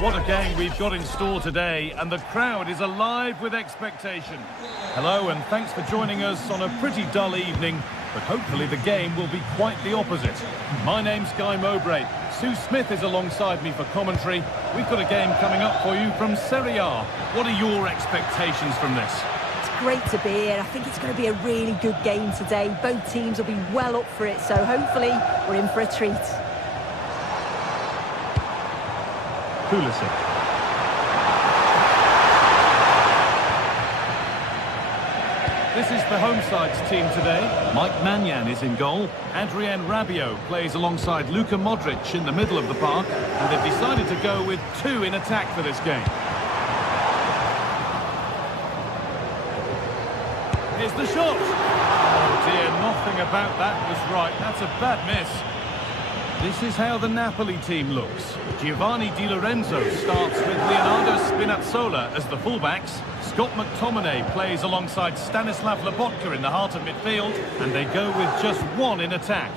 What a game we've got in store today, and the crowd is alive with expectation. Hello, and thanks for joining us on a pretty dull evening, but hopefully the game will be quite the opposite. My name's Guy Mowbray. Sue Smith is alongside me for commentary. We've got a game coming up for you from Serie A. What are your expectations from this? It's great to be here. I think it's going to be a really good game today. Both teams will be well up for it, so hopefully we're in for a treat. Pulisic. This is the home side's team today. Mike Maignan is in goal. Adrien Rabiot plays alongside Luka Modric in the middle of the park. And they've decided to go with two in attack for this game. Here's the shot. Oh dear, nothing about that was right. That's a bad miss. This is how the Napoli team looks. Giovanni Di Lorenzo starts with Leonardo Spinazzola as the fullbacks. Scott McTominay plays alongside Stanislav Lobotka in the heart of midfield, and they go with just one in attack.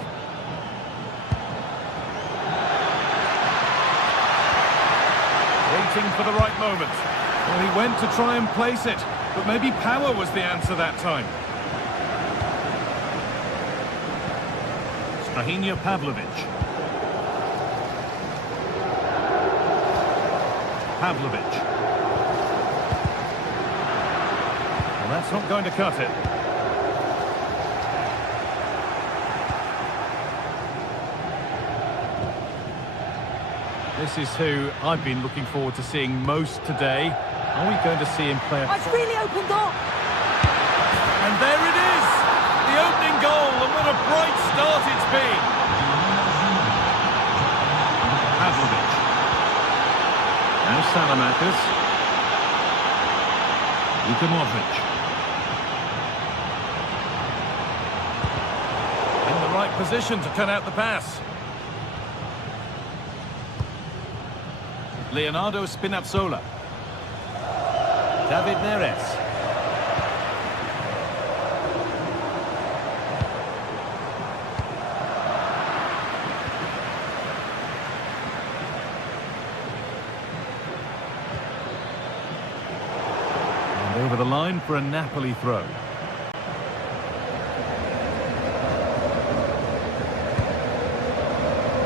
Waiting for the right moment. Well, he went to try and place it, but maybe power was the answer that time. Strahinja Pavlovic. Pavlovic. Well, that's not going to cut it. This is who I've been looking forward to seeing most today. Are we going to see him play? It's really opened up. And there it is! The opening goal, and what a bright start it's been! Pavlovic. Now Salamakers. Luka Modric. In the right position to cut out the pass. Leonardo Spinazzola. David Neres. Over the line for a Napoli throw.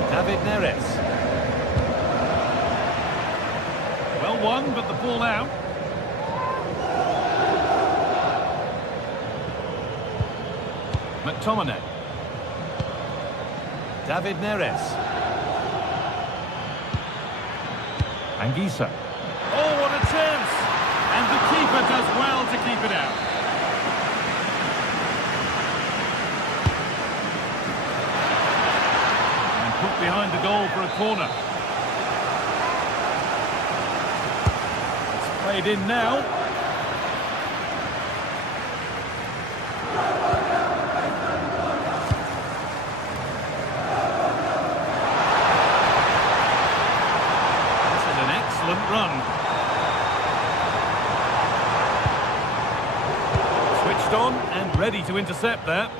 David Neres. Well won, but the ball out. McTominay. David Neres. Anguissa. Oh, what a chance! And the keeper does well to keep it out. And put behind the goal for a corner. It's played in now. This is an excellent run. On and ready to intercept that.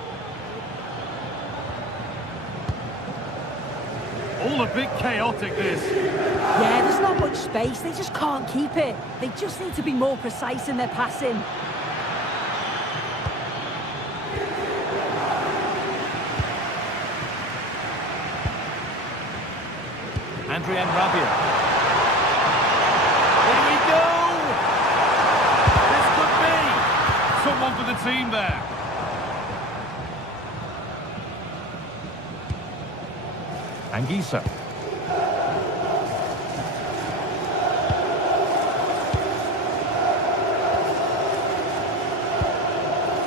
All a bit chaotic, this. Yeah, there's not much space. They just can't keep it. They just need to be more precise in their passing. Adrien Rabiot. Here we go! Someone for the team there. Anguissa.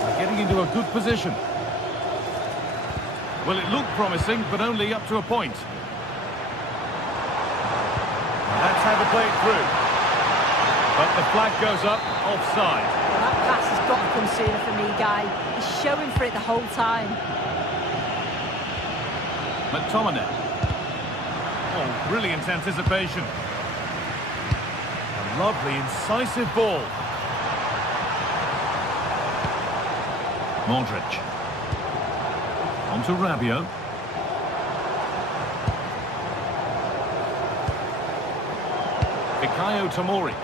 They're getting into a good position. Well, it looked promising, but only up to a point. That's how to play it through. But the flag goes up, offside. That pass has got to come sooner for me, Guy. He's showing for it the whole time. McTominay. Oh, brilliant anticipation. A lovely, incisive ball. Modric. On to Rabiot. Fikayo Tomori.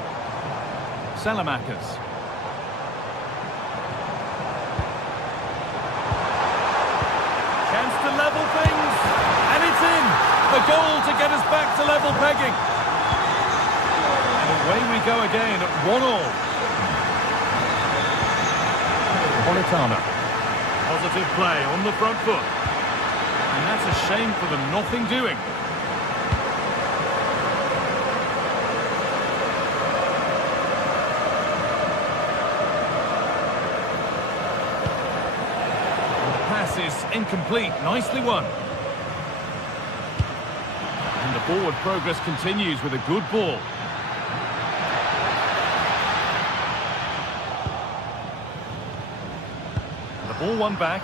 Salamakers. Chance to level things. And it's in. The goal to get us back to level pegging. And away we go again at 1-1. Politano. Positive play on the front foot. And that's a shame for them, nothing doing. The pass is incomplete, nicely won. And the forward progress continues with a good ball. Ball won back.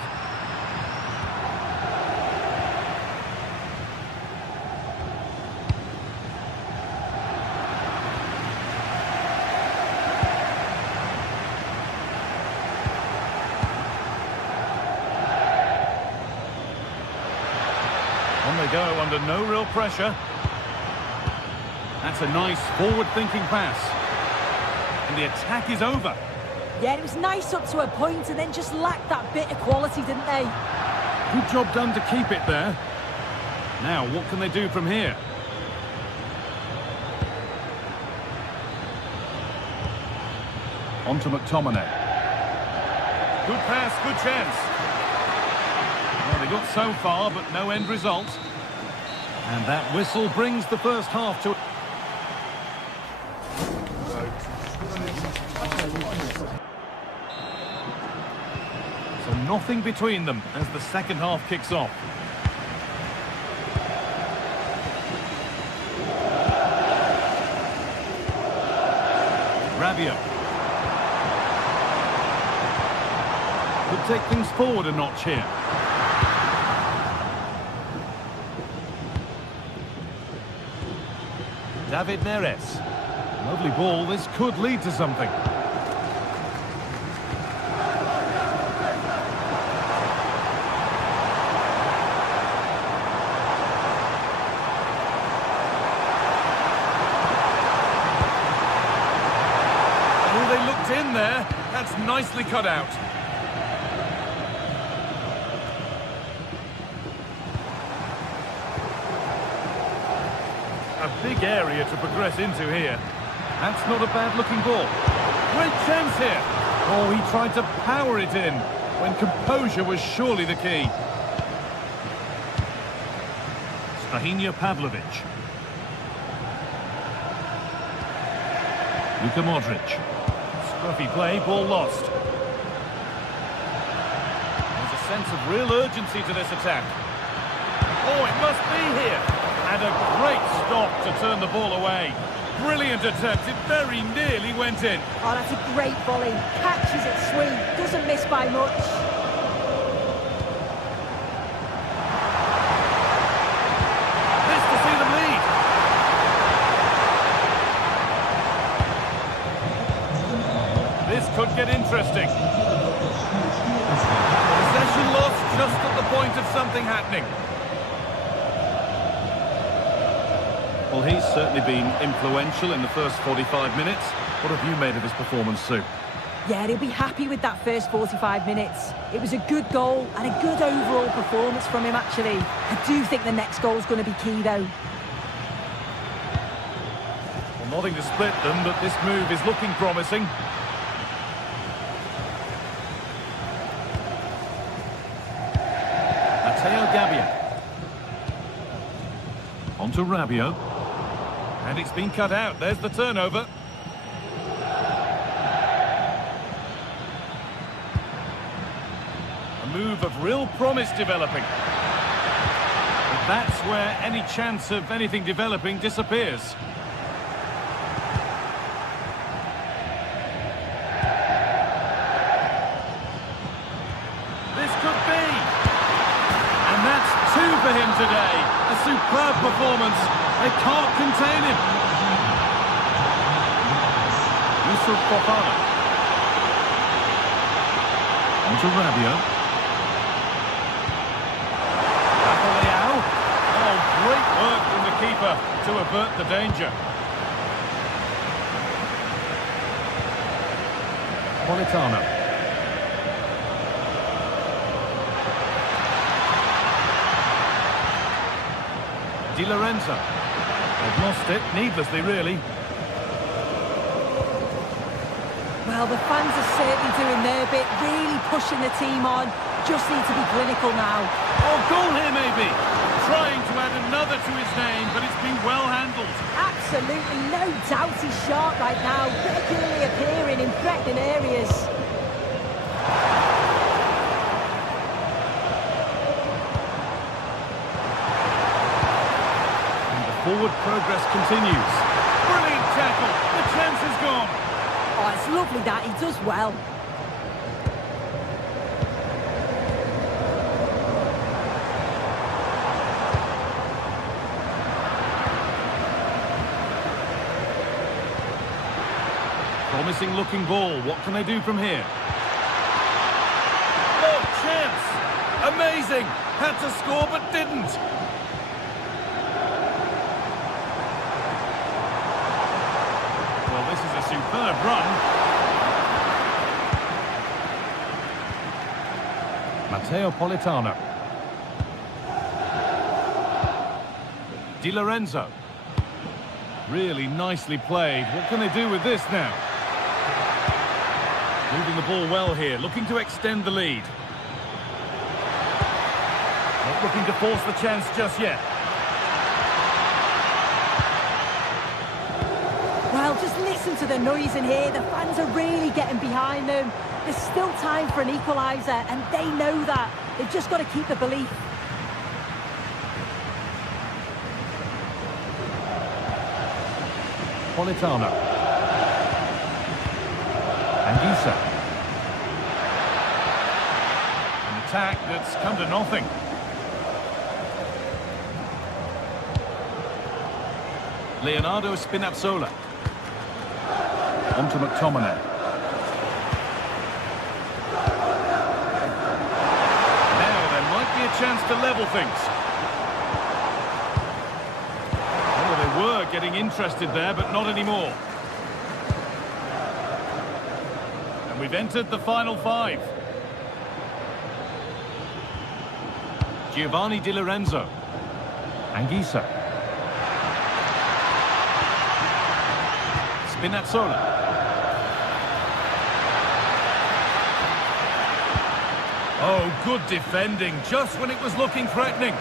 On they go under no real pressure. That's a nice forward-thinking pass. And the attack is over. Yeah, it was nice up to a point and then just lacked that bit of quality, didn't they? Good job done to keep it there. Now, what can they do from here? On to McTominay. Good pass, good chance. Well, they got so far, but no end result. And that whistle brings the first half to... So nothing between them as the second half kicks off. Rabiot. Could take things forward a notch here. David Neres. Lovely ball, this could lead to something. In there, that's nicely cut out. A big area to progress into here. That's not a bad looking ball. Great chance here. Oh, he tried to power it in when composure was surely the key. Strahinja Pavlovic. Luka Modric. Scruffy play, ball lost. There's a sense of real urgency to this attack. Oh, it must be here. And a great stop to turn the ball away. Brilliant attempt, it very nearly went in. Oh, that's a great volley. Catches it sweet, doesn't miss by much. This to see them lead. This could get interesting. Possession lost just at the point of something happening. Well, he's certainly been influential in the first 45 minutes. What have you made of his performance, Sue? Yeah, he'll be happy with that first 45 minutes. It was a good goal and a good overall performance from him, actually. I do think the next goal is going to be key, though. Well, nothing to split them, but this move is looking promising. On to Rabiot. And it's been cut out. There's the turnover. A move of real promise developing. But that's where any chance of anything developing disappears. This could be. And that's two for him today. A superb performance. They can't contain him. Yusuf Fofana. On to Rabiot. Oh, great work from the keeper to avert the danger. Napolitano. Di Lorenzo. They've lost it, needlessly really. Well, the fans are certainly doing their bit, really pushing the team on. Just need to be clinical now. Oh, goal here maybe. Trying to add another to his name, but it's been well handled. Absolutely no doubt he's sharp right now, regularly appearing in threatening areas. And the forward progress continues. Brilliant tackle. The chance is gone. Oh, it's lovely that, he does well. Promising looking ball. What can they do from here? Oh, chance! Amazing! Had to score but didn't. Well, this is a superb run. Matteo Politano. Di Lorenzo. Really nicely played. What can they do with this now? Moving the ball well here, looking to extend the lead. Not looking to force the chance just yet. Well, just listen to the noise in here. The fans are really getting behind them. There's still time for an equaliser, and they know that. They've just got to keep the belief. Politano. Anguissa. An attack that's come to nothing. Leonardo Spinazzola. On to McTominay. Now there might be a chance to level things. Oh, they were getting interested there, but not anymore. And we've entered the final five. Giovanni Di Lorenzo. Anguissa. Spinazzola. Oh, good defending, just when it was looking threatening.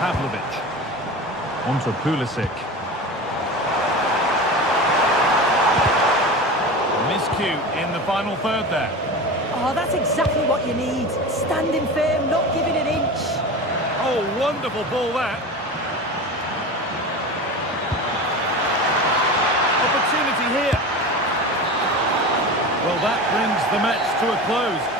Pavlovic. On to Pulisic. Miscue in the final third there. Oh, that's exactly what you need. Standing firm, not giving an inch. Oh, wonderful ball that. Opportunity here. Well, that brings the match to a close.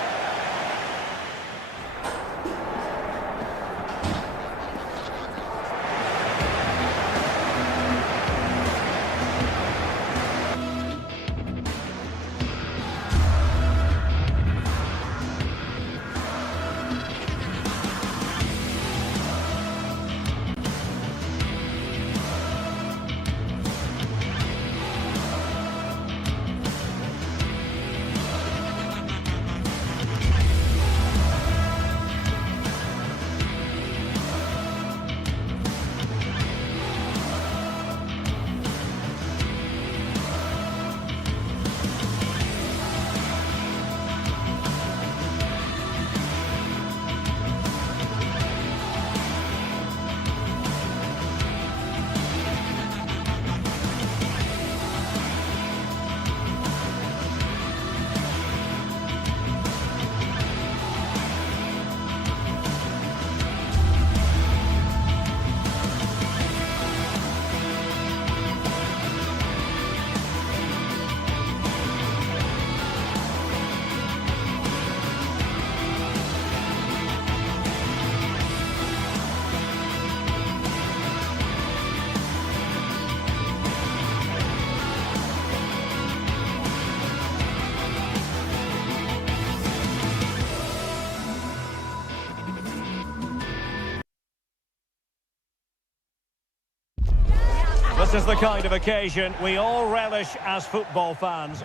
This is the kind of occasion we all relish as football fans.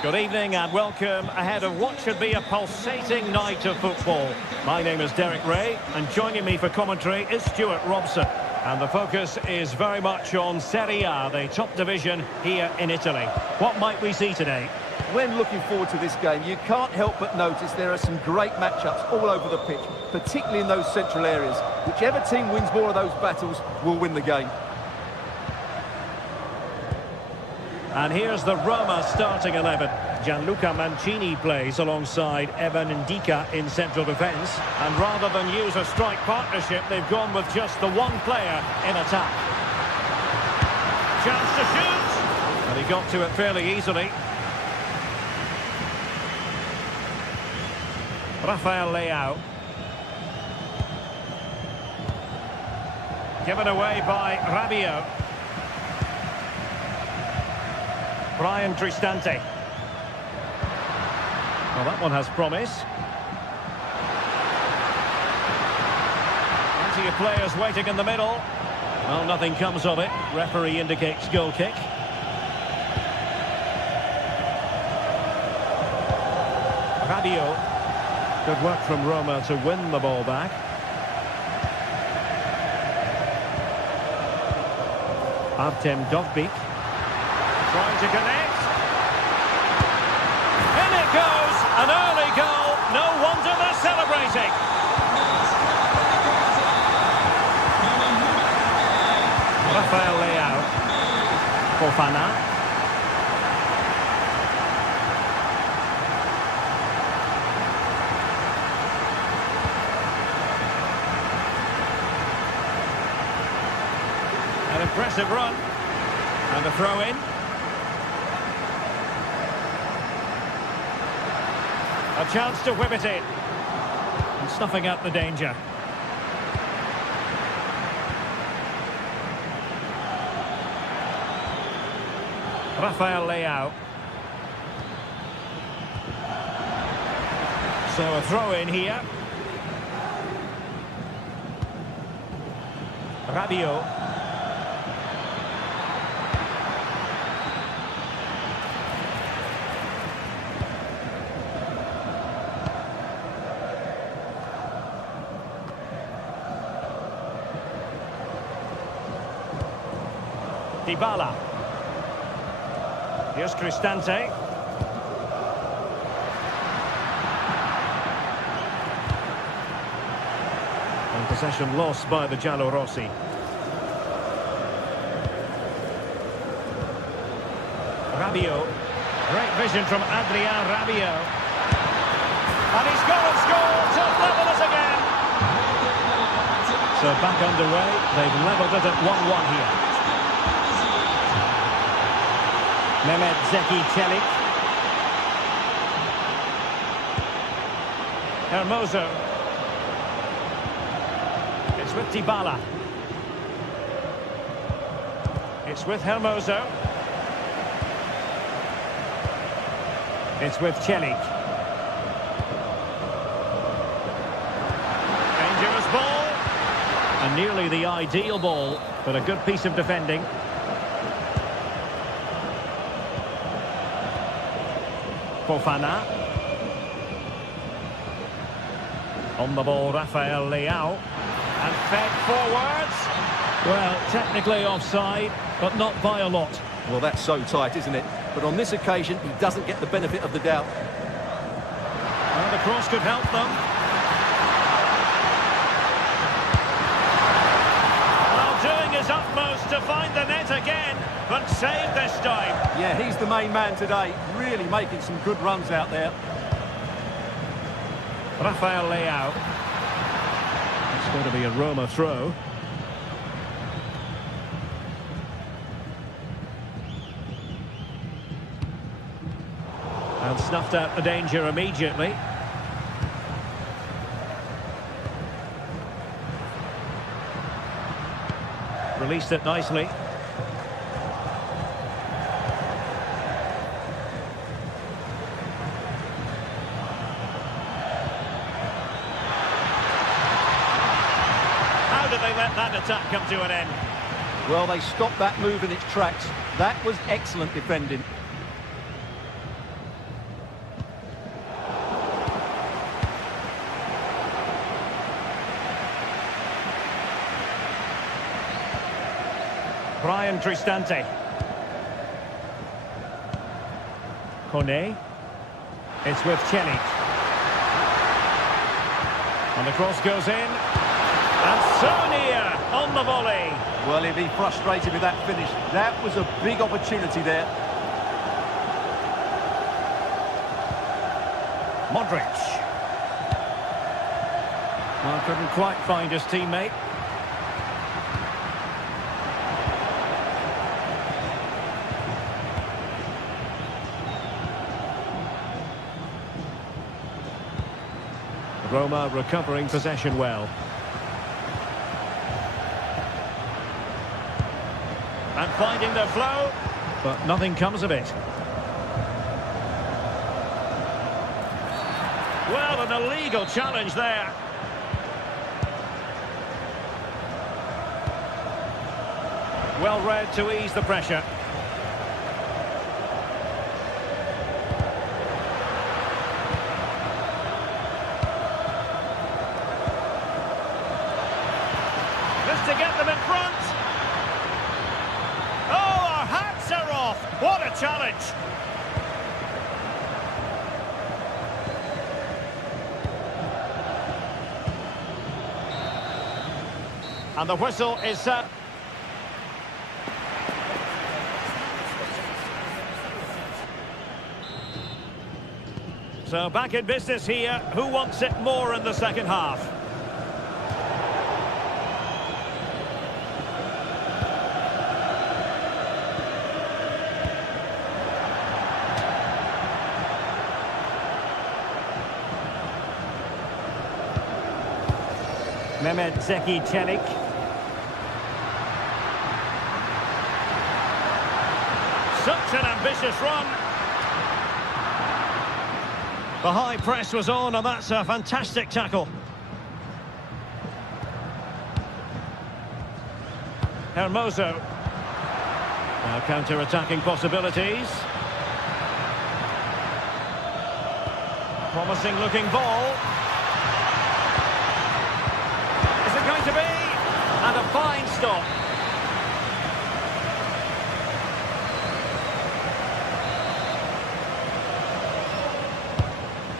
Good evening and welcome ahead of what should be a pulsating night of football. My name is Derek Ray, and joining me for commentary is Stuart Robson. And the focus is very much on Serie A, the top division here in Italy. What might we see today? When looking forward to this game, you can't help but notice there are some great matchups all over the pitch, particularly in those central areas. Whichever team wins more of those battles will win the game. And here's the Roma starting 11. Gianluca Mancini plays alongside Evan Ndika in central defence. And rather than use a strike partnership, they've gone with just the one player in attack. Chance to shoot! And he got to it fairly easily. Rafael Leao. Given away by Rabiot. Brian Cristante. Well, that one has promise. Plenty of players waiting in the middle. Well, nothing comes of it. Referee indicates goal kick. Rabiot. Good work from Roma to win the ball back. Artem Dovbyk. Trying to connect. In it goes! An early goal. No wonder they're celebrating. Rafael Leao. Fofana. An impressive run. And a throw in. A chance to whip it in. And snuffing out the danger. Rafael Leao. So a throw in here. Rabiot. Dybala. Here's Cristante. And possession lost by the Giallorossi. Rabiot. Great vision from Adrien Rabiot. And he's gone and scored to level it again. So back underway. They've levelled it at 1-1 here. Mehmet Zeki Çelik. Hermoso. It's with Dybala. It's with Hermoso. It's with Çelik. Dangerous ball. And nearly the ideal ball, but a good piece of defending. Fofana. On the ball, Rafael Leao. And fed forwards. Well, technically offside, but not by a lot. Well, that's so tight, isn't it? But on this occasion, he doesn't get the benefit of the doubt. Well, the cross could help them. Well, doing his utmost to find the net again, but saved this time. Yeah, he's the main man today, really making some good runs out there. Rafael Leao. It's going to be a Roma throw. And snuffed out the danger immediately. Released it nicely. How did they let that attack come to an end? Well, they stopped that move in its tracks. That was excellent defending. Brian Cristante. Kone. It's with Chelik. And the cross goes in. And so near on the volley. Well, he'll be frustrated with that finish. That was a big opportunity there. Modric. Well, couldn't quite find his teammate. Roma recovering possession well. And finding the flow, but nothing comes of it. Well, an illegal challenge there. Well read to ease the pressure. Just to get them in front. Oh, our hats are off. What a challenge. And the whistle is set. So back in business here. Who wants it more in the second half? Mehmet Zeki Çelik. Such an ambitious run. The high press was on, and that's a fantastic tackle. Hermoso. Now counter-attacking possibilities. Promising looking ball. Is it going to be? And a fine stop.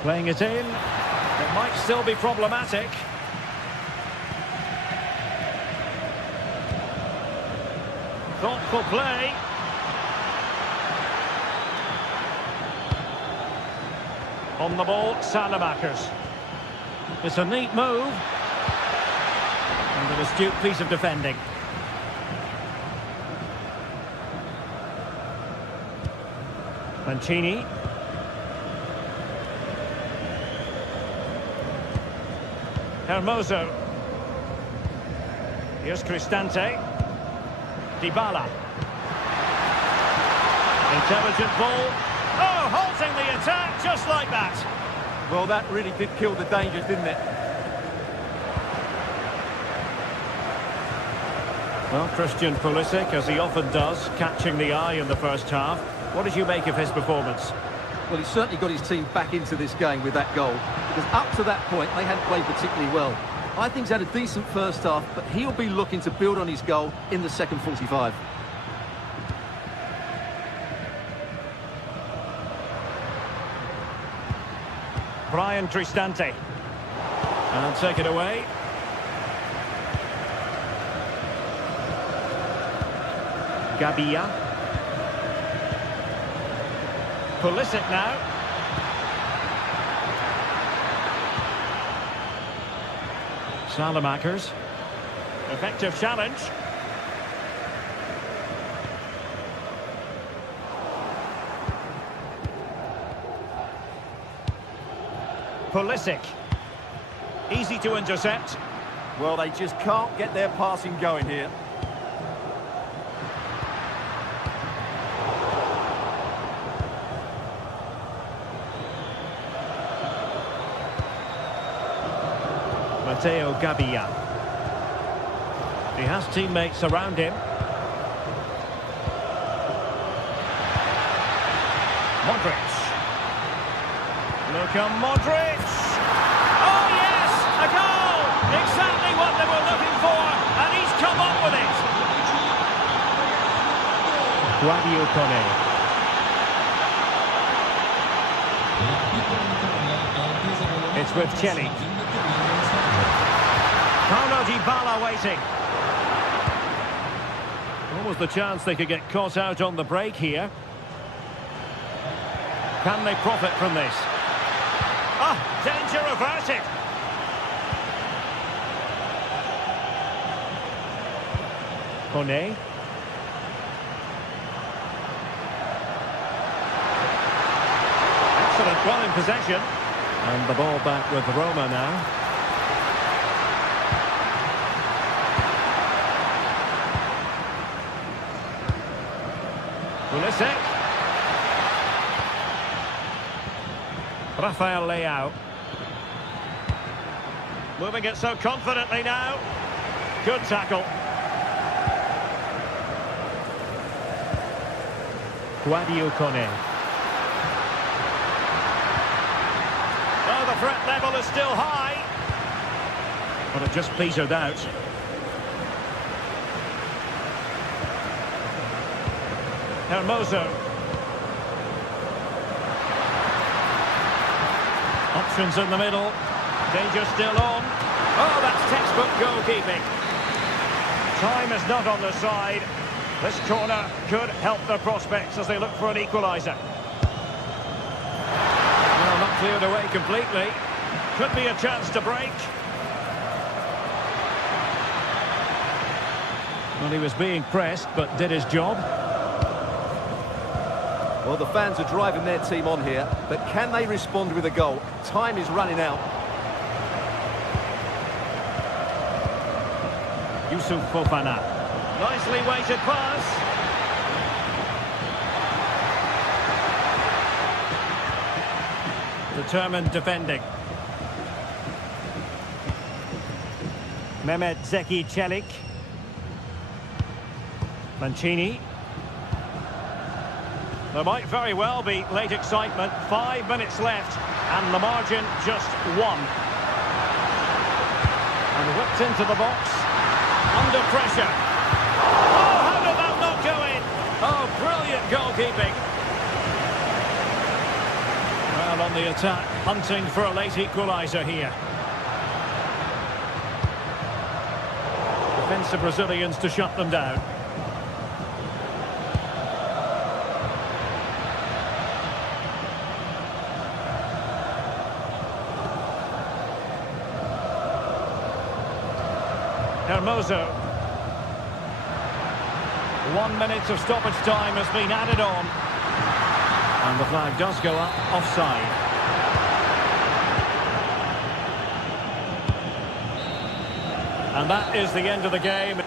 Playing it in. It might still be problematic. Thoughtful play. On the ball, Salamakers. It's a neat move. And an astute piece of defending. Mancini. Hermoso. Here's Cristante. Dybala. Intelligent ball. Oh, halting the attack just like that. Well, that really did kill the dangers, didn't it? Well, Christian Pulisic, as he often does, catching the eye in the first half. What did you make of his performance? Well, he certainly got his team back into this game with that goal, because up to that point, they hadn't played particularly well. I think he's had a decent first half, but he'll be looking to build on his goal in the second 45. Brian Cristante. And take it away. Gabia. Pulisic now. Salamakers. Effective challenge. Pulisic. Easy to intercept. Well, they just can't get their passing going here. Matteo Gabia. He has teammates around him. Modric. Luka Modric. Oh, yes! A goal! Exactly what they were looking for, and he's come up with it. Guadio Kone. It's with Chelly. Paulo Dybala waiting. What was the chance they could get caught out on the break here? Can they profit from this? Ah, danger averted. Kone. Excellent, well in possession. And the ball back with Roma now. Pulisic. Rafael Leao. Moving it so confidently now. Good tackle. Guadio Kone. Oh, the threat level is still high. But it just petered out. Hermoso. Options in the middle. Danger still on. Oh, that's textbook goalkeeping. Time is not on their side. This corner could help their prospects as they look for an equaliser. Well, not cleared away completely. Could be a chance to break. Well, he was being pressed, but did his job. Well, the fans are driving their team on here, but can they respond with a goal? Time is running out. Yusuf Fofana. Nicely weighted pass. Determined defending. Mehmet Zeki Çelik. Mancini. There might very well be late excitement. 5 minutes left, and the margin just 1. And whipped into the box. Under pressure. Oh, how did that not go in? Oh, brilliant goalkeeping. Well, on the attack, hunting for a late equaliser here. Defensive Brazilians to shut them down. Hermoso. 1 minute of stoppage time has been added on. And the flag does go up offside. And that is the end of the game.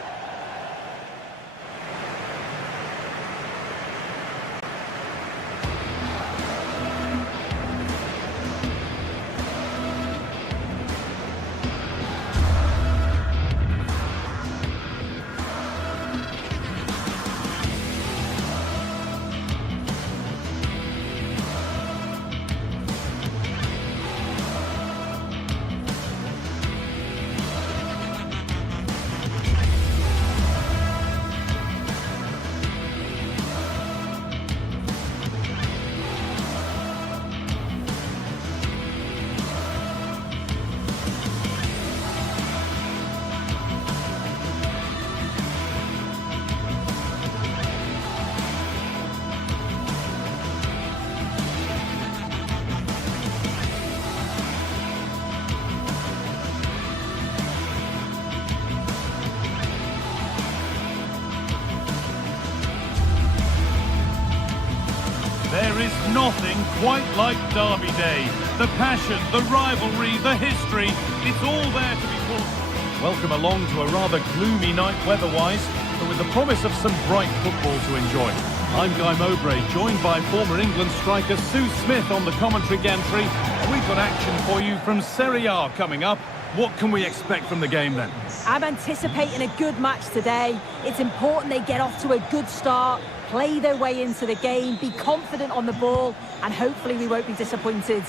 There is nothing quite like Derby Day. The passion, the rivalry, the history, it's all there to be caught. Welcome along to a rather gloomy night weather-wise, but with the promise of some bright football to enjoy. I'm Guy Mowbray, joined by former England striker Sue Smith on the commentary gantry, and we've got action for you from Serie A coming up. What can we expect from the game then? I'm anticipating a good match today. It's important they get off to a good start. play their way into the game, be confident on the ball, and hopefully we won't be disappointed.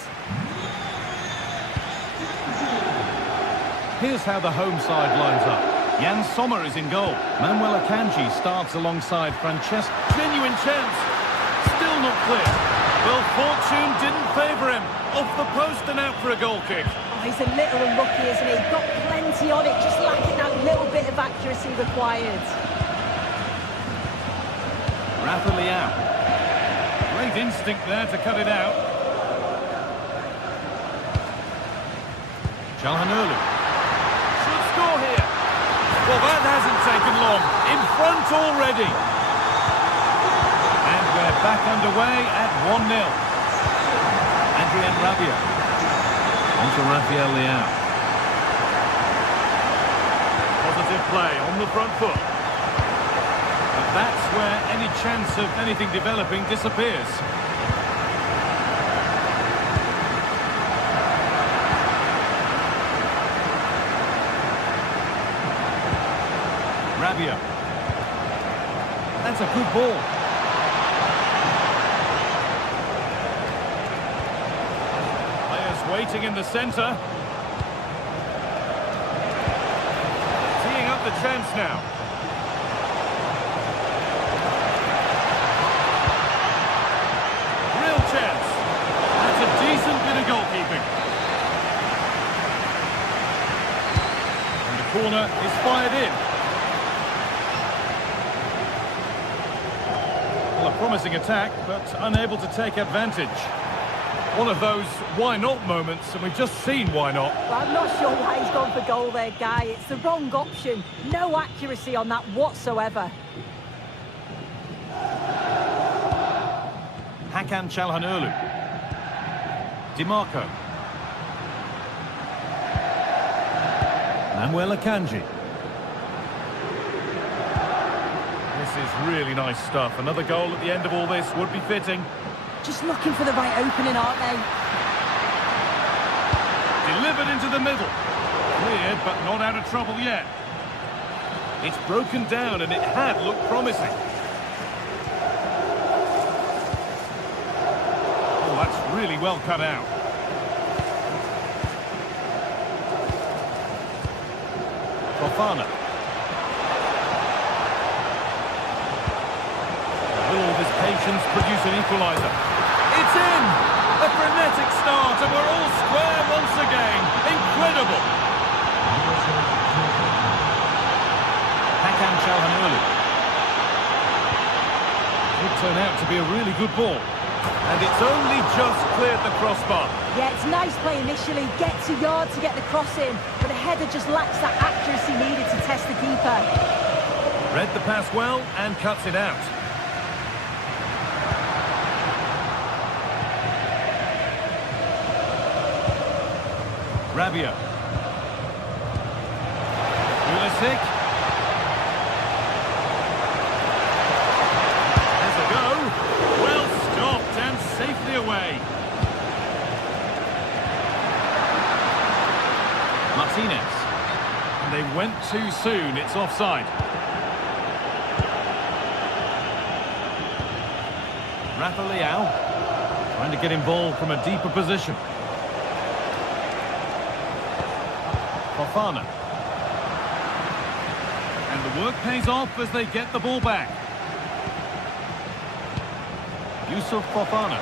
Here's how the home side lines up. Jan Sommer is in goal. Manuel Akanji starts alongside Francesco. Genuine chance. Still not clear. Well, fortune didn't favour him. Off the post and out for a goal kick. Oh, he's a little unlucky, isn't he? Got plenty on it, just lacking that little bit of accuracy required. Rafa Leao. Great instinct there to cut it out. Çalhanoğlu. Should score here. Well, that hasn't taken long. In front already. And we're back underway at 1-0. Adrien Rabiot. Onto Rafael Leao. Positive play on the front foot. But that's where any chance of anything developing disappears. Rabiot. That's a good ball. Players waiting in the centre. Teeing up the chance now. Real chance. That's a decent bit of goalkeeping. And the corner is fired in. A promising attack, but unable to take advantage. One of those why not moments, and we've just seen why not. Well, I'm not sure why he's gone for goal there, Guy. It's the wrong option. No accuracy on that whatsoever. Hakan Çalhanoğlu. DiMarco. Manuel Akanji. This is really nice stuff. Another goal at the end of all this would be fitting. Just looking for the right opening, aren't they? Delivered into the middle. Cleared, but not out of trouble yet. It's broken down, and it had looked promising. Oh, that's really well cut out. Fofana. Will all this patience produce an equaliser? It's in! A frenetic start, and we're all square once again. Incredible! Hakan Çalhanoğlu. Could turn out to be a really good ball. And it's only just cleared the crossbar. Yeah, it's nice play initially. Gets a yard to get the cross in, but the header just lacks that accuracy needed to test the keeper. Read the pass well and cuts it out. Rabiot. Pulisic. There's a go. Well stopped and safely away. Martinez. And they went too soon. It's offside. Rafa Leao trying to get involved from a deeper position. Fofana. And the work pays off as they get the ball back. Yusuf Fofana.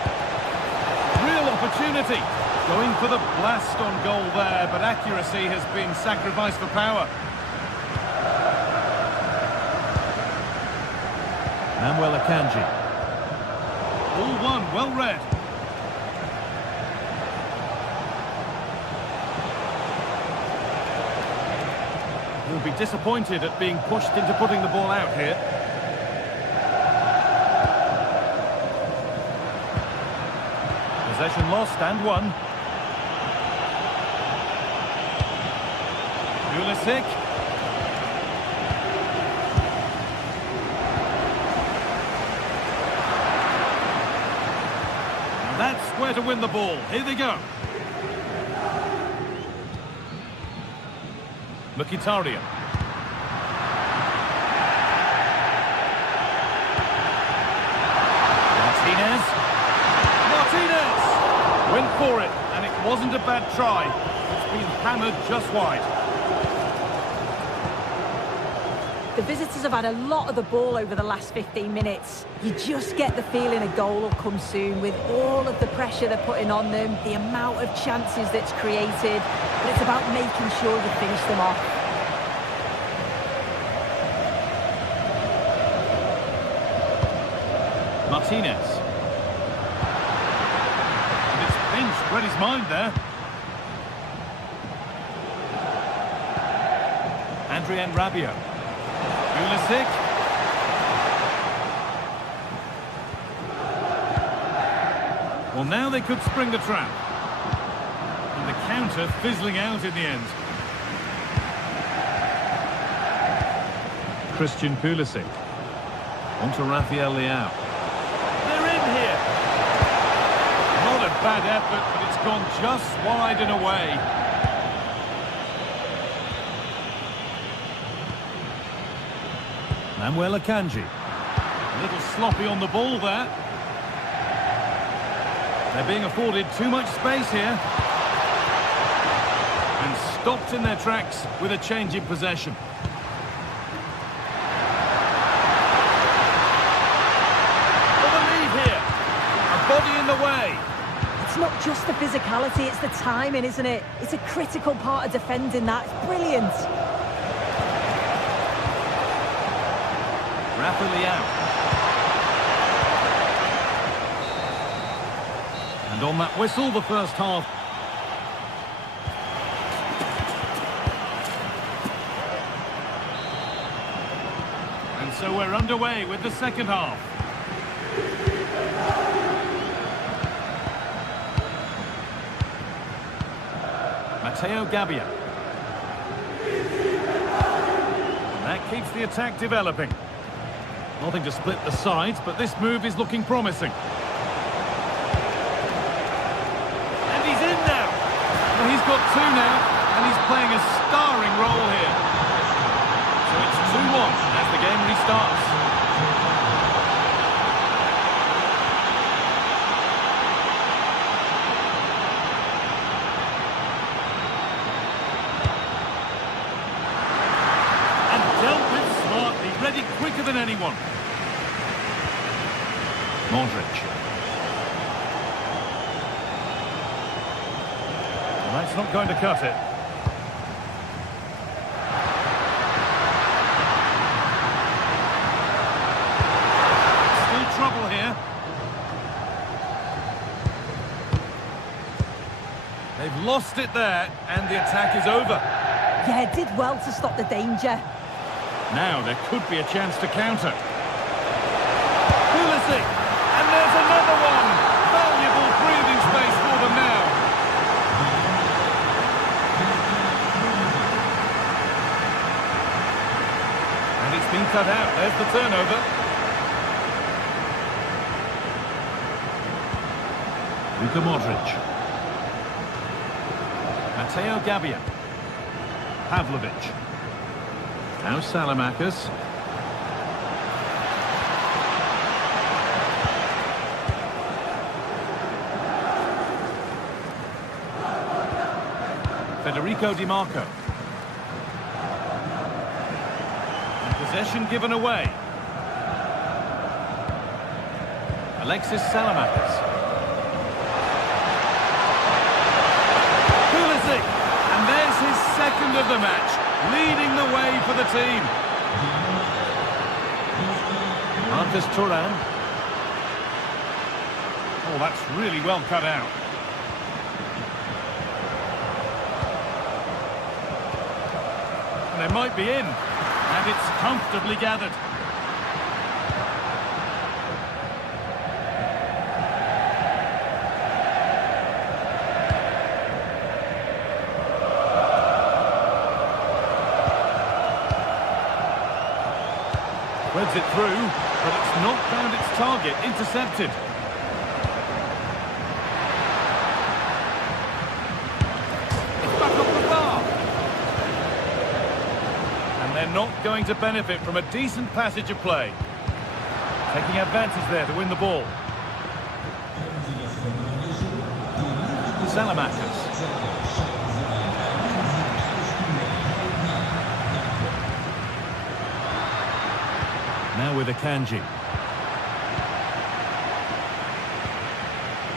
Real opportunity. Going for the blast on goal there, but accuracy has been sacrificed for power. Manuel Akanji. All one, well read. He'll be disappointed at being pushed into putting the ball out here. Possession lost and won. Pulisic. And that's where to win the ball. Here they go. Mkhitaryan. for it, and it wasn't a bad try. It's been hammered just wide. The visitors have had a lot of the ball over the last 15 minutes. You just get the feeling a goal will come soon with all of the pressure they're putting on them, the amount of chances that's created, but it's about making sure you finish them off. Martinez. And it's pinched, read his mind there. Adrien Rabiot. Pulisic. Well, now they could spring the trap. And the counter fizzling out in the end. Christian Pulisic. On to Rafael Leao. They're in here. Not a bad effort, but it's gone just wide and away. Manuel Akanji. A little sloppy on the ball there. They're being afforded too much space here. And stopped in their tracks with a change in possession. For the lead here. A body in the way. It's not just the physicality, it's the timing, isn't it? It's a critical part of defending that. It's brilliant. Rafa Leao. And on that whistle, the first half. And so we're underway with the second half. Matteo Gabbia. And that keeps the attack developing. Nothing to split the sides, but this move is looking promising. And he's in now. Well, he's got two now, and he's playing a starring role here. So it's 2-1 as the game restarts. And dealt with smartly, ready quicker than anyone. Modric. Well, that's not going to cut it. Still trouble here. They've lost it there, and the attack is over. Yeah, did well to stop the danger. Now there could be a chance to counter. Pulisic, and there's another one. Valuable breathing space for them now. And it's been cut out. There's the turnover. Luka Modric. Matteo Gabbia. Pavlovic. Now Salamakers. Federico Di Marco. And possession given away. Alexis Salamakers. Pulisic. And there's his second of the match. Leading the way for the team. Marcus Thuram. Oh, that's really well cut out. And they might be in. And it's comfortably gathered. Threads it through, but it's not found its target. Intercepted. It's back off the bar. And they're not going to benefit from a decent passage of play. Taking advantage there to win the ball. Salamakers. Now with Akanji.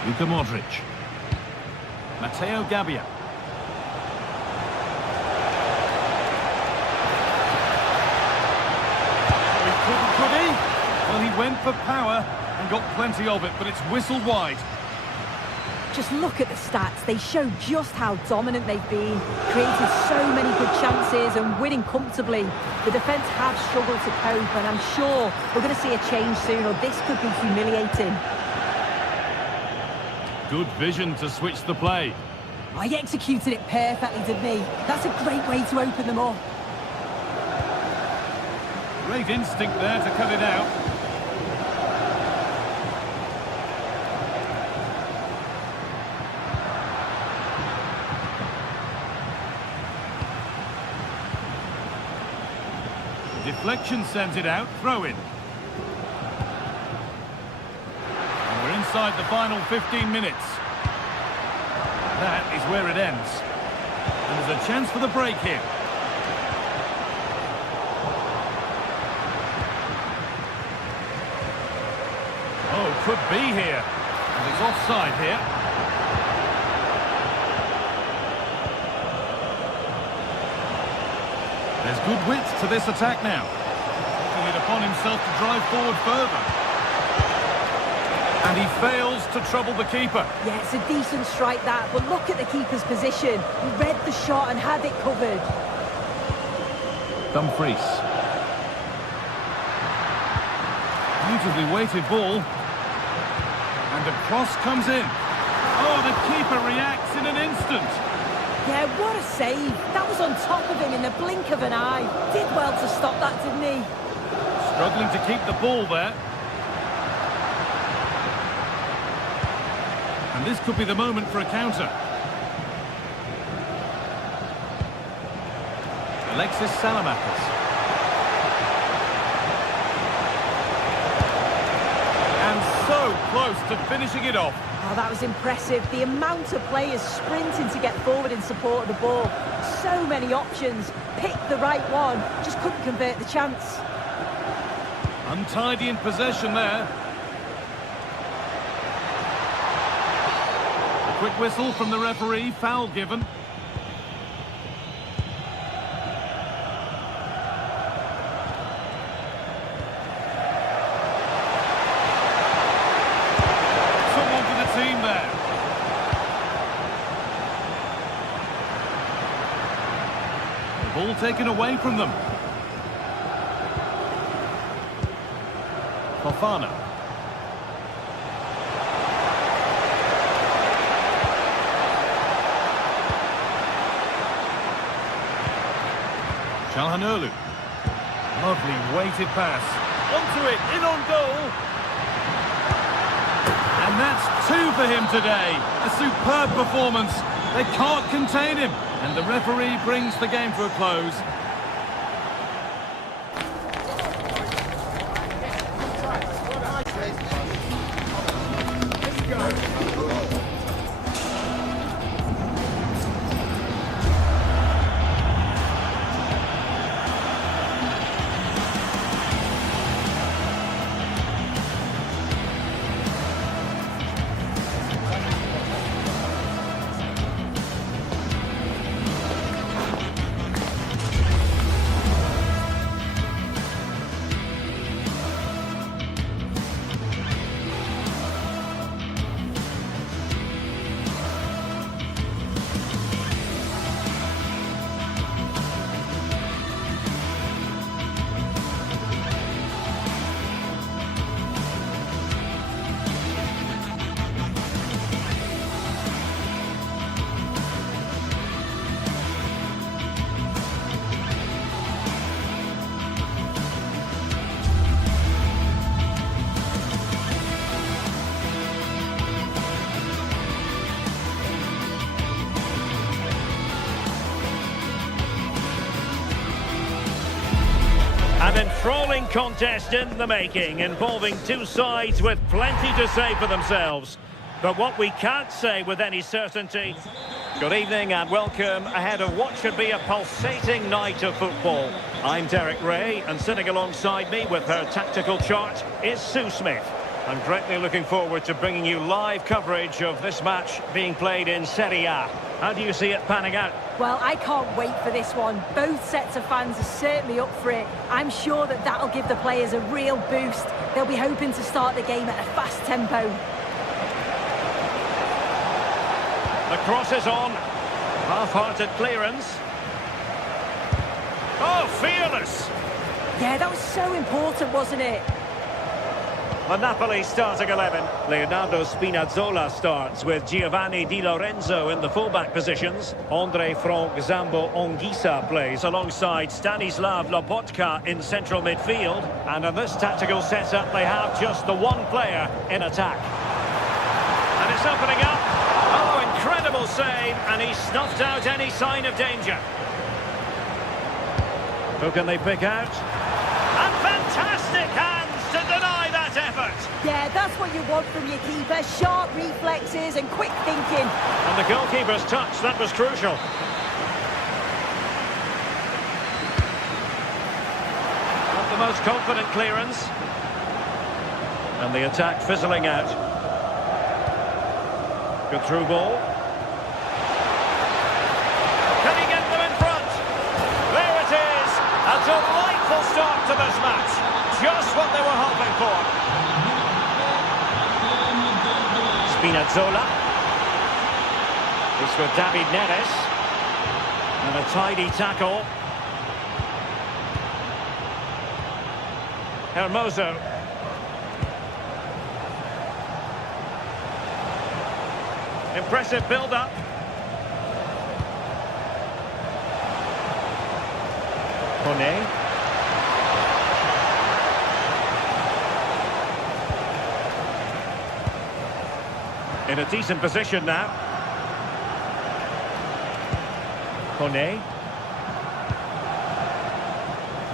Luka Modric. Matteo Gabbia. Could he? Well, he went for power and got plenty of it, but it's whistled wide. Just look at the stats. They show just how dominant they've been, created so many good chances and winning comfortably. The defence have struggled to cope, and I'm sure we're going to see a change soon, or this could be humiliating. Good vision to switch the play. I executed it perfectly, didn't he? That's a great way to open them up. Great instinct there to cut it out. Deflection sends it out, throw in. And we're inside the final 15 minutes. That is where it ends. And there's a chance for the break here. Oh, could be here. And it's offside here. There's good width to this attack now. Taking it upon himself to drive forward further. And he fails to trouble the keeper. Yeah, it's a decent strike that, but look at the keeper's position. He read the shot and had it covered. Dumfries. Beautifully weighted ball. And the cross comes in. Oh, the keeper reacts in an instant. Yeah, what a save. That was on top of him in the blink of an eye. Did well to stop that, didn't he? Struggling to keep the ball there. And this could be the moment for a counter. Alexis Salamakers. And so close to finishing it off. Oh, that was impressive. The amount of players sprinting to get forward in support of the ball. So many options. Picked the right one. Just couldn't convert the chance. Untidy in possession there. A quick whistle from the referee. Foul given. Team there. The ball taken away from them. Fofana. Çalhanoğlu. Lovely weighted pass. Onto it, in on goal. And that's two for him today. A superb performance. They can't contain him. And the referee brings the game to a close. An enthralling contest in the making, involving two sides with plenty to say for themselves. But what we can't say with any certainty... Good evening and welcome ahead of what should be a pulsating night of football. I'm Derek Ray, and sitting alongside me with her tactical chart is Sue Smith. I'm greatly looking forward to bringing you live coverage of this match being played in Serie A. How do you see it panning out? Well, I can't wait for this one. Both sets of fans are certainly up for it. I'm sure that that'll give the players a real boost. They'll be hoping to start the game at a fast tempo. The cross is on. Half-hearted clearance. Oh, fearless! Yeah, that was so important, wasn't it? The Napoli starting 11. Leonardo Spinazzola starts with Giovanni Di Lorenzo in the fullback positions. Andre Frank Zambo Anguissa plays alongside Stanislav Lobotka in central midfield. And in this tactical setup, they have just the one player in attack. And it's opening up. Oh, incredible save, and he snuffed out any sign of danger. Who can they pick out? And fantastic hands to deny that effort. Yeah, that's what you want from your keeper. Sharp reflexes and quick thinking. And the goalkeeper's touch, that was crucial. Not the most confident clearance. And the attack fizzling out. Good through ball. Can he get them in front? There it is. A delightful start to this match. Just what they were hoping for. Spinazzola. It's for David Neres. And a tidy tackle. Hermoso. Impressive build-up. Kone. In a decent position now. Kone.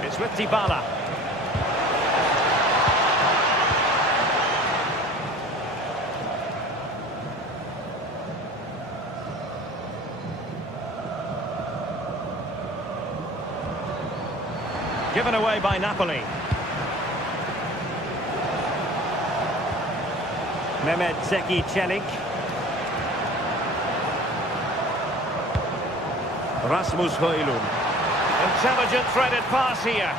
It's with Dybala. Given away by Napoli. Mehmet Zeki Çelik. Rasmus Højlund. Intelligent threaded pass here.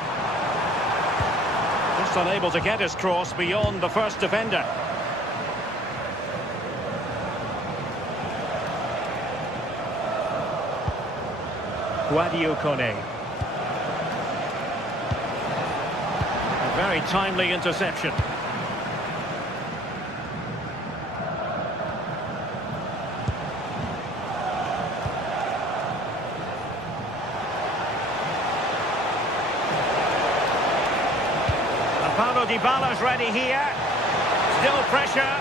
Just unable to get his cross beyond the first defender. Guadio Kone. Very timely interception. Paulo Dybala's ready here. Still pressure.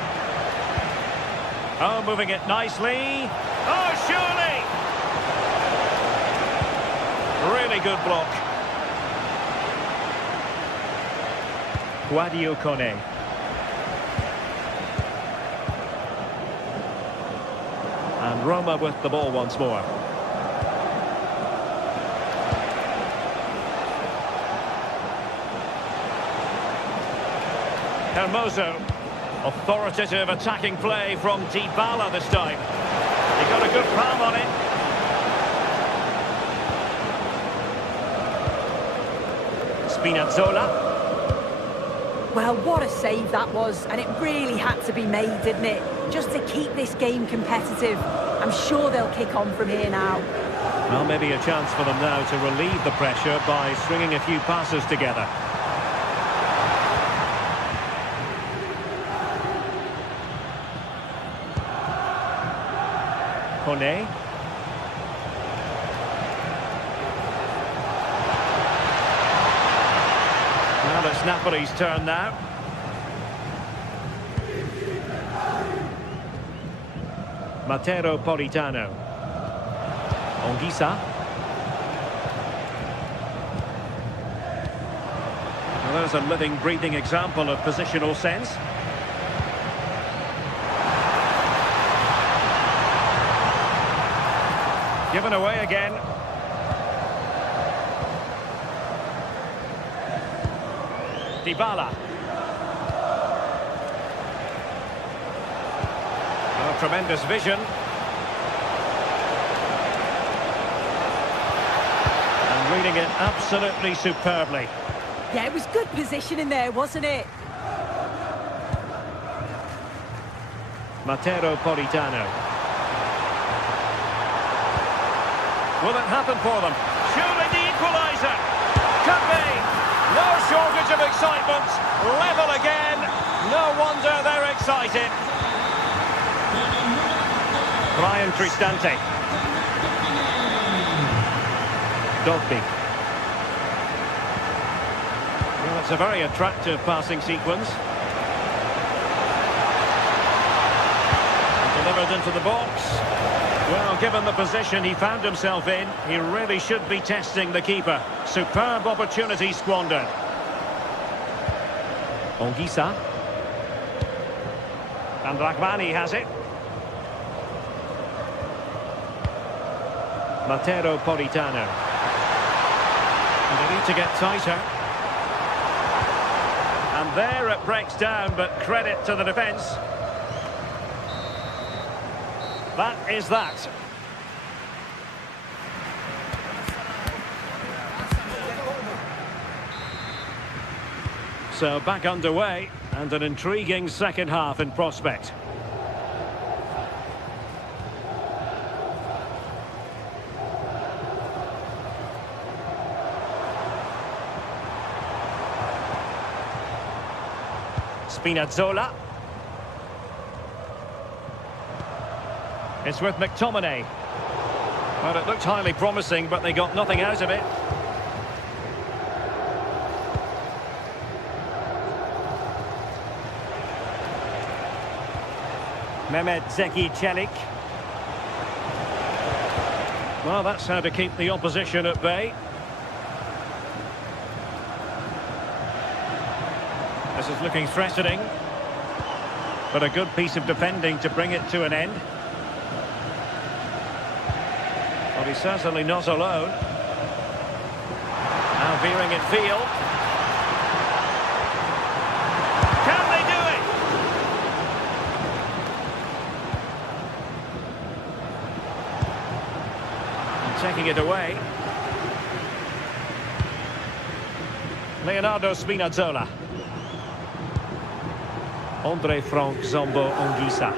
Oh, moving it nicely. Oh, surely! Really good block. Guadio Kone. And Roma with the ball once more. Hermoso. Authoritative attacking play from Dybala this time. He got a good palm on it. Spinazzola. Well, what a save that was, and it really had to be made, didn't it? Just to keep this game competitive. I'm sure they'll kick on from here now. Well, maybe a chance for them now to relieve the pressure by stringing a few passes together. Kone. Well, it's Napoli's turn now. Matteo Politano. Anguissa. Well, there's a living, breathing example of positional sense. Given away again. Dybala. Oh, tremendous vision. And reading it absolutely superbly. Yeah, it was good positioning there, wasn't it? Matteo Politano. Will it happen for them? Surely the equaliser. Could be. No shortage of excitement. Level again. No wonder they're excited. Brian Cristante. Dogby. Well, it's a very attractive passing sequence. Delivered into the box. Well, given the position he found himself in, he really should be testing the keeper. Superb opportunity squandered. Ongisa. And Raghbani has it. Matteo Politano. And they need to get tighter. And there it breaks down, but credit to the defence. That is that. So back underway, and an intriguing second half in prospect. Spinazzola. It's with McTominay. Well, it looked highly promising, but they got nothing out of it. Mehmet Zeki Çelik. Well, that's how to keep the opposition at bay. This is looking threatening, but a good piece of defending to bring it to an end. Well, he's certainly not alone. Now veering in field. Can they do it? And taking it away. Leonardo Spinazzola. Andre Frank Zombo Ongisa.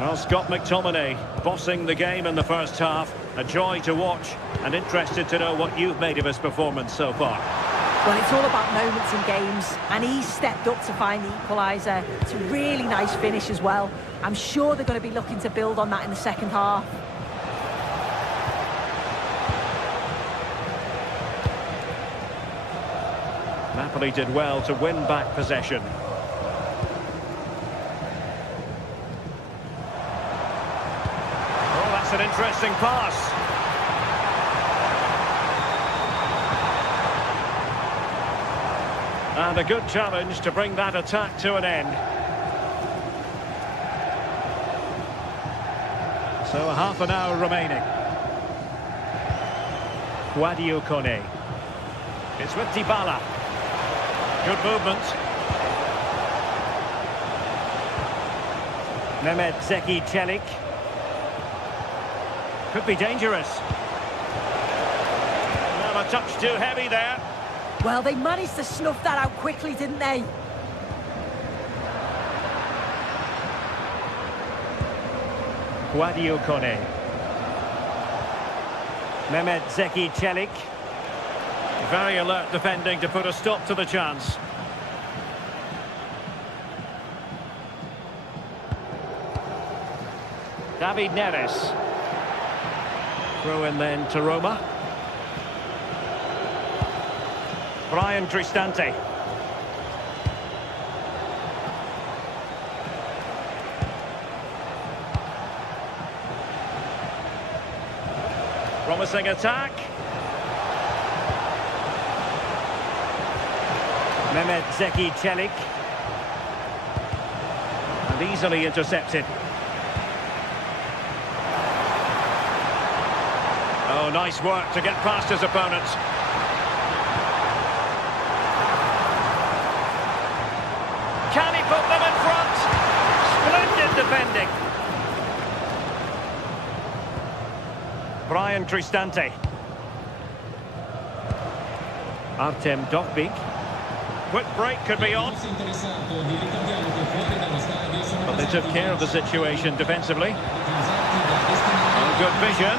Well, Scott McTominay bossing the game in the first half. A joy to watch, and interested to know what you've made of his performance so far. Well, it's all about moments in games, and he stepped up to find the equaliser. It's a really nice finish as well. I'm sure they're going to be looking to build on that in the second half. Napoli did well to win back possession. Oh, that's an interesting pass. And a good challenge to bring that attack to an end. So half an hour remaining. Guadio Kone. It's with Dybala. Good movement. Mehmet Zeki Çelik. Could be dangerous. Well, a touch too heavy there. Well, they managed to snuff that out quickly, didn't they? Guadio Kone. Mehmet Zeki Çelik. Very alert defending to put a stop to the chance. David Neres. Throw in then to Roma. Brian Cristante. Promising attack. Mehmet Zeki Çelik. And easily intercepted. Oh, nice work to get past his opponents. Can he put them in front? Splendid defending. Brian Cristante. Artem Dovbyk. Quick break could be on. But they took care of the situation defensively. Oh, good vision.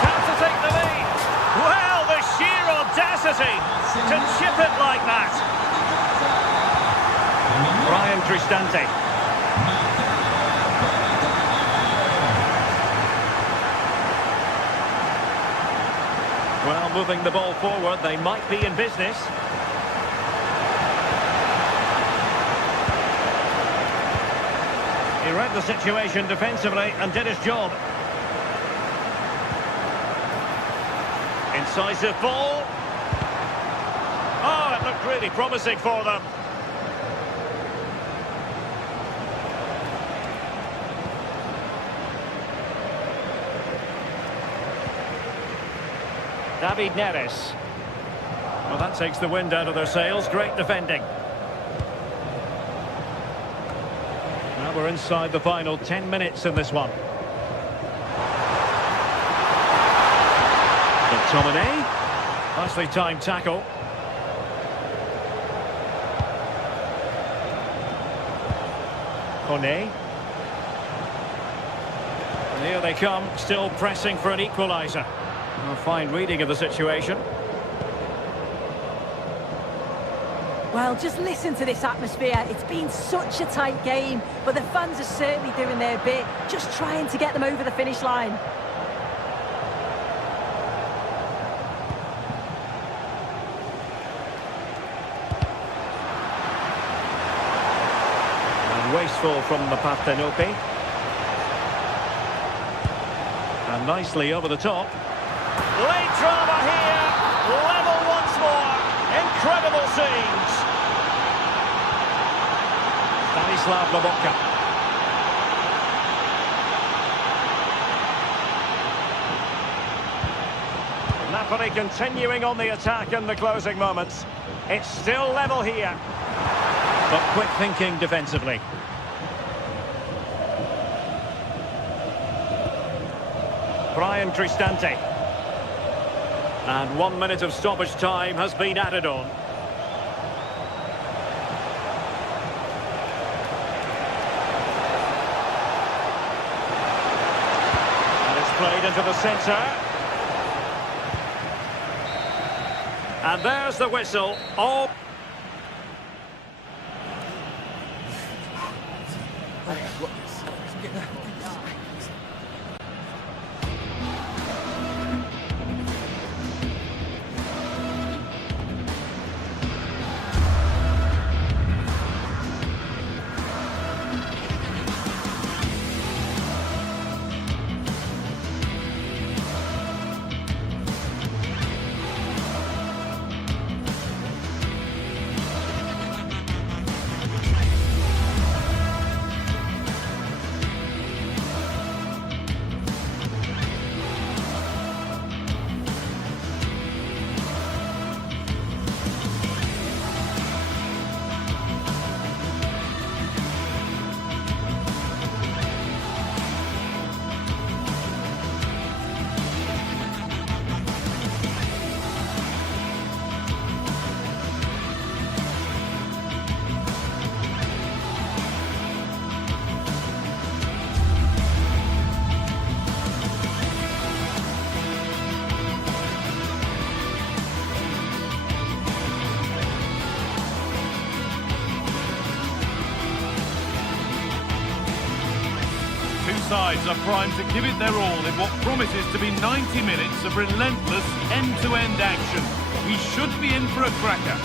Time to take the lead. Well, the sheer audacity to chip it like that. Brian Cristante. Well, moving the ball forward, they might be in business. He read the situation defensively and did his job. Incisive ball. Oh, it looked really promising for them. David Neres. Well, that takes the wind out of their sails. Great defending. Now we're inside the final 10 minutes in this one. McTominay. Nicely timed tackle. Kone. And here they come, still pressing for an equaliser. A fine reading of the situation. Well, just listen to this atmosphere. It's been such a tight game, but the fans are certainly doing their bit, just trying to get them over the finish line. And wasteful from the Parthenope. And nicely over the top. Late drama here, level once more, incredible scenes. Stanislav Lobotka. Napoli continuing on the attack in the closing moments. It's still level here. But quick thinking defensively. Brian Cristante. And 1 minute of stoppage time has been added on. And it's played into the centre. And there's the whistle. Oh. Sides are primed to give it their all in what promises to be 90 minutes of relentless end-to-end action. We should be in for a cracker.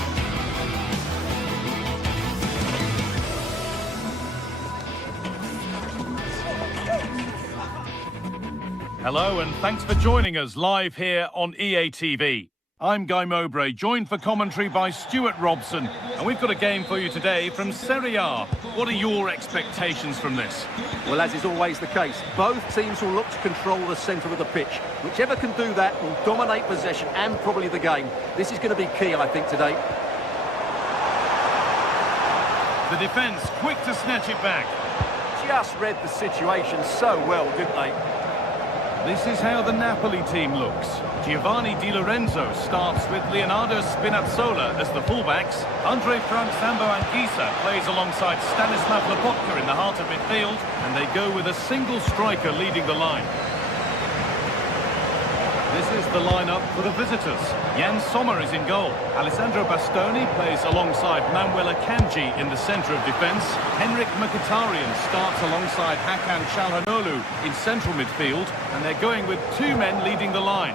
Hello and thanks for joining us live here on EA TV. I'm Guy Mowbray, joined for commentary by Stuart Robson, and we've got a game for you today from Serie A. What are your expectations from this? Well, as is always the case, both teams will look to control the centre of the pitch. Whichever can do that will dominate possession and probably the game. This is going to be key, I think, today. The defence quick to snatch it back. Just read the situation so well, didn't they? This is how the Napoli team looks. Giovanni Di Lorenzo starts with Leonardo Spinazzola as the fullbacks. Andre Frank Sambo Anguissa plays alongside Stanislav Lobotka in the heart of midfield, and they go with a single striker leading the line. This is the lineup for the visitors. Jan Sommer is in goal. Alessandro Bastoni plays alongside Manuel Akanji in the centre of defence. Henrik Mkhitaryan starts alongside Hakan Çalhanoğlu in central midfield, and they're going with two men leading the line.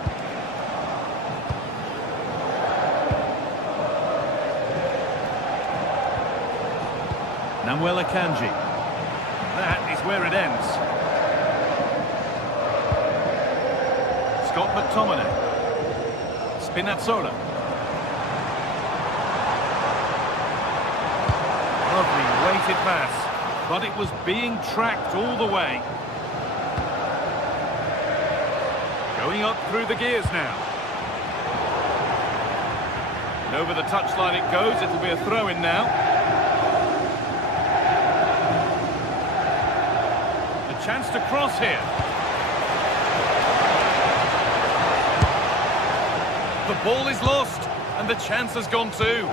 Manuel Akanji. That is where it ends. Scott McTominay. Spinazzola. Lovely weighted pass, but it was being tracked all the way. Going up through the gears now. And over the touchline it goes, it'll be a throw-in now. A chance to cross here. The ball is lost, and the chance has gone too.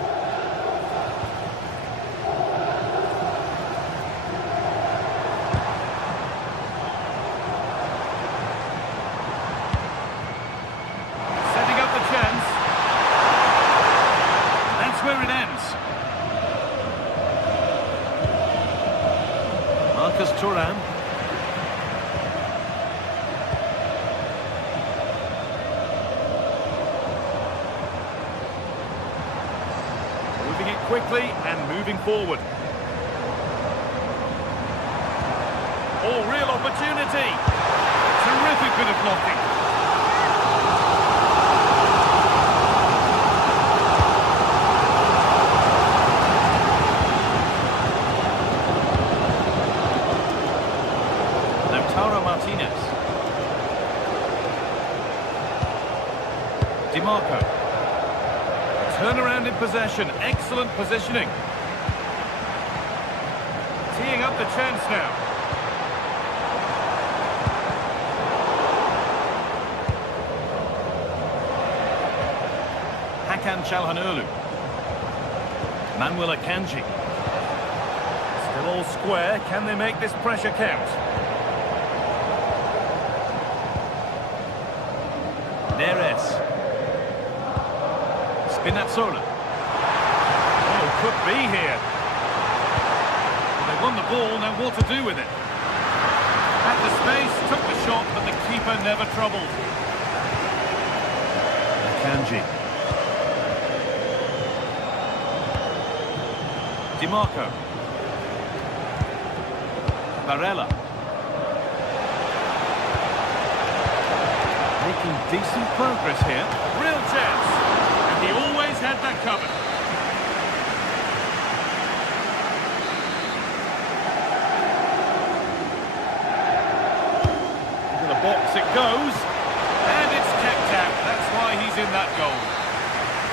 Setting up the chance. That's where it ends. Marcus Thuram. Quickly and moving forward. Oh, real opportunity. Terrific bit of blocking. Lautaro Martinez. Di Marco. Turnaround in possession, excellent positioning. Teeing up the chance now. Hakan Çalhanoğlu. Manuel Akanji. Still all square, can they make this pressure count? Neres. Spinazzola. Oh, could be here. They won the ball, now what to do with it? At the space, took the shot, but the keeper never troubled. Akanji. Di Marco. Barella. Making decent progress here. Real chance. He always had that covered. Into the box it goes. And it's kept out. That's why he's in that goal.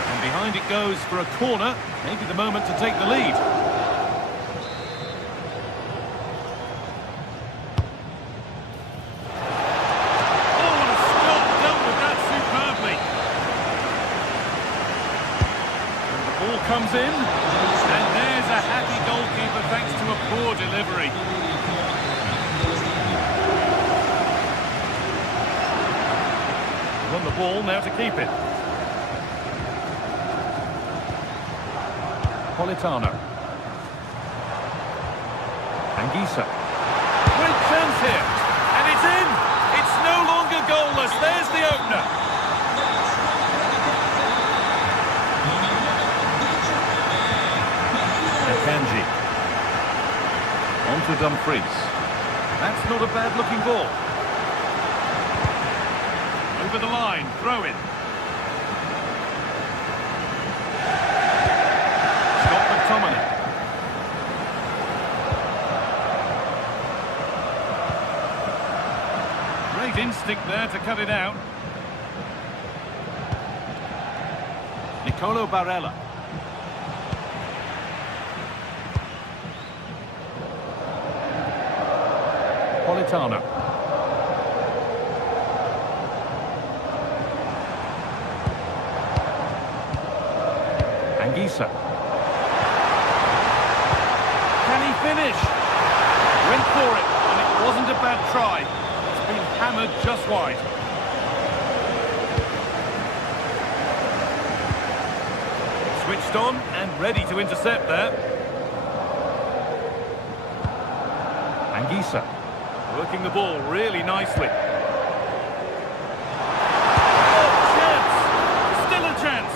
And behind it goes for a corner. Maybe the moment to take the lead. Comes in, and there's a happy goalkeeper thanks to a poor delivery. Won the ball, now to keep it. Politano. Anguissa. Great chance here, and it's in! It's no longer goalless, there's the opener. Akanji. On to Dumfries. That's not a bad-looking ball. Over the line, throw in. Scott McTominay. instinct there to cut it out. Nicolo Barella. Politano. Anguissa. Can he finish? Went for it, and it wasn't a bad try. It's been hammered just wide. Switched on and ready to intercept there. Anguissa. Working the ball really nicely. Oh, chance! Still a chance!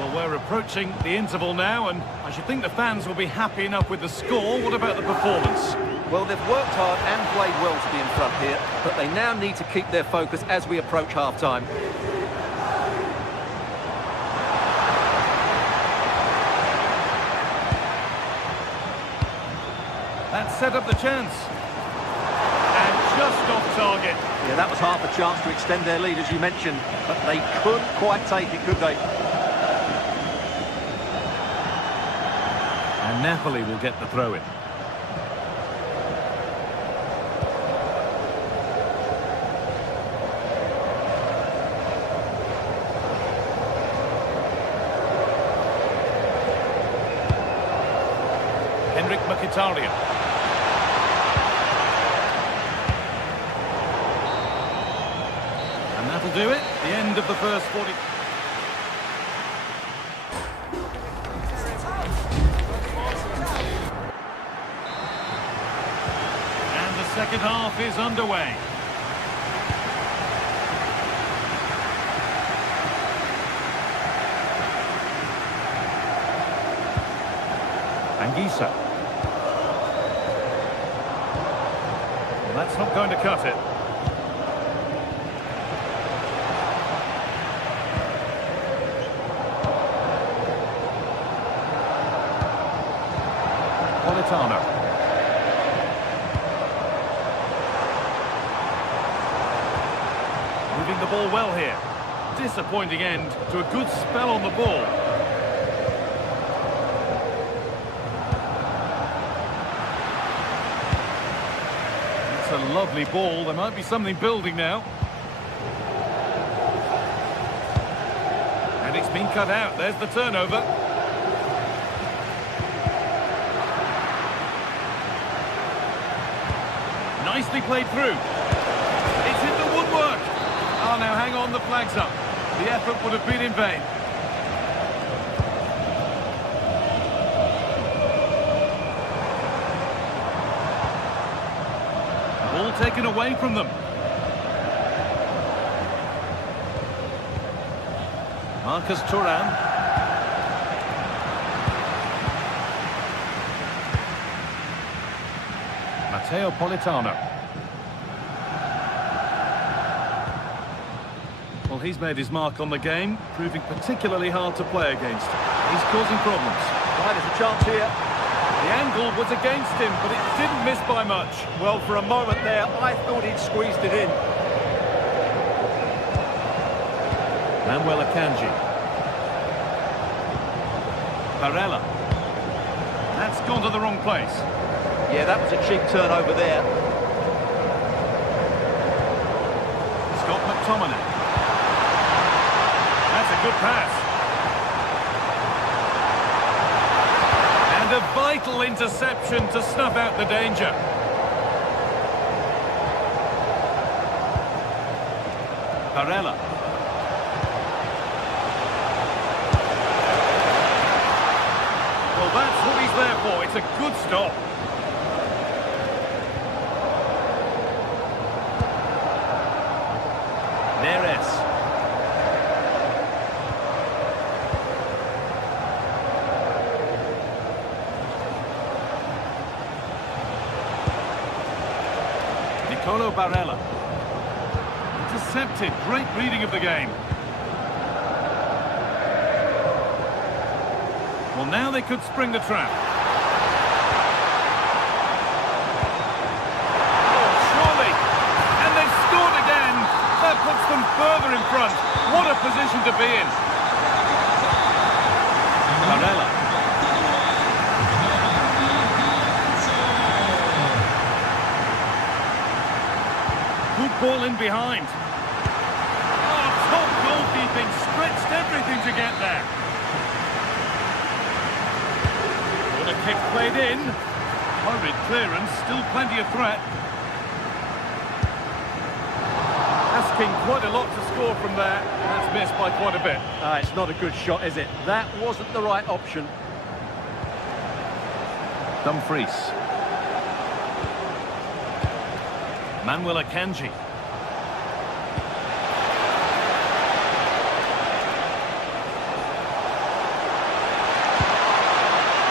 Well, we're approaching the interval now, and I should think the fans will be happy enough with the score. What about the performance? Well, they've worked hard and played well to be in front here, but they now need to keep their focus as we approach half-time. That set up the chance. And just off target. Yeah, that was half a chance to extend their lead, as you mentioned, but they couldn't quite take it, could they? And Napoli will get the throw-in. Mkhitaryan. And that'll do it. The end of the first 40. And the second half is underway. Anguissa. That's not going to cut it. Politano. Moving the ball well here. Disappointing end to a good spell on the ball. A lovely ball. There might be something building now. And it's been cut out. There's the turnover. Nicely played through. It's hit the woodwork. Oh, now hang on, the flag's up. The effort would have been in vain. Ball taken away from them. Marcus Thuram. Matteo Politano. Well, he's made his mark on the game, proving particularly hard to play against. He's causing problems. Right, there's a chance here. The angle was against him, but it didn't miss by much. Well, for a moment there, I thought he'd squeezed it in. Manuel Akanji. Barella. That's gone to the wrong place. Yeah, that was a cheap turnover there. Scott McTominay. That's a good pass. And a vital interception to snuff out the danger. Barella. Well, that's what he's there for. It's a good stop. Neres. Nicolo Barella. Intercepted. Great reading of the game. Well, now they could spring the trap. Oh, surely. And they've scored again. That puts them further in front. What a position to be in. Varela. Good ball in behind. Oh, top goalkeeping. Stretched everything to get there. What a kick played in. Hurried clearance. Still plenty of threat. Asking quite a lot to score from there. That's missed by quite a bit. It's not a good shot, is it? That wasn't the right option. Dumfries. Manuel Akanji.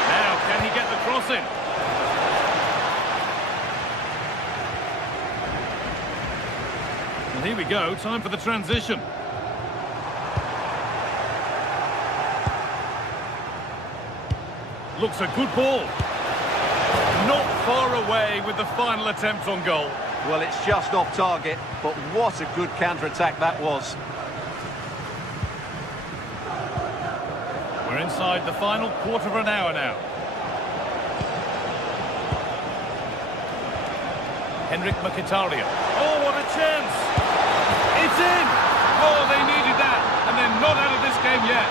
Now, can he get the cross in? And here we go, time for the transition. Looks a good ball. Not far away with the final attempt on goal. Well, it's just off target, but what a good counter-attack that was. We're inside the final quarter of an hour now. Henrik Mkhitaryan. Oh, what a chance! It's in! Oh, they needed that, and they're not out of this game yet.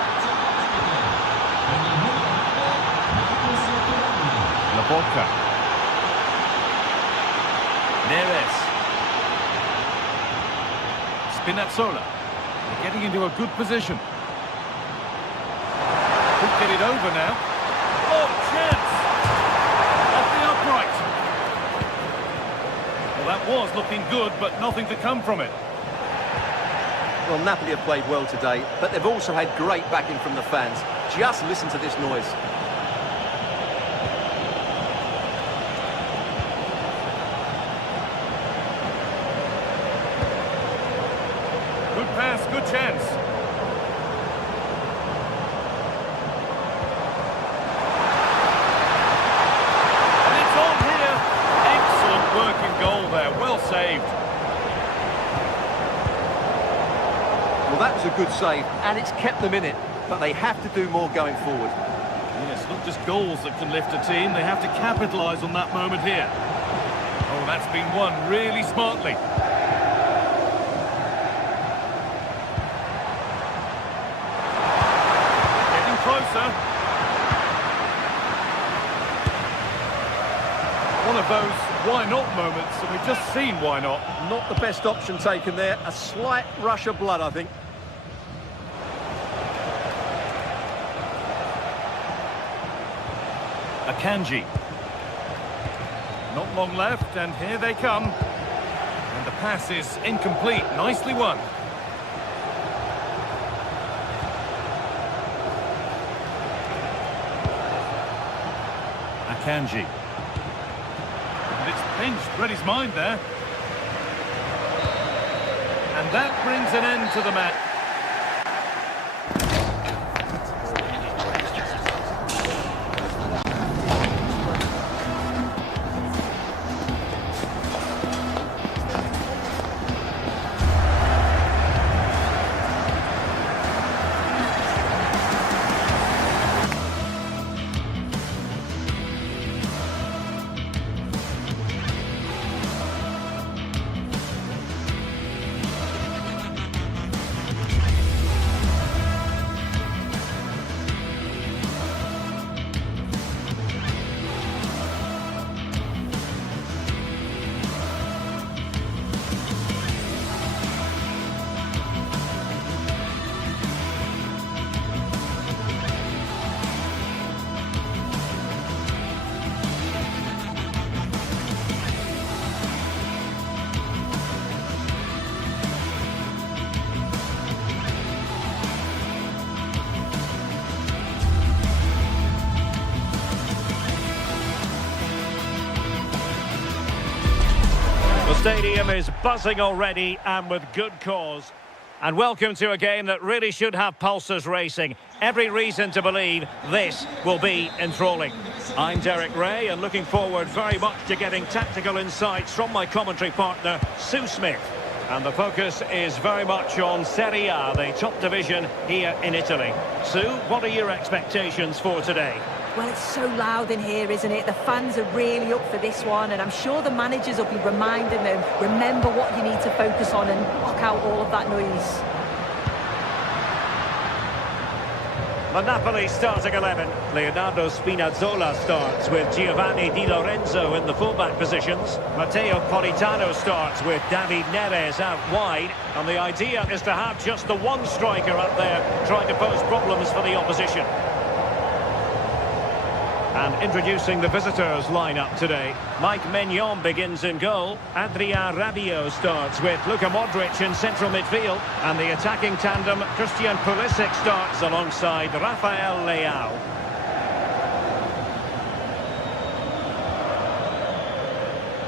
Laporta. Neres. Spinazzola. They're getting into a good position. Could get it over now. Oh, chance! Off the upright. Well, that was looking good, but nothing to come from it. Well, Napoli have played well today, but they've also had great backing from the fans. Just listen to this noise. Good pass, good chance. And it's on here. Excellent work in goal there. Well saved. Well, that was a good save, and it's kept them in it, but they have to do more going forward. Yes, not just goals that can lift a team. They have to capitalise on that moment here. Oh, that's been won really smartly. Closer. One of those why not moments, and we've just seen why not. Not the best option taken there. A slight rush of blood, I think. Akanji. Not long left, and here they come. And the pass is incomplete. Nicely won. Akanji. And it's pinched, read his mind there. And that brings an end to the match. The stadium is buzzing already, and with good cause. and welcome to a game that really should have pulses racing. Every reason to believe this will be enthralling. I'm Derek Ray, and looking forward very much to getting tactical insights from my commentary partner, Sue Smith. And the focus is very much on Serie A, the top division here in Italy. Sue, what are your expectations for today? Well, it's so loud in here, isn't it? The fans are really up for this one, and I'm sure the managers will be reminding them, remember what you need to focus on and block out all of that noise. The Napoli starting 11. Leonardo Spinazzola starts with Giovanni Di Lorenzo in the fullback positions. Matteo Politano starts with David Neres out wide. And the idea is to have just the one striker up there trying to pose problems for the opposition. And introducing the visitors lineup today. Mike Maignan begins in goal. Adrien Rabiot starts with Luka Modric in central midfield. And the attacking tandem, Christian Pulisic, starts alongside Rafael Leao.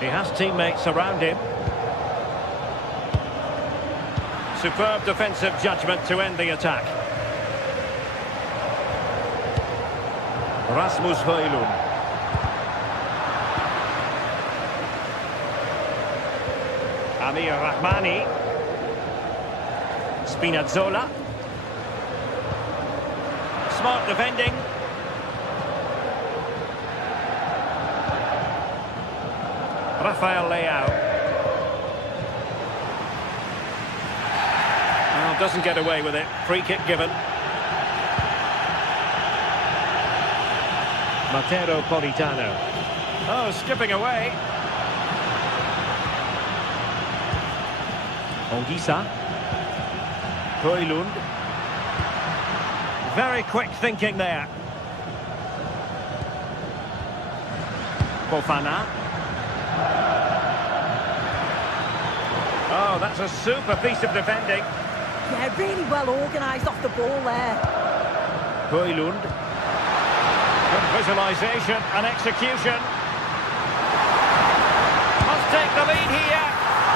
He has teammates around him. Superb defensive judgment to end the attack. Rasmus Højlund. Amir Rahmani. Spinazzola. Smart defending. Rafael Leao. Well, doesn't get away with it. Free kick given. Matteo Politano. Oh, skipping away. Ongisa. Højlund. Very quick thinking there. Fofana. Oh, that's a super piece of defending. Yeah, really well organised off the ball there. Højlund. Good visualisation and execution. Must take the lead here.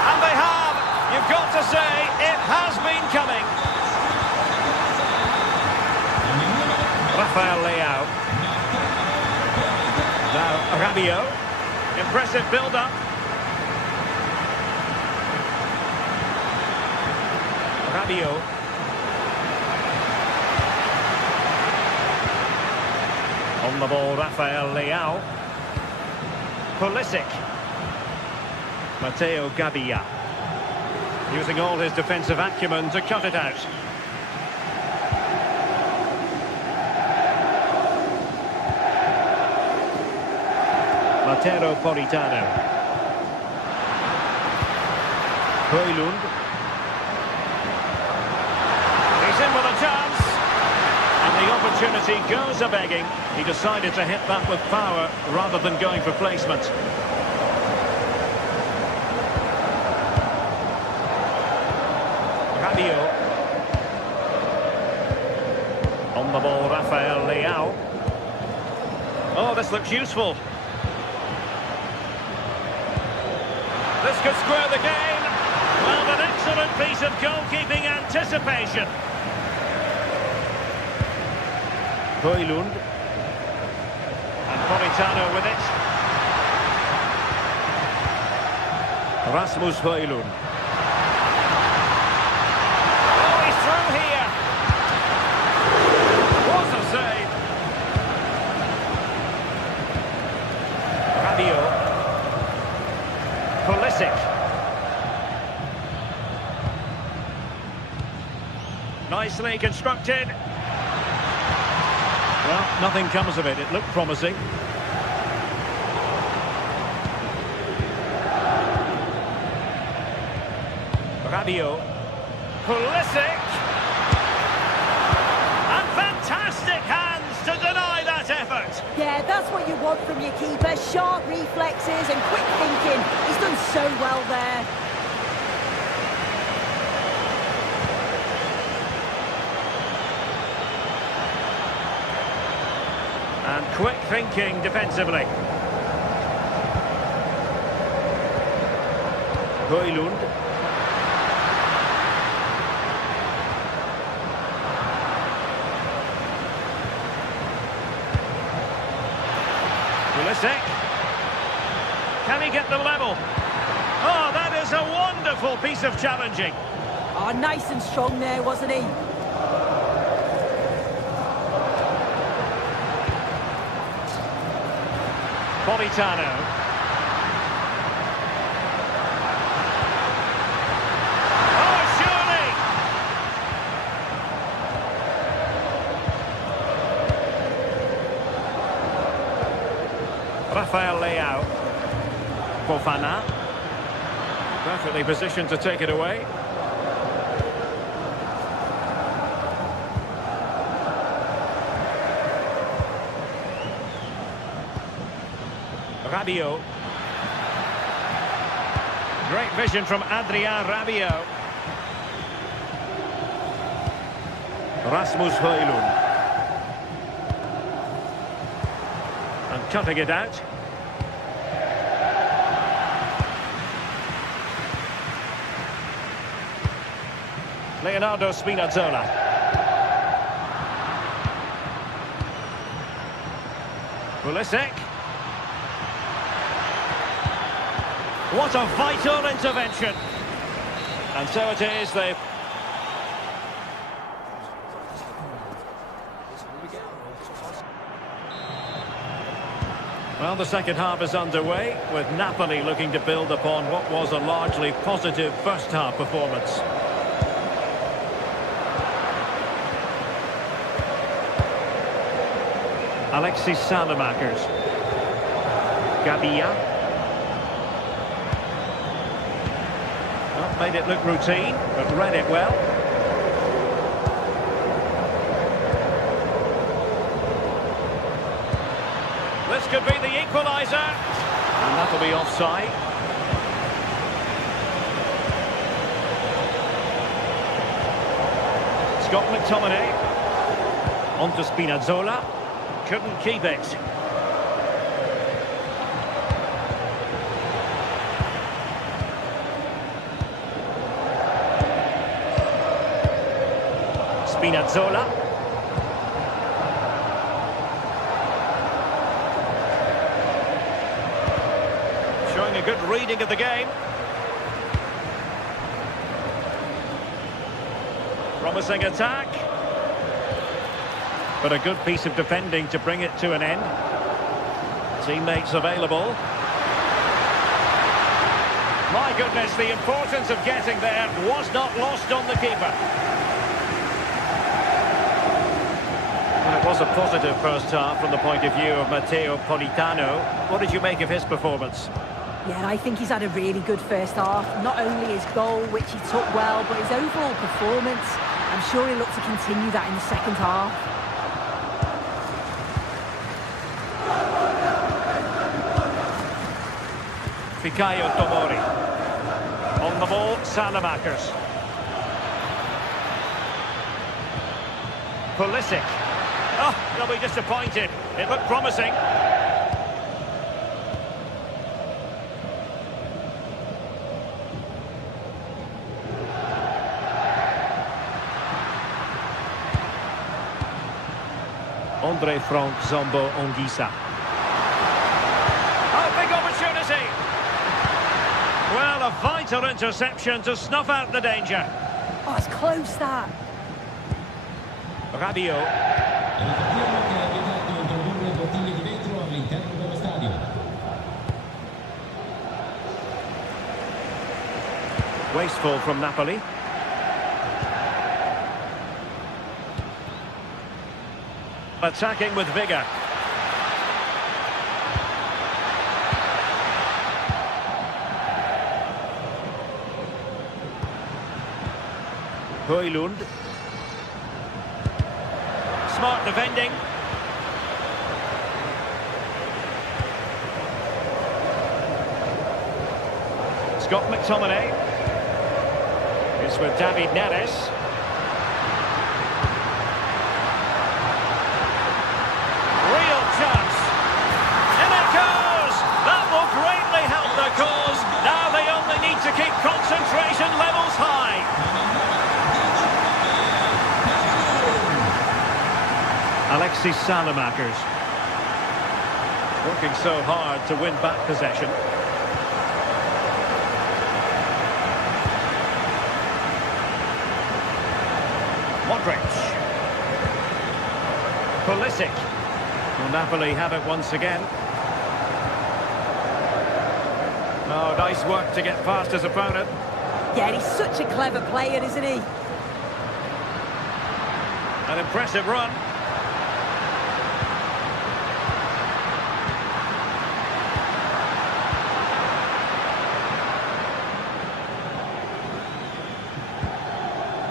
And they have. You've got to say, it has been coming. Rafael Leao. Now Rabiot. Impressive build-up. Rabiot. On the ball, Rafael Leao. Pulisic. Matteo Gabbia. Using all his defensive acumen to cut it out. Matteo Politano. Højlund. He's in with a chance. And the opportunity goes a-begging. He decided to hit that with power rather than going for placement. Rabiot. On the ball, Rafael Leao. Oh, this looks useful. This could square the game. Well, an excellent piece of goalkeeping anticipation. Højlund. And Politano with it. Rasmus Højlund. Oh, he's through here. What a save. Rabiot. Pulisic. Nicely constructed. Well, nothing comes of it. It looked promising. Rabiot. Pulisic. And fantastic hands to deny that effort. Yeah, that's what you want from your keeper. Sharp reflexes and quick thinking. He's done so well there. And quick thinking defensively. Højlund. Pulisic. Can he get them level? Oh, that is a wonderful piece of challenging. Oh, nice and strong there, wasn't he? Politano. Oh, surely! Rafael Leao. Fofana. Perfectly positioned to take it away. Rabiot. Great vision from Adrien Rabiot. Rasmus Højlund. And cutting it out. Leonardo Spinazzola. Pulisic. What a vital intervention. And so it is, they've... Well, the second half is underway, with Napoli looking to build upon what was a largely positive first-half performance. Alexis Salamakers. Gabia. Well, made it look routine, but read it well. This could be the equaliser. And that'll be offside. Scott McTominay. On to Spinazzola. Couldn't keep it. Spinazzola. Showing a good reading of the game. Promising attack. But a good piece of defending to bring it to an end. Teammates available. My goodness, the importance of getting there was not lost on the keeper. Well, it was a positive first half from the point of view of Matteo Politano. What did you make of his performance? Yeah, and I think he's had a really good first half. Not only his goal, which he took well, but his overall performance. I'm sure he'll look to continue that in the second half. Fikayo Tomori. On the ball, Salamakers. Pulisic. Oh, they'll be disappointed. It looked promising. Andre Frank Zombo Ongisa. Oh, big opportunity. Well, a vital interception to snuff out the danger. Oh, it's close, that. Rabiot. Wasteful from Napoli. Attacking with vigour. Højlund. Smart defending. Scott McTominay. It's with David Neres. Real chance. In it goes! That will greatly help their cause. Now they only need to keep concentration levels high. Alexis Salamakers. Working so hard to win back possession. Modric. Pulisic. Will Napoli have it once again? Oh, nice work to get past his opponent. Yeah, he's such a clever player, isn't he? An impressive run.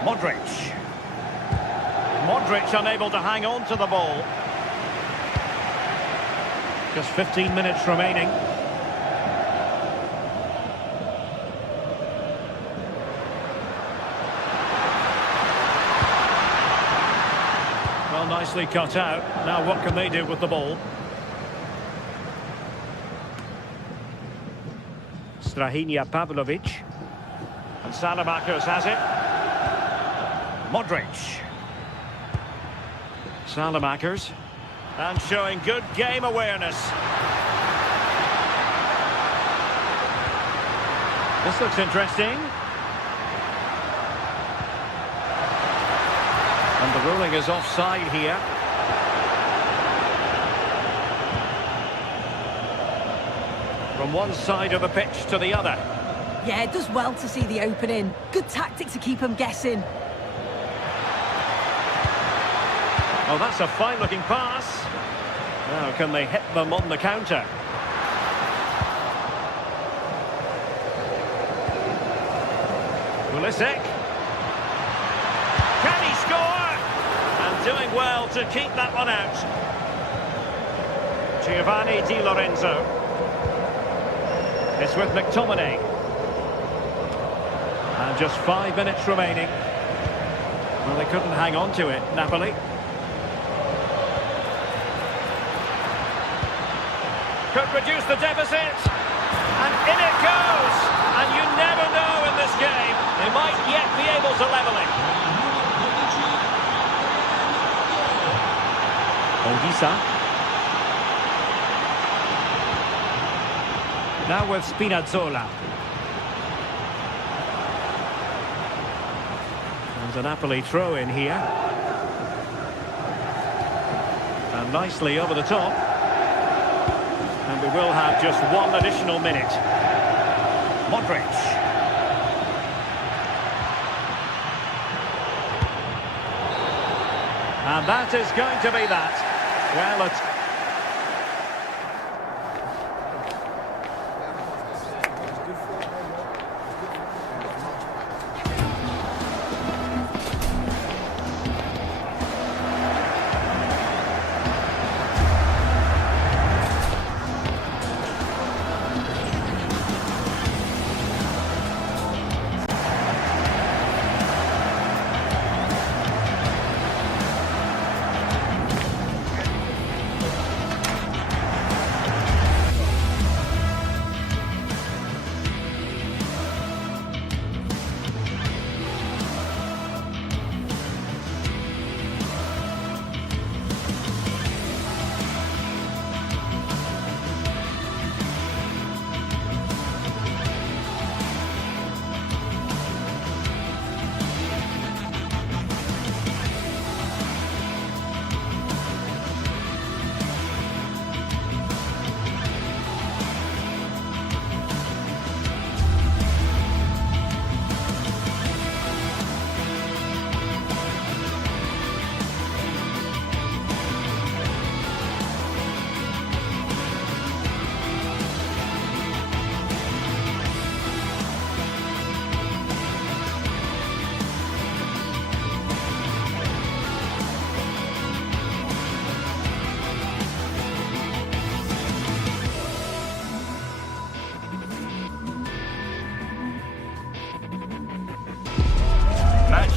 Modric. Modric unable to hang on to the ball. Just 15 minutes remaining. Well, nicely cut out. Now what can they do with the ball? Strahinja Pavlovic. And Salamakers has it. Modric. Salamakers. And showing good game awareness. This looks interesting. And the ruling is offside here. From one side of the pitch to the other. Yeah, it does well to see the opening. Good tactic to keep them guessing. Oh, that's a fine-looking pass. Now, can they hit them on the counter? Pulisic. Can he score? And doing well to keep that one out. Giovanni Di Lorenzo. It's with McTominay. And just 5 minutes remaining. Well, they couldn't hang on to it, Napoli. Could reduce the deficit, and in it goes, and you never know in this game, they might yet be able to level it. Odisa. Now with Spinazzola. There's a Napoli throw in here. And nicely over the top. And we will have just one additional minute. Modric. And that is going to be that. Well, it's...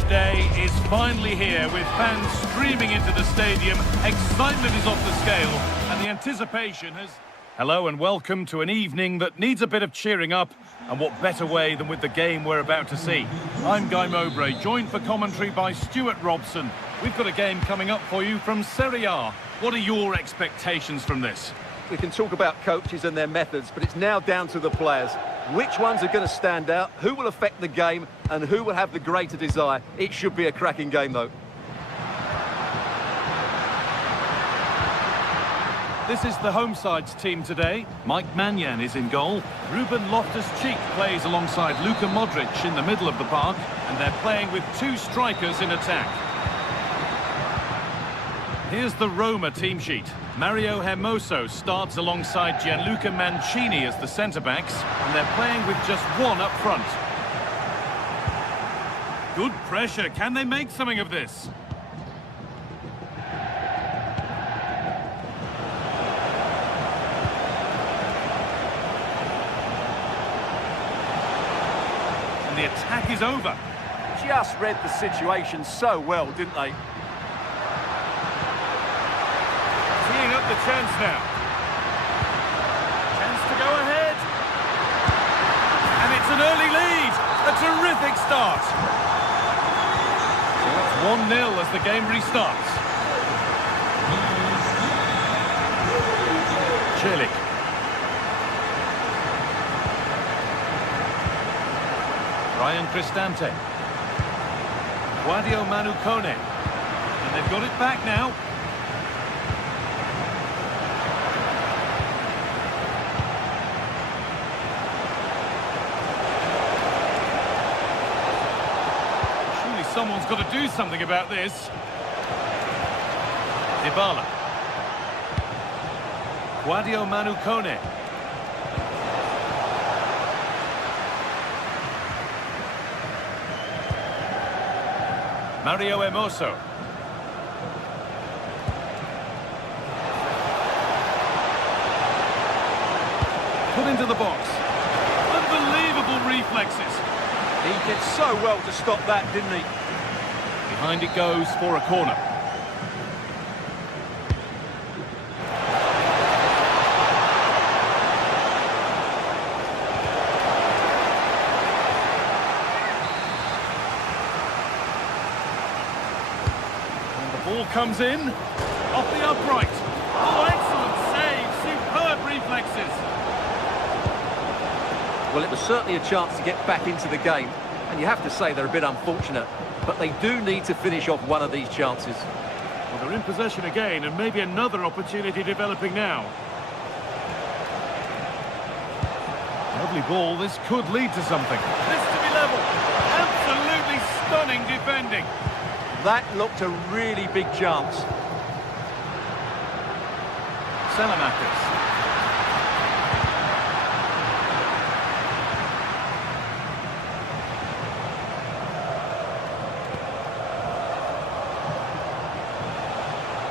Day is finally here with fans streaming into the stadium. Excitement is off the scale and the anticipation has... Hello and welcome to an evening that needs a bit of cheering up, and what better way than with the game we're about to see. I'm Guy Mowbray, joined for commentary by Stuart Robson. We've got a game coming up for you from Serie A. What are your expectations from this? we can talk about coaches and their methods, but it's now down to the players. Which ones are going to stand out, who will affect the game, and who will have the greater desire. It should be a cracking game, though. This is the home side's team today. Mike Maignan is in goal. Ruben Loftus-Cheek plays alongside Luka Modric in the middle of the park, and they're playing with two strikers in attack. Here's the Roma team sheet. Mario Hermoso starts alongside Gianluca Mancini as the centre-backs, and they're playing with just one up front. Good pressure. Can they make something of this? And the attack is over. Just read the situation so well, didn't they? Teeing up the chance now. Chance to go ahead. And it's an early lead. A terrific start. So it's 1-0 as the game restarts. Celik. Ryan Cristante. Guadio Manu Kone. And they've got it back now. Someone's got to do something about this. Dybala. Guadio Manu Kone. Mario Hermoso. Put into the box. Unbelievable reflexes. He did so well to stop that, didn't he? Behind it goes for a corner. And the ball comes in. Off the upright. Oh, excellent save. Superb reflexes. Well, it was certainly a chance to get back into the game. And you have to say they're a bit unfortunate. But they do need to finish off one of these chances. Well, they're in possession again, and maybe another opportunity developing now. Lovely ball. This could lead to something. This to be level. Absolutely stunning defending. That looked a really big chance. Salamakis.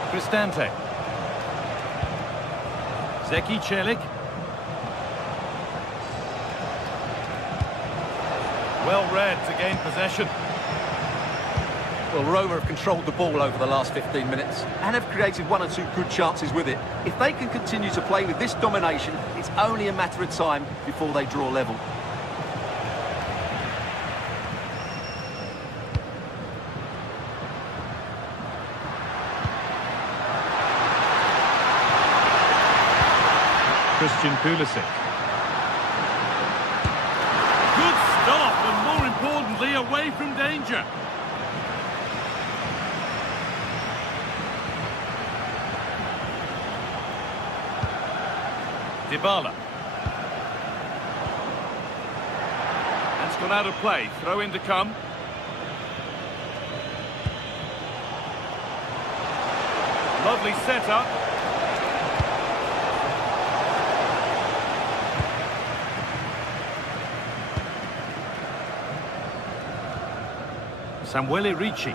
Cristante. Zeki Celik. Well read to gain possession. Well, Roma have controlled the ball over the last 15 minutes and have created one or two good chances with it. If they can continue to play with this domination, it's only a matter of time before they draw level. Christian Pulisic. Good stop, and more importantly, away from danger. Dybala. That's gone out of play. Throw in to come. Lovely setup. Samuele Ricci.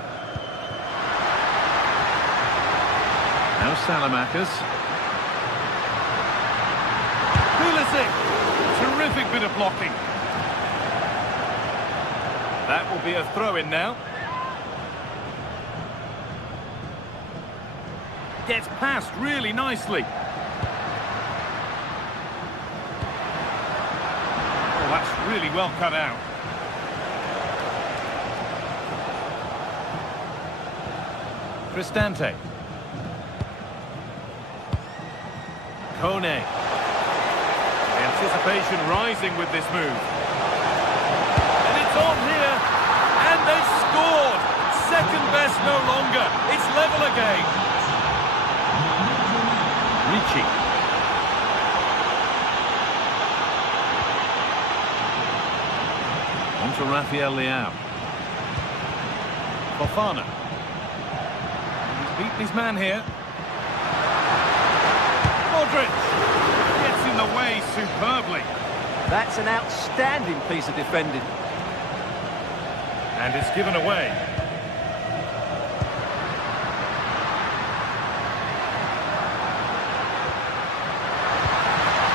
Now Salamakis. Pulisic. Terrific bit of blocking. That will be a throw-in now. Gets past really nicely. Oh, that's really well cut out. Cristante. Kone. The anticipation rising with this move. And it's on here. And they've scored. Second best no longer. It's level again. Ricci. On to Rafael Leao. Fofana. He's beaten his man here. Modric gets in the way superbly. That's an outstanding piece of defending. And it's given away.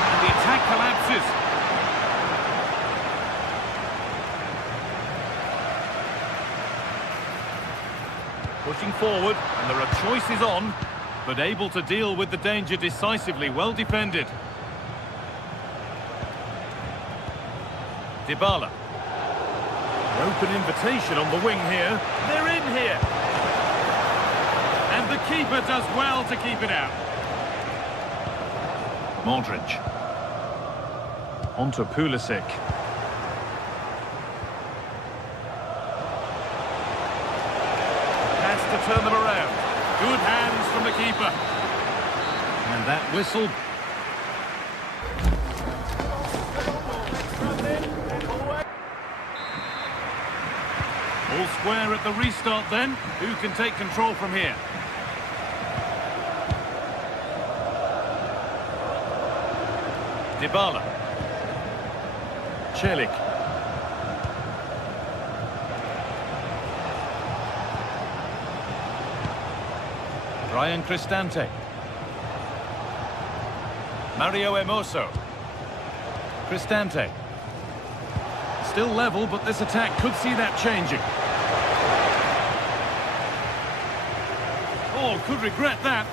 And the attack collapses. Pushing forward, and there are choices on, but able to deal with the danger decisively. Well defended. Dybala. Open invitation on the wing here. They're in here. And the keeper does well to keep it out. Modric. On to Pulisic. To turn them around. Good hands from the keeper. And that whistle. All square at the restart then. Who can take control from here? Dybala. Celik. Ryan Cristante. Mario Hermoso. Cristante. Still level, but this attack could see that changing. Oh, could regret that.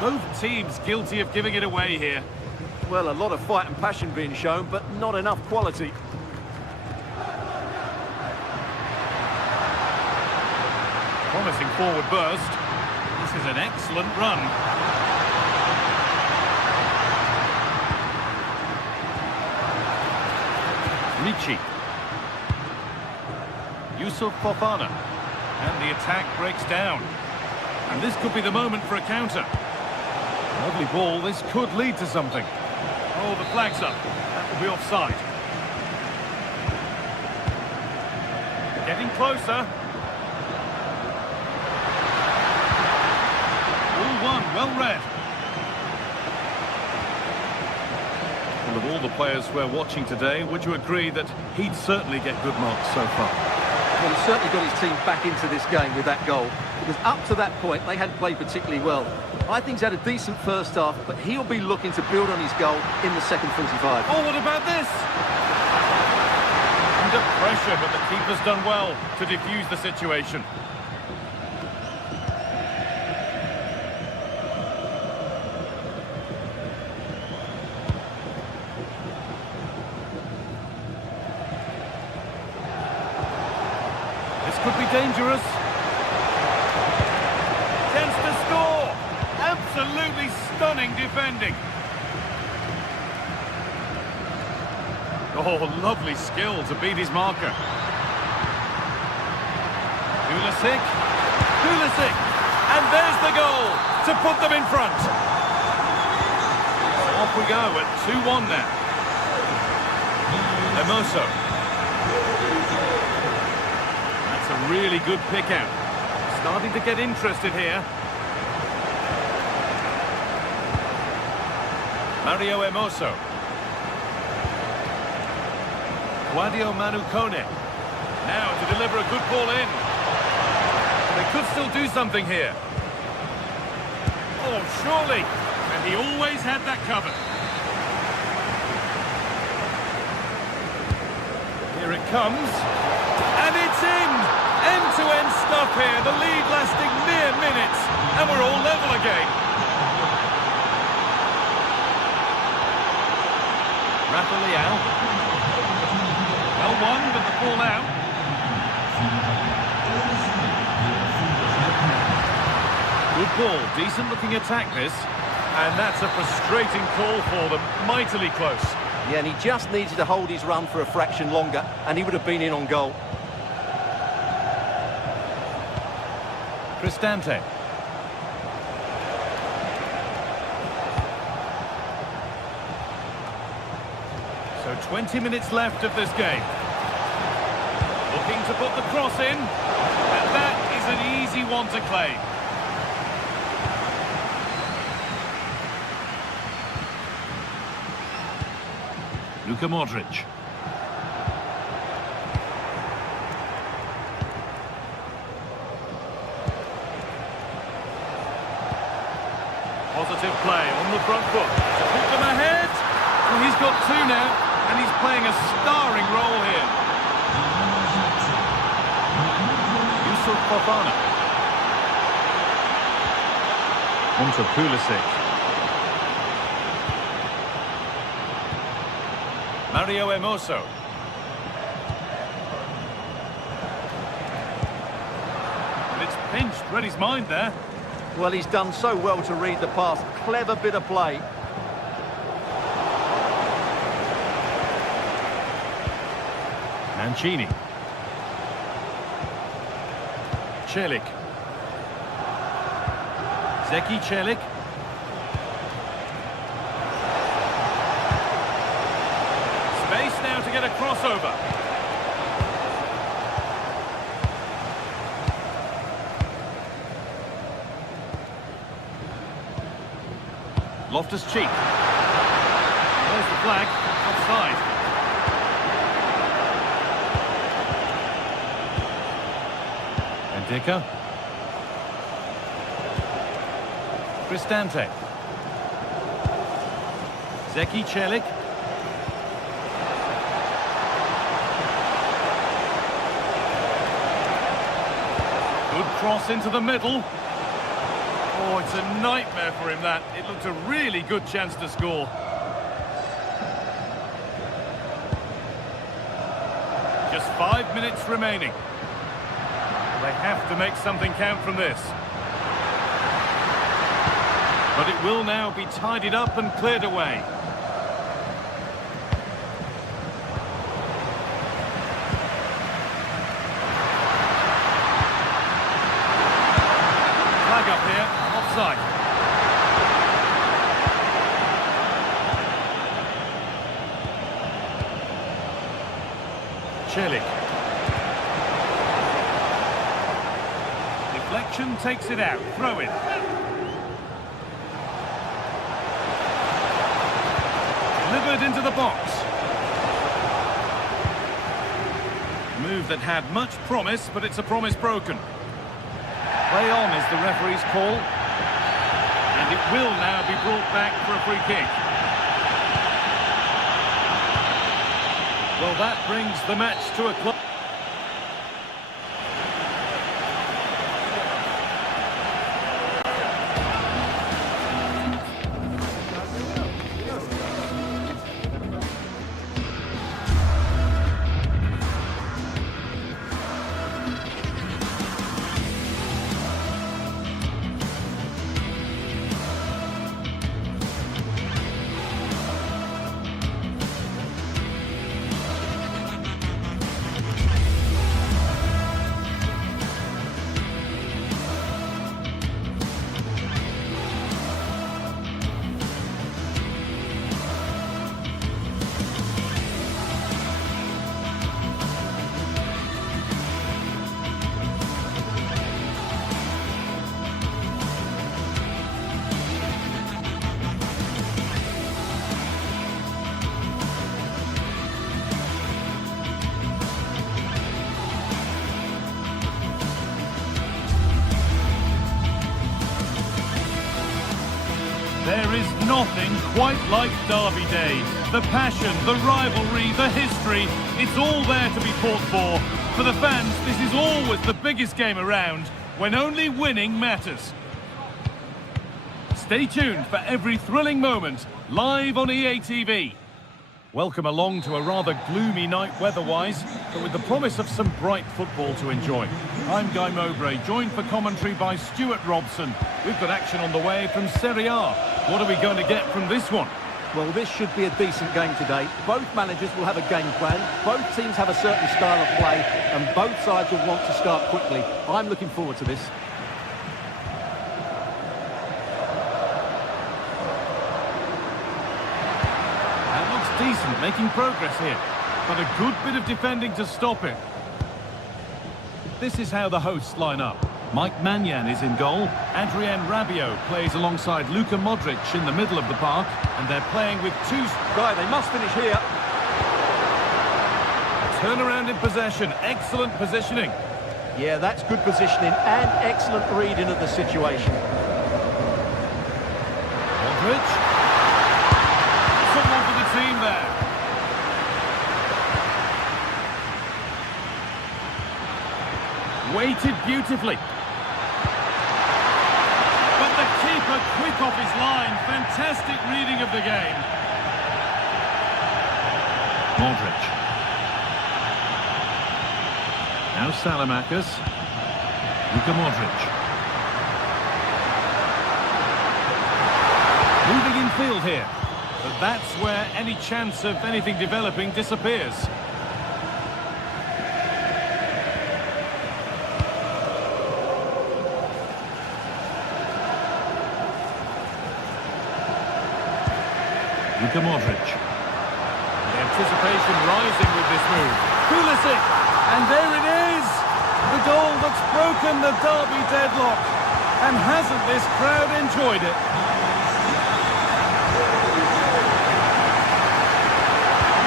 Both teams guilty of giving it away here. Well, a lot of fight and passion being shown, but not enough quality. Promising forward burst. This is an excellent run. Ricci. Yusuf Fofana. And the attack breaks down. And this could be the moment for a counter. Lovely ball. This could lead to something. Oh, the flag's up. That will be offside. Getting closer. Well read. Well, of all the players we're watching today, would you agree that he'd certainly get good marks so far? Well, he's certainly got his team back into this game with that goal. Because up to that point, they hadn't played particularly well. I think he's had a decent first half, but he'll be looking to build on his goal in the second 45. Oh, what about this? Under pressure, but the keeper's done well to defuse the situation. Could be dangerous. Chance to score. Absolutely stunning defending. Oh, lovely skill to beat his marker. Pulisic. Pulisic. And there's the goal to put them in front. So off we go at 2-1 now. Hermoso. A really good pick out. Starting to get interested here. Mario Hermoso. Guadio Manu Kone. Now to deliver a good ball in. They could still do something here. Oh, surely. And he always had that covered. Here it comes. And it's in! End-to-end stuff here. The lead lasting mere minutes. And we're all level again. Rafa Leao. Well won, but the ball out. ball. Decent looking attack this. And that's a frustrating call for them. Mightily close. Yeah, and he just needed to hold his run for a fraction longer, and he would have been in on goal. Cristante. So 20 minutes left of this game. Looking to put the cross in. And that is an easy one to claim. Luka Modric. Positive play on the front foot. To put them ahead. Well, he's got two now, and he's playing a starring role here. Yusuf Fofana. On to Pulisic. Mario Hermoso. And it's pinched, read his mind there. Well, he's done so well to read the pass. Clever bit of play. Mancini. Celik. Zeki Celik. Space now to get a crossover. Loftus-Cheek. There's the flag. Offside. Endika. Cristante. Zeki Celik. Good cross into the middle. Oh, it's a nightmare for him, that. It looked a really good chance to score. Just 5 minutes remaining. They have to make something count from this. But it will now be tidied up and cleared away. Flag up here, offside. Celik. Deflection takes it out. Throw in. Delivered into the box. Move that had much promise, but it's a promise broken. Play on is the referee's call. And it will now be brought back for a free kick. Well, that brings the match to a close. There is nothing quite like Derby Day. The passion, the rivalry, the history, it's all there to be fought for. For the fans, this is always the biggest game around, when only winning matters. Stay tuned for every thrilling moment, live on EA TV. Welcome along to a rather gloomy night weather-wise, but with the promise of some bright football to enjoy. I'm Guy Mowbray, joined for commentary by Stuart Robson. We've got action on the way from Serie A. What are we going to get from this one? Well, this should be a decent game today. Both managers will have a game plan. Both teams have a certain style of play, and both sides will want to start quickly. I'm looking forward to this. That looks decent, making progress here. But a good bit of defending to stop it. This is how the hosts line up. Mike Maignan is in goal. Adrien Rabiot plays alongside Luka Modric in the middle of the park. And they're playing with two... Right, they must finish here. Turnaround in possession. Excellent positioning. Yeah, that's good positioning and excellent reading of the situation. Modric. Someone for the team there. Weighted beautifully. But the keeper quick off his line. Fantastic reading of the game. Modric. Now Salamakers. Luka Modric. Moving in field here. But that's where any chance of anything developing disappears. Luka Modric. The anticipation rising with this move. Pulisic, and there it is! The goal that's broken the derby deadlock. And hasn't this crowd enjoyed it?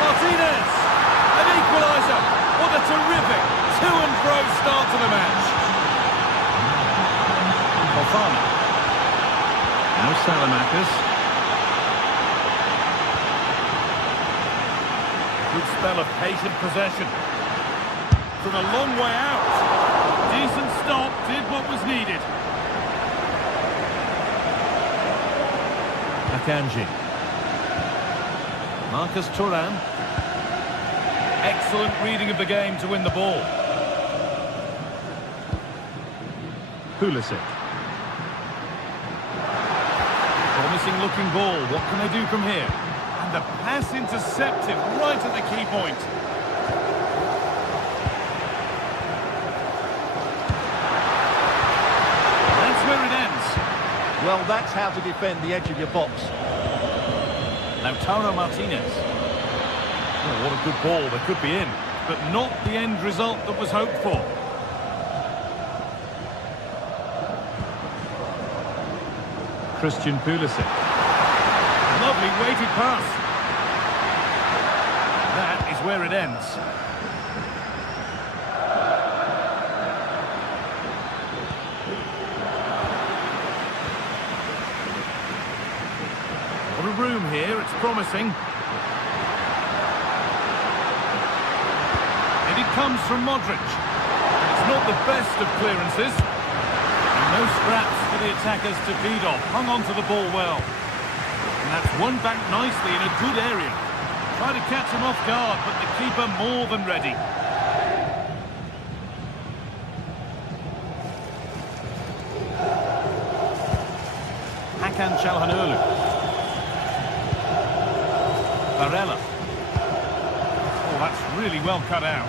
Martinez! An equaliser! What a terrific to-and-fro start to the match. Fofana. Now Salamakers. Good spell of patient possession. From a long way out. Decent stop, did what was needed. Akanji. Marcus Thuram. Excellent reading of the game to win the ball. Pulisic. Promising looking ball. What can they do from here? And the pass intercepted right at the key point. That's where it ends. Well, that's how to defend the edge of your box. Lautaro Martinez. Oh, what a good ball. They could be in. But not the end result that was hoped for. Christian Pulisic. Lovely weighted pass. That is where it ends. What a room here, it's promising. And it comes from Modric. It's not the best of clearances. And no scraps for the attackers to feed off. Hung on to the ball well. And that's won back nicely in a good area. Try to catch him off guard, but the keeper more than ready. Hakan Çalhanoğlu. Barella. Oh, that's really well cut out.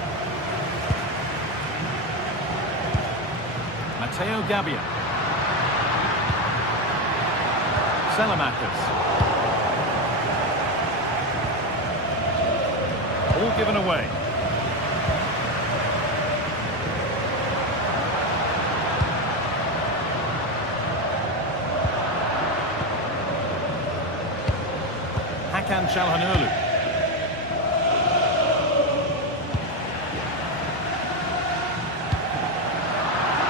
Matteo Gabbia. Salamakers. All given away. Hakan Çalhanoğlu.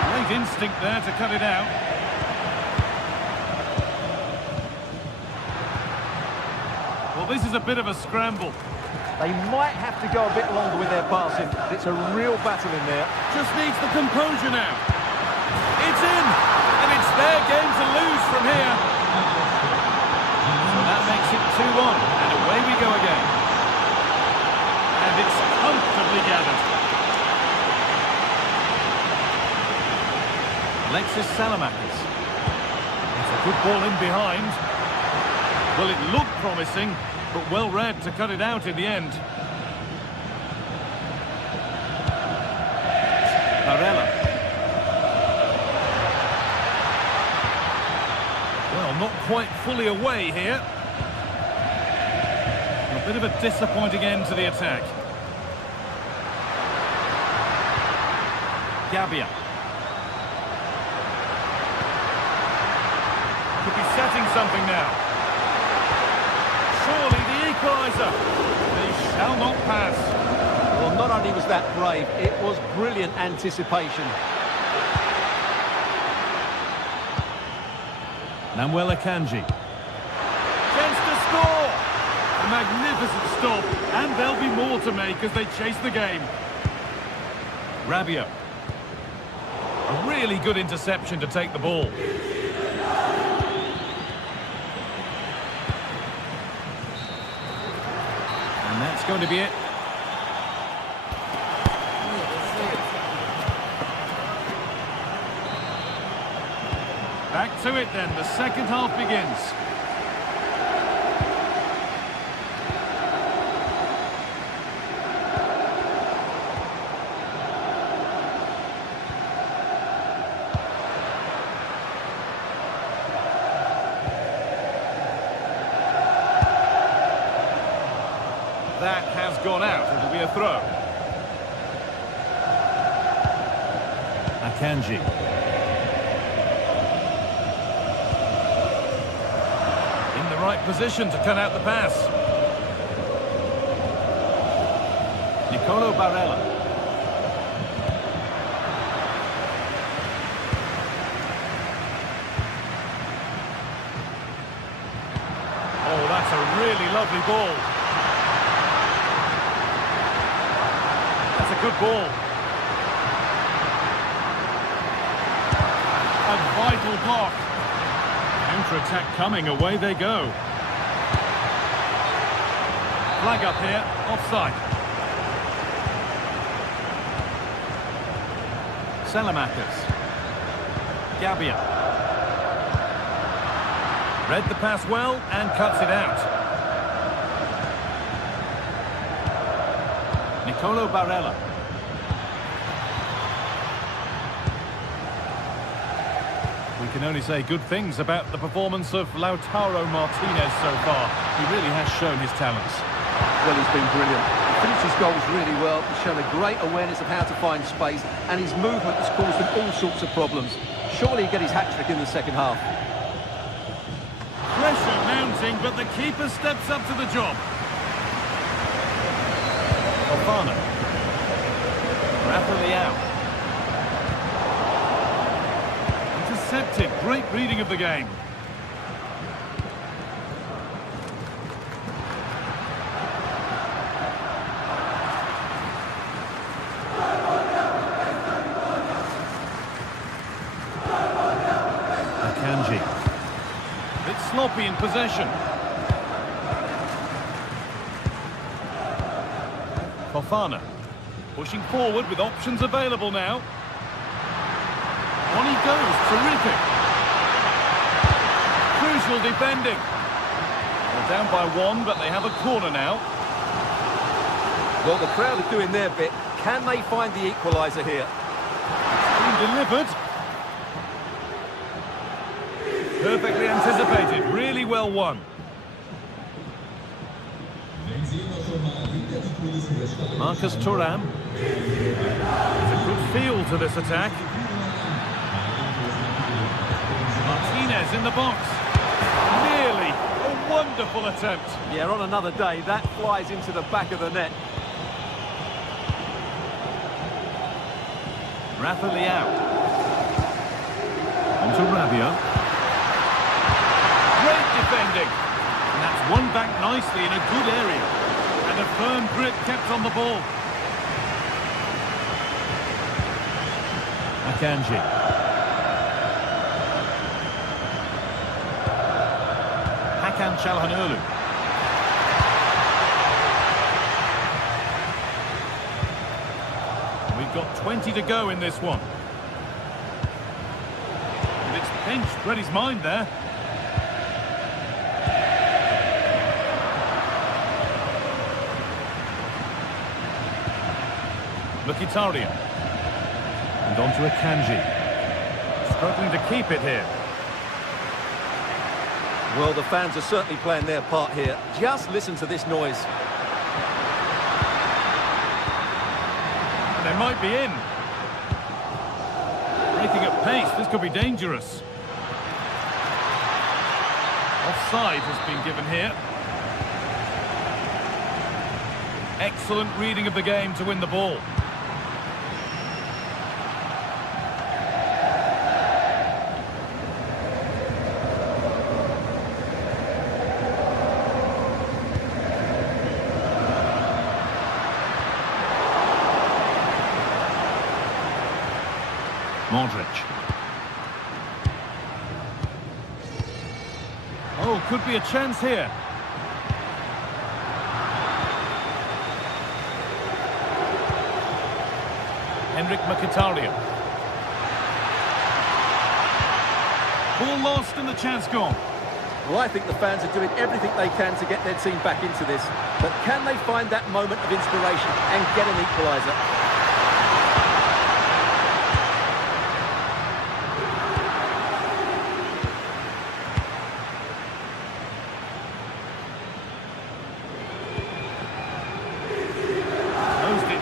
Great instinct there to cut it out. Well, this is a bit of a scramble. They might have to go a bit longer with their passing. It's a real battle in there. Just needs the composure now. It's in, and it's their game to lose from here. So that makes it 2-1, and away we go again. And it's comfortably gathered. Alexis Salamakis. It's a good ball in behind. Well, it looked promising, but well read to cut it out in the end. Barella. Well, not quite fully away here. A bit of a disappointing end to the attack. Gabbia. Could be setting something now. Surely the equaliser. They shall not pass. Well, not only was that brave, it was brilliant anticipation. Namuel Akanji. Chance to score! A magnificent stop, and there'll be more to make as they chase the game. Rabiot. A really good interception to take the ball. And that's going to be it. Back to it then, the second half begins. That has gone out, it'll be a throw. Akanji. Right position to cut out the pass. Nicolo Barella. Oh, that's a really lovely ball. That's a good ball. A vital block. Counter-attack coming, away they go. Flag up here, offside. Salamakis. Gabbia. Read the pass well and cuts it out. Nicolo Barella. We can only say good things about the performance of Lautaro Martinez so far. He really has shown his talents. Well, he's been brilliant. He finished his goals really well. He's shown a great awareness of how to find space, and his movement has caused him all sorts of problems. Surely he'll get his hat-trick in the second half. Pressure mounting, but the keeper steps up to the job. Fofana. Rafa Leao. Intercepted. Great reading of the game. Akanji. A bit sloppy in possession. Fofana. Pushing forward with options available now. On he goes, terrific. Crucial defending. They're down by one, but they have a corner now. Well, the crowd are doing their bit. Can they find the equaliser here? Being delivered. Perfectly anticipated, really well won. Marcus Thuram. There's a good feel to this attack. Martinez in the box. Nearly a wonderful attempt. Yeah, on another day, that flies into the back of the net. Rafa Leao. On to Rabiot. Great defending. And that's won back nicely in a good area. And a firm grip kept on the ball. Akanji. Hakan Çalhanoğlu. We've got 20 to go in this one. Pinched, read his mind there. Mkhitaryan. And on to Akanji. Struggling to keep it here. Well, the fans are certainly playing their part here. Just listen to this noise. And they might be in. Breaking at pace, this could be dangerous. Offside has been given here. Excellent reading of the game to win the ball. Modric. Oh, could be a chance here. Mkhitaryan. Ball lost and the chance gone. Well, I think the fans are doing everything they can to get their team back into this. But can they find that moment of inspiration and get an equaliser?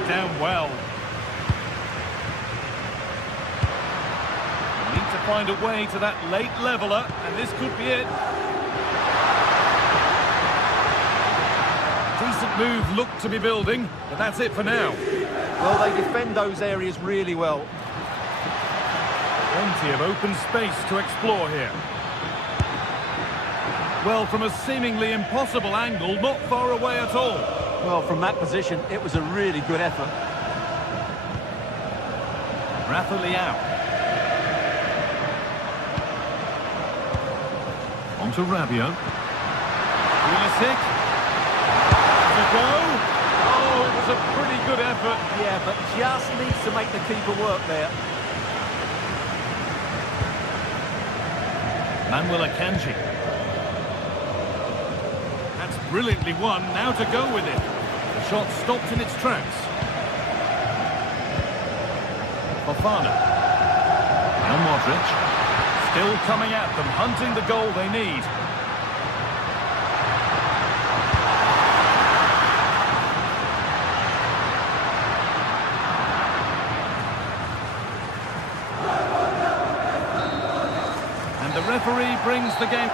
Down well. Need to find a way to that late leveller, and this could be it. Decent move looked to be building, but that's it for now. Well, they defend those areas really well. Plenty of open space to explore here. Well, from a seemingly impossible angle, not far away at all. Well, from that position, it was a really good effort. Rafa Leao. On to Rabiot. Pulisic. To go. Oh, it was a pretty good effort. Yeah, but just needs to make the keeper work there. Manuel Akanji. That's brilliantly won. Now to go with it. The shot stopped in its tracks. Fofana. Now Modric. Still coming at them, hunting the goal they need. And the referee brings the game.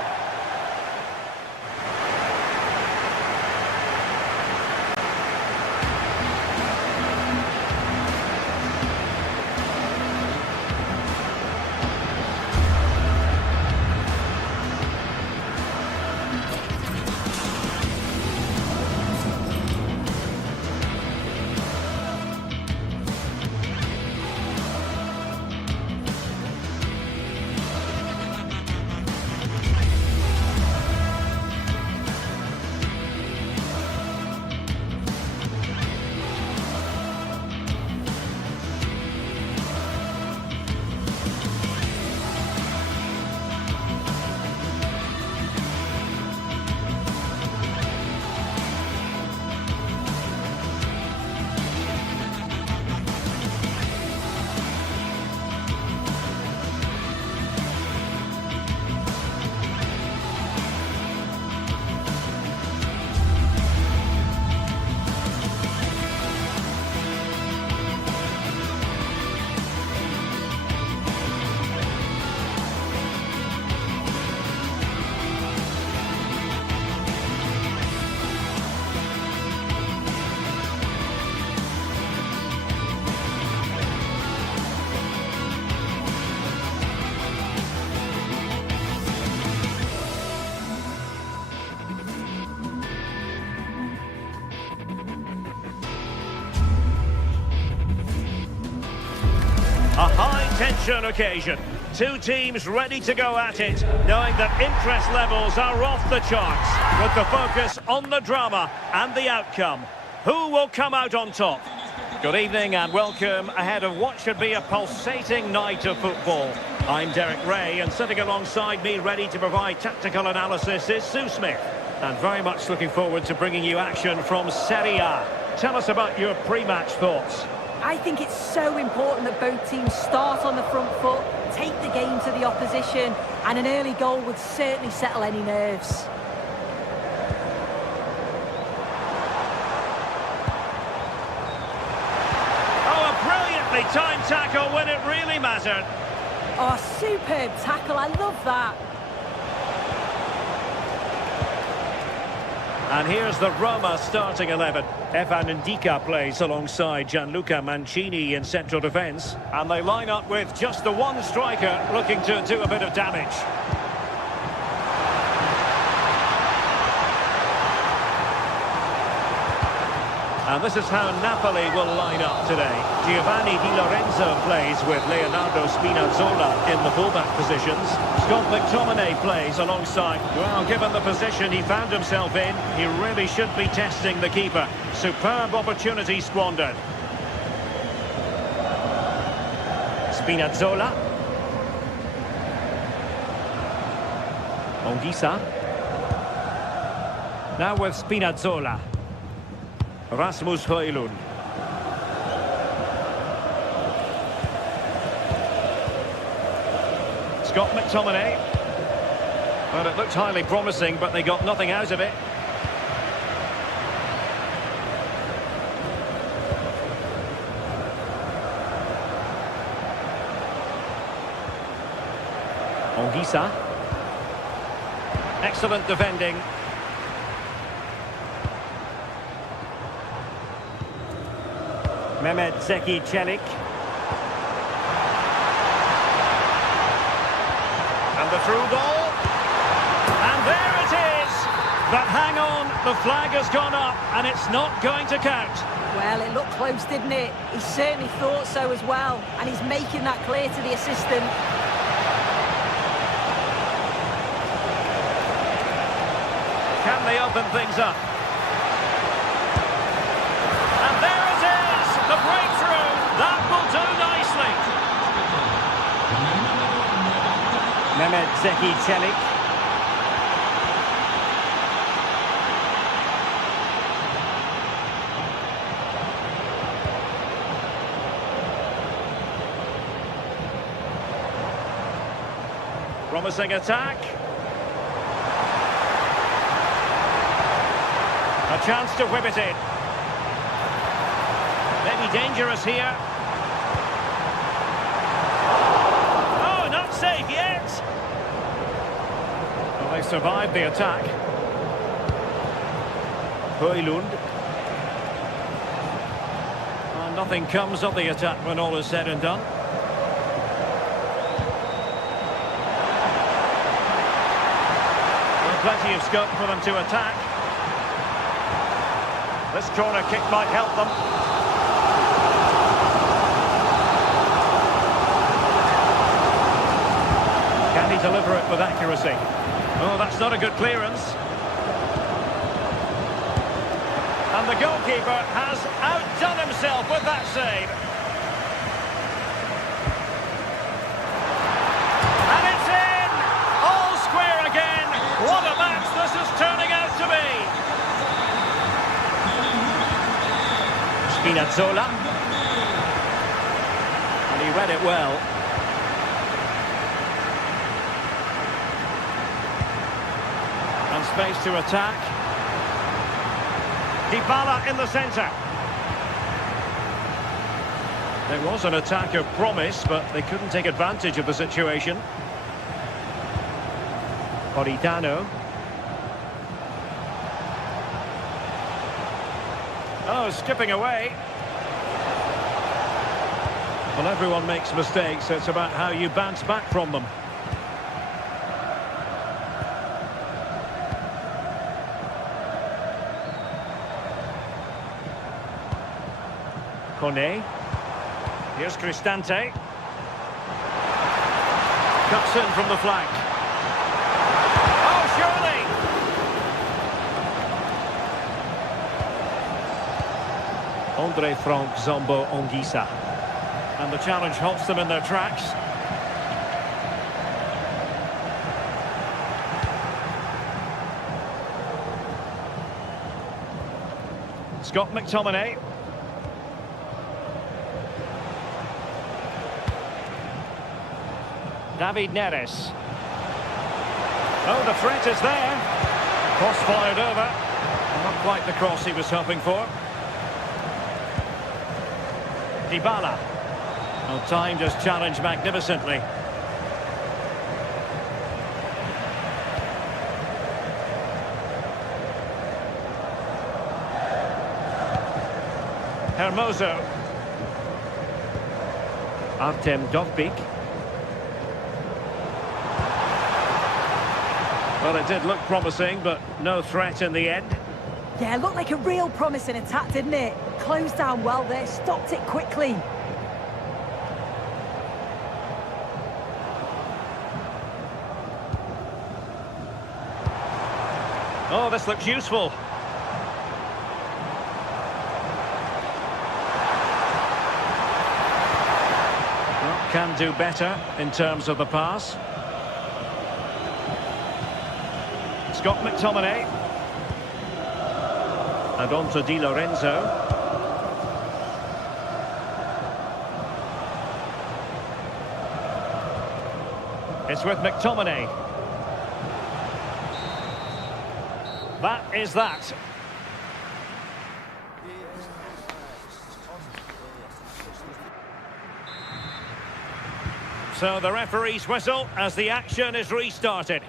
A high-tension occasion. Two teams ready to go at it, knowing that interest levels are off the charts, with the focus on the drama and the outcome. Who will come out on top? Good evening and welcome ahead of what should be a pulsating night of football. I'm Derek Ray, and sitting alongside me, ready to provide tactical analysis, is Sue Smith. And very much looking forward to bringing you action from Serie A. Tell us about your pre-match thoughts. I think it's so important that both teams start on the front foot, take the game to the opposition, and an early goal would certainly settle any nerves. Oh, a brilliantly timed tackle when it really mattered. Oh, superb tackle, I love that. And here's the Roma starting 11. Evan Ndika plays alongside Gianluca Mancini in central defence. And they line up with just the one striker looking to do a bit of damage. And this is how Napoli will line up today. Giovanni Di Lorenzo plays with Leonardo Spinazzola in the fullback positions. Scott McTominay plays alongside. Well, given the position he found himself in, he really should be testing the keeper. Superb opportunity squandered. Spinazzola. Onguisa. Now with Spinazzola. Rasmus Højlund. Scott McTominay. Well, it looked highly promising, but they got nothing out of it. Onguisa. Excellent defending. Mehmet Zeki Çelik. And the through ball. And there it is! But hang on, the flag has gone up and it's not going to count. Well, it looked close, didn't it? He certainly thought so as well. And he's making that clear to the assistant. Can they open things up? And there it is! The breakthrough! That will do nicely! Mehmet Zeki Çelik. Promising attack. A chance to whip it in. Maybe dangerous here. Oh, not safe yet. Well, they survived the attack. Højlund. Well, nothing comes of the attack when all is said and done. Well, plenty of scope for them to attack. This corner kick might help them. Can he deliver it with accuracy? Oh, that's not a good clearance. And the goalkeeper has outdone himself with that save. And it's in! All square again. What a match this is turning out to be. Spinazzola. And he read it well. And space to attack. Dybala in the centre. There was an attack of promise, but they couldn't take advantage of the situation. Politano. Oh, skipping away. Well, everyone makes mistakes, so it's about how you bounce back from them. Kone. Here's Cristante. Cuts in from the flank. Oh, surely! Andre Frank Zombo Onguisa. And the challenge halts them in their tracks. Scott McTominay. David Neres. Oh, the threat is there. Cross fired over. Not quite the cross he was hoping for. Dybala. Well, timed his challenge magnificently. Hermoso. Artem Dovbyk. Well, it did look promising, but no threat in the end. Yeah, it looked like a real promising attack, didn't it? Closed down well there, stopped it quickly. Oh, this looks useful. Well, can do better in terms of the pass. Scott McTominay. And on to Di Lorenzo. It's with McTominay. That is that. So the referee's whistle as the action is restarted.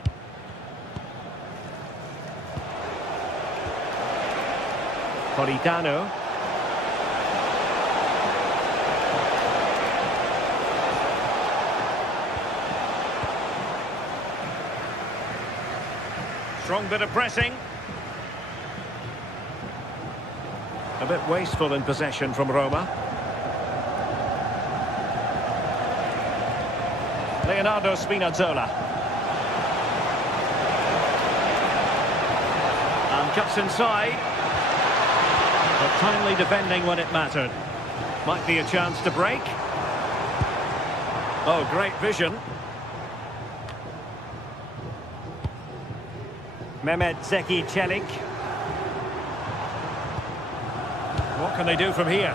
Politano. Strong bit of pressing. A bit wasteful in possession from Roma. Leonardo Spinazzola. And cuts inside. But timely defending when it mattered. Might be a chance to break. Oh, great vision. Mehmet Zeki Çelik. What can they do from here?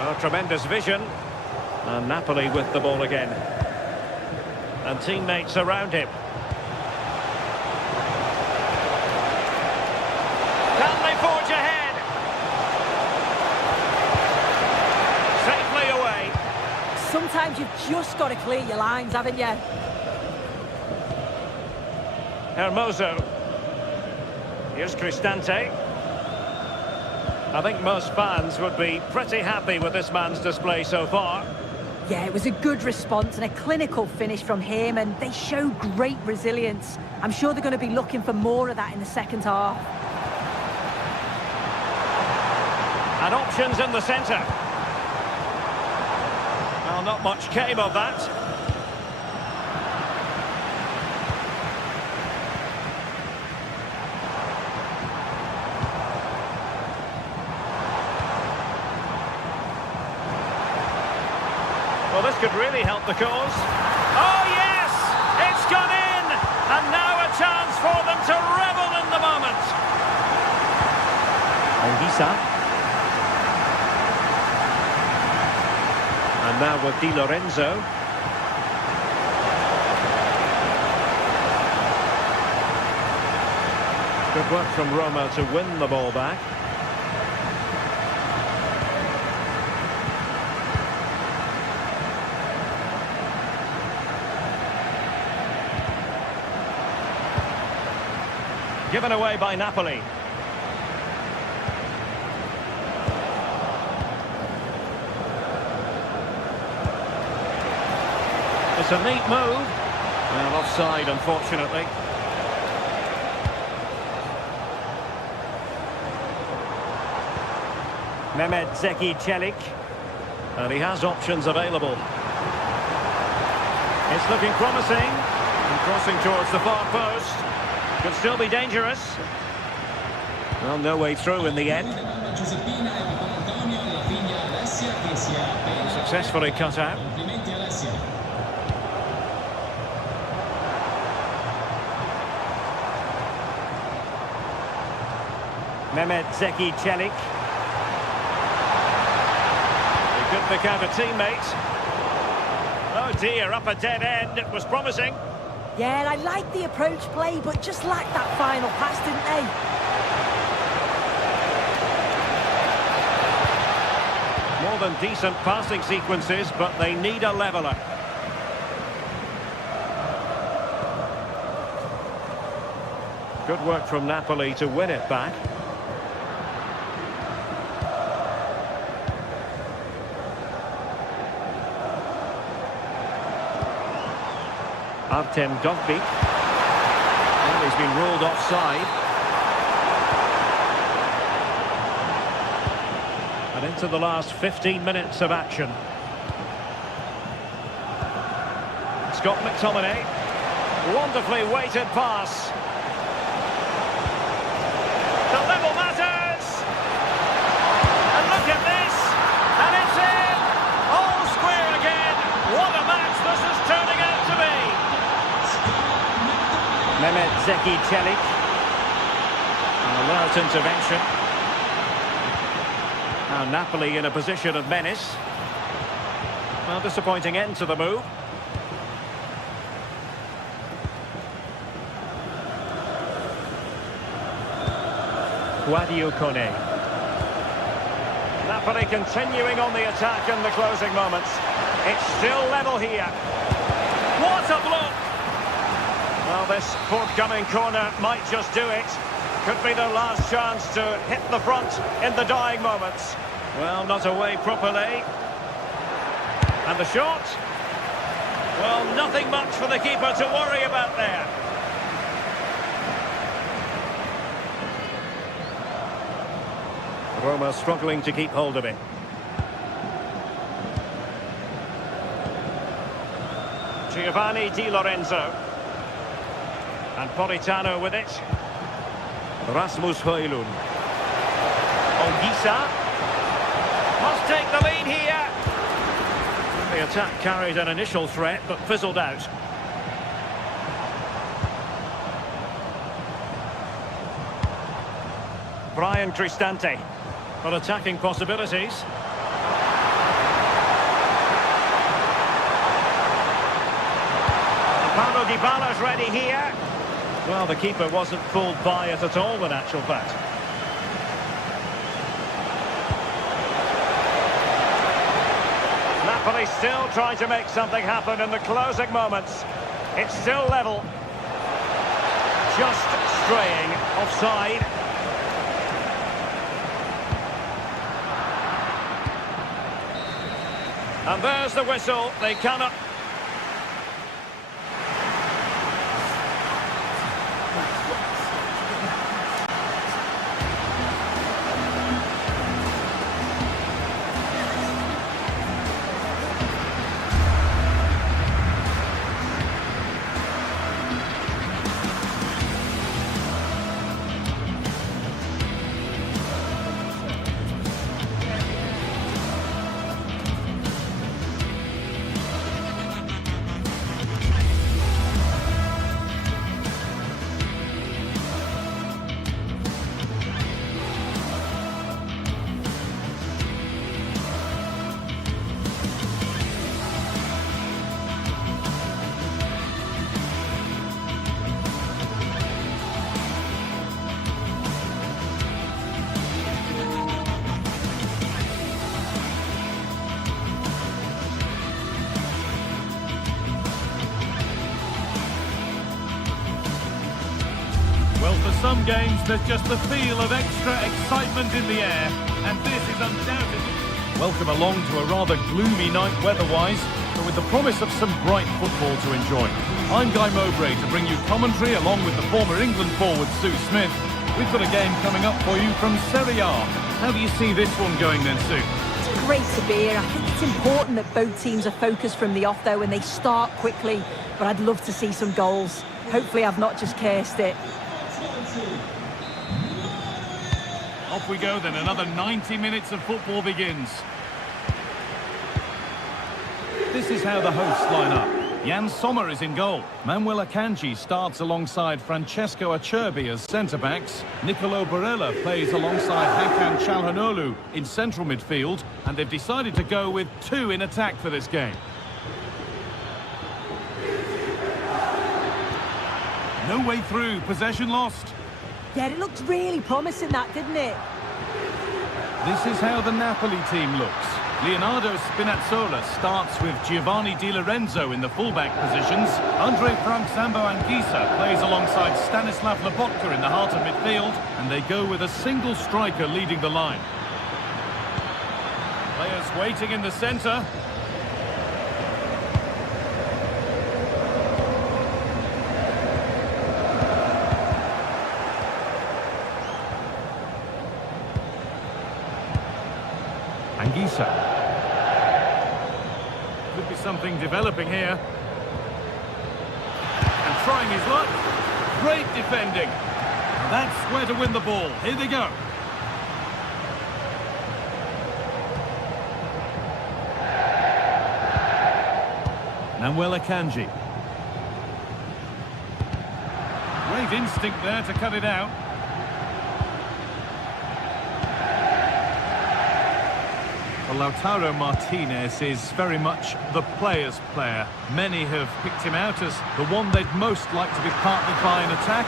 Oh, tremendous vision. And Napoli with the ball again. And teammates around him. Can they forge ahead? Safely away. Sometimes you've just got to clear your lines, haven't you? Hermoso. Here's Cristante. I think most fans would be pretty happy with this man's display so far. Yeah, it was a good response and a clinical finish from him, and they show great resilience. I'm sure they're going to be looking for more of that in the second half. And options in the centre. Well, not much came of that. Well, this could really help the cause. Oh, yes! It's gone in! And now a chance for them to revel in the moment. Anguissa. And now with Di Lorenzo. Good work from Roma to win the ball back. Given away by Napoli. It's a neat move. Well, offside, unfortunately. Mehmet Zeki Çelik. And he has options available. It's looking promising. And crossing towards the far post. Could still be dangerous. Well, no way through in the end. Successfully cut out. Mehmet Zeki Çelik. He could pick out a teammate. Oh dear, up a dead end. It was promising. Yeah, I like the approach play, but just lacked that final pass, didn't they? More than decent passing sequences, but they need a leveller. Good work from Napoli to win it back. Artem Dovbyk. And he's been ruled offside. And into the last 15 minutes of action. Scott McTominay. Wonderfully weighted pass. The level matters! And look at this! And it's in! All square again! What a match this is turning out to be! Mehmet Zeki Çelik. An alert intervention. Now Napoli in a position of menace. Well, disappointing end to the move. Guadio Kone. Napoli continuing on the attack in the closing moments. It's still level here. What a block! Well, this forthcoming corner might just do it. Could be their last chance to hit the front in the dying moments. Well, not away properly. And the shot? Well, nothing much for the keeper to worry about there. Roma struggling to keep hold of it. Giovanni Di Lorenzo. And Politano with it. Rasmus Højlund. Ongisa. Must take the lead here. The attack carried an initial threat, but fizzled out. Brian Cristante. For attacking possibilities. Paulo Dybala's ready here. Well, the keeper wasn't fooled by it at all, in actual fact. Napoli still trying to make something happen in the closing moments. It's still level. Just straying offside. And there's the whistle. They cannot... Well, for some games, there's just the feel of extra excitement in the air, and this is undoubtedly... Welcome along to a rather gloomy night weather-wise, but with the promise of some bright football to enjoy. I'm Guy Mowbray to bring you commentary along with the former England forward Sue Smith. We've got a game coming up for you from Serie A. How do you see this one going then, Sue? It's great to be here. I think it's important that both teams are focused from the off, though, and they start quickly. But I'd love to see some goals. Hopefully I've not just cursed it. Off we go then, another 90 minutes of football begins. This is how the hosts line up. Jan Sommer is in goal. Manuel Akanji starts alongside Francesco Acerbi as centre-backs. Nicolo Barella plays alongside Hakan Çalhanoğlu in central midfield. And they've decided to go with two in attack for this game. No way through, possession lost. Yeah, it looked really promising that, didn't it? This is how the Napoli team looks. Leonardo Spinazzola starts with Giovanni Di Lorenzo in the fullback positions. Andre Frank Zambo Anguissa plays alongside Stanislav Lobotka in the heart of midfield. And they go with a single striker leading the line. Players waiting in the centre. Anguissa. Could be something developing here. And trying his luck. Great defending. That's where to win the ball. Here they go. Manuel Akanji. Great instinct there to cut it out. Well, Lautaro Martinez is very much the player's player. Many have picked him out as the one they'd most like to be partnered by in attack.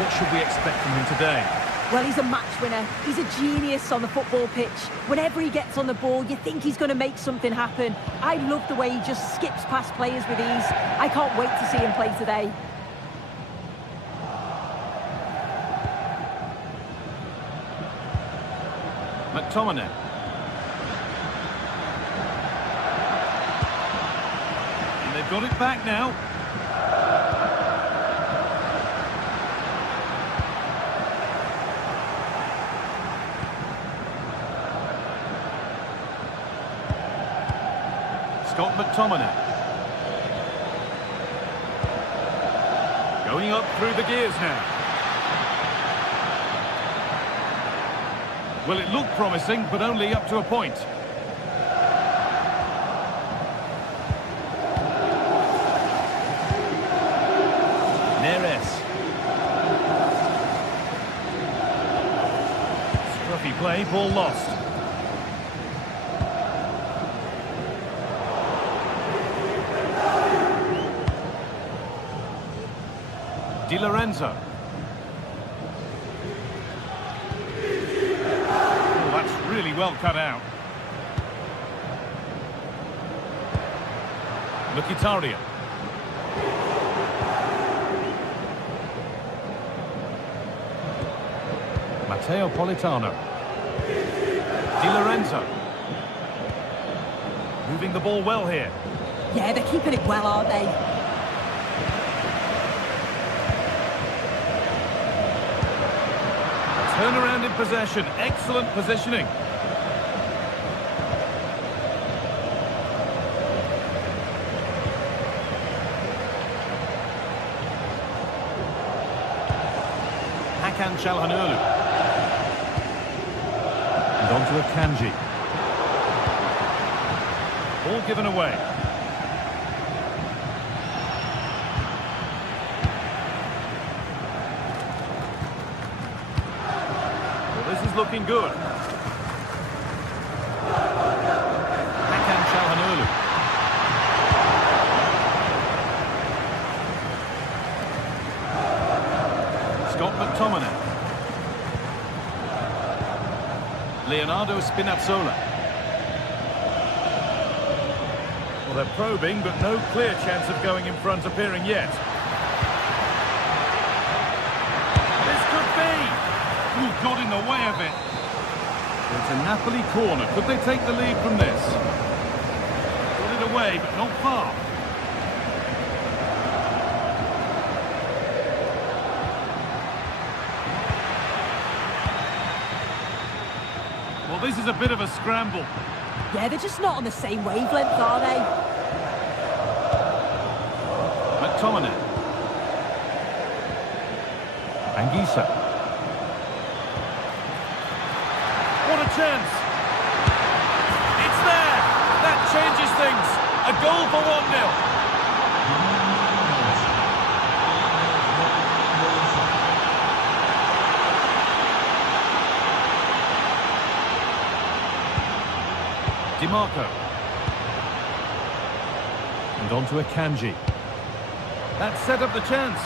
What should we expect from him today? Well, he's a match winner. He's a genius on the football pitch. Whenever he gets on the ball, you think he's going to make something happen. I love the way he just skips past players with ease. I can't wait to see him play today. McTominay. And they've got it back now. Scott McTominay. Going up through the gears now. Well, it looked promising, but only up to a point. Neres. Scruffy play, ball lost. Di Lorenzo. Oh, that's really well cut out. Mkhitaryan. Matteo Politano. Di Lorenzo. Moving the ball well here. Yeah, they're keeping it well, aren't they? Turnaround in possession, excellent positioning. Hakan Çalhanoğlu. And on to Akanji. Ball given away. This is looking good. Hakan Çalhanoğlu. Scott McTominay. Leonardo Spinazzola. Well, they're probing, but no clear chance of going in front appearing yet. This could be. Ooh, got in the way of it. It's a Napoli corner. Could they take the lead from this? Got it away, but not far. Well, this is a bit of a scramble. Yeah, they're just not on the same wavelength, are they? McTominay. Anguissa. What a chance! It's there! That changes things. A goal for 1-0. Marco. And on to Akanji. That set up the chance.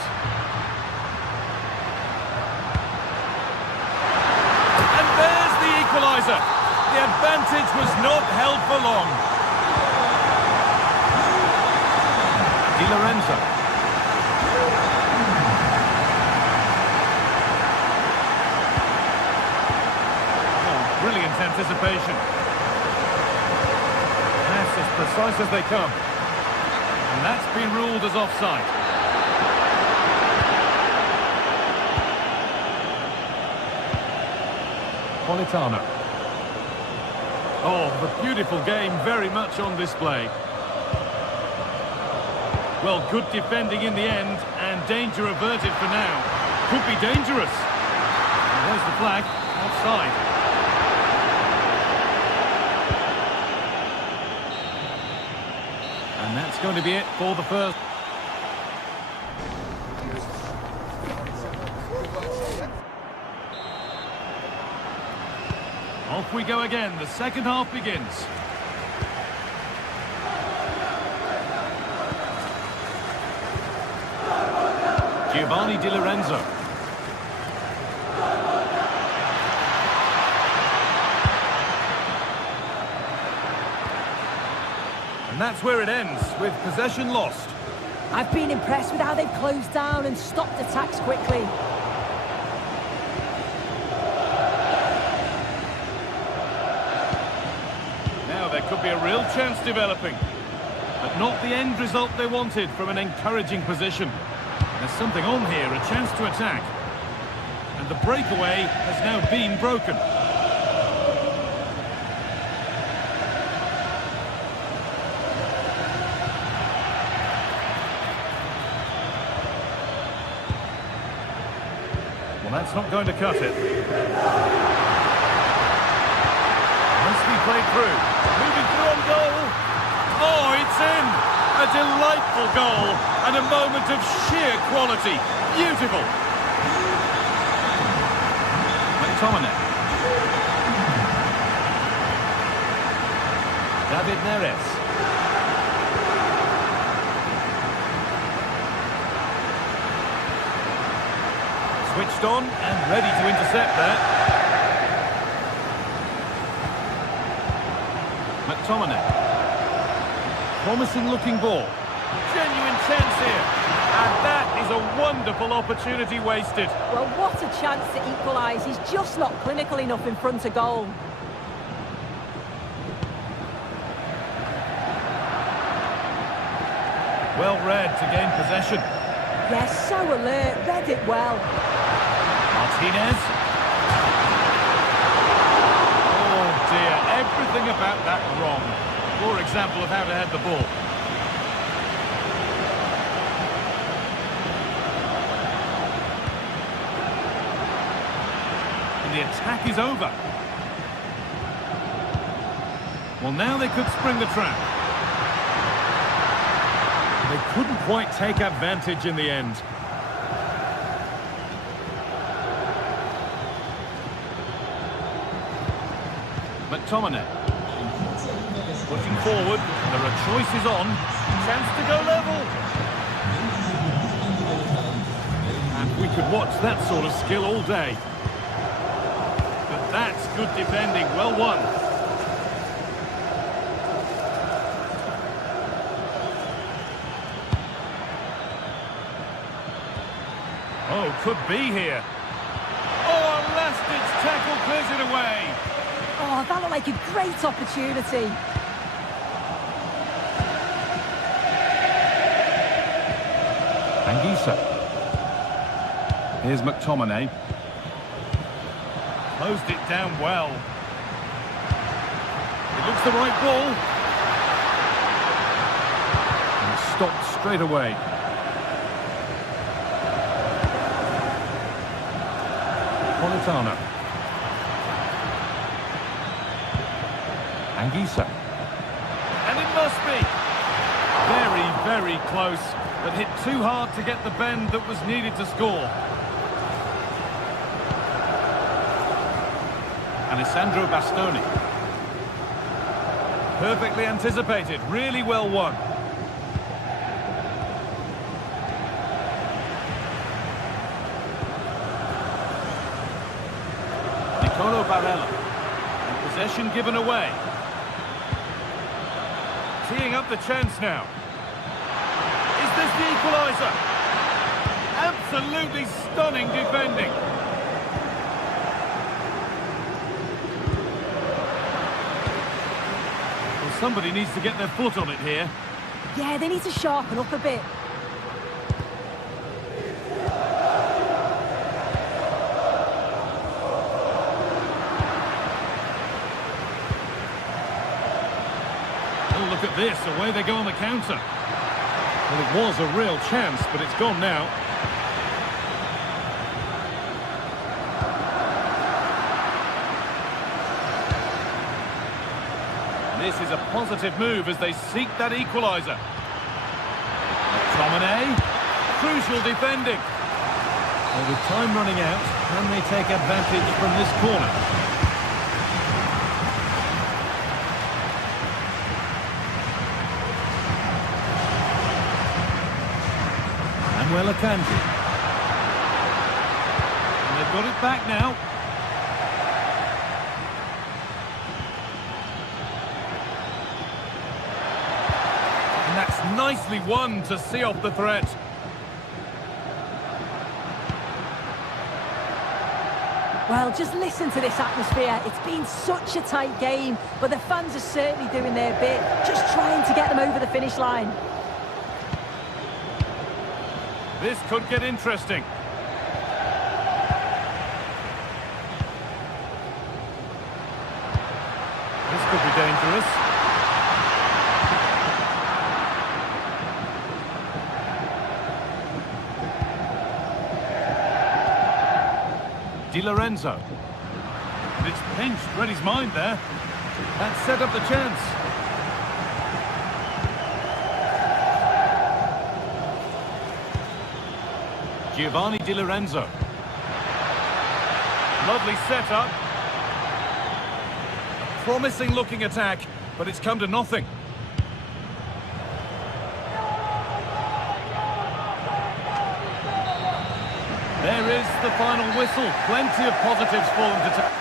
And there's the equaliser. The advantage was not held for long. Di Lorenzo. Oh, brilliant anticipation. That's as precise as they come. And that's been ruled as offside. Politano. Oh, the beautiful game very much on display. Well, good defending in the end, and danger averted for now. Could be dangerous. And there's the flag, offside. And that's going to be it for the first. Off we go again, the second half begins. Giovanni Di Lorenzo. And that's where it ends, with possession lost. I've been impressed with how they've closed down and stopped attacks quickly. Now there could be a real chance developing, but not the end result they wanted from an encouraging position. There's something on here, a chance to attack. And the breakaway has now been broken. Well, that's not going to cut it. Nicely played through. Moving through on goal. Oh, it's in! A delightful goal and a moment of sheer quality. Beautiful. McTominay. David Neres. Switched on and ready to intercept there. McTominay. Promising looking ball. Genuine chance here. And that is a wonderful opportunity wasted. Well, what a chance to equalise. He's just not clinical enough in front of goal. Well read to gain possession. Yes, so alert. Read it well. Martinez. Oh dear, everything about that wrong. Poor example of how to head the ball. And the attack is over. Well, now they could spring the trap. They couldn't quite take advantage in the end. McTominay. Pushing forward, there are choices on. Chance to go level. And we could watch that sort of skill all day. But that's good defending, well won. Oh, could be here. Oh, a last-ditch tackle clears it away. Oh, that looked like a great opportunity. Anguissa. Here's McTominay. Closed it down well. It looks the right ball. And stopped straight away. Politano. Anguissa. And it must be. Very, very close, but hit too hard to get the bend that was needed to score. Alessandro Bastoni. Perfectly anticipated, really well won. Barella. And possession given away. Teeing up the chance now. Is this the equaliser? Absolutely stunning defending. Well, somebody needs to get their foot on it here. Yeah, they need to sharpen up a bit. Oh, look at this, away they go on the counter. Well, it was a real chance, but it's gone now. This is a positive move as they seek that equaliser. McTominay, crucial defending. Well, with time running out, can they take advantage from this corner? Well, a country. And they've got it back now. And that's nicely won to see off the threat. Well, just listen to this atmosphere. It's been such a tight game, but the fans are certainly doing their bit, just trying to get them over the finish line. This could get interesting. This could be dangerous. Di Lorenzo. And it's pinched, read his mind there. That set up the chance. Giovanni Di Lorenzo. Lovely setup. A promising looking attack, but it's come to nothing. There is the final whistle. Plenty of positives for them to take.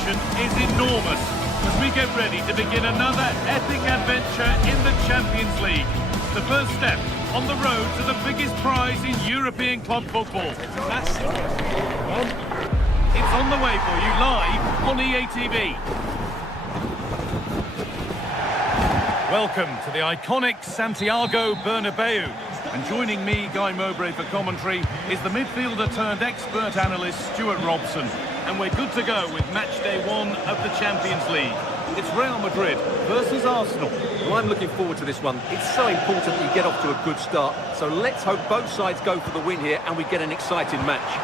Is enormous as we get ready to begin another epic adventure in the Champions League. The first step on the road to the biggest prize in European club football. It's on the way for you live on EA TV. Welcome to the iconic Santiago Bernabeu. And joining me, Guy Mowbray, for commentary is the midfielder turned expert analyst Stuart Robson. And we're good to go with match day 1 of the Champions League. It's Real Madrid versus Arsenal. Well, I'm looking forward to this one. It's so important that you get off to a good start. So let's hope both sides go for the win here and we get an exciting match.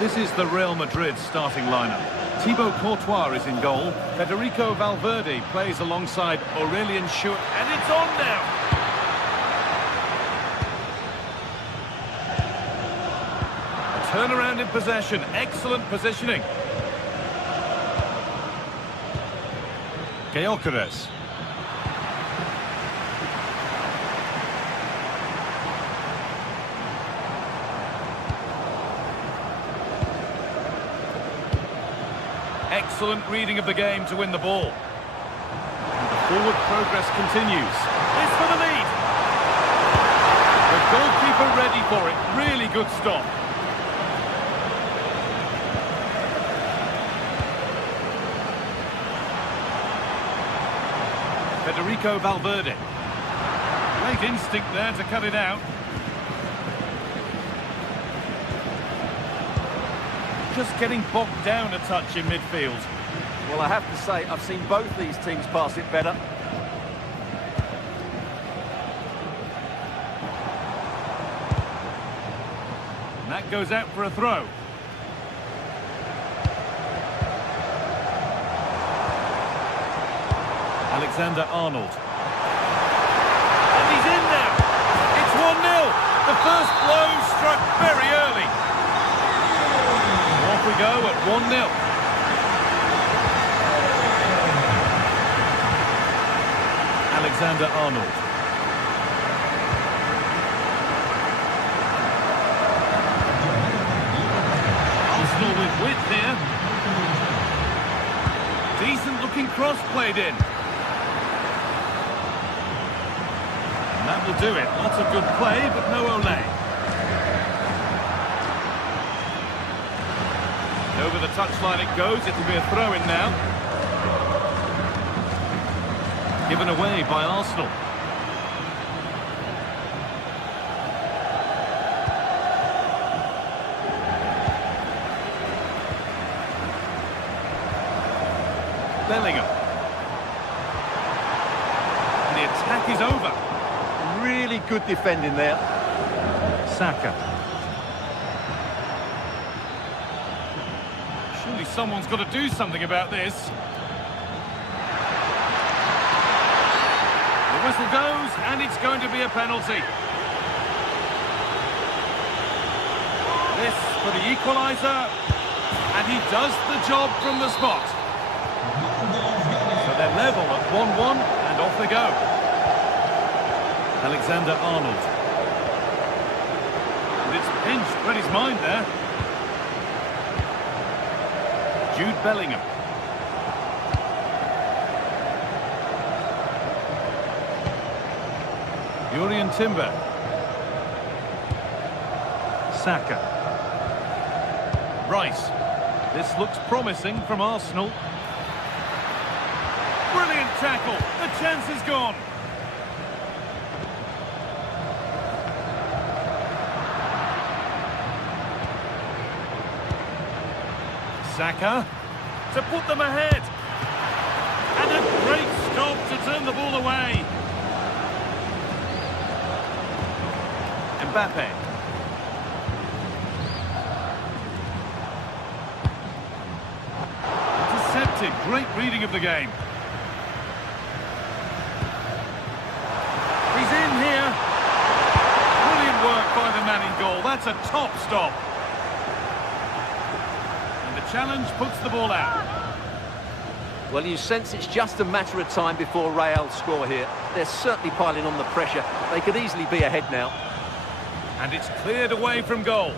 This is the Real Madrid starting lineup. Thibaut Courtois is in goal. Federico Valverde plays alongside Aurelien Schutt, and it's on now. A turnaround in possession, excellent positioning. Gyökeres. Excellent reading of the game to win the ball. And the forward progress continues. It's for the lead. The goalkeeper ready for it. Really good stop. Federico Valverde. Great instinct there to cut it out. Just getting bogged down a touch in midfield. Well, I have to say, I've seen both these teams pass it better. And that goes out for a throw. Alexander-Arnold. And he's in now. It's 1-0. The first blow struck very early. Off we go at 1-0. Alexander-Arnold. Arsenal with width here. Decent looking cross played in. And that will do it. Lots of good play, but no Olé. Over the touchline it goes. It'll be a throw-in now. Given away by Arsenal. Bellingham. And the attack is over. Really good defending there. Saka. Surely someone's got to do something about this. The whistle goes, and it's going to be a penalty. This for the equaliser, and he does the job from the spot. So they're level at 1-1, and off they go. Alexander-Arnold. And it's pinched, read his mind there. Jude Bellingham. Jurrien Timber. Saka. Rice. This looks promising from Arsenal. Brilliant tackle. The chance is gone. Saka to put them ahead. And a great stop to turn the ball away. Mbappe. Intercepted. Great reading of the game. He's in here. Brilliant work by the man in goal. That's a top stop. Challenge puts the ball out. Well, you sense it's just a matter of time before Real score here. They're certainly piling on the pressure. They could easily be ahead now. And it's cleared away from goal.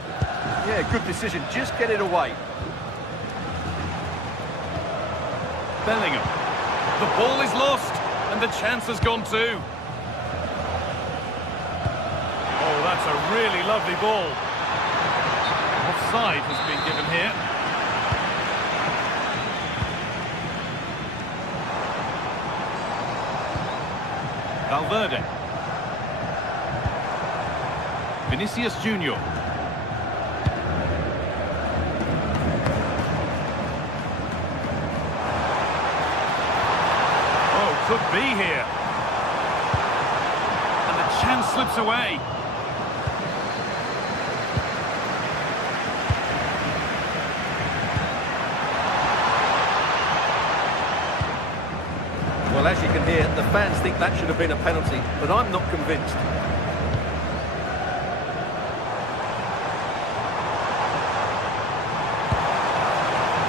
Yeah, good decision. Just get it away. Bellingham. The ball is lost, and the chance has gone too. Oh, that's a really lovely ball. Offside has been given here. Valverde. Vinicius Junior. Oh, could be here. And the chance slips away. Well, as you can hear, the fans think that should have been a penalty, but I'm not convinced.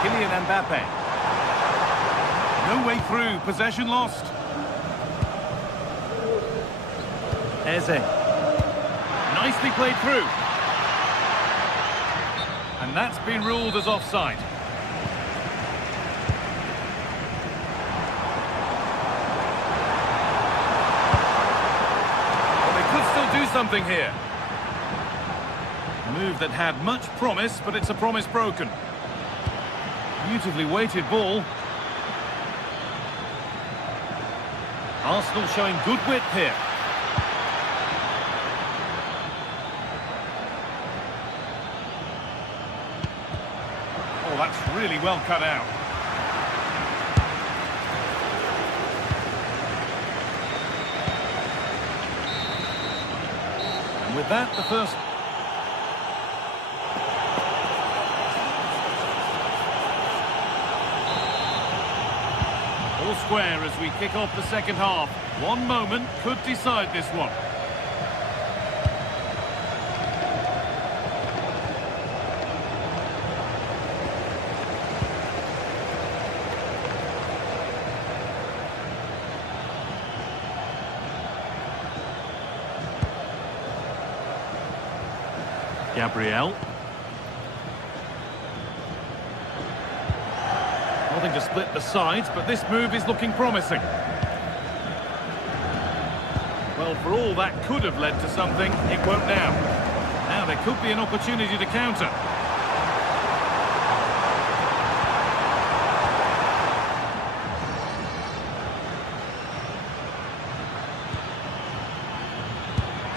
Kylian Mbappe. No way through, possession lost. Eze. Nicely played through. And that's been ruled as offside. Well, they could still do something here. A move that had much promise, but it's a promise broken. Beautifully weighted ball. Arsenal showing good width here. Oh, that's really well cut out. And with that, the first... All square as we kick off the second half. One moment could decide this one. Gabriel. Nothing to split the sides, but this move is looking promising. Well, for all that could have led to something, it won't now. Now there could be an opportunity to counter.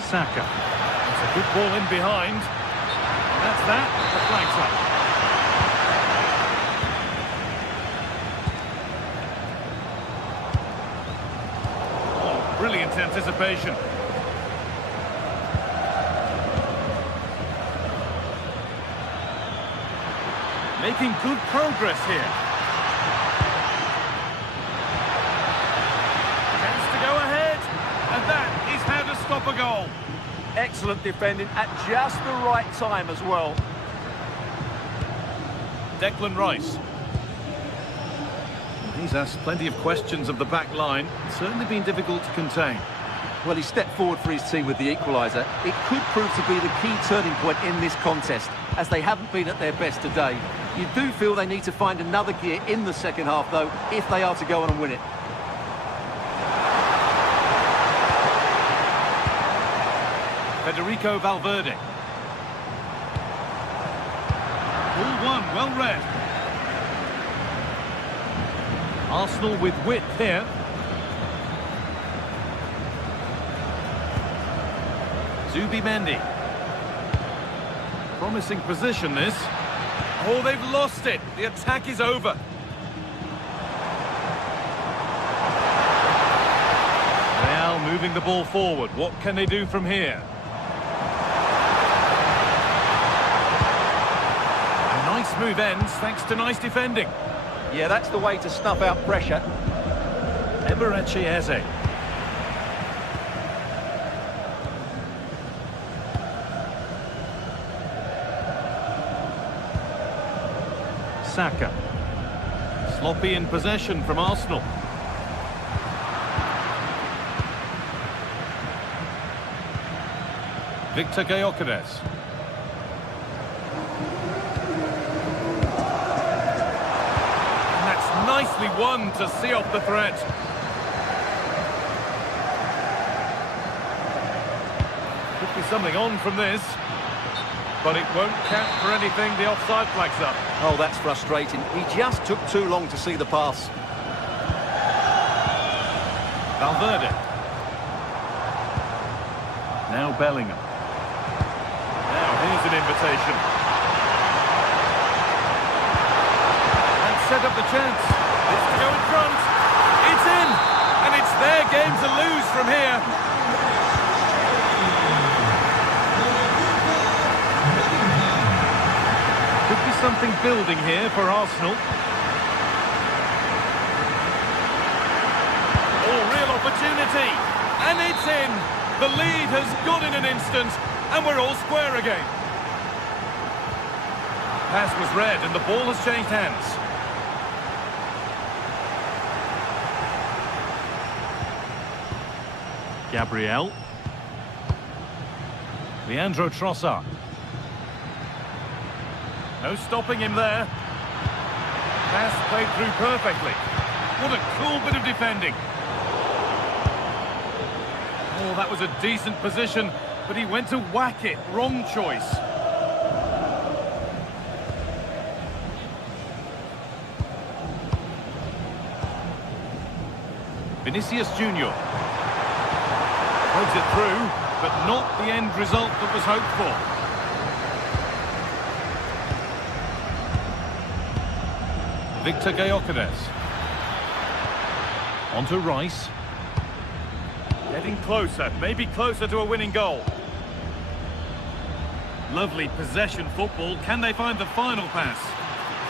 Saka. It's a good ball in behind. And that's that. The flag's up. Brilliant anticipation. Making good progress here. Chance to go ahead. And that is how to stop a goal. Excellent defending at just the right time as well. Declan Rice. He's asked plenty of questions of the back line. It's certainly been difficult to contain. Well, he stepped forward for his team with the equaliser. It could prove to be the key turning point in this contest, as they haven't been at their best today. You do feel they need to find another gear in the second half, though, if they are to go on and win it. Federico Valverde. Ball one, well read. Arsenal with width here. Zubimendi. Promising position, this. Oh, they've lost it. The attack is over. Real moving the ball forward. What can they do from here? A nice move ends thanks to nice defending. Yeah, that's the way to snuff out pressure. Eberechi Eze. Saka. Sloppy in possession from Arsenal. Victor Gyökeres. Nicely won to see off the threat. Could be something on from this, but it won't count for anything. The offside flag's up. Oh, that's frustrating. He just took too long to see the pass. Valverde. Now Bellingham. Now here's an invitation. And set up the chance. It's to go in front. It's in. And it's their game to lose from here. Could be something building here for Arsenal. Oh, real opportunity. And it's in. The lead has gone in an instant, and we're all square again. Pass was read, and the ball has changed hands. Gabriel. Leandro Trossard. No stopping him there. Pass played through perfectly. What a cool bit of defending. Oh, that was a decent position, but he went to whack it. Wrong choice. Vinicius Junior. Plays it through, but not the end result that was hoped for. Victor Gyökeres. On to Rice. Getting closer, maybe closer to a winning goal. Lovely possession football. Can they find the final pass?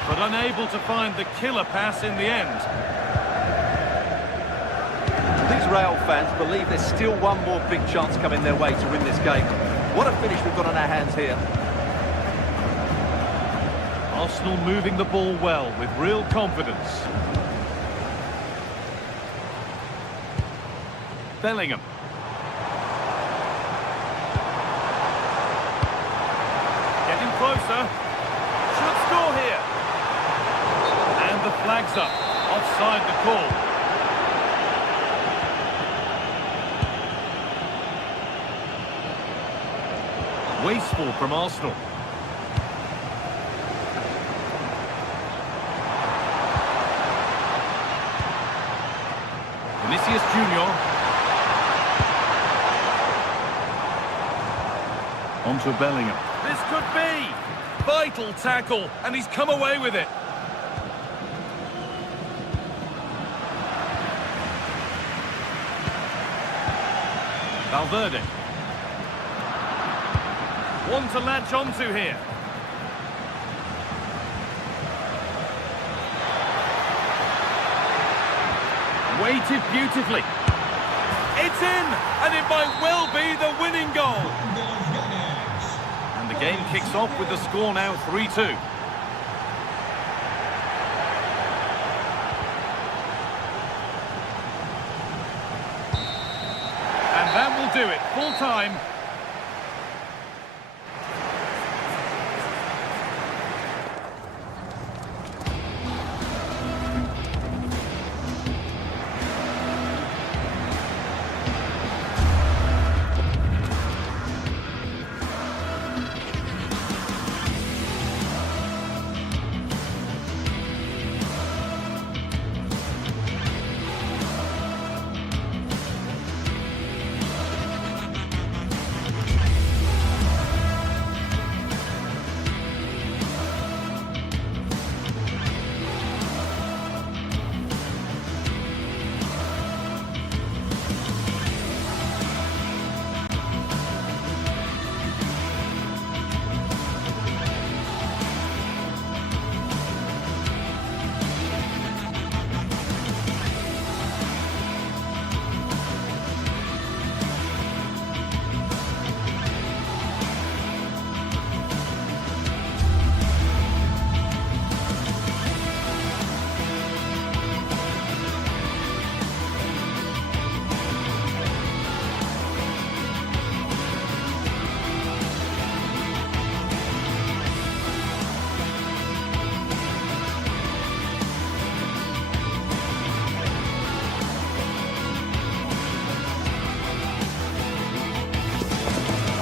But unable to find the killer pass in the end. These Real fans believe there's still one more big chance coming their way to win this game. What a finish we've got on our hands here. Arsenal moving the ball well with real confidence. Bellingham. Getting closer. Should score here. And the flag's up. Offside the call. Wasteful from Arsenal. Vinicius Junior. On to Bellingham. This could be! Vital tackle, and he's come away with it. Valverde. One to latch onto here. Weighted beautifully. It's in, and it might well be the winning goal. And the game kicks off with the score now 3-2. And that will do it. Full time.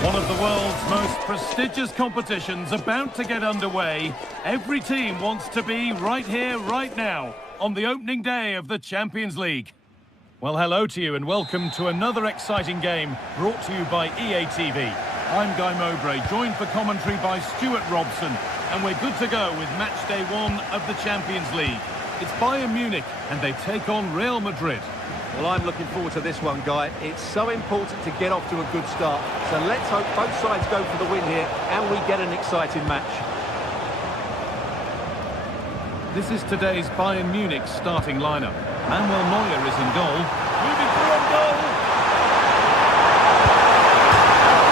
One of the world's most prestigious competitions about to get underway. Every team wants to be right here, right now, on the opening day of the Champions League. Well, hello to you and welcome to another exciting game brought to you by EA TV. I'm Guy Mowbray, joined for commentary by Stuart Robson, and we're good to go with match day 1 of the Champions League. It's Bayern Munich and they take on Real Madrid. Well, I'm looking forward to this one, Guy. It's so important to get off to a good start. So let's hope both sides go for the win here and we get an exciting match. This is today's Bayern Munich starting lineup. Manuel Neuer is in goal. Moving through on goal.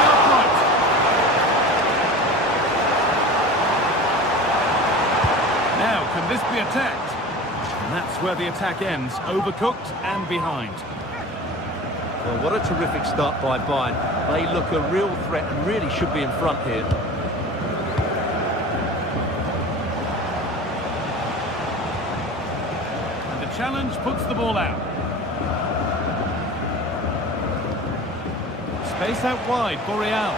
Upright. Now, can this be attacked? And that's where the attack ends, overcooked and behind. Well, what a terrific start by Bayern. They look a real threat and really should be in front here. Challenge puts the ball out. Space out wide for Real.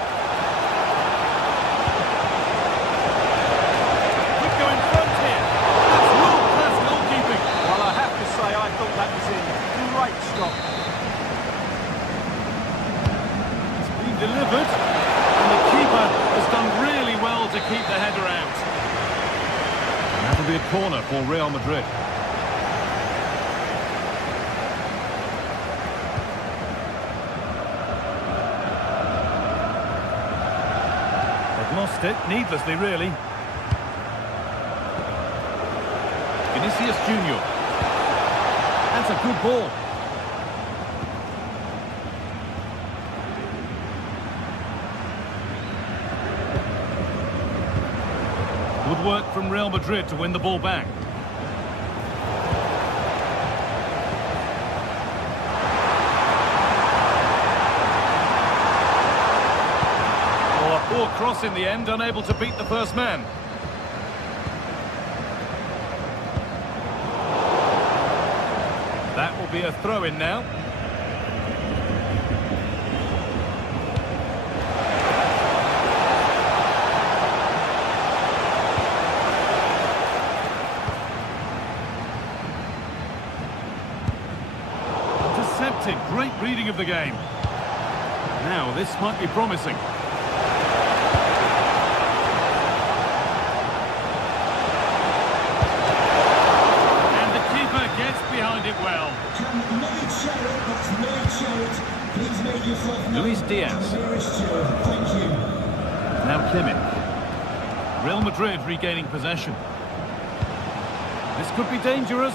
Could go in front here. That's world-class goalkeeping. Well, I have to say, I thought that was in. Great stop. It's been delivered. And the keeper has done really well to keep the header out. And that'll be a corner for Real Madrid. Lost it, needlessly really. Vinicius Junior. That's a good ball. Good work from Real Madrid to win the ball back. Poor cross in the end, unable to beat the first man. That will be a throw-in now. Intercepted, great reading of the game. Now, this might be promising. Behind it well. Luis Diaz. Now Kimmich. Real Madrid regaining possession. This could be dangerous.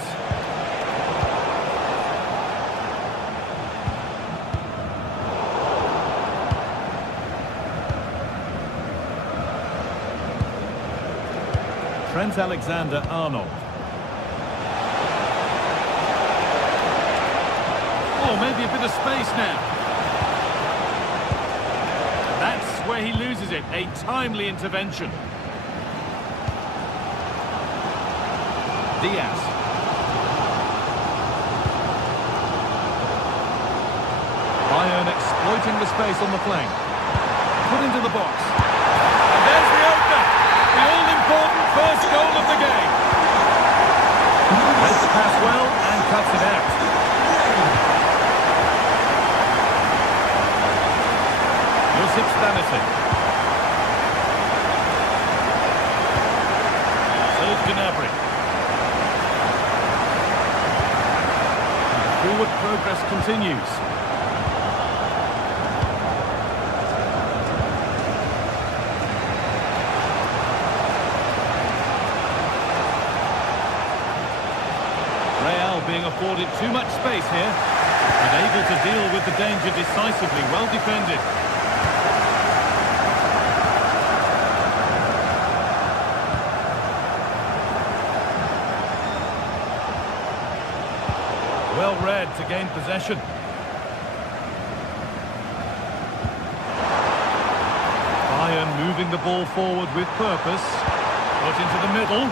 Trent Alexander-Arnold. Oh, maybe a bit of space now. That's where he loses it. A timely intervention. Diaz. Bayern exploiting the space on the flank. Put into the box. And there's the opener. The all-important first goal of the game. Makes the pass well and cuts it out. Stanisic. Serge Gnabry. Forward progress continues. Real being afforded too much space here, and able to deal with the danger decisively. Well defended. Well read to gain possession. Bayern moving the ball forward with purpose. Put into the middle.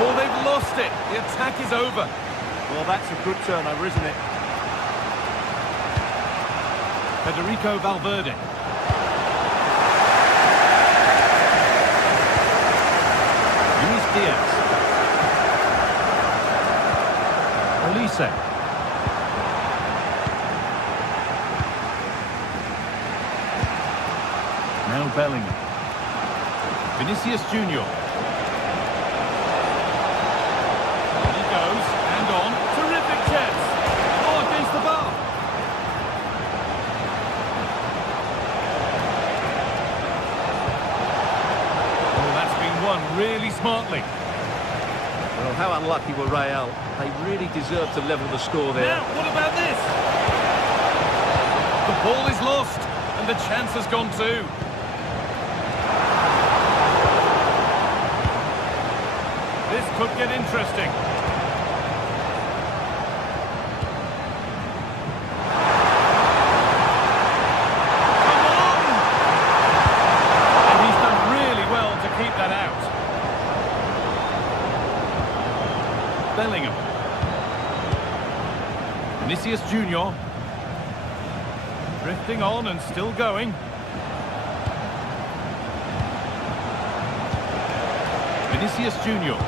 Oh, they've lost it. The attack is over. Well, that's a good turnover, isn't it? Federico Valverde. Luis Diaz. Olise. Bellingham. Vinicius Junior. He goes, and on. Terrific chance. Oh, against the bar. Oh, that's been won really smartly. Well, how unlucky were Real. They really deserve to level the score there. Now, what about this? The ball is lost, and the chance has gone too. This could get interesting. Come on! And he's done really well to keep that out. Bellingham. Vinicius Junior. Drifting on and still going. Vinicius Junior.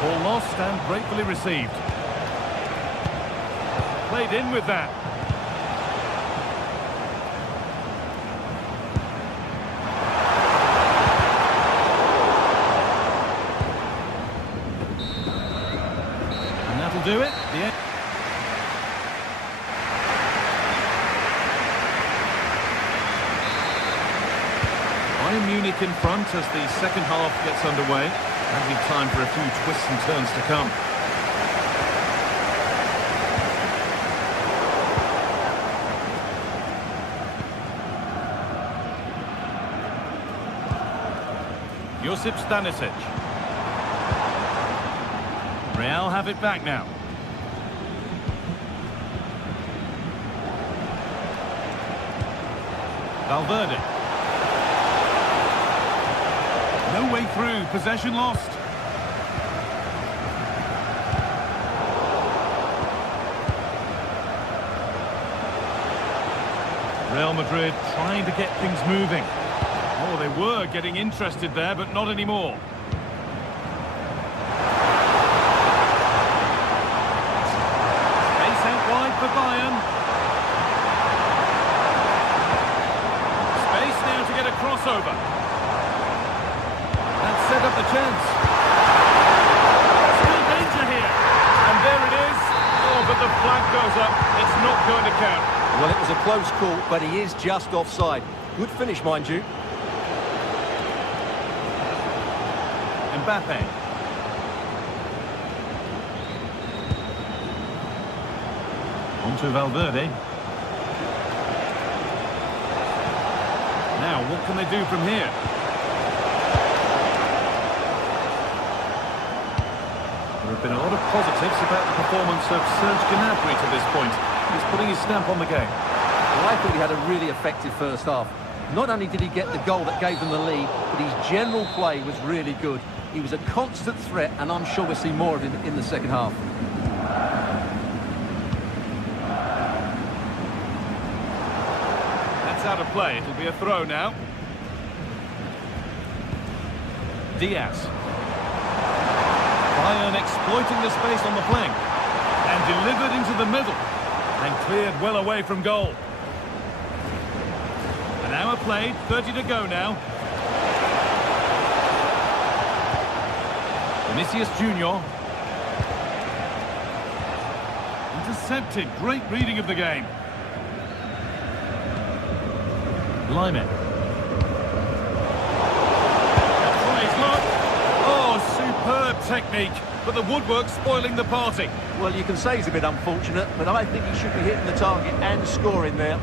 Ball lost and gratefully received. Played in with that. And that'll do it. The end. Bayern Munich in front as the second half gets underway. Having time for a few twists and turns to come. Josip Stanisic. Real have it back now. Valverde. No way through, possession lost. Real Madrid trying to get things moving. Oh, they were getting interested there, but not anymore. Space out wide for Bayern. Space now to get a crossover. Set up the chance. Still danger here. And there it is. Oh, but the flag goes up. It's not going to count. Well, it was a close call, but he is just offside. Good finish, mind you. Mbappe. On to Valverde. Now, what can they do from here? There have been a lot of positives about the performance of Serge Gnabry to this point. He's putting his stamp on the game. Well, I thought he had a really effective first half. Not only did he get the goal that gave them the lead, but his general play was really good. He was a constant threat, and I'm sure we'll see more of him in the second half. That's out of play. It'll be a throw now. Diaz. Bayern exploiting the space on the flank. And delivered into the middle. And cleared well away from goal. An hour played, 30 to go now. Vinicius Junior. Intercepted. Great reading of the game. Lyman. Oh, superb technique, but the woodwork spoiling the party. Well, you can say he's a bit unfortunate, but I think he should be hitting the target and scoring there.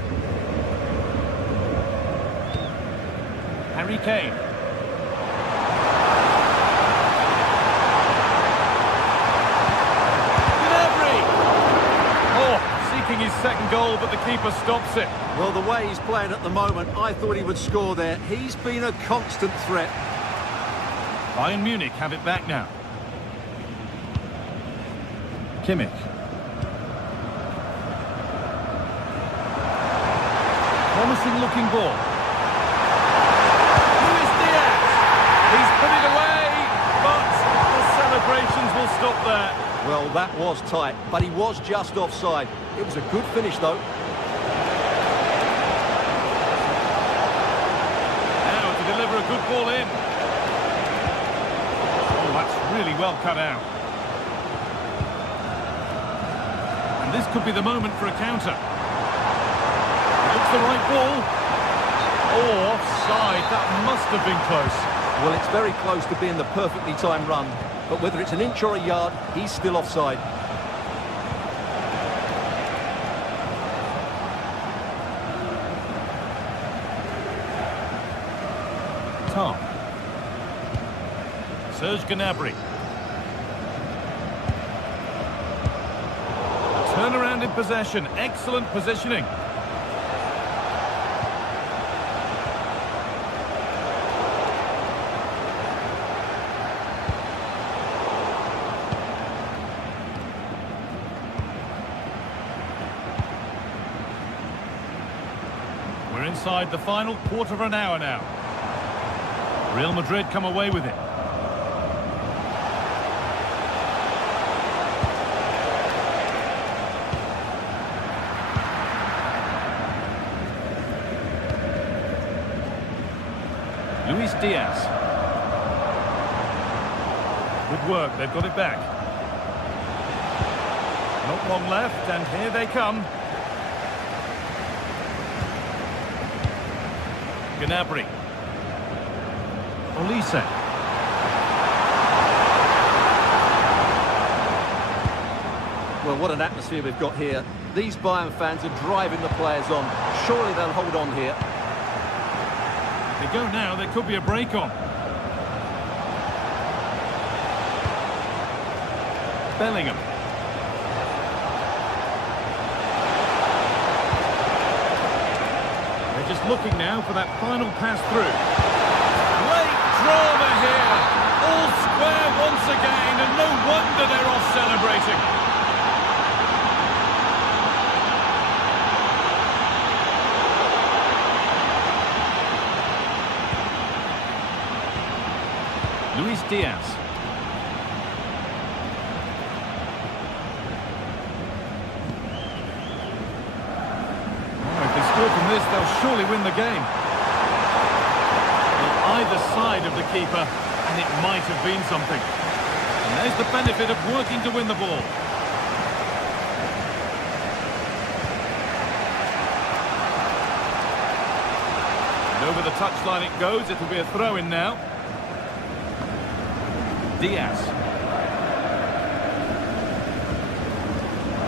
Harry Kane. Gnabry! Oh, seeking his second goal, but the keeper stops it. Well, the way he's playing at the moment, I thought he would score there. He's been a constant threat. Bayern Munich have it back now. Kimmich. Promising looking ball. Luis Diaz. He's put it away, but the celebrations will stop there. Well, that was tight, but he was just offside. It was a good finish, though. good ball in. Oh, that's really well cut out. And this could be the moment for a counter. Looks the right ball. Oh, offside. That must have been close. Well, it's very close to being the perfectly timed run, but whether it's an inch or a yard, he's still offside. Tom. Serge Gnabry. Turnaround in possession. Excellent positioning. We're inside the final quarter of an hour now. Real Madrid come away with it. Luis Diaz. Good work, they've got it back. Not long left, and here they come. Gnabry. Olise. Well, what an atmosphere we've got here. These Bayern fans are driving the players on. Surely they'll hold on here. They go now, there could be a break on. Bellingham. They're just looking now for that final pass through. Great drama here. All square once again, and no wonder they're off celebrating. Luis Diaz. If they score from this, they'll surely win the game. On either side of the keeper, and it might have been something. And there's the benefit of working to win the ball. And over the touchline it goes. It'll be a throw-in now. Diaz.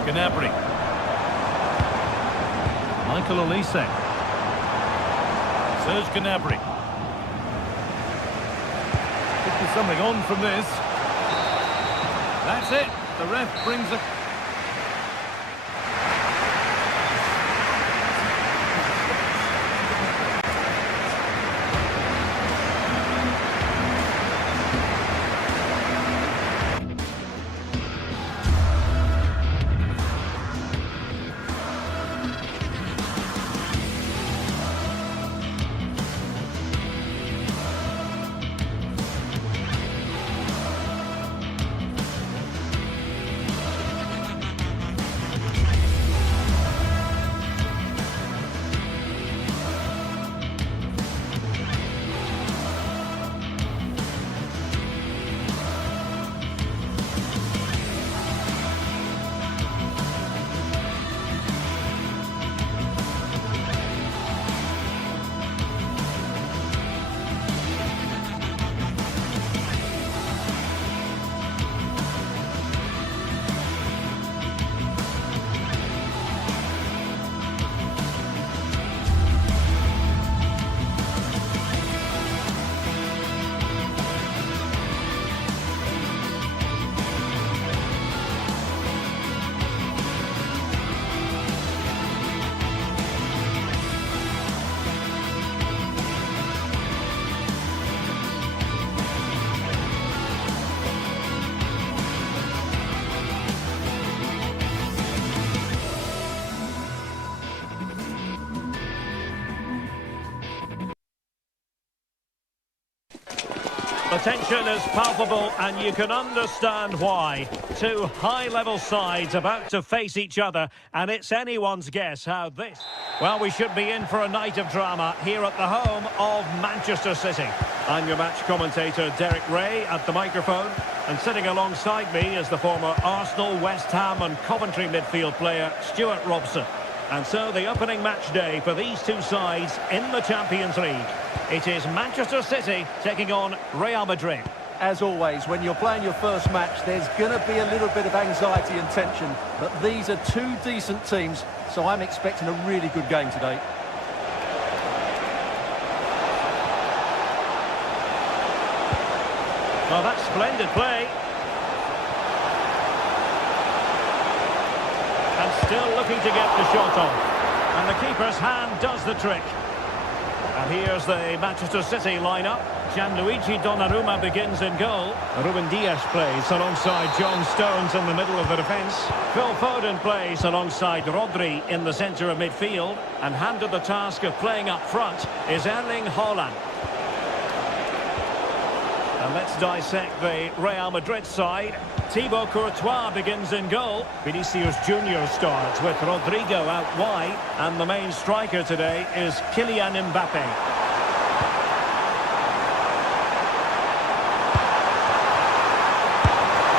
Gnabry. Michael Olise. Serge Gnabry. Could be something on from this. That's it. The ref brings a... The tension is palpable, and you can understand why. Two high-level sides about to face each other, and it's anyone's guess how this... Well, we should be in for a night of drama here at the home of Manchester City. I'm your match commentator, Derek Ray, at the microphone. And sitting alongside me is the former Arsenal, West Ham and Coventry midfield player, Stuart Robson. And so the opening match day for these two sides in the Champions League. It is Manchester City taking on Real Madrid. As always, when you're playing your first match, there's going to be a little bit of anxiety and tension. But these are two decent teams, so I'm expecting a really good game today. Well, that's splendid play. And still looking to get the shot off. And the keeper's hand does the trick. And here's the Manchester City lineup. Gianluigi Donnarumma begins in goal. Ruben Dias plays alongside John Stones in the middle of the defence. Phil Foden plays alongside Rodri in the centre of midfield. And handed the task of playing up front is Erling Haaland. And let's dissect the Real Madrid side. Thibaut Courtois begins in goal. Vinicius Junior starts with Rodrigo out wide. And the main striker today is Kylian Mbappe.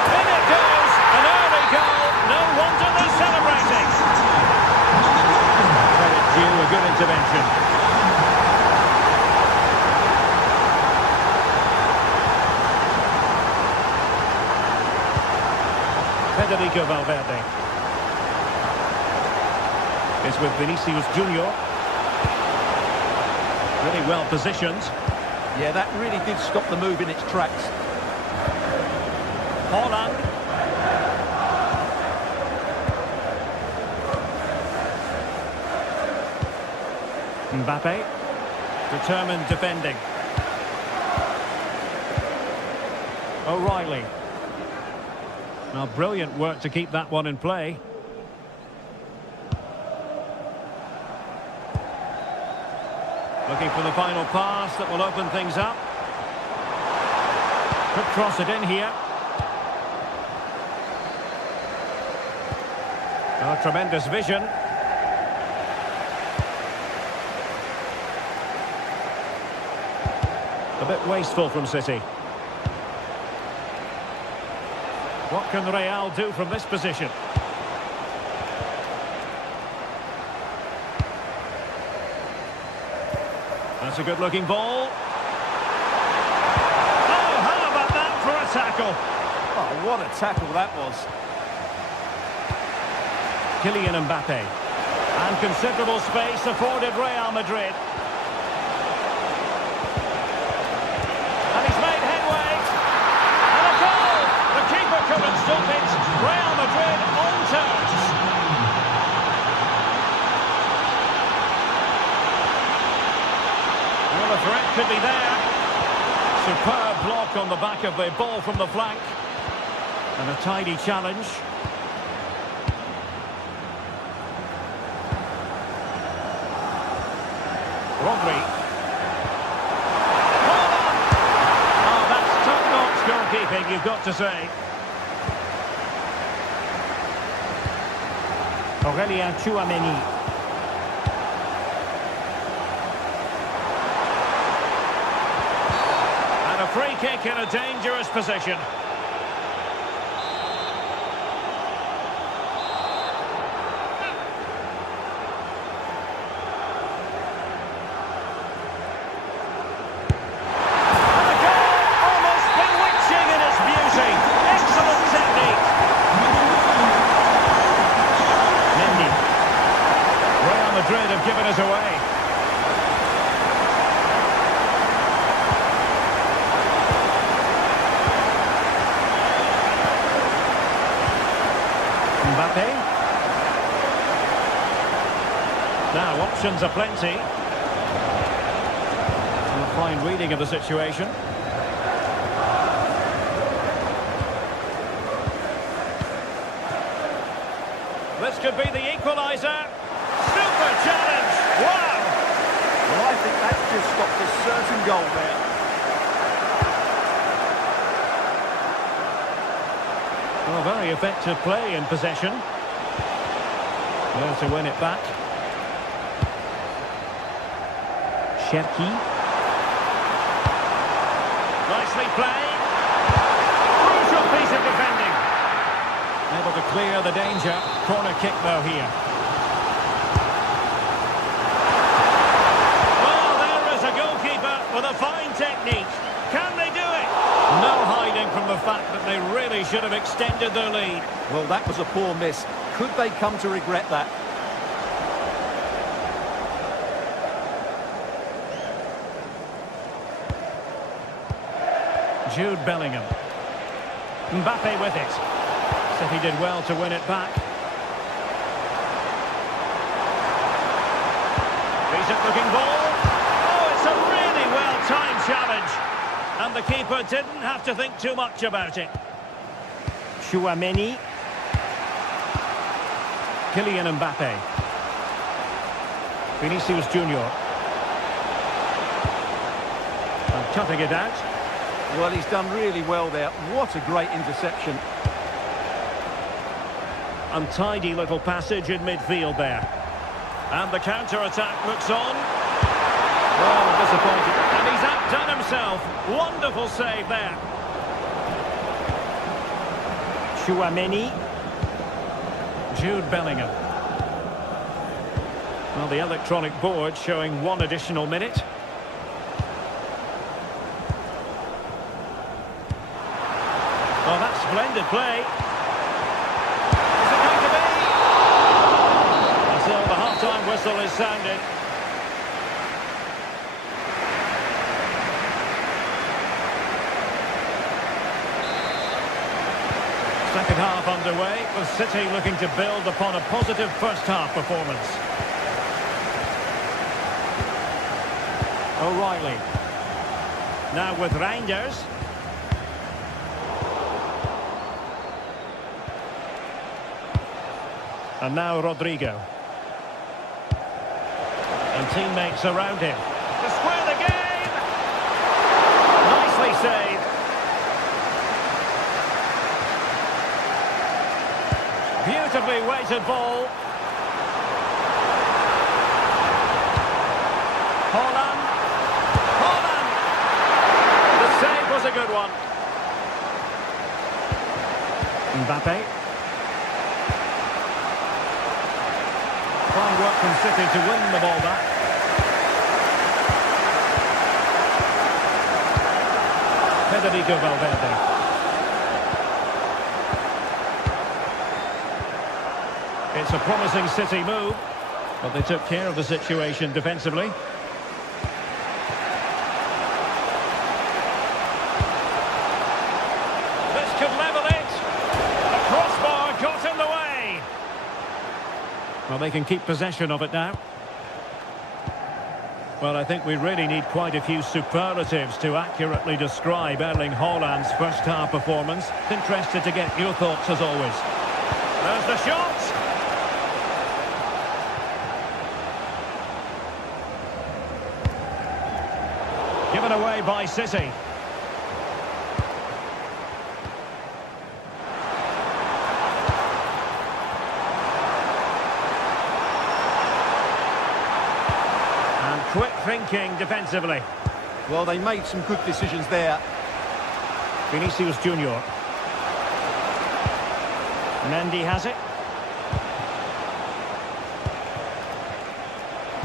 In it goes! An early goal! No wonder they're celebrating! Credit due, a good intervention. Federico Valverde. It's with Vinicius Junior. Really well positioned. Yeah, that really did stop the move in its tracks. Haaland. Mbappe. Determined defending. O'Reilly. Now, brilliant work to keep that one in play. Looking for the final pass that will open things up. Could cross it in here. Oh, tremendous vision. A bit wasteful from City. What can Real do from this position? That's a good-looking ball. Oh, how about that for a tackle? Oh, what a tackle that was. Kylian Mbappe. And considerable space afforded Real Madrid. And he's made headway. And a goal! The keeper couldn't stop it. Real Madrid on terms. Well, the threat could be there. Superb block on the back of the ball from the flank. And a tidy challenge. Rodri. Oh, that's top-notch goalkeeping, you've got to say. Aurélien Tchouameni. And a free kick in a dangerous position. Madrid have given us away. Mbappe. Now options are plenty. And a fine reading of the situation. This could be the equaliser. Super challenge! Wow! Well, I think that's just stopped a certain goal there. Well, very effective play in possession. There to win it back. Cherki. nicely played. Crucial piece of defending. Able to clear the danger. Corner kick though here. Well, there is a goalkeeper with a fine technique. Can they do it? No hiding from the fact that they really should have extended their lead. Well, that was a poor miss. Could they come to regret that? Jude Bellingham. Mbappe with it. City did well to win it back. Decent looking ball. Oh, it's a really well-timed challenge. And the keeper didn't have to think too much about it. Chouameni. Kylian Mbappe. Vinicius Junior. And cutting it out. Well, he's done really well there. What a great interception. Untidy little passage in midfield there. And the counter-attack looks on. Well, disappointed. And he's outdone himself. Wonderful save there. Chouameni. Jude Bellingham. Well, the electronic board showing 1 additional minute. Oh, that's splendid play. Is it going to be? Until the half-time whistle is sounded. Second half underway, with City looking to build upon a positive first-half performance. O'Reilly. Now with Reinders. And now Rodrigo. And teammates around him. To square the game! Nicely saved. Beautifully weighted ball. Haaland. Haaland! The save was a good one. Mbappe. Fine work from City to win the ball back. Federico Valverde. It's a promising City move, but they took care of the situation defensively. This could level it. The crossbar got in the way. Well, they can keep possession of it now. Well, I think we really need quite a few superlatives to accurately describe Erling Haaland's first-half performance. Interested to get your thoughts as always. There's the shot. Given away by City. And quick thinking defensively. Well, they made some good decisions there. Vinicius Junior. Mendy has it.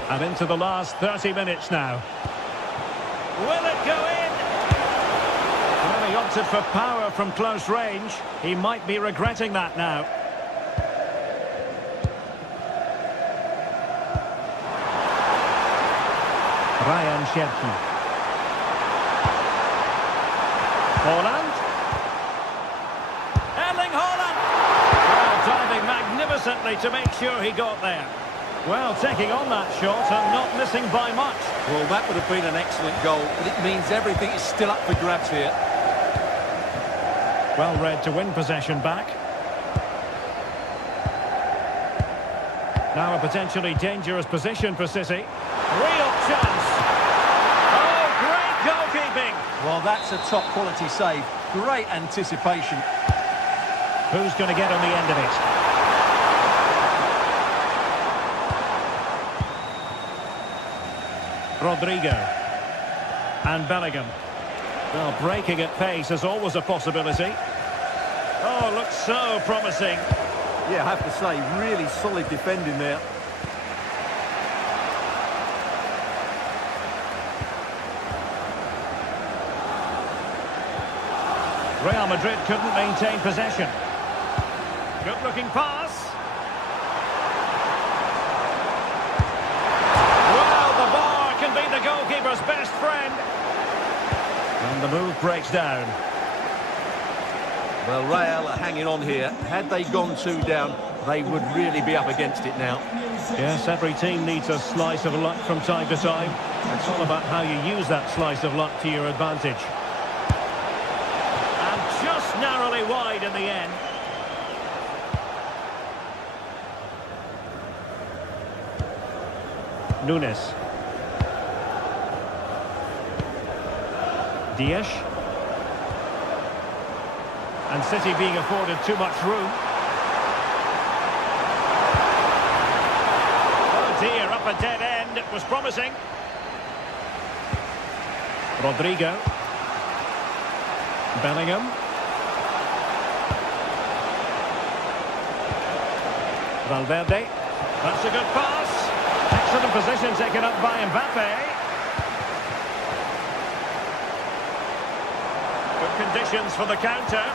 And into the last 30 minutes now. Will it go in? Well, he opted for power from close range. He might be regretting that now. Ryan Cherki. Haaland. Erling Haaland! Well, diving magnificently to make sure he got there. Well, taking on that shot and not missing by much. Well, that would have been an excellent goal, but it means everything is still up for grabs here. Well read to win possession back. Now a potentially dangerous position for City. Real chance. Oh, great goalkeeping. Well, that's a top-quality save. Great anticipation. Who's going to get on the end of it? Rodrigo. And Bellingham. Well, breaking at pace is always a possibility. Oh, looks so promising. Yeah, I have to say, really solid defending there. Real Madrid couldn't maintain possession. Good looking pass. Well, the bar can be the goalkeeper's best friend. And the move breaks down. Well, Real are hanging on here. Had they gone 2 down, they would really be up against it now. Yes, every team needs a slice of luck from time to time. It's all about how you use that slice of luck to your advantage. And just narrowly wide in the end. Nunes. Diaz. And City being afforded too much room. Oh dear, up a dead end. It was promising. Rodrigo. Bellingham. Valverde. That's a good pass. Excellent position taken up by Mbappe. Good conditions for the counter.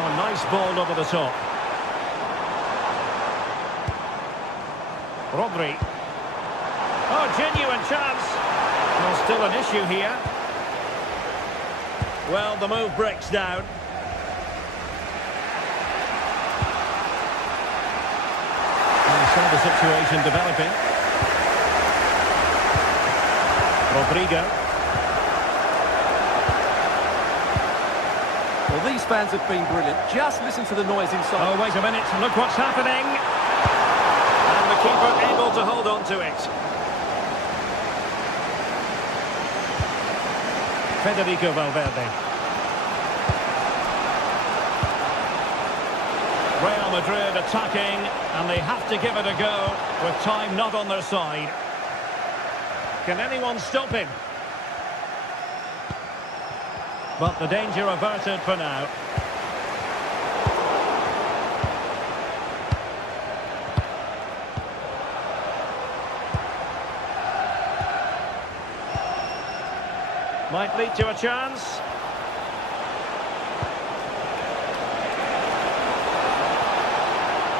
Oh, nice ball over the top. Rodri. Oh, genuine chance. Well, still an issue here. Well, the move breaks down. We saw the situation developing. Rodrigo. Well, these fans have been brilliant. Just listen to the noise inside. Oh, wait a minute. Look what's happening. And the keeper able to hold on to it. Federico Valverde. Real Madrid attacking, and they have to give it a go with time not on their side. Can anyone stop him? But the danger averted for now. Might lead to a chance.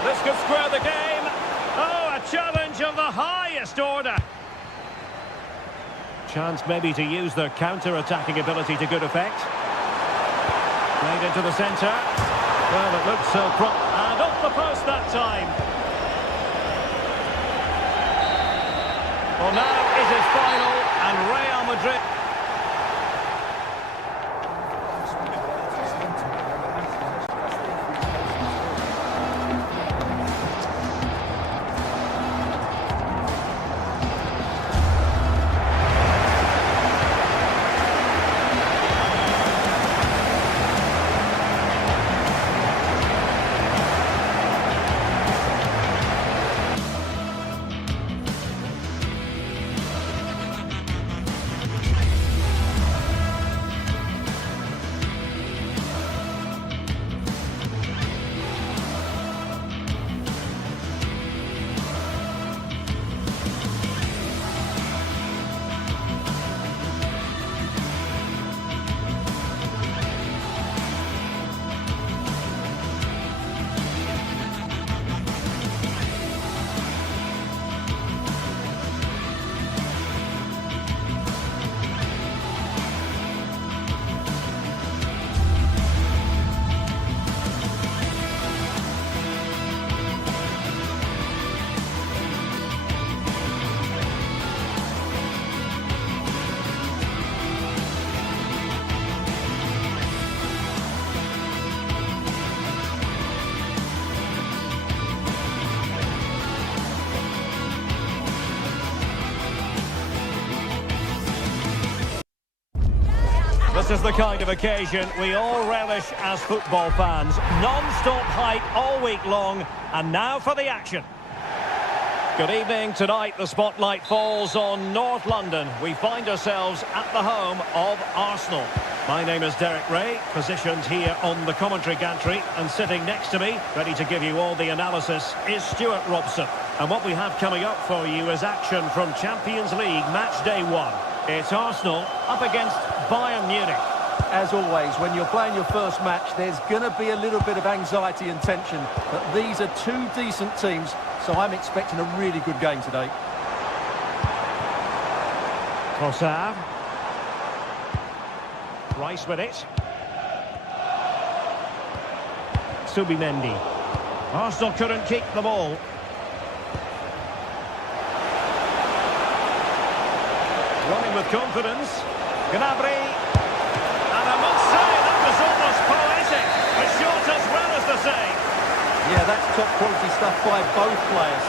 This could square the game. Oh, a challenge of the highest order. Chance maybe to use their counter-attacking ability to good effect. Played into the centre. Well, it looked so prompt. And off the post that time. Well, now it is final, and Real Madrid... This is the kind of occasion we all relish as football fans. Non-stop hype all week long, and now for the action. Good evening. Tonight the spotlight falls on North London. We find ourselves at the home of Arsenal. My name is Derek Ray, positioned here on the commentary gantry, and sitting next to me, ready to give you all the analysis, is Stuart Robson. And what we have coming up for you is action from Champions League match day 1. It's Arsenal up against Bayern Munich. As always, when you're playing your first match, there's going to be a little bit of anxiety and tension. But these are two decent teams, so I'm expecting a really good game today. Trossard. Rice with it. Subimendi. Arsenal couldn't keep the ball. Running with confidence. Gnabry. And I must say, that was almost poetic. A shot as well as the save. Yeah, that's top quality stuff by both players.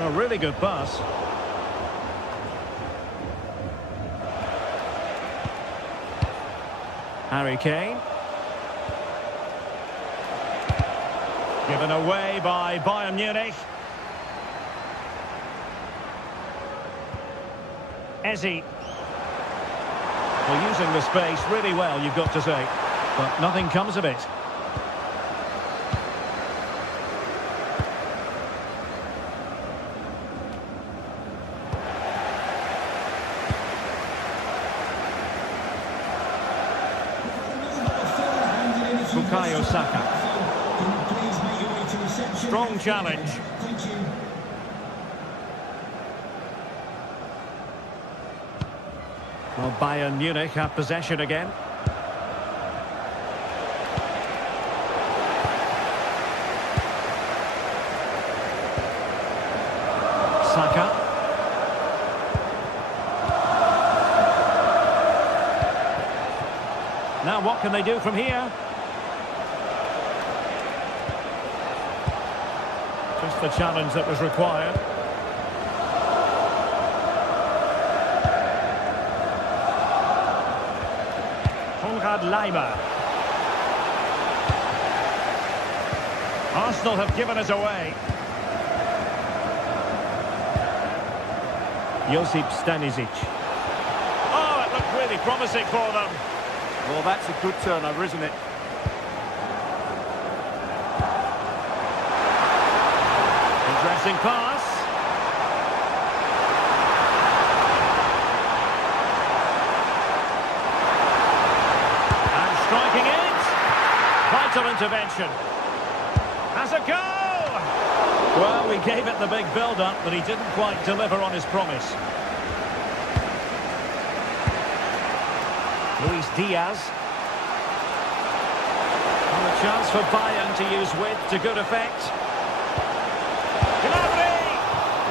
A really good pass. Harry Kane. Given away by Bayern Munich. Eze. Well, using the space really well, you've got to say. But nothing comes of it. Bukayo Saka. Strong challenge. Well, Bayern Munich have possession again. Saka. Now what can they do from here? Just the challenge that was required. Leimer. Arsenal have given us away. Josip Stanisic. Oh, it looked really promising for them. Well, that's a good turnover, isn't it? Interesting pass. Striking it. Vital intervention. Has a go. Well, we gave it the big build-up, but he didn't quite deliver on his promise. Luis Diaz. And a chance for Bayern to use width to good effect. Gnabry.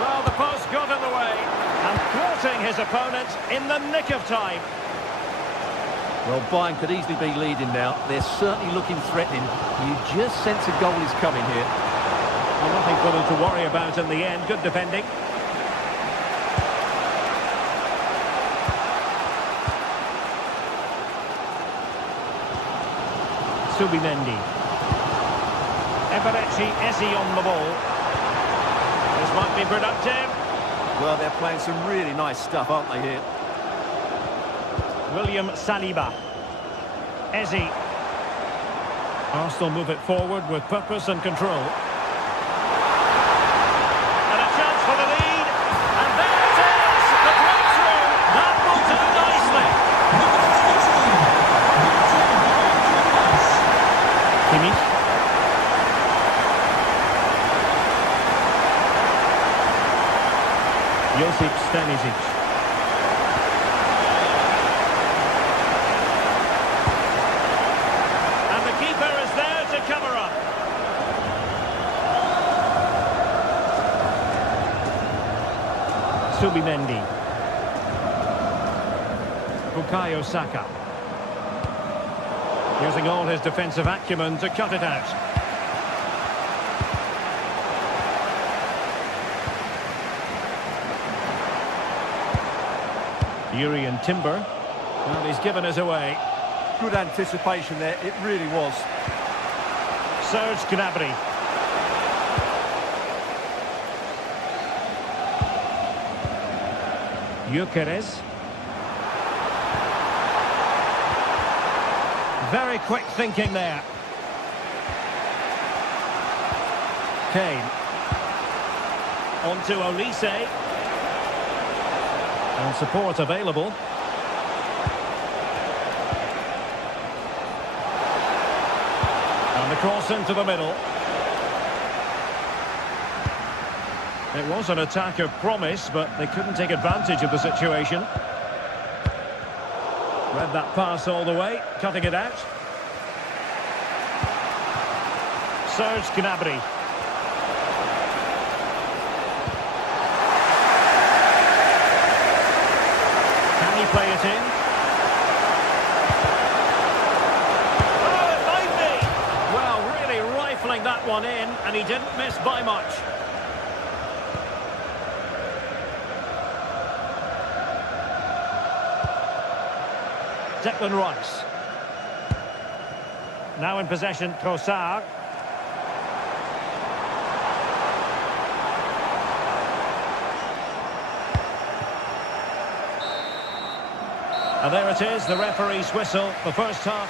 Well, the post got in the way. And thwarting his opponent in the nick of time. Well, Bayern could easily be leading now. They're certainly looking threatening. You just sense a goal is coming here. Well, nothing for them to worry about in the end. Good defending. Subimendi. Eberechi Eze on the ball. This might be productive. Well, they're playing some really nice stuff, aren't they, here? William Saliba. Eze. Arsenal move it forward with purpose and control. And a chance for the lead. And there it is! The breakthrough! That will do nicely. Kimmich. Josip Stanisic. Subimendi. Bukayo Saka. Using all his defensive acumen to cut it out. Urian Timber. Well, he's given us away. Good anticipation there, it really was. Serge Gnabry. Gyökeres. Very quick thinking there. Kane. On to Olise. And support available. And the cross into the middle. It was an attack of promise, but they couldn't take advantage of the situation. Read that pass all the way, cutting it out. Serge Gnabry. Can he play it in? Oh, it might be! Well, really rifling that one in, and he didn't miss by much. Declan Rice. Now in possession, Trossard. And there it is, the referee's whistle, the first half.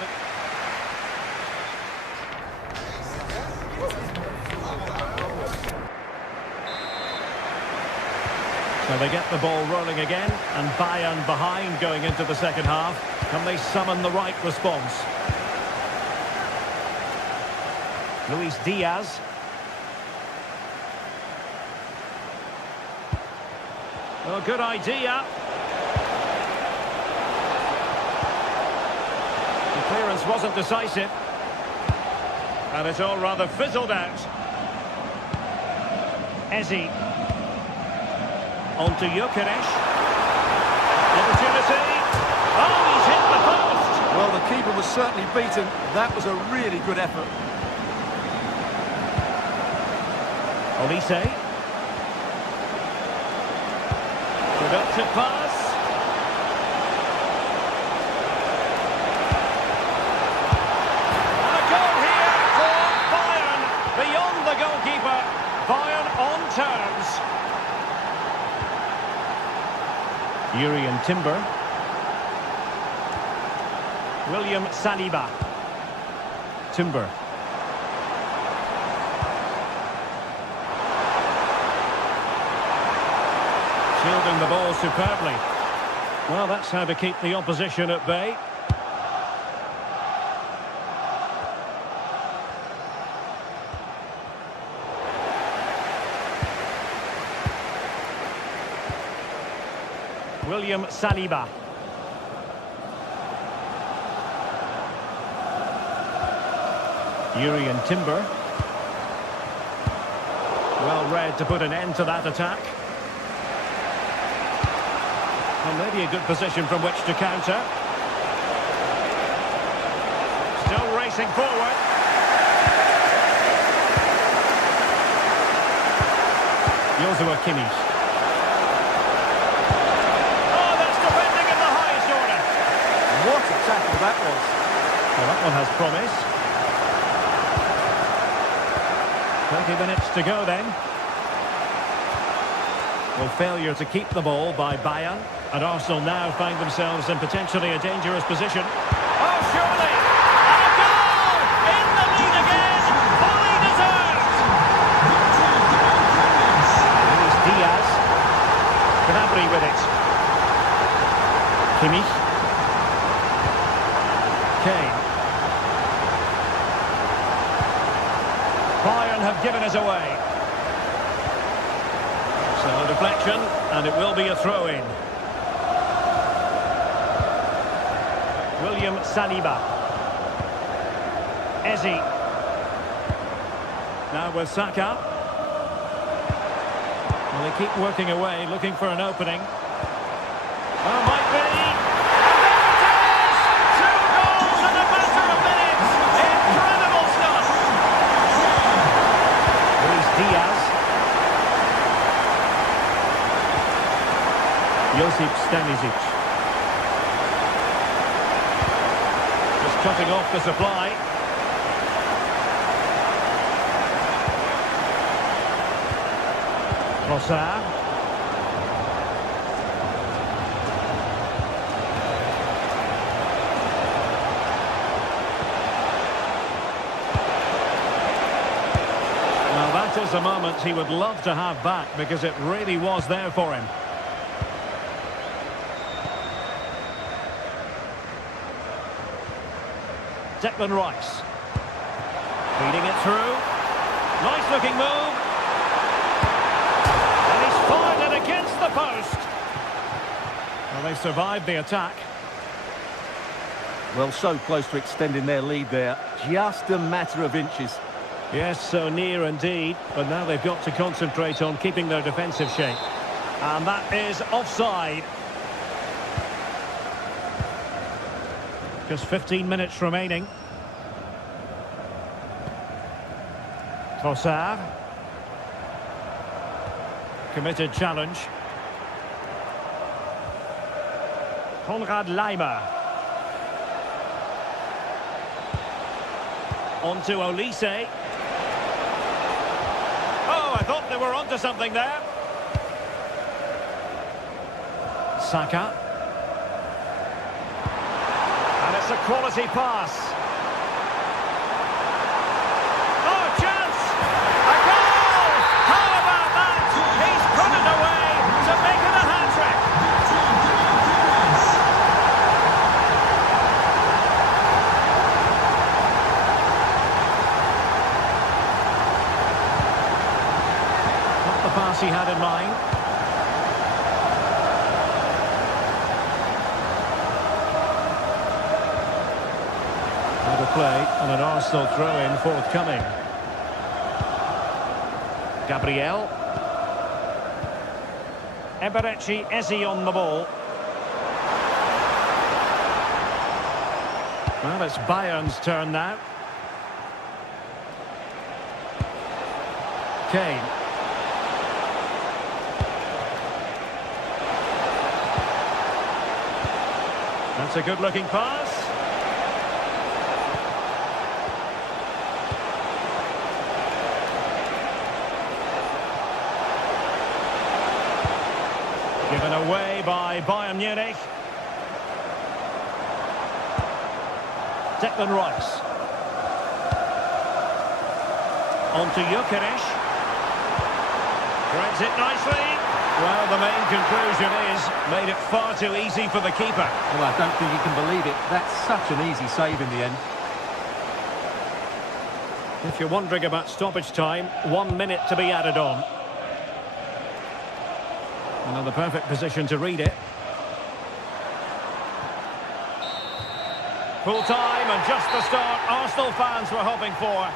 So they get the ball rolling again, and Bayern behind going into the second half. Can they summon the right response? Luis Diaz. Well, good idea. The clearance wasn't decisive. And it's all rather fizzled out. Eze. On to Gyökeres. Opportunity. Oh, he's hit the post. Well, the keeper was certainly beaten. That was a really good effort. Olise. Productive pass. And a goal here for Bayern. Beyond the goalkeeper. Bayern on terms. Urian Timber. William Saliba. Timber. Shielding the ball superbly. Well, that's how to keep the opposition at bay. William Saliba. Urian Timber. Well read to put an end to that attack. And maybe a good position from which to counter. Still racing forward. Joshua Kimmich. Oh, that's defending in the highest order. What a tackle that was. Well, that one has promise. 20 minutes to go then. Well, failure to keep the ball by Bayern. And Arsenal now find themselves in potentially a dangerous position. Oh, surely! And a goal! In the lead again! Fully deserved! Luis Diaz. Gnabry with it. Kimmich. Kane. Bayern have given us away. So a deflection, and it will be a throw-in. William Saliba. Eze. Now with Saka. Well, they keep working away, looking for an opening. Oh, might be. And there it is! 2 goals in a matter of minutes. Incredible stuff. Luis Diaz. Josip Stanisic. Just cutting off the supply. Trossard. Well, that is a moment he would love to have back because it really was there for him. Declan Rice. Feeding it through. Nice looking move. And he's fired it against the post. Well, they survived the attack. Well, so close to extending their lead there. Just a matter of inches. Yes, so near indeed. But now they've got to concentrate on keeping their defensive shape. And that is offside. Just 15 minutes remaining. Trossard. Committed challenge. Konrad Laimer. On to Olise. Oh, I thought they were onto something there. Saka. And it's a quality pass. Oh, chance! A goal! How about that? He's put it away to make it a hat-trick. Not the pass he had in mind. Play and an Arsenal throw-in forthcoming. Gabriel. Eberechi Eze on the ball. Well, it's Bayern's turn now. Kane. That's a good-looking pass. Given away by Bayern Munich. Declan Rice. On to Gyökeres. Threads it nicely. Well, the main conclusion is made it far too easy for the keeper. Well, I don't think you can believe it. That's such an easy save in the end. If you're wondering about stoppage time, 1 minute to be added on. Another perfect position to read it. Full time and just the start Arsenal fans were hoping for.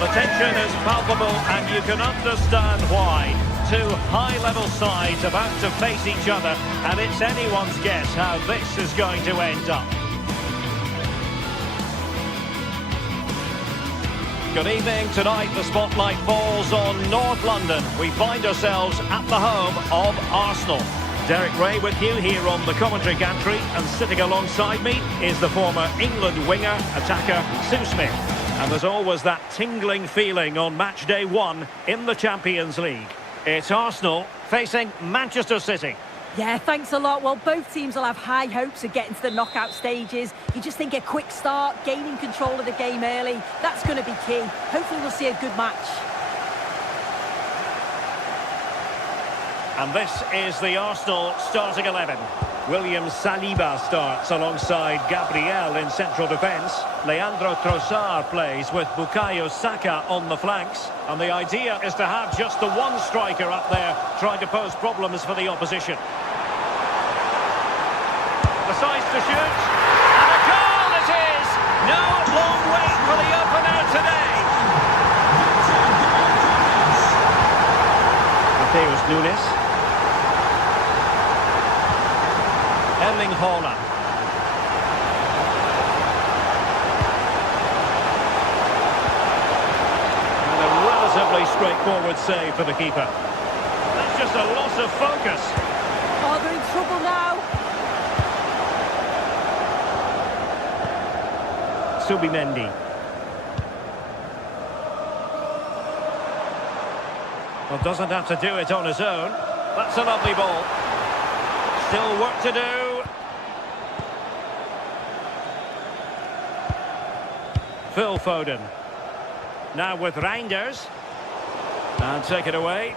The tension is palpable and you can understand why. Two high-level sides about to face each other and it's anyone's guess how this is going to end up. Good evening. Tonight the spotlight falls on North London. We find ourselves at the home of Arsenal. Derek Ray with you here on the commentary gantry, and sitting alongside me is the former England winger, attacker Sue Smith. And there's always that tingling feeling on match day 1 in the Champions League. It's Arsenal facing Manchester City. Yeah, thanks a lot. Well, both teams will have high hopes of getting to the knockout stages. You just think a quick start, gaining control of the game early, that's going to be key. Hopefully we'll see a good match. And this is the Arsenal starting 11. William Saliba starts alongside Gabriel in central defence. Leandro Trossard plays with Bukayo Saka on the flanks. And the idea is to have just the one striker up there trying to pose problems for the opposition. Decides to shoot. And a goal it is! No long wait for the opener today. Mateus Nunes. Erling Haaland. And a relatively straightforward save for the keeper. That's just a loss of focus. Oh, they're in trouble now. Subimendi. Well, doesn't have to do it on his own. That's a lovely ball. Still work to do. Phil Foden. Now with Reinders. And take it away.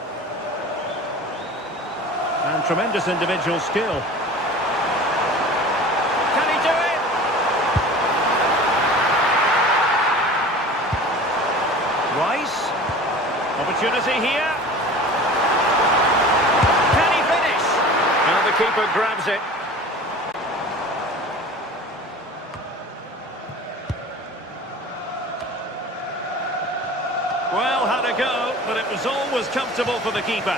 And tremendous individual skill. Can he do it? Rice. Opportunity here. Can he finish? And the keeper grabs it. Well, had a go, but it was always comfortable for the keeper.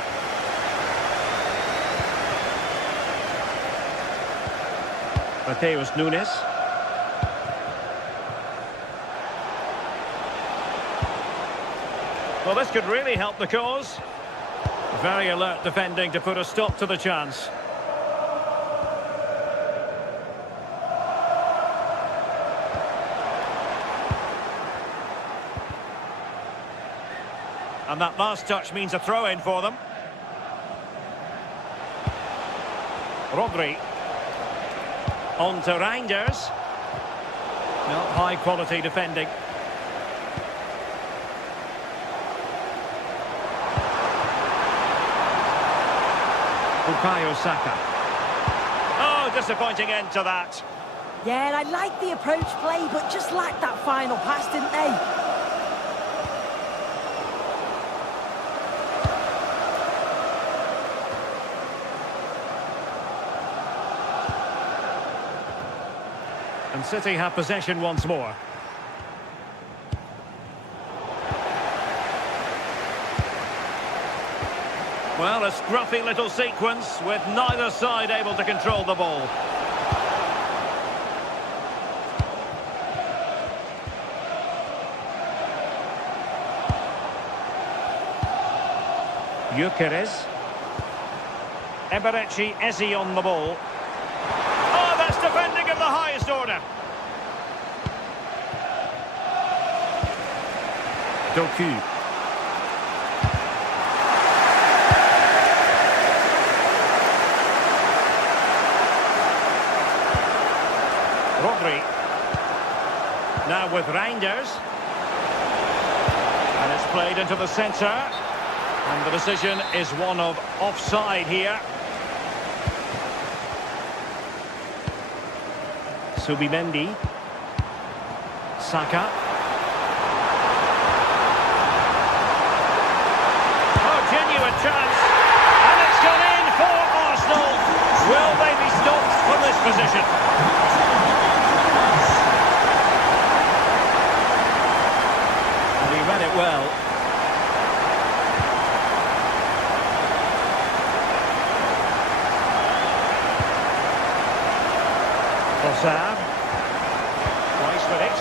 Mateus Nunes. Well, this could really help the cause. Very alert defending to put a stop to the chance. And that last touch means a throw-in for them. Rodri. On to Reinders. Not high-quality defending. Bukayo Saka. Oh, disappointing end to that. Yeah, I like the approach play, but just lacked that final pass, didn't they? And City have possession once more. Well, a scruffy little sequence with neither side able to control the ball. Gyökeres. Eberechi Eze on the ball. Oh, that's defending of the highest order. Doku. Rodri. Now with Reinders. And it's played into the centre. And the decision is one of offside here. Subimendi. Saka. Oh, genuine chance. And it's gone in for Arsenal. Will they be stopped from this position? And he read it well. Trossard. Rice with it.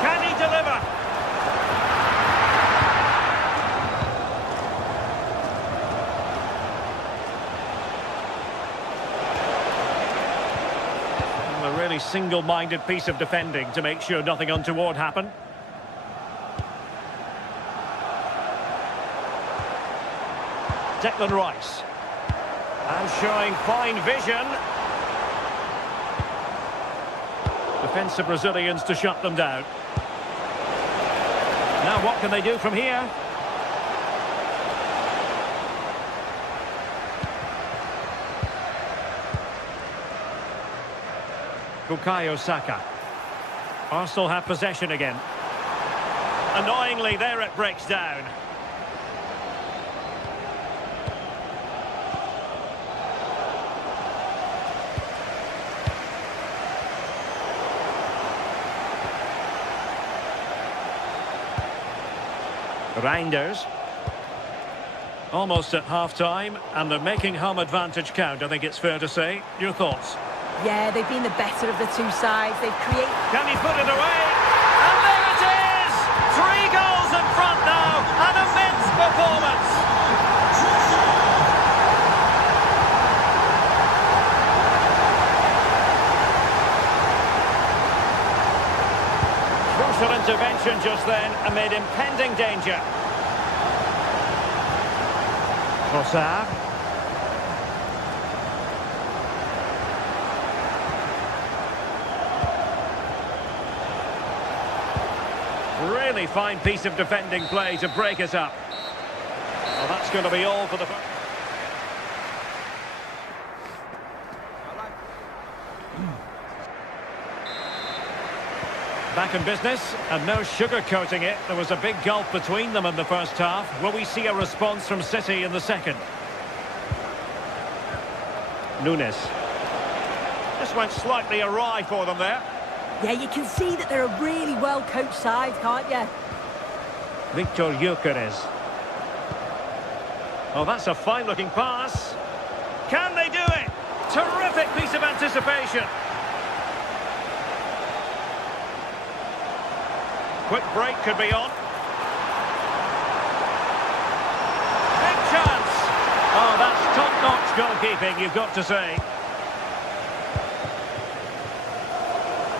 Can he deliver? A really single-minded piece of defending to make sure nothing untoward happened. Declan Rice. And showing fine vision. Defensive Brazilians to shut them down. Now what can they do from here? Bukayo Saka. Arsenal have possession again. Annoyingly, there it breaks down. Reinders. Almost at half-time, and they're making home advantage count, I think it's fair to say. Your thoughts? Yeah, they've been the better of the two sides. They've created... Can he put it away? And there it is! 3 goals in front now. An immense performance. Crucial intervention just then amid impending danger. Trossard. Really fine piece of defending play to break us up. Well, that's going to be all for the... Back in business, and no sugarcoating it. There was a big gulf between them in the first half. Will we see a response from City in the second? Nunes. Just went slightly awry for them there. Yeah, you can see that they're a really well-coached side, can't you? Victor Gyökeres. Oh, that's a fine-looking pass. Can they do it? Terrific piece of anticipation. Quick break could be on. Big chance. Oh, that's top-notch goalkeeping, you've got to say.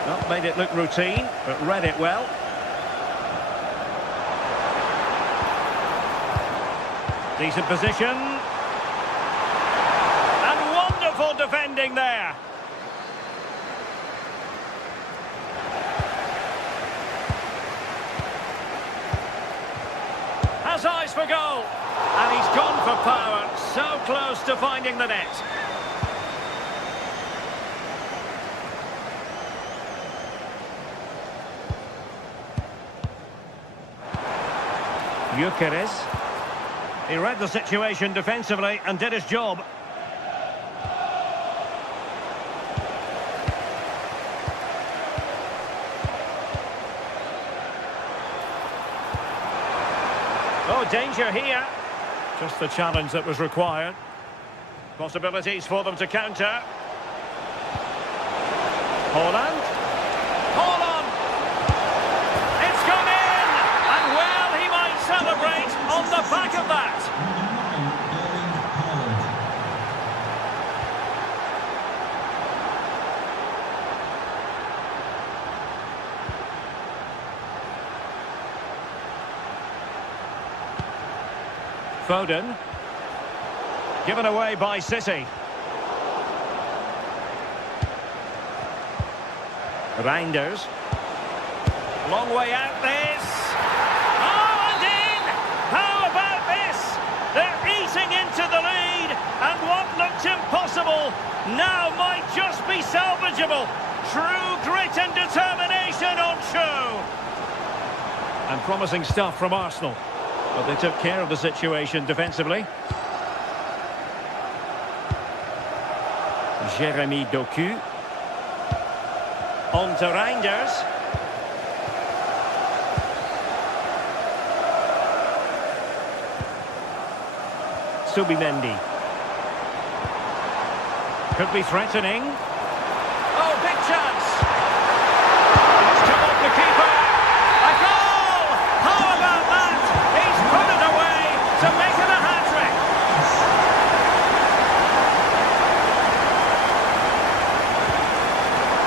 Not made it look routine, but read it well. Decent position. And wonderful defending there. Has eyes for goal. And he's gone for power. So close to finding the net. Gyökeres. He read the situation defensively and did his job. Oh, danger here. Just the challenge that was required. Possibilities for them to counter. Haaland. Haaland! It's gone in! And well, he might celebrate on the back of that. Foden. Given away by City. Reinders. Long way out this. Oh, and in! How about this? They're eating into the lead, and what looked impossible now might just be salvageable. True grit and determination on show. And promising stuff from Arsenal. But they took care of the situation defensively. Jeremy Doku. On to Reinders. Subimendi. Could be threatening. Oh, big chance. It's come off the keeper. A goal! How about that? He's put it away to make it a hat-trick.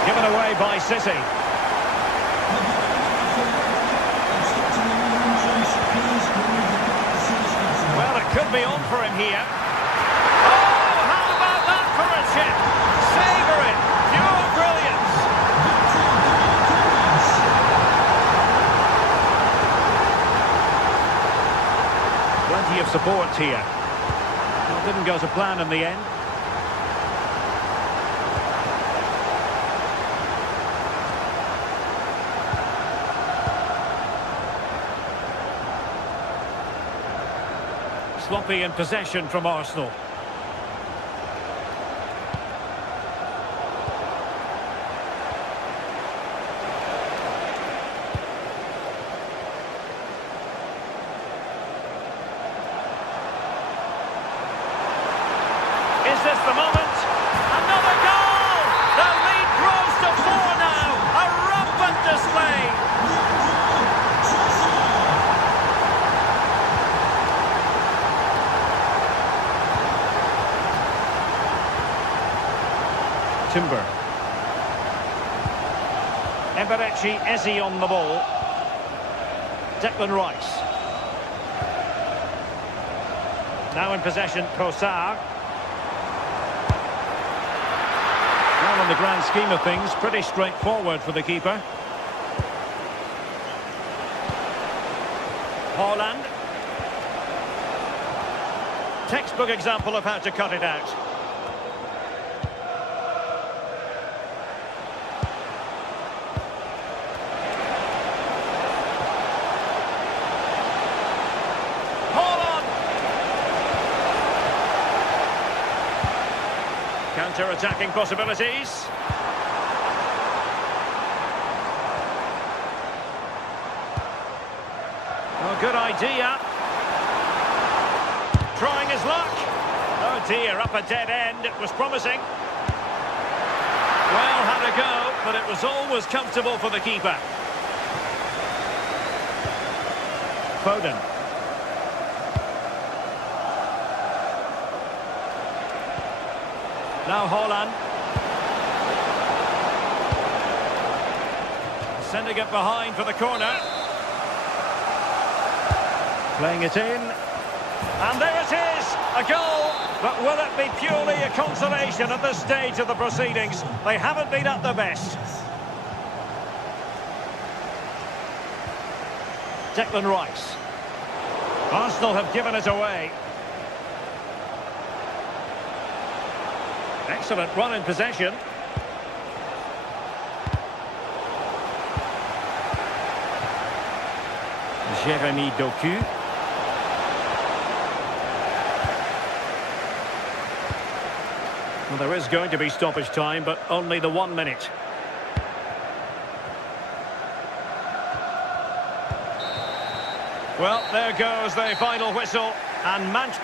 Given away by City. Well, it could be on for him here. Oh, how about that for a chip? Savour it. Pure brilliance. Plenty of support here. Well, didn't go to plan in the end. Sloppy in possession from Arsenal. Is this the moment? Another goal! The lead grows to 4 now. A rampant display. Timber. Eberechi Eze on the ball. Declan Rice. Now in possession, Trossard. Well, in the grand scheme of things, pretty straightforward for the keeper. Haaland. Textbook example of how to cut it out. Counter-attacking possibilities. Oh, good idea. Trying his luck. Oh dear, up a dead end. It was promising. Well, had a go, but it was always comfortable for the keeper. Foden. Now Haaland. Sending it behind for the corner. Playing it in. And there it is! A goal! But will it be purely a consolation at this stage of the proceedings? They haven't been at their best. Declan Rice. Arsenal have given it away. Excellent run in possession. Jeremy Doku. Well, there is going to be stoppage time, but only the 1 minute. Well, there goes the final whistle, and Manchester.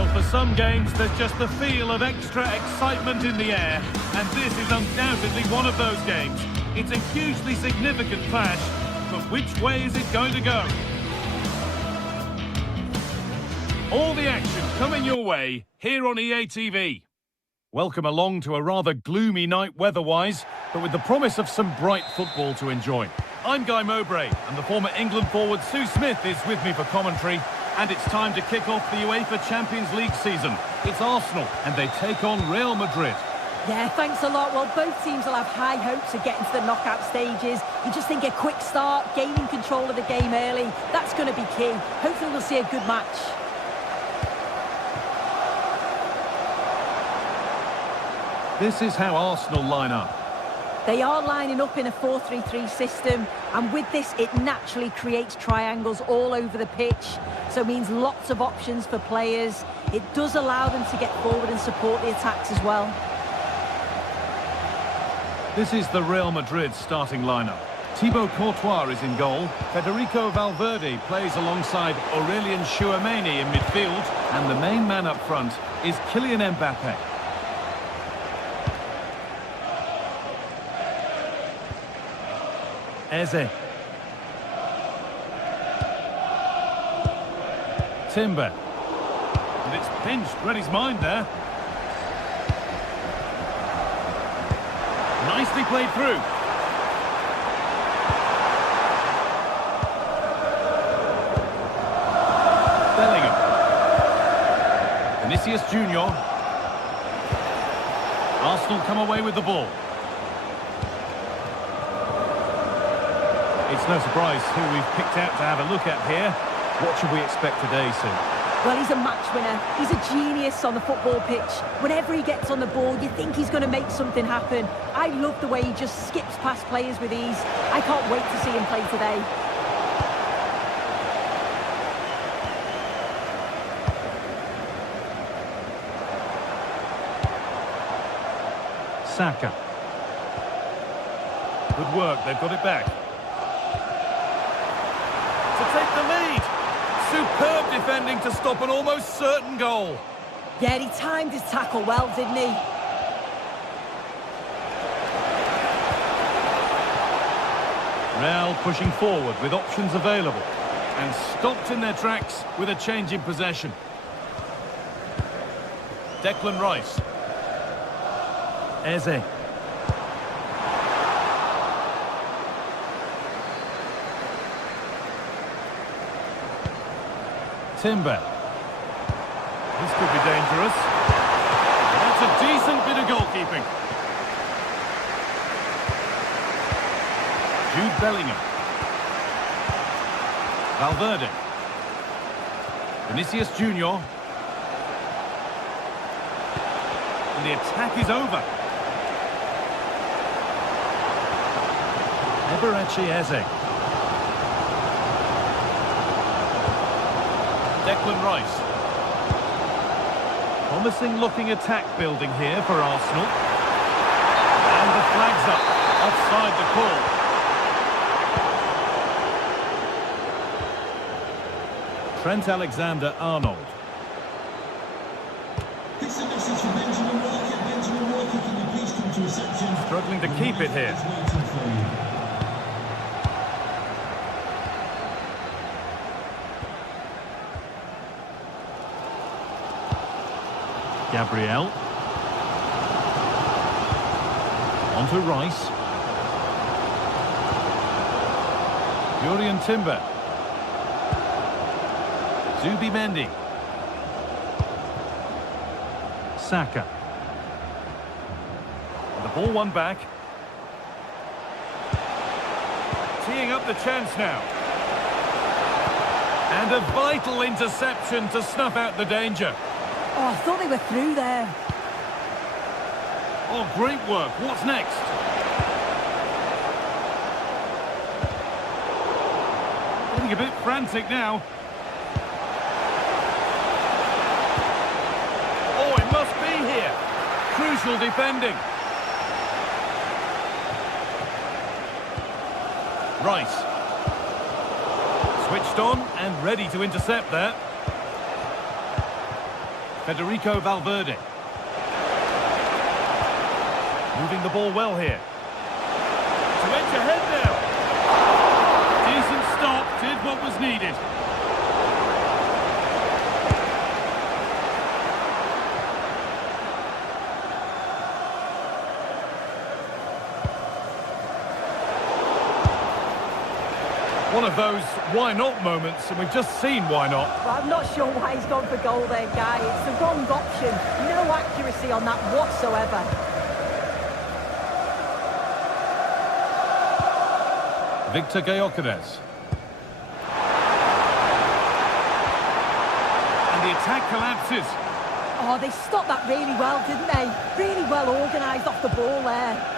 Well, for some games, there's just the feel of extra excitement in the air. And this is undoubtedly one of those games. It's a hugely significant clash, but which way is it going to go? All the action coming your way here on EA TV. Welcome along to a rather gloomy night weather-wise, but with the promise of some bright football to enjoy. I'm Guy Mowbray, and the former England forward Sue Smith is with me for commentary. And it's time to kick off the UEFA Champions League season. It's Arsenal, and they take on Real Madrid. Yeah, thanks a lot. Well, both teams will have high hopes of getting to the knockout stages. You just think a quick start, gaining control of the game early, that's going to be key. Hopefully we'll see a good match. This is how Arsenal line up. They are lining up in a 4-3-3 system, and with this, it naturally creates triangles all over the pitch, so it means lots of options for players. It does allow them to get forward and support the attacks as well. This is the Real Madrid starting lineup. Thibaut Courtois is in goal. Federico Valverde plays alongside Aurelien Tchouameni in midfield, and the main man up front is Kylian Mbappe. Eze. Timber. And it's pinched, read his mind there. Nicely played through. Bellingham. Vinicius Junior. Arsenal come away with the ball. It's no surprise who we've picked out to have a look at here. What should we expect today, Sue? Well, he's a match winner. He's a genius on the football pitch. Whenever he gets on the ball, you think he's going to make something happen. I love the way he just skips past players with ease. I can't wait to see him play today. Saka. Good work, they've got it back. To take the lead. Superb defending to stop an almost certain goal. Yeah, he timed his tackle well, didn't he? Real pushing forward with options available. And stopped in their tracks with a change in possession. Declan Rice. Eze. Timber. This could be dangerous. That's a decent bit of goalkeeping. Jude Bellingham. Valverde. Vinicius Junior. And the attack is over. Eberechi Eze. Declan Rice. Promising looking attack building here for Arsenal. And the flag's up. Offside the call. Trent Alexander-Arnold. It's a message for Benjamin Walker. Benjamin Walker, can you please come to reception? Struggling to keep it here. Gabriel. On to Rice. Jurrien Timber. Zubimendi. Saka. And the ball won back. Teeing up the chance now. And a vital interception to snuff out the danger. Oh, I thought they were through there. Oh, great work. What's next? Getting a bit frantic now. Oh, it must be here. Crucial defending. Rice. Switched on and ready to intercept there. Federico Valverde. Moving the ball well here. To edge ahead now. Decent stop, did what was needed. One of those why not moments, and we've just seen why not. Well, I'm not sure why he's gone for goal there, Guy. It's the wrong option. No accuracy on that whatsoever. Victor Gyökeres. And the attack collapses. Oh, they stopped that really well, didn't they? Really well organised off the ball there.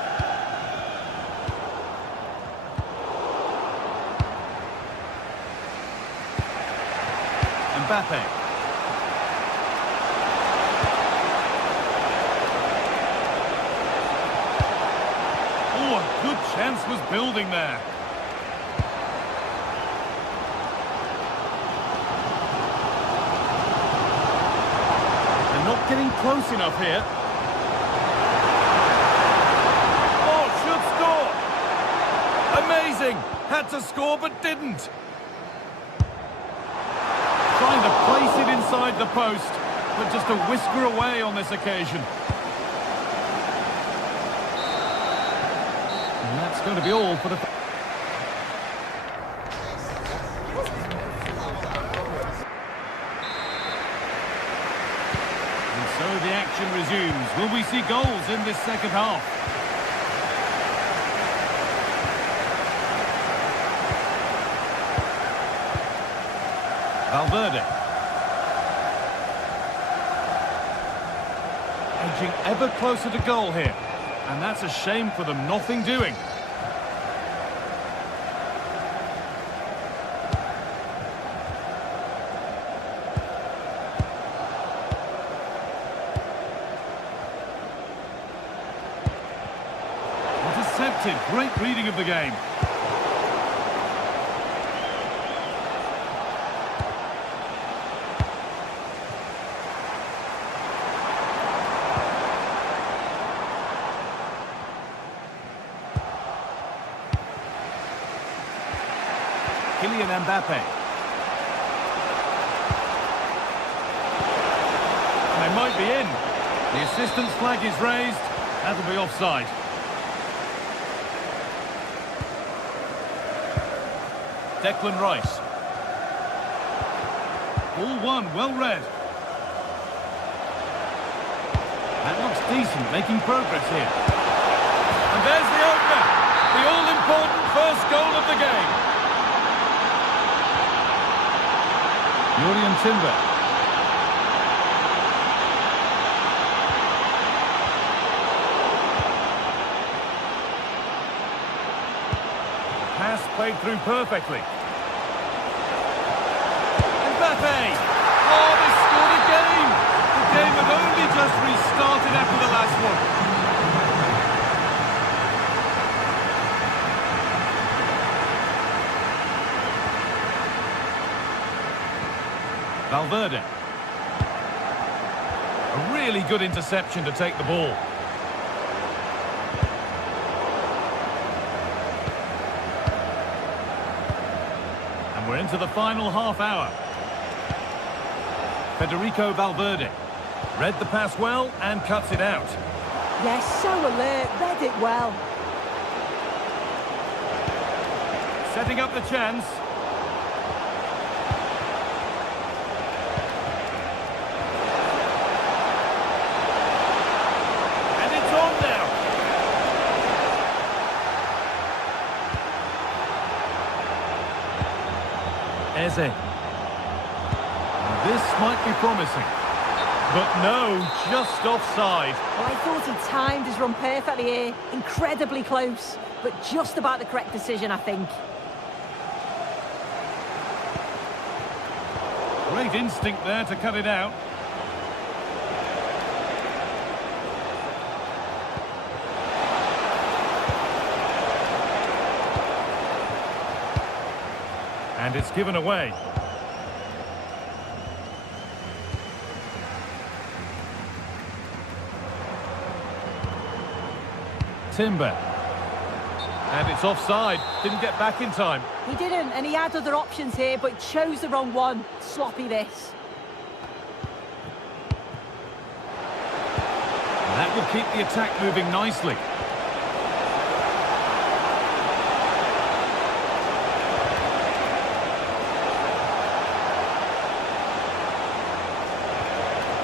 Mbappe. Oh, a good chance was building there. They're not getting close enough here. Oh, should score. Amazing. Had to score but didn't. Trying to place it inside the post, but just a whisker away on this occasion. And that's going to be all for the... And so the action resumes. Will we see goals in this second half? Valverde. Edging ever closer to goal here. And that's a shame for them, nothing doing. Intercepted, great reading of the game. Kylian Mbappe. And they might be in. The assistant's flag is raised. That'll be offside. Declan Rice. Ball one, well read. That looks decent, making progress here. And there's the opener. The all-important first goal of the game. Julian Timber. Pass played through perfectly. Mbappe! Oh, they scored again! The game had only just restarted after the last one. Valverde. A really good interception to take the ball. And we're into the final half hour. Federico Valverde. Read the pass well and cuts it out. Yes, so alert, read it well. Setting up the chance. Eze. This might be promising. But no, just offside. Well, I thought he timed his run perfectly here. Incredibly close, but just about the correct decision, I think. Great instinct there to cut it out. And it's given away. Timber. And it's offside. Didn't get back in time. He didn't, and he had other options here, but chose the wrong one. Sloppy this. And that will keep the attack moving nicely.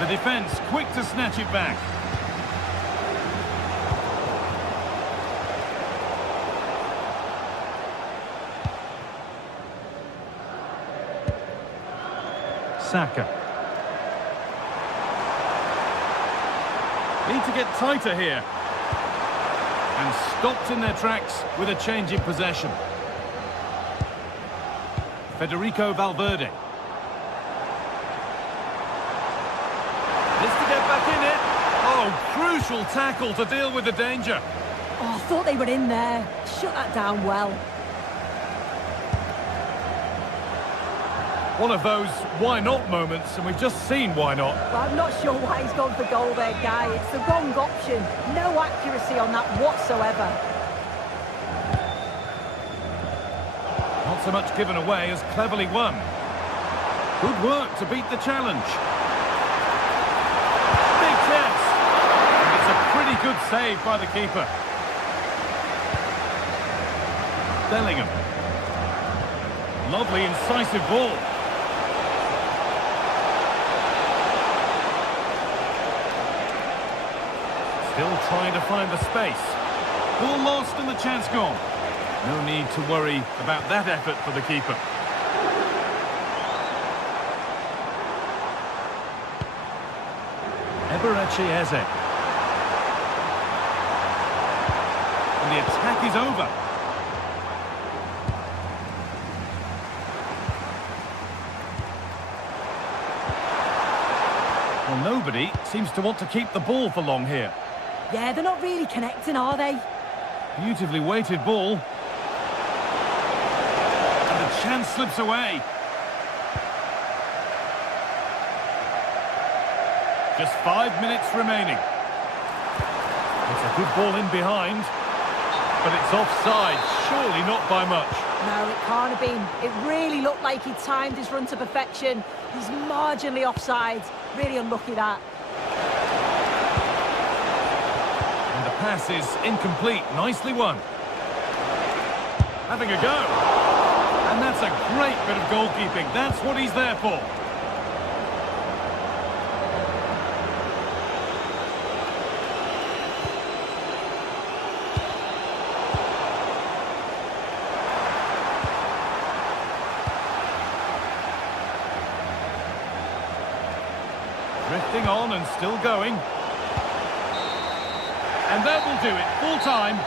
The defence quick to snatch it back. Saka. Need to get tighter here. And stopped in their tracks with a change in possession. Federico Valverde. This to get back in it. Oh, crucial tackle to deal with the danger. Oh, I thought they were in there. Shut that down well. One of those why not moments, and we've just seen why not. But I'm not sure why he's gone for goal there, Guy. It's the wrong option. No accuracy on that whatsoever. Not so much given away as cleverly won. Good work to beat the challenge. Big chance. And it's a pretty good save by the keeper. Bellingham. Lovely incisive ball. Still trying to find the space. Ball lost and the chance gone. No need to worry about that effort for the keeper. Eberechi Eze. And the attack is over. Well, nobody seems to want to keep the ball for long here. Yeah, they're not really connecting, are they? Beautifully weighted ball. And the chance slips away. Just 5 minutes remaining. It's a good ball in behind. But it's offside, surely not by much. No, it can't have been. It really looked like he timed his run to perfection. He's marginally offside. Really unlucky that. And the pass is incomplete. Nicely won. Having a go. And that's a great bit of goalkeeping. That's what he's there for. Drifting on and still going. And that will do it. Full time.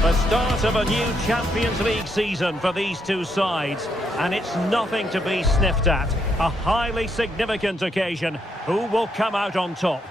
The start of a new Champions League season for these two sides, and it's nothing to be sniffed at. A highly significant occasion. Who will come out on top?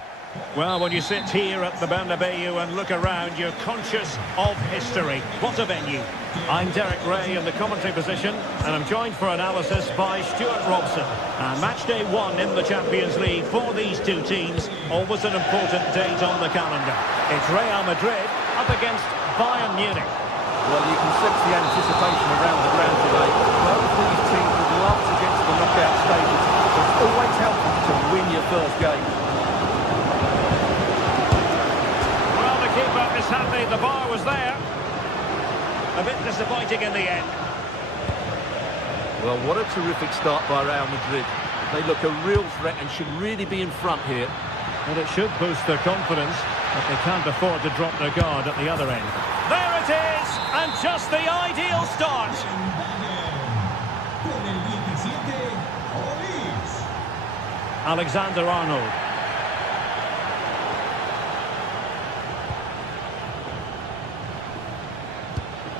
Well, when you sit here at the Bernabeu and look around, you're conscious of history. What a venue. I'm Derek Ray in the commentary position, and I'm joined for analysis by Stuart Robson. And match day 1 in the Champions League for these two teams, always an important date on the calendar. It's Real Madrid up against Bayern Munich. Well, you can sense the anticipation around the ground today. Both these teams would love to get to the knockout stages. It's always helpful to win your first game. Well, the keeper is happy the bar was there. A bit disappointing in the end. Well, what a terrific start by Real Madrid. They look a real threat and should really be in front here. Well, it should boost their confidence, but they can't afford to drop their guard at the other end. There it is, and just the ideal start. Alexander-Arnold.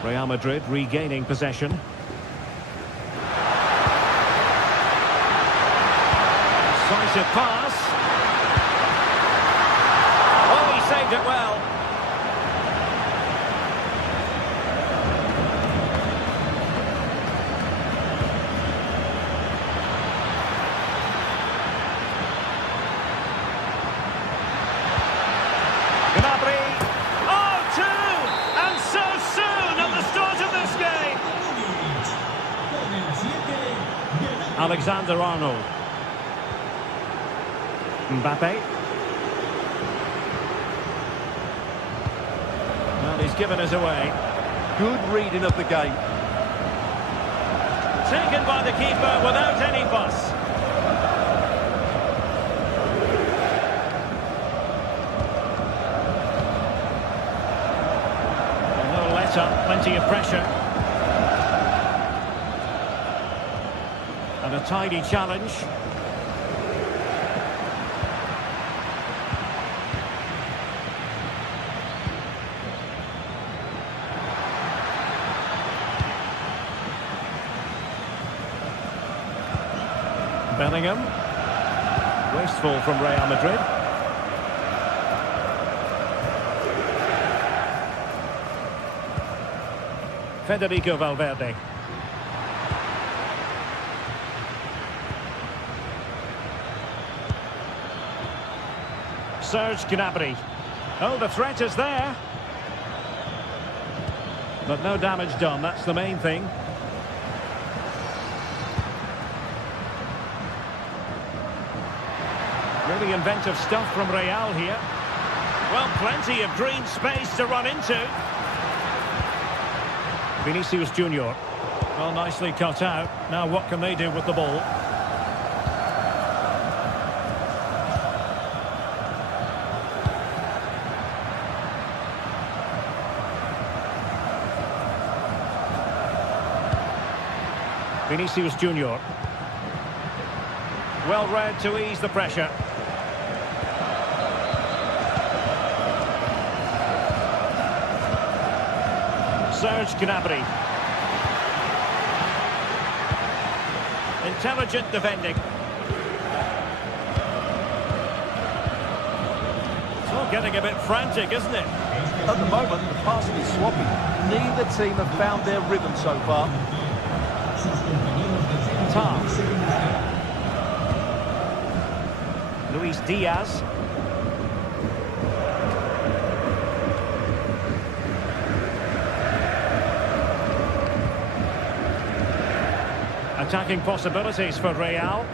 Real Madrid regaining possession. Decisive pass. Oh, he saved it well. Gnabry. Oh, two! And so soon at the start of this game. Alexander-Arnold. Mbappe. Well, he's given us away. Good reading of the game. Taken by the keeper without any fuss. No let-up, plenty of pressure. And a tidy challenge. Bellingham. Wasteful from Real Madrid. Federico Valverde. Serge Gnabry. Oh, the threat is there. But no damage done, that's the main thing. Really inventive stuff from Real here. Well, plenty of green space to run into. Vinicius Junior. Well, nicely cut out. Now what can they do with the ball? Vinicius Junior. Well read to ease the pressure. Serge Gnabry. Intelligent defending. It's all getting a bit frantic, isn't it? At the moment, the passing is sloppy. Neither team have found their rhythm so far. Tar. Luis Diaz. Attacking possibilities for Real.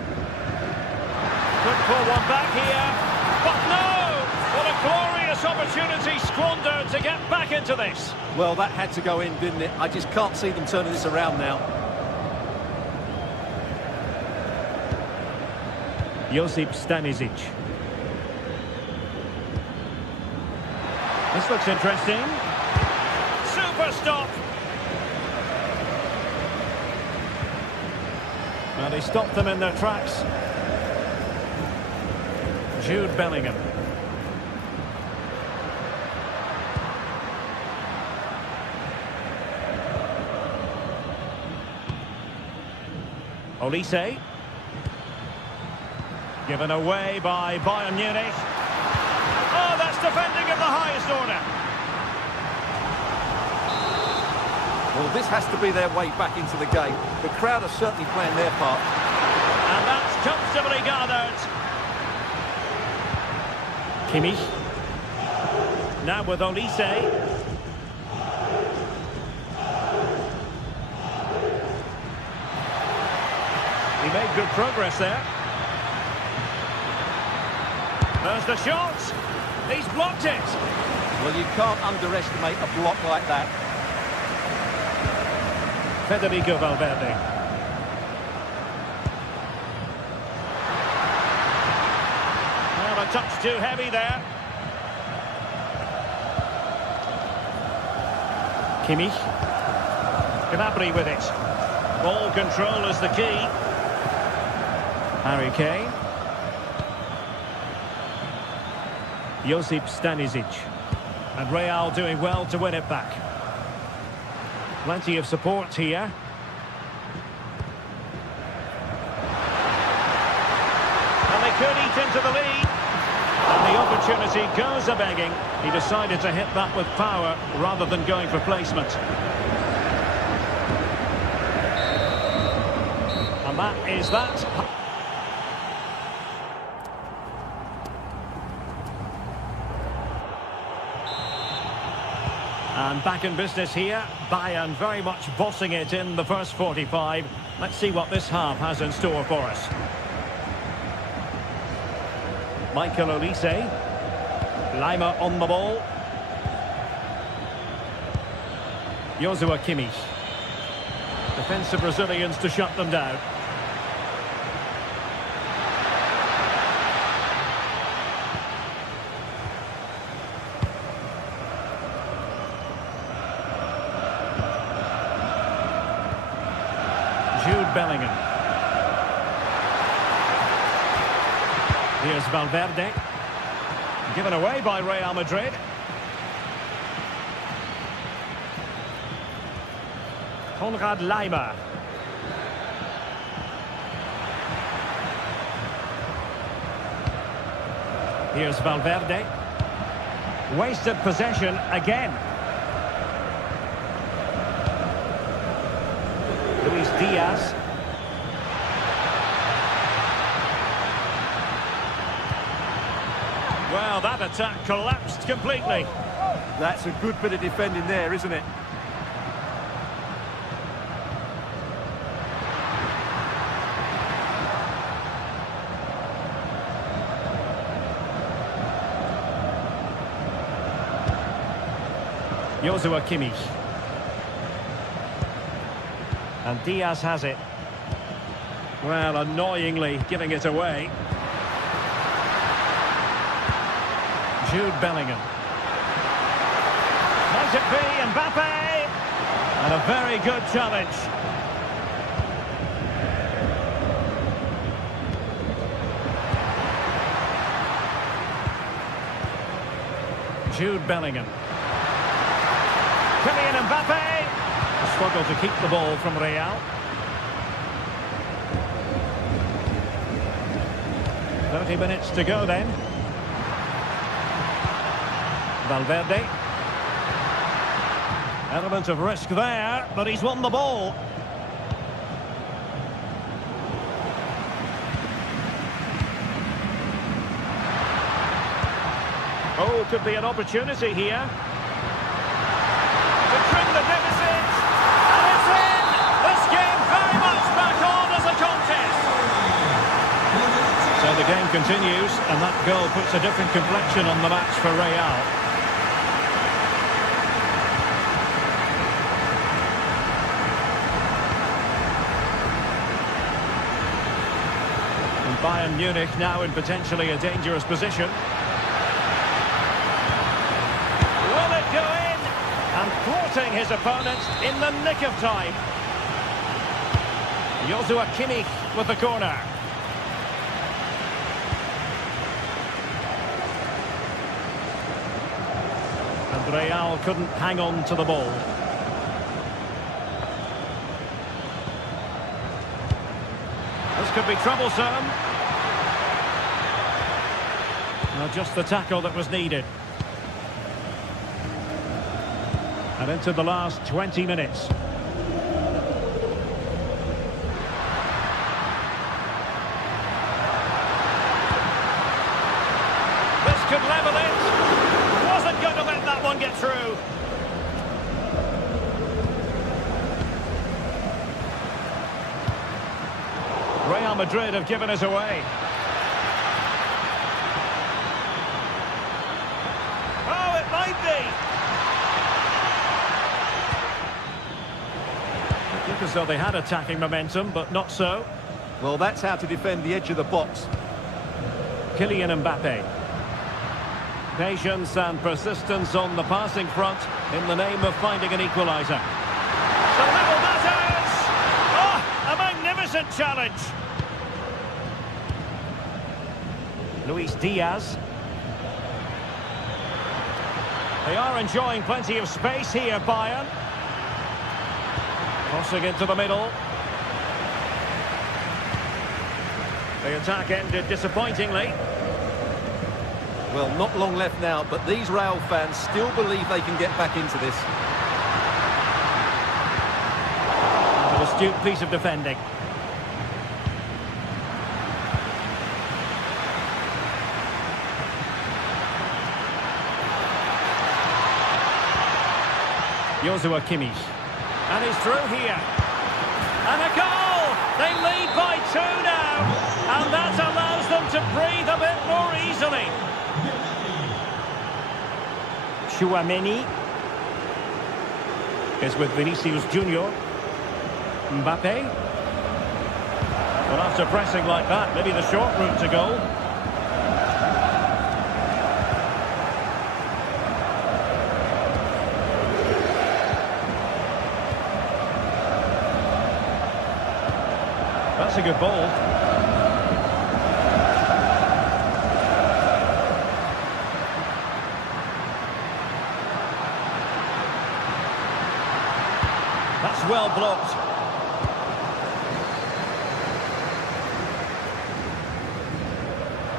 Could pull one back here. But no! What a glorious opportunity squandered to get back into this. Well, that had to go in, didn't it? I just can't see them turning this around now. Josip Stanisic. This looks interesting. Super stop! Well, he stopped them in their tracks. Jude Bellingham. Olise. Given away by Bayern Munich. Oh, that's defending of the highest order. Well, this has to be their way back into the game. The crowd are certainly playing their part. And that's comfortably gathered. Kimmich. Now with Olise. He made good progress there. There's the shot. He's blocked it. Well, you can't underestimate a block like that. Federico Valverde. Well, a touch too heavy there. Kimmich. Gnabry with it. Ball control is the key. Harry Kane. Josip Stanisic. And Real doing well to win it back. Plenty of support here. And they could eat into the lead. And the opportunity goes a-begging. He decided to hit that with power rather than going for placement. And that is that. And back in business here. Bayern very much bossing it in the first 45. Let's see what this half has in store for us. Michael Olise. Lima on the ball. Joshua Kimmich. Defensive Brazilians to shut them down. Jude Bellingham. Here's Valverde. Given away by Real Madrid. Konrad Laimer. Here's Valverde. Wasted possession again. Luis Diaz. Well, that attack collapsed completely. That's a good bit of defending there, isn't it? Joshua Kimmich. And Diaz has it. Well, annoyingly giving it away. Jude Bellingham. Might it be Mbappe? And a very good challenge. Jude Bellingham. Kylian Mbappe. Struggle to keep the ball from Real. 30 minutes to go then. Valverde. Element of risk there, but he's won the ball. Oh, could be an opportunity here. To trim the deficit. And it's in! This game very much back on as a contest. So the game continues, and that goal puts a different complexion on the match for Real. Bayern Munich now in potentially a dangerous position. Will it go in? And thwarting his opponent in the nick of time. Joshua Kimmich with the corner. And Real couldn't hang on to the ball. could be troublesome. Well, just the tackle that was needed. And into the last 20 minutes. This could level it. Wasn't going to let that one get through. Real Madrid have given us away. Oh, it might be. It looked as though they had attacking momentum, but not so. Well, that's how to defend the edge of the box. Kylian Mbappe. Patience and persistence on the passing front in the name of finding an equaliser. So level matters! Oh, a magnificent challenge! Luis Diaz. They are enjoying plenty of space here, Bayern. Crossing into the middle. The attack ended disappointingly. Well, not long left now, but these Real fans still believe they can get back into this. An astute piece of defending. Joshua Kimmich. And he's through here. And a goal! They lead by 2 now. And that allows them to breathe a bit more easily. Chouameni is with Vinicius Junior. Mbappe. Well, after pressing like that, maybe the short route to goal. That's a good ball. That's well blocked.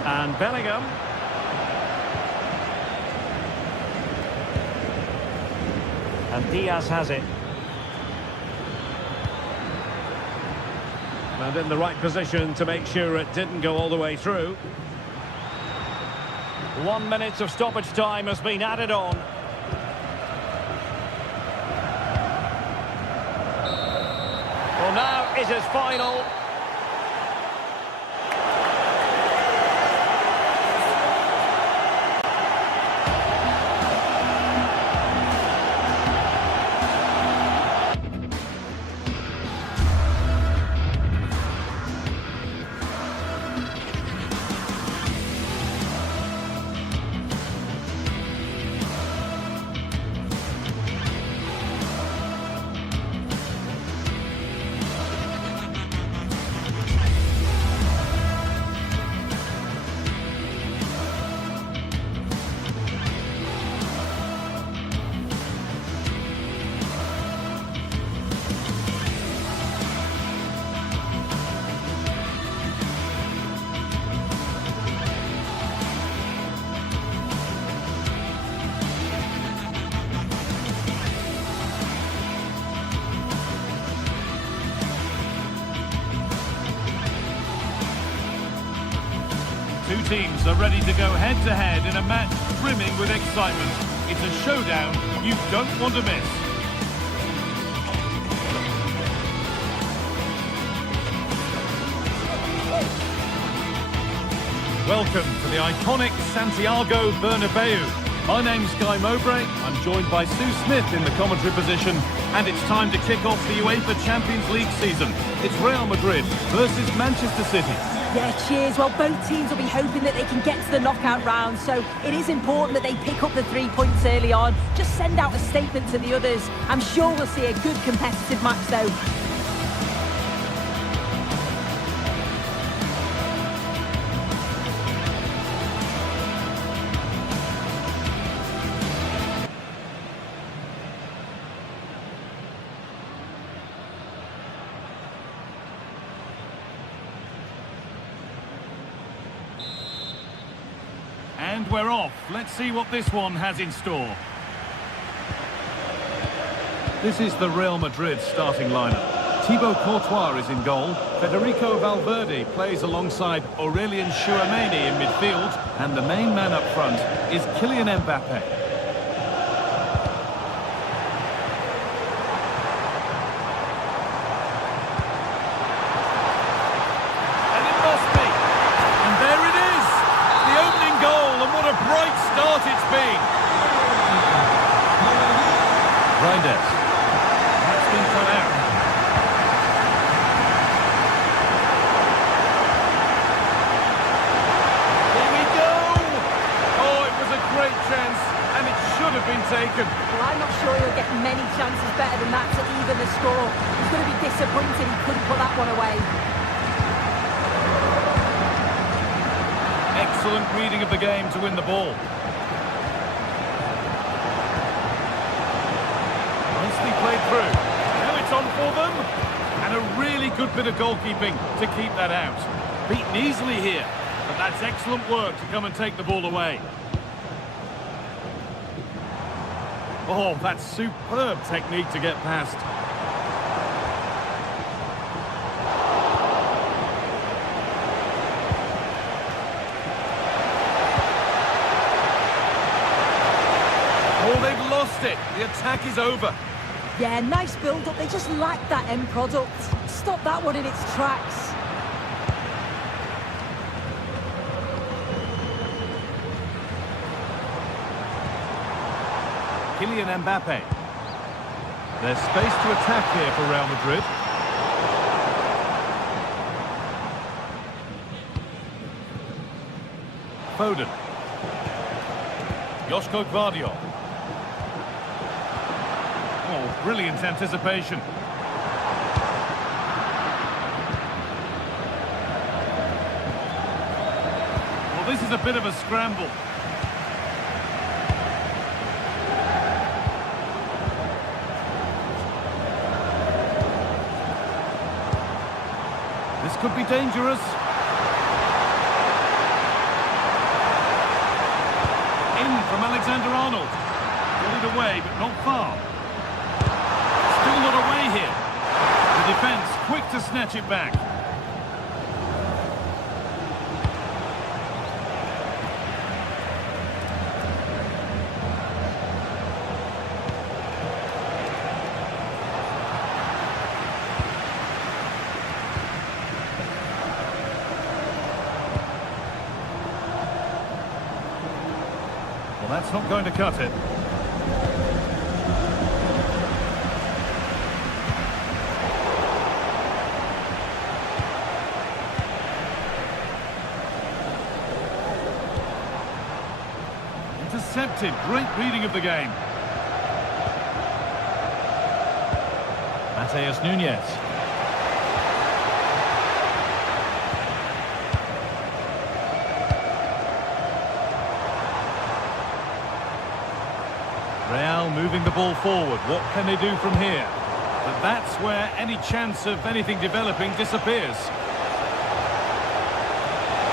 And Bellingham. And Diaz has it. And in the right position to make sure it didn't go all the way through. 1 minute of stoppage time has been added on. Well, now it is final. Two teams are ready to go head-to-head in a match brimming with excitement. It's a showdown you don't want to miss. Welcome to the iconic Santiago Bernabeu. My name's Guy Mowbray. I'm joined by Sue Smith in the commentary position, and it's time to kick off the UEFA Champions League season. It's Real Madrid versus Manchester City. Yeah, cheers. Well, both teams will be hoping that they can get to the knockout round, so it is important that they pick up the 3 points early on. Just send out a statement to the others. I'm sure we'll see a good competitive match, though. And we're off. Let's see what this one has in store. This is the Real Madrid starting lineup. Thibaut Courtois is in goal. Federico Valverde plays alongside Aurelien Tchouameni in midfield. And the main man up front is Kylian Mbappe. And it must be. And there it is. The opening goal, and what a bright start it's been. Reinders. That's been cut out. Chance, and it should have been taken. Well, I'm not sure he'll get many chances better than that to even the score. He's going to be disappointed he couldn't put that one away. Excellent reading of the game to win the ball. Nicely played through. Now it's on for them. And a really good bit of goalkeeping to keep that out. Beaten easily here, but that's excellent work to come and take the ball away. Oh, that's superb technique to get past. Oh, they've lost it. The attack is over. Yeah, nice build-up. They just lack that end product. Stop that one in its tracks. Kylian Mbappe. There's space to attack here for Real Madrid. Foden. Joško Gvardiol. Oh, brilliant anticipation. Well, this is a bit of a scramble. This could be dangerous. In from Alexander-Arnold. Got it away, but not far. Still not away here. The defence quick to snatch it back. Well, that's not going to cut it. Intercepted. Great reading of the game. Mateus Nunes. Real moving the ball forward. What can they do from here? But that's where any chance of anything developing disappears.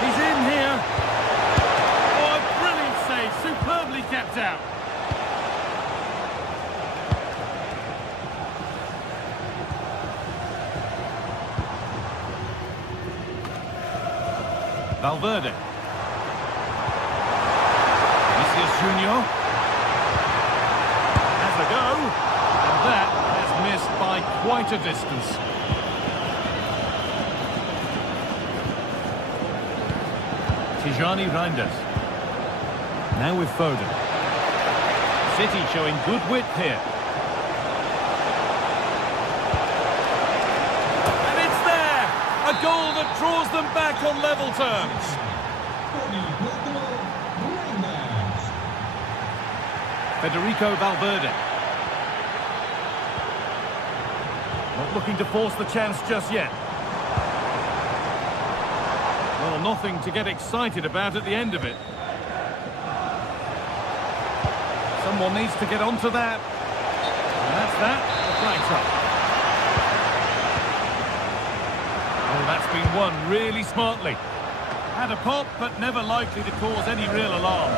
He's in here. Oh, a brilliant save. Superbly kept out. Valverde. Vinicius Junior. A go, and that has missed by quite a distance. Tijani Reinders. Now with Foden. City showing good width here. And it's there! A goal that draws them back on level terms. Federico Valverde. Not looking to force the chance just yet. Well, nothing to get excited about at the end of it. Someone needs to get onto that. And that's that. The flag's up. Oh, that's been won really smartly. Had a pop, but never likely to cause any real alarm.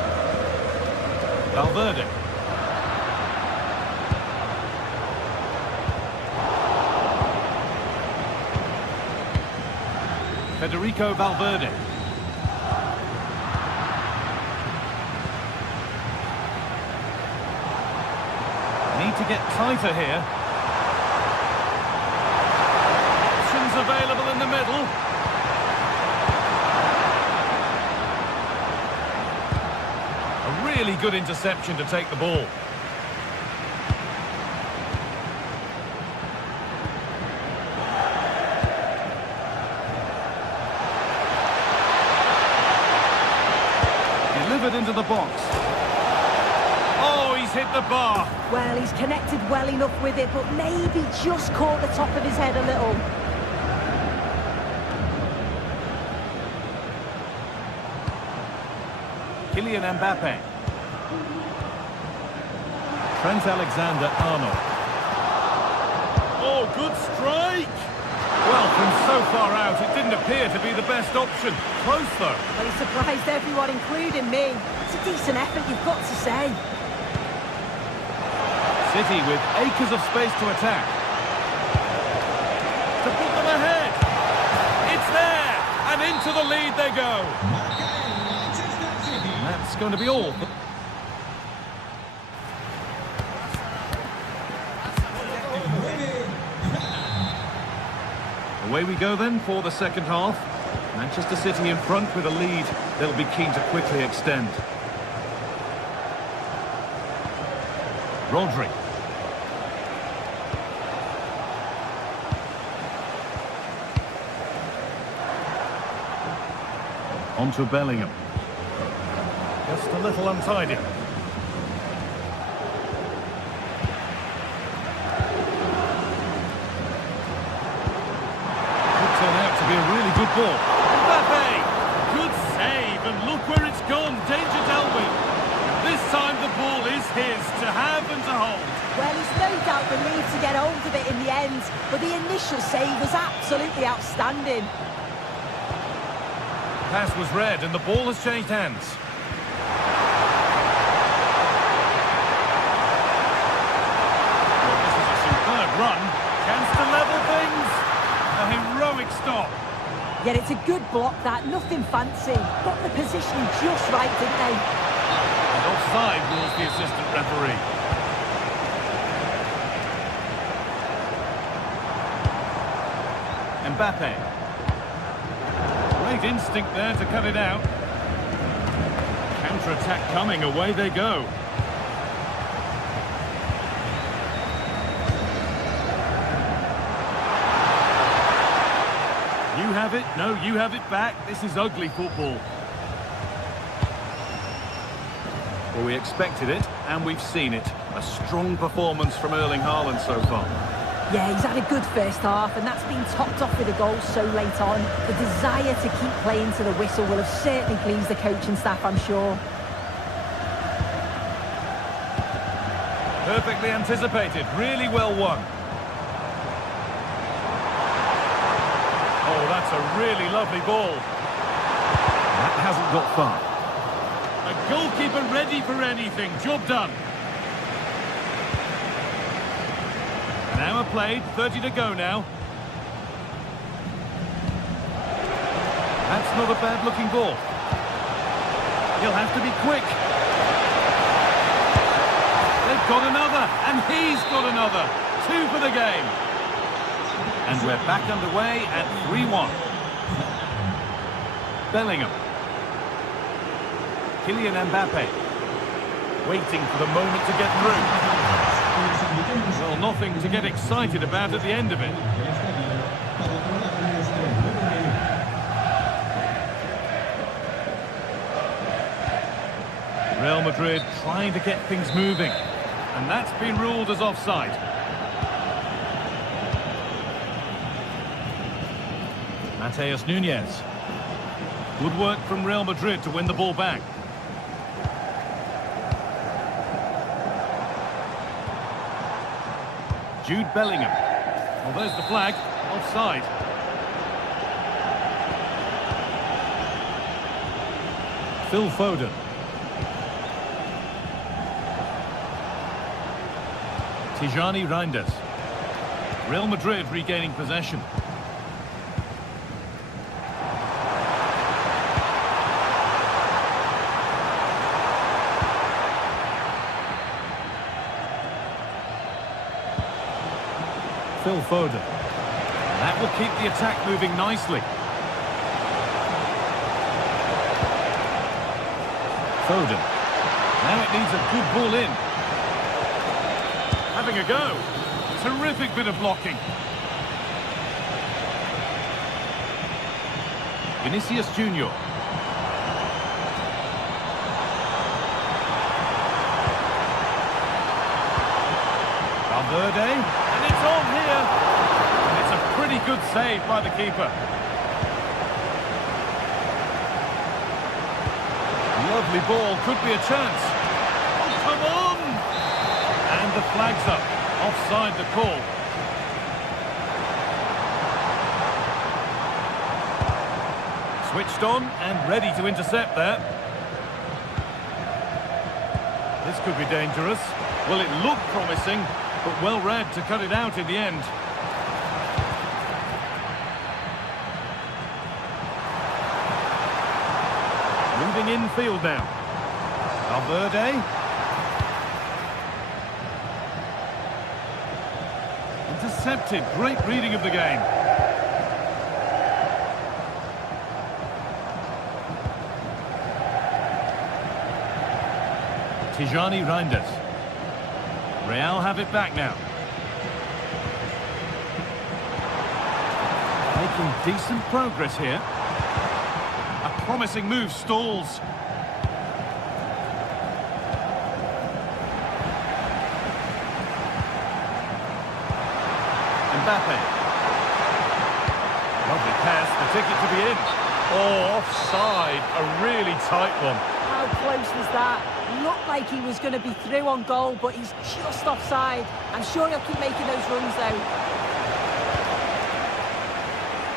Valverde. Federico Valverde. Need to get tighter here. Options available in the middle. A really good interception to take the ball. Delivered into the box. Oh, he's hit the bar. Well, he's connected well enough with it, but maybe just caught the top of his head a little. Kylian Mbappe. Trent Alexander-Arnold. Oh, good strike! Well, from so far out, it didn't appear to be the best option. Close, though. Well, he surprised everyone, including me. It's a decent effort, you've got to say. City with acres of space to attack. To put them ahead. It's there! And into the lead they go. And that's going to be all. Away we go then for the second half. Manchester City in front with a lead they'll be keen to quickly extend. Rodri. On to Bellingham. Just a little untidy. Be a really good ball. Mbappe! Good save, and look where it's gone. Danger dealt with. This time the ball is his to have and to hold. Well, he's no doubt relieved to get hold of it in the end, but the initial save was absolutely outstanding. Pass was read, and the ball has changed hands. Well, this is a superb run. Chance to level things. A heroic stop. Yet it's a good block, that. Nothing fancy. Got the positioning just right, didn't they? And offside rules the assistant referee. Mbappe. Great instinct there to cut it out. Counter-attack coming. Away they go. You have it, no, you have it back. This is ugly football. Well, we expected it, and we've seen it. A strong performance from Erling Haaland so far. Yeah, he's had a good first half, and that's been topped off with a goal so late on. The desire to keep playing to the whistle will have certainly pleased the coaching staff, I'm sure. Perfectly anticipated, really well won. Oh, that's a really lovely ball. That hasn't got far. A goalkeeper ready for anything. Job done. An hour played, 30 to go now. That's not a bad-looking ball. He'll have to be quick. They've got another, and he's got another. 2 for the game. And we're back underway at 3-1. Bellingham. Kylian Mbappe. Waiting for the moment to get through. Well, nothing to get excited about at the end of it. Real Madrid trying to get things moving. And that's been ruled as offside. Mateus Nunes. Good work from Real Madrid to win the ball back. Jude Bellingham. Well, there's the flag. Offside. Phil Foden. Tijani Reinders. Real Madrid regaining possession. Phil Foden. That will keep the attack moving nicely. Foden. Now it needs a good ball in. Having a go. Terrific bit of blocking. Vinicius Junior. Valverde, and it's on here. And it's a pretty good save by the keeper. Lovely ball, could be a chance. Oh, come on! And the flag's up. Offside the call. Switched on and ready to intercept there. This could be dangerous. Well, it looked promising, but well read to cut it out in the end. Moving infield now. Valverde. Intercepted. Great reading of the game. Tijani Reinders. Real have it back now. Making decent progress here. A promising move stalls. Mbappe. Lovely pass, the ticket to be in. Oh, offside, a really tight one. How close was that? Looked like he was going to be through on goal, but he's just offside. I'm sure he'll keep making those runs, though.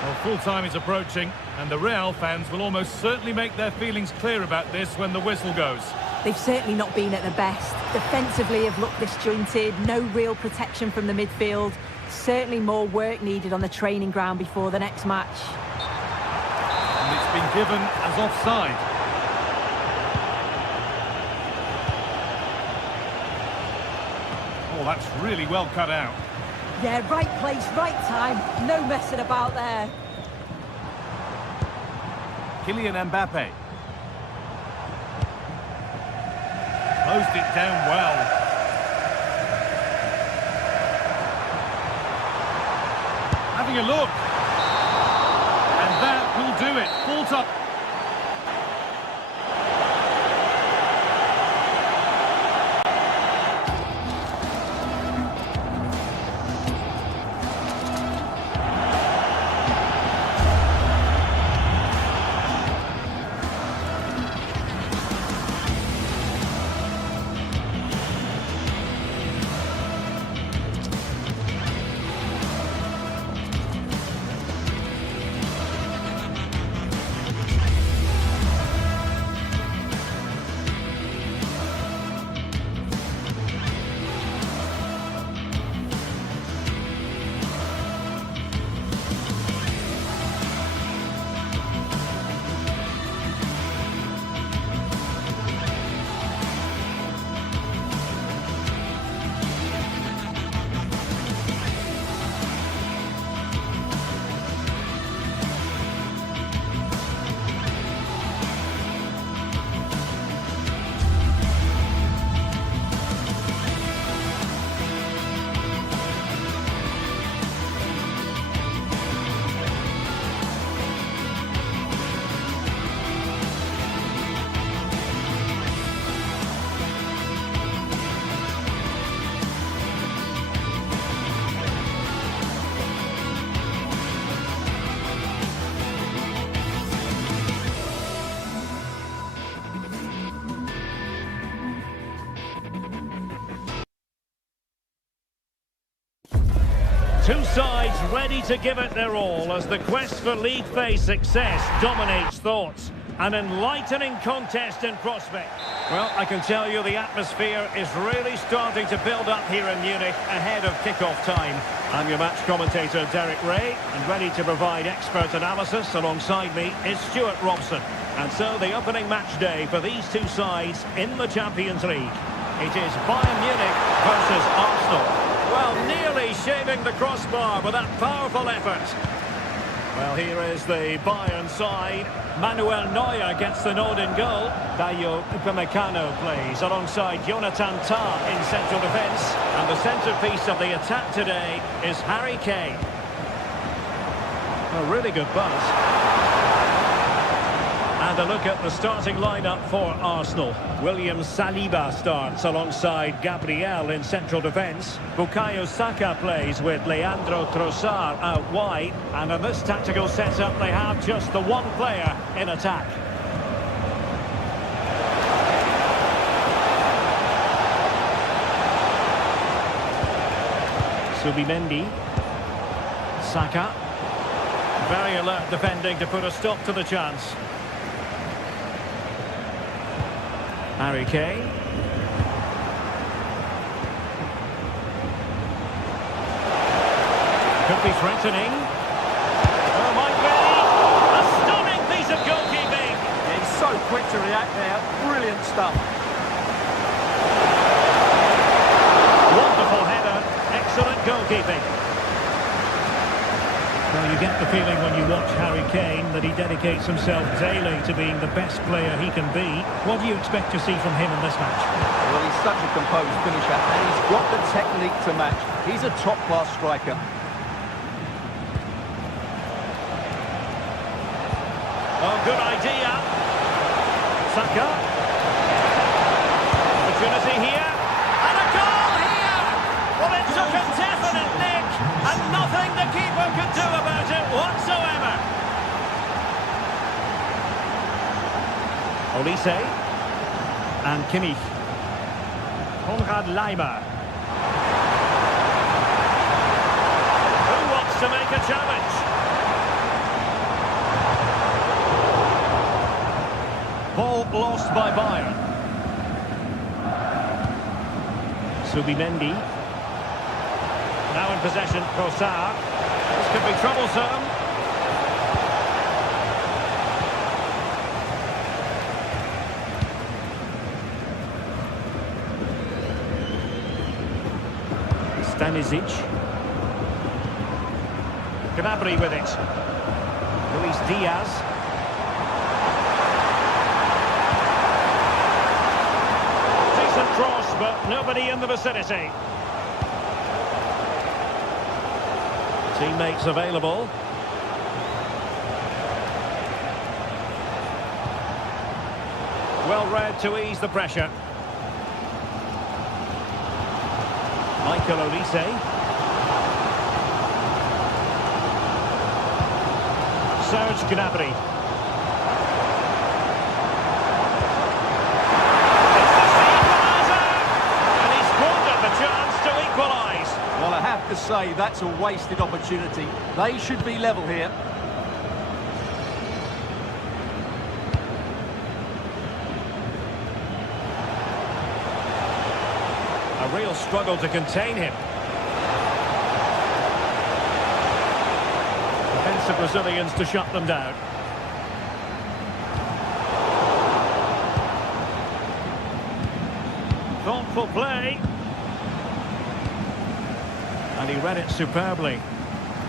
Well, full-time is approaching, and the Real fans will almost certainly make their feelings clear about this when the whistle goes. They've certainly not been at their best. Defensively have looked disjointed, no real protection from the midfield. Certainly more work needed on the training ground before the next match. And it's been given as offside. Oh, that's really well cut out. Yeah, right place, right time. No messing about there. Kylian Mbappe. Closed it down well. Having a look. And that will do it. Full top. Two sides ready to give it their all as the quest for league phase success dominates thoughts. An enlightening contest in prospect. Well, I can tell you the atmosphere is really starting to build up here in Munich ahead of kick-off time. I'm your match commentator, Derek Ray, and ready to provide expert analysis. Alongside me is Stuart Robson. And so the opening match day for these two sides in the Champions League. It is Bayern Munich versus Arsenal. Well, nearly shaving the crossbar with that powerful effort. Well, here is the Bayern side. Manuel Neuer gets the nod in goal. Dayo Upamecano plays alongside Jonathan Tah in central defence. And the centrepiece of the attack today is Harry Kane. A really good buzz. And a look at the starting lineup for Arsenal. William Saliba starts alongside Gabriel in central defence. Bukayo Saka plays with Leandro Trossard out wide. And in this tactical setup, they have just the one player in attack. Subimendi. Saka. Very alert defending to put a stop to the chance. Harry Kane. Could be threatening. Oh, might be. A stunning piece of goalkeeping. He's so quick to react there. Brilliant stuff. Wonderful header. Excellent goalkeeping. Well, you get the feeling when you watch Harry Kane that he dedicates himself daily to being the best player he can be. What do you expect to see from him in this match? Well, he's such a composed finisher, and he's got the technique to match. He's a top-class striker. Oh, good idea. Saka. Opportunity here. And a goal here! Well, it took a definite nick, and nothing the keeper could do about it whatsoever. Olise. And Kimmich. Konrad Laimer. Who wants to make a challenge? Ball lost by Bayern. Subimendi. Now in possession, Trossard. This could be troublesome. Stanisic. Gnabry with it. Luis Diaz. Decent cross, but nobody in the vicinity. Teammates available. Well read to ease the pressure. Michael Olise. Serge Gnabry. It's the equaliser! And he's squandered the chance to equalise. Well, I have to say, that's a wasted opportunity. They should be level here. A real struggle to contain him. Defensive Brazilians to shut them down. Thoughtful play. And he read it superbly.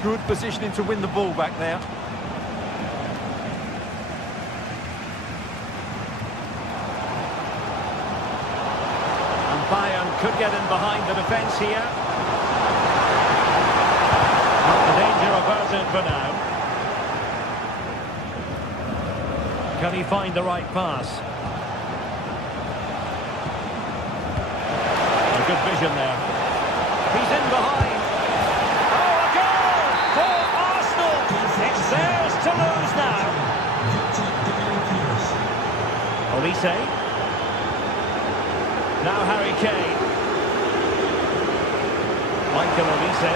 Good positioning to win the ball back there. Bayern could get in behind the defence here. Not the danger averted for now. Can he find the right pass? A good vision there. He's in behind. Oh, a goal for Arsenal! It's theirs to lose now. Olise. Now Harry Kane. Michael Olise.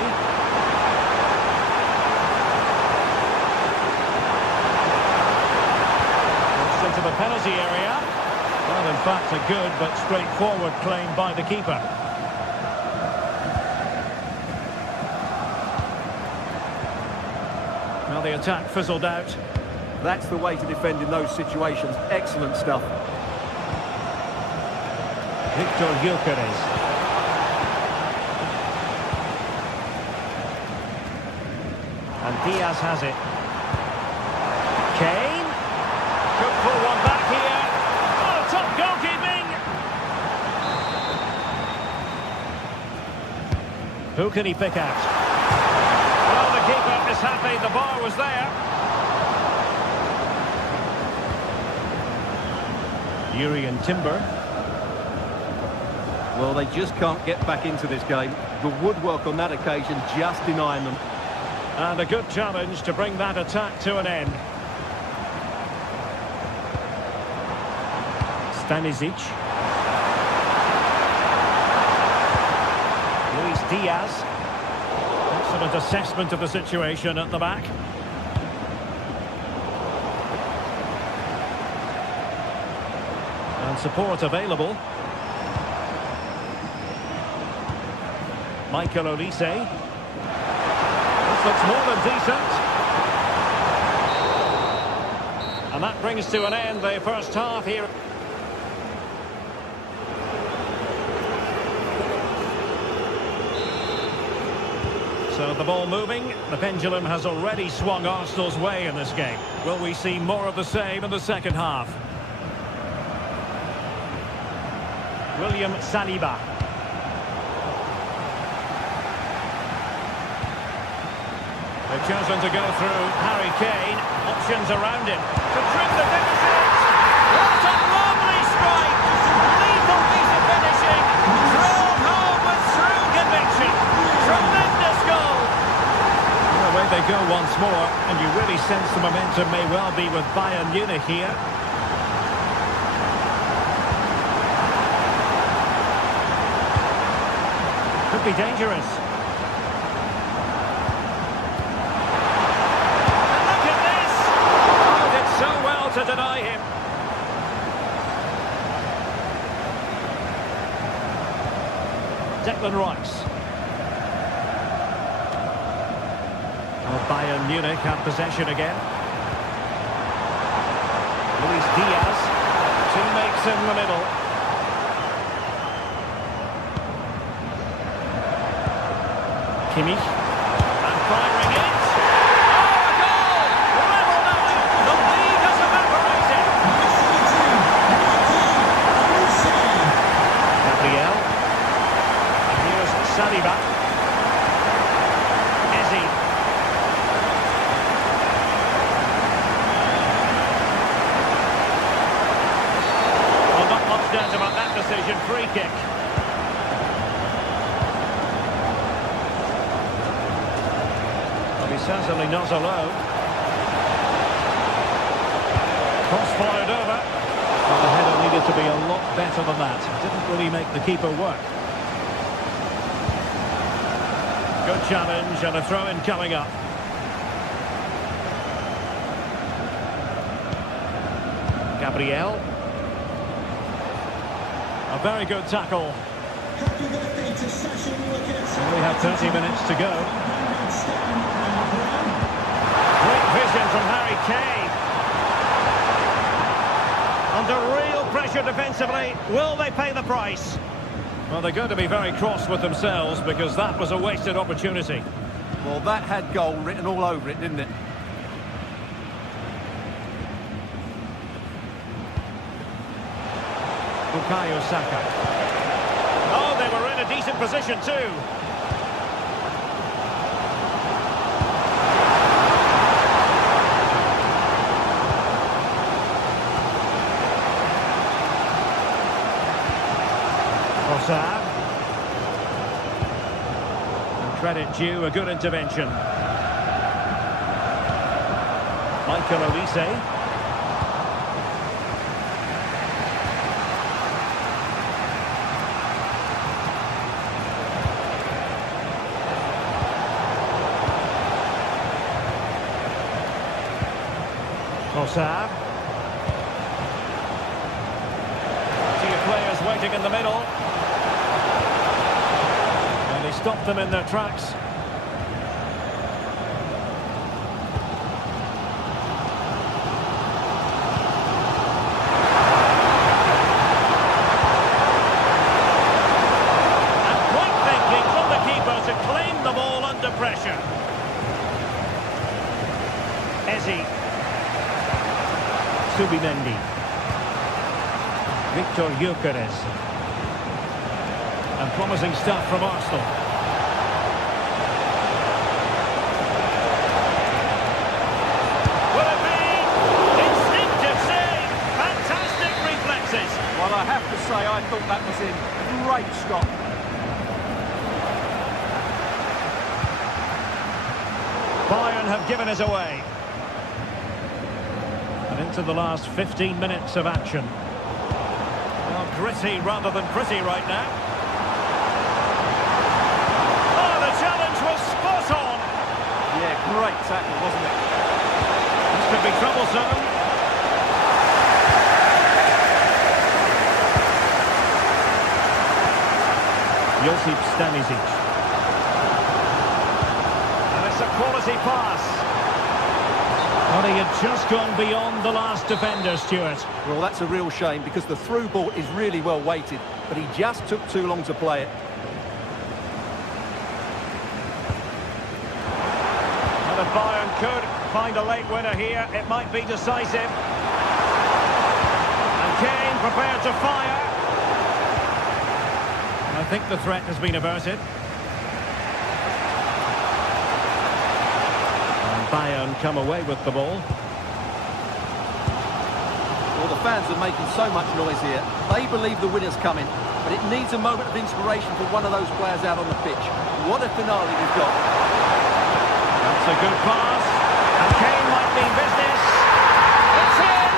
Some penalty area. Well, in fact, a good but straightforward claim by the keeper. Well, the attack fizzled out. That's the way to defend in those situations. Excellent stuff. Victor Gyökeres. And Diaz has it. Kane. Could pull one back here. Oh, top goalkeeping. Who can he pick out? Well, the keeper is happy the bar was there. Jurrien Timber. Well, they just can't get back into this game. The woodwork on that occasion just denying them. And a good challenge to bring that attack to an end. Stanisic. Luis Diaz. Excellent assessment of the situation at the back. And support available. Michael Olise. This looks more than decent. And that brings to an end the first half here. So the ball moving. The pendulum has already swung Arsenal's way in this game. Will we see more of the same in the second half? William Saliba. They've chosen to go through Harry Kane. Options around him. To trim the deficit. What a lovely strike! Lethal piece of finishing. Thrown home with true conviction. Tremendous goal. Well, away they go once more, and you really sense the momentum may well be with Bayern Munich here. Could be dangerous. To deny him. Declan Rice. Well, Bayern Munich have possession again. Luis Diaz. Teammates in the middle. Kimmich. And firing it. Saliba. Eze. Well, not much doubt about that decision. Free kick. Well, he's certainly not alone. Cross fired over. Well, the header needed to be a lot better than that. Didn't really make the keeper work. Good challenge and a throw-in coming up. Gabriel. A very good tackle. Only have 30 minutes to go. Great vision from Harry Kane. Under real pressure defensively. Will they pay the price? Well, they're going to be very cross with themselves because that was a wasted opportunity. Well, that had goal written all over it, didn't it? Bukayo Saka. Oh, they were in a decent position too. And credit due, a good intervention. Michael Olise. Trossard. waiting in the middle. And he stopped them in their tracks. And quick thinking from the keeper to claim the ball under pressure. Eze. Subimendi. Victor Gyökeres. And promising stuff from Arsenal. Will it be? Instinctive save. Fantastic reflexes. Well, I have to say, I thought that was in. Great stop. Bayern have given us away. And into the last 15 minutes of action. Well, gritty rather than pretty right now. Oh, the challenge was spot on. Yeah, great tackle, wasn't it? This could be troublesome. Josip Stanisic. And it's a quality pass. Well, he had just gone beyond the last defender, Stuart. Well, that's a real shame because the through ball is really well weighted, but he just took too long to play it. Well, if Bayern could find a late winner here, it might be decisive. And Kane prepared to fire. I think the threat has been averted. And Bayern come away with the ball. Well, the fans are making so much noise here. They believe the winner's coming, but it needs a moment of inspiration for one of those players out on the pitch. What a finale we've got. That's a good pass. And Kane might mean business. It's in!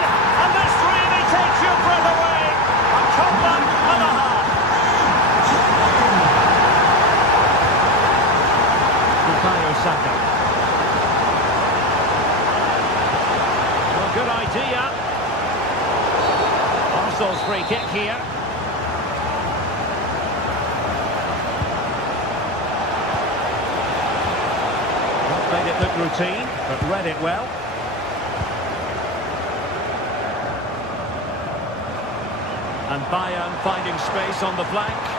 And this really takes your breath away. A comeback and a half. Saka. Well, good idea. Arsenal's free kick here. Not made it look routine, but read it well. And Bayern finding space on the flank.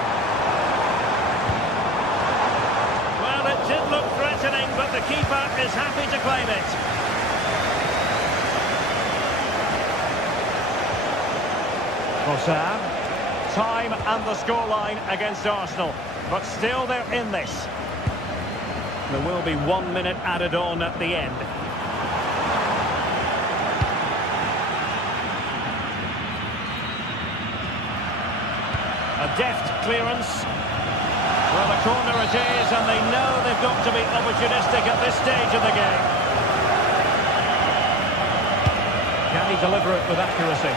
It did look threatening, but the keeper is happy to claim it. Trossard. Time and the scoreline against Arsenal, but still they're in this. There will be 1 minute added on at the end. A deft clearance. Well, the corner it is, and they know they've got to be opportunistic at this stage of the game. Can he deliver it with accuracy?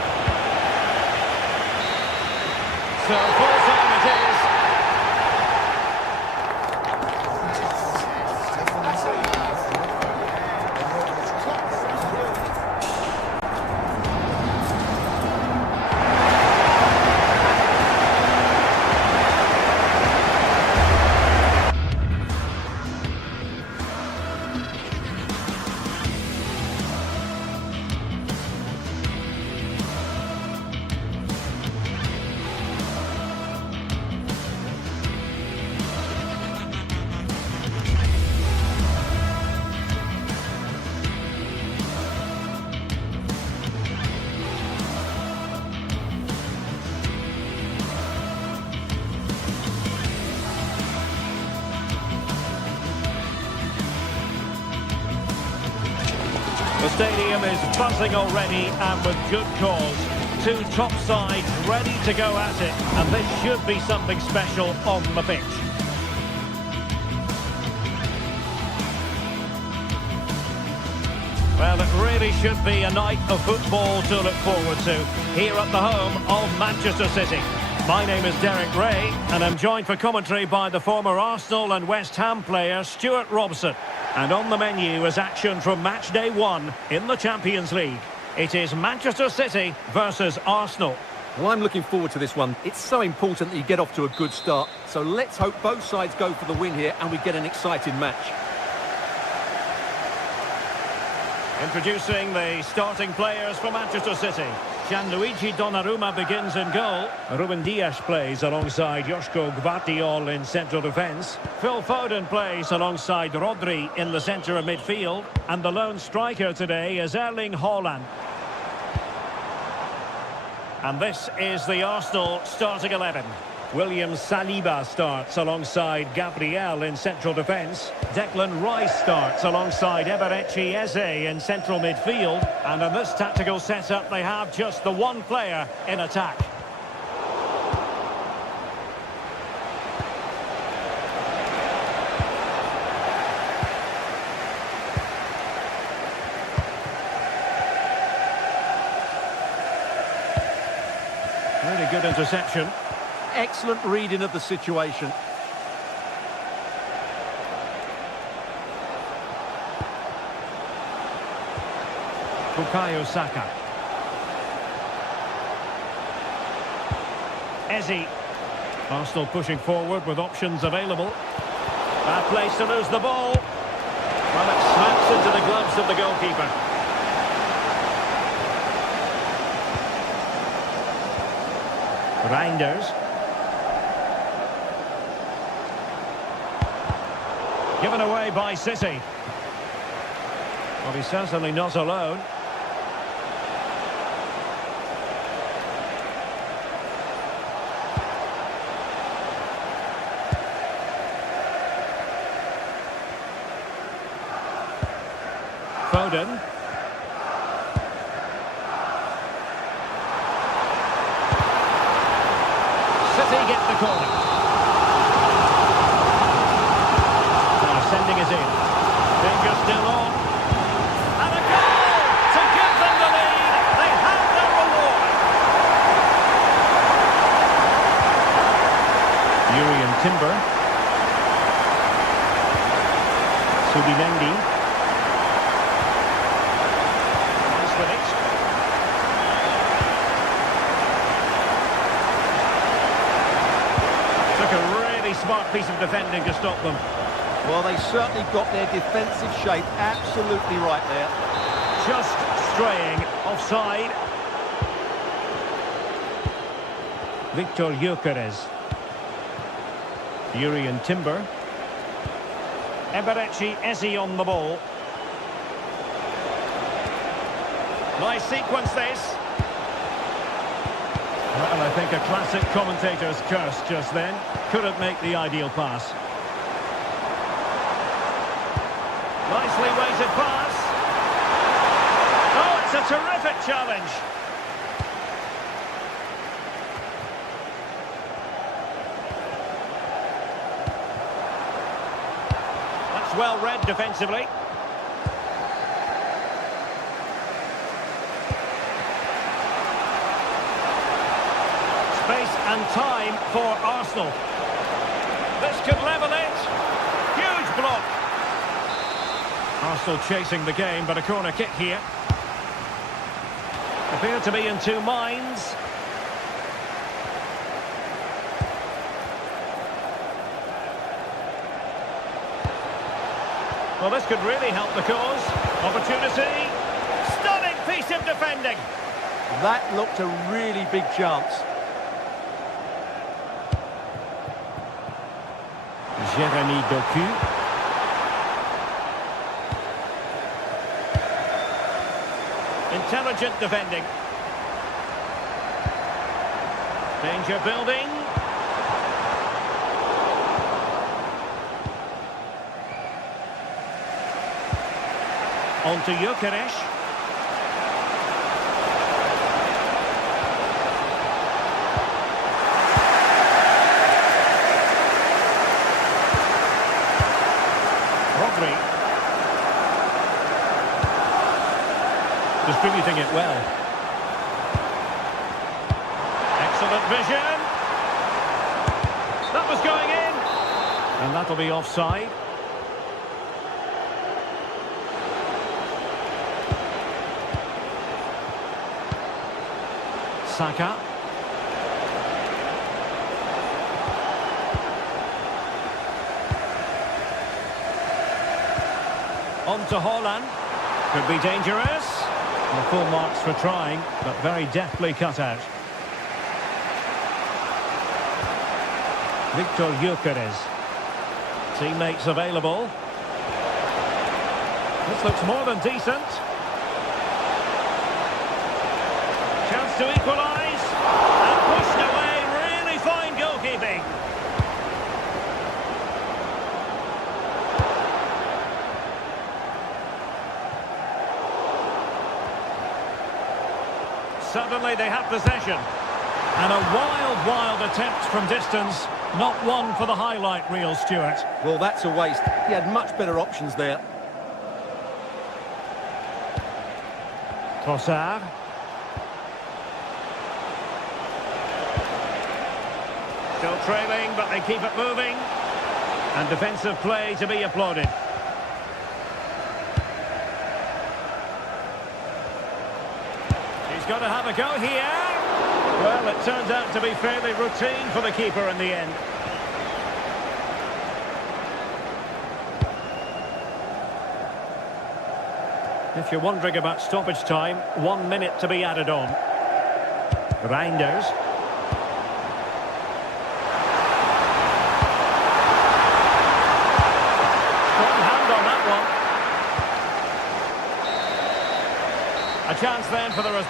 So, full time it is. The stadium is buzzing already, and with good cause. Two top sides ready to go at it, and this should be something special on the pitch. Well, it really should be a night of football to look forward to, here at the home of Manchester City. My name is Derek Ray, and I'm joined for commentary by the former Arsenal and West Ham player Stuart Robson. And on the menu is action from match day 1 in the Champions League. It is Manchester City versus Arsenal. Well, I'm looking forward to this one. It's so important that you get off to a good start. So let's hope both sides go for the win here and we get an exciting match. Introducing the starting players for Manchester City. Gianluigi Donnarumma begins in goal. Ruben Dias plays alongside Joško Gvardiol in central defence. Phil Foden plays alongside Rodri in the centre of midfield. And the lone striker today is Erling Haaland. And this is the Arsenal starting 11. William Saliba starts alongside Gabriel in central defence. Declan Rice starts alongside Eberechi Eze in central midfield. And in this tactical setup, they have just the one player in attack. Really good interception. Excellent reading of the situation. Bukayo Saka. Eze. Arsenal pushing forward with options available. Bad place to lose the ball. Well, it snaps into the gloves of the goalkeeper. Reinders. Given away by City. Well, he's certainly not alone. Foden. City get the corner. Sending us in. Danger still on. And a goal to give them the lead. They have their reward. Urian Timber. Subimendi. Nice with it. Took a really smart piece of defending to stop them. Well, they certainly got their defensive shape absolutely right there. Just straying offside. Victor Gyökeres. Urian Timber. Eberechi Eze on the ball. Nice sequence this. Well, I think a classic commentator's curse just then. Couldn't make the ideal pass. Nicely weighted pass. Oh, it's a terrific challenge. That's well read defensively. Space and time for Arsenal. This could level it. Huge block. Arsenal chasing the game, but a corner kick here. Appear to be in two minds. Well, this could really help the cause. Opportunity. Stunning piece of defending. That looked a really big chance. Jeremy Doku. Intelligent defending. Danger building. On to Gyökeres. Rodri. Distributing it well. Excellent vision. That was going in. And that'll be offside. Saka. On to Haaland. Could be dangerous. Well, full marks for trying, but very deftly cut out. Victor Gyökeres. Teammates available. This looks more than decent. Chance to equalise. And pushed away. Really fine goalkeeping. Suddenly they have possession. And a wild attempt from distance. Not one for the highlight reel, Stuart. Well, that's a waste. He had much better options there. Trossard. Still trailing, but they keep it moving. And defensive play to be applauded. He's got to have a go here. Well, it turns out to be fairly routine for the keeper in the end. If you're wondering about stoppage time, 1 minute to be added on. Reinders. Strong hand on that one. A chance then for the...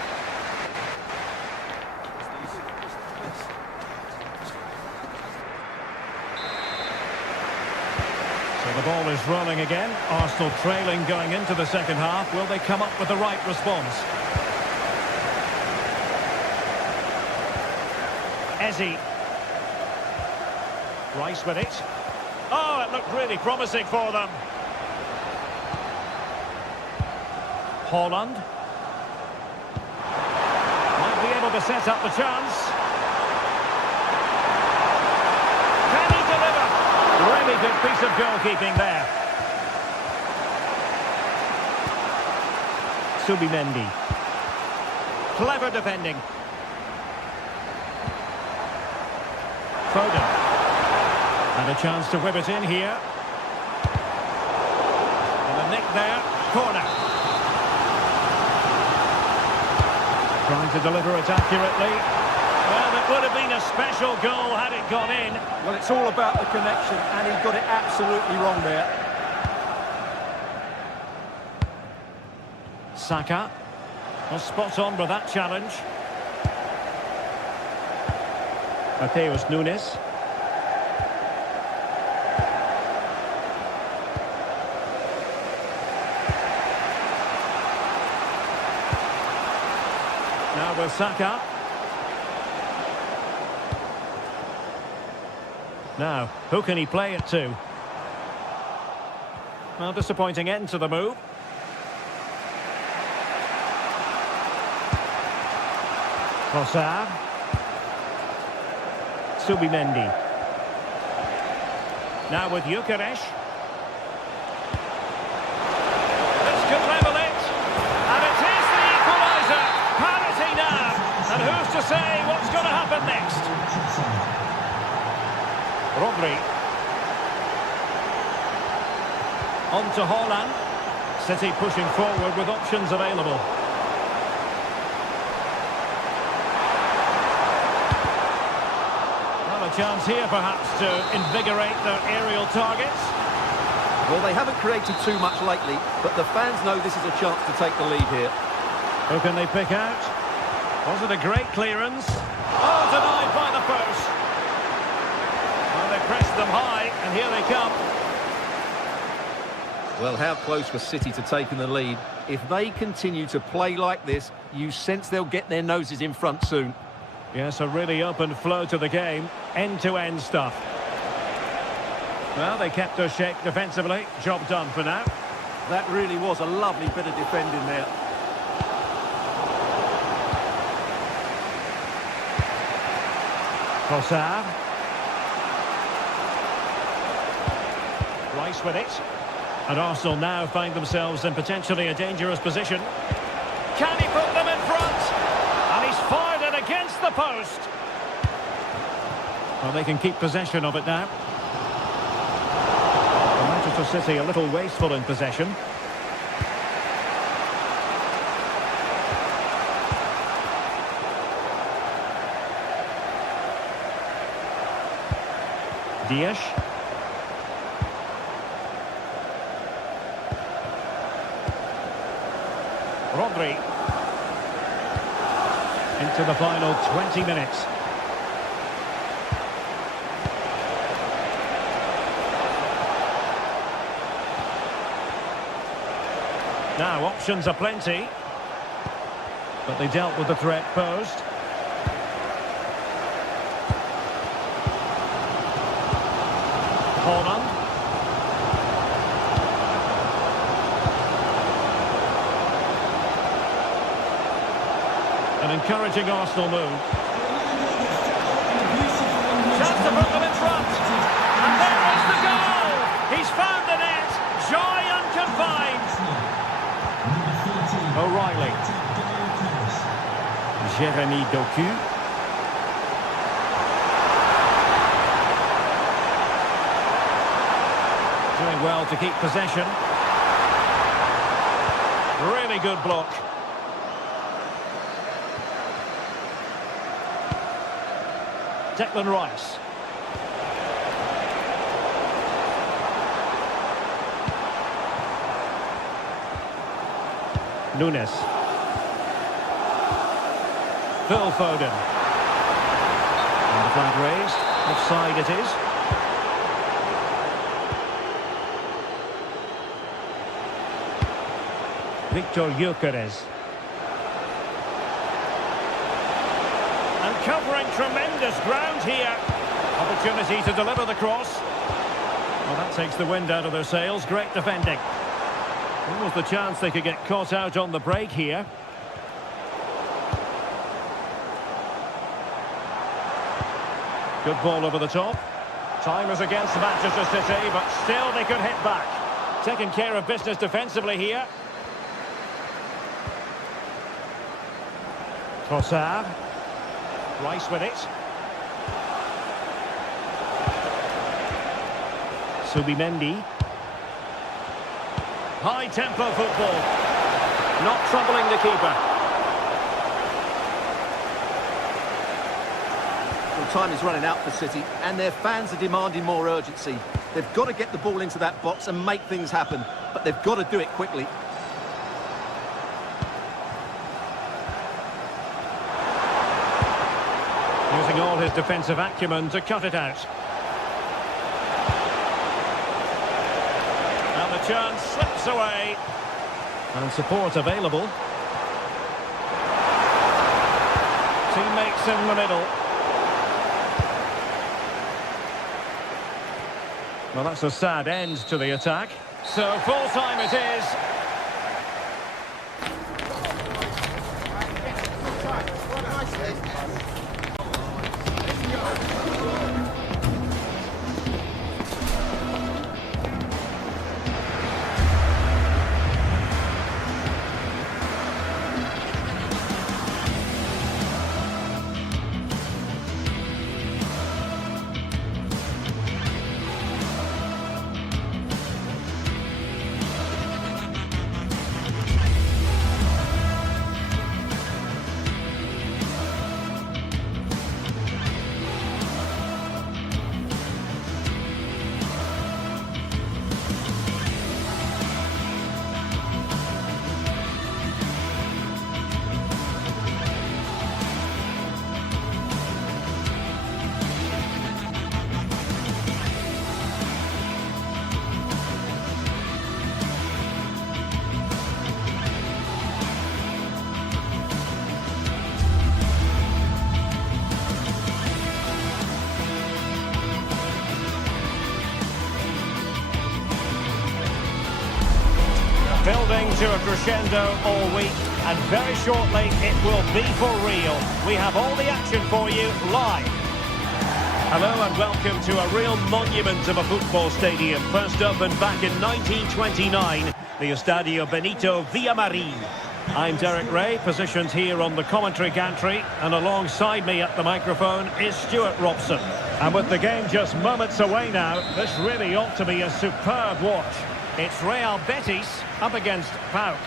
The ball is rolling again. Arsenal trailing going into the second half. Will they come up with the right response? Eze. Rice with it. Oh, it looked really promising for them. Haaland. Might be able to set up the chance. Can he deliver? Really good piece of goalkeeping there. Subimendi. Clever defending. Foden. And a chance to whip it in here. And a nick there. Corner. Trying to deliver it accurately. Well, it would have been a special goal had it gone in. Well, it's all about the connection, and he got it absolutely wrong there. Saka. Was spot on with that challenge. Mateus Nunes. Now with Saka. Now, who can he play it to? Well, disappointing end to the move. Trossard. Subimendi. Now with Gyökeres. This could level it. And it is the equaliser. Parity now. And who's to say what's going to happen next? Rodri. On to Haaland. City pushing forward with options available. Well, a chance here perhaps to invigorate their aerial targets. Well, they haven't created too much lately, but the fans know this is a chance to take the lead here. Who can they pick out? Was it a great clearance? Oh, denied by the post. Well, they pressed them high, and here they come. Well, how close was City to taking the lead? If they continue to play like this, you sense they'll get their noses in front soon. Yes, a really open flow to the game. End-to-end stuff. Well, they kept their shape defensively. Job done for now. That really was a lovely bit of defending there. Trossard. Rice with it. And Arsenal now find themselves in potentially a dangerous position. Can he put them in front? And he's fired it against the post. Well, they can keep possession of it now. No matter Manchester City a little wasteful in possession. Dias. Rodri. Into the final 20 minutes. Now, options are plenty, but they dealt with the threat posed. Holland. An encouraging Arsenal move. Chance to put them in front. And there is the goal! He's found the net. Joy unconfined. O'Reilly. Jeremy Doku. Doing well to keep possession. Really good block. Declan Rice. Nunes. Phil Foden. And the flag raised. Offside it is. Victor Gyökeres. And covering tremendous ground here. Opportunity to deliver the cross. Well, that takes the wind out of their sails. Great defending. What was the chance they could get caught out on the break here? Good ball over the top. Time is against Manchester City, but still they could hit back. Taking care of business defensively here. Trossard. Rice with it. Subimendi. High-tempo football. Not troubling the keeper. Well, time is running out for City, and their fans are demanding more urgency. They've got to get the ball into that box and make things happen, but they've got to do it quickly. Using all his defensive acumen to cut it out. And the chance slips away. And support available. Teammates in the middle. Well, that's a sad end to the attack. So full time it is. Building to a crescendo all week, and very shortly it will be for real. We have all the action for you live. Hello and welcome to a real monument of a football stadium. First opened back in 1929, the Estadio Benito Villamarín. I'm Derek Ray, positioned here on the commentary gantry, and alongside me at the microphone is Stuart Robson. And with the game just moments away now, this really ought to be a superb watch. It's Real Betis up against PAOK.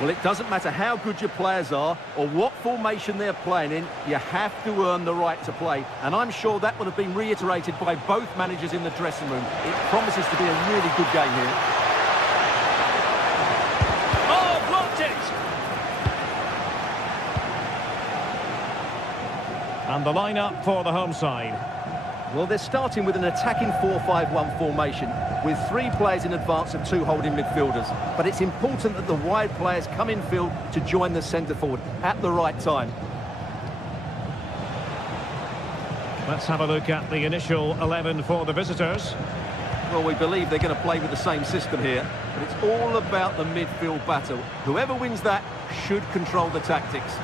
Well, it doesn't matter how good your players are or what formation they're playing in, you have to earn the right to play. And I'm sure that would have been reiterated by both managers in the dressing room. It promises to be a really good game here. Oh, blocked it! And the lineup for the home side. Well, they're starting with an attacking 4-5-1 formation with 3 players in advance of 2 holding midfielders. But it's important that the wide players come in field to join the centre forward at the right time. Let's have a look at the initial 11 for the visitors. Well, we believe they're going to play with the same system here, but it's all about the midfield battle. Whoever wins that should control the tactics.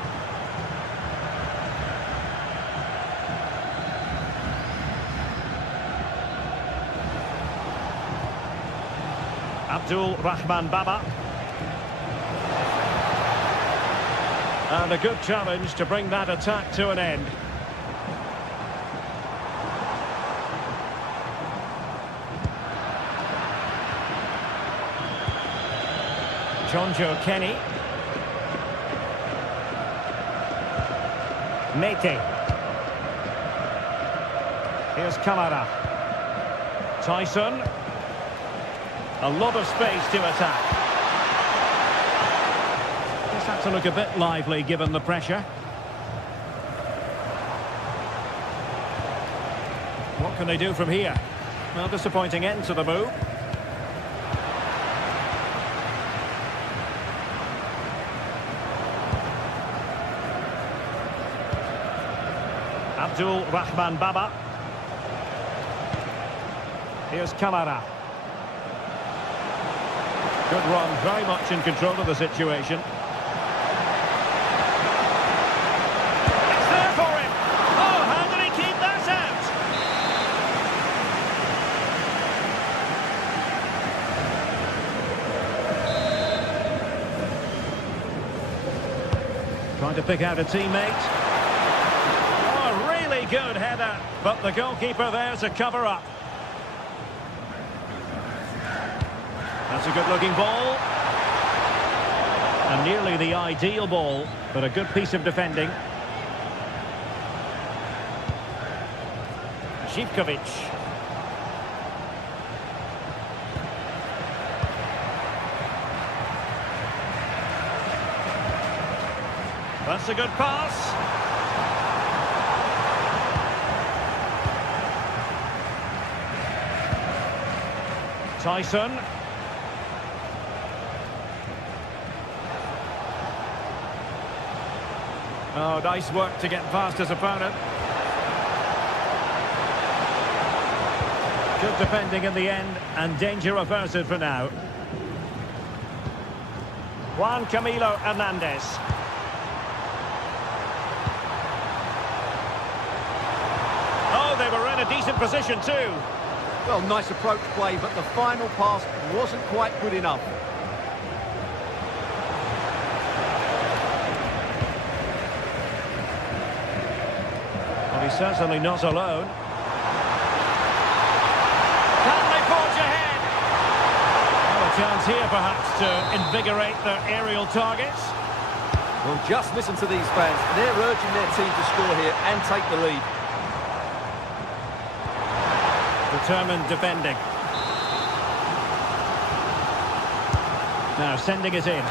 Abdul Rahman Baba. And a good challenge to bring that attack to an end. Jonjo Kenny. Mete. Here's Kamara. Tyson. A lot of space to attack. Just had to look a bit lively given the pressure. What can they do from here? Well, disappointing end to the move. Abdul Rahman Baba. Here's Kamara. Good run, very much in control of the situation. It's there for him! Oh, how did he keep that out? Trying to pick out a teammate. Oh, really good header, but the goalkeeper there to cover up. That's a good-looking ball. And nearly the ideal ball, but a good piece of defending. Zivkovic. That's a good pass. Tyson. Oh, nice work to get past his opponent. Good defending in the end, and danger averted for now. Juan Camilo Hernandez. Oh, they were in a decent position too. Well, nice approach play, but the final pass wasn't quite good enough. He's certainly not alone. Can they forge ahead? Well, a chance here perhaps to invigorate their aerial targets. Well, just listen to these fans. They're urging their team to score here and take the lead. Determined defending. Now sending it in.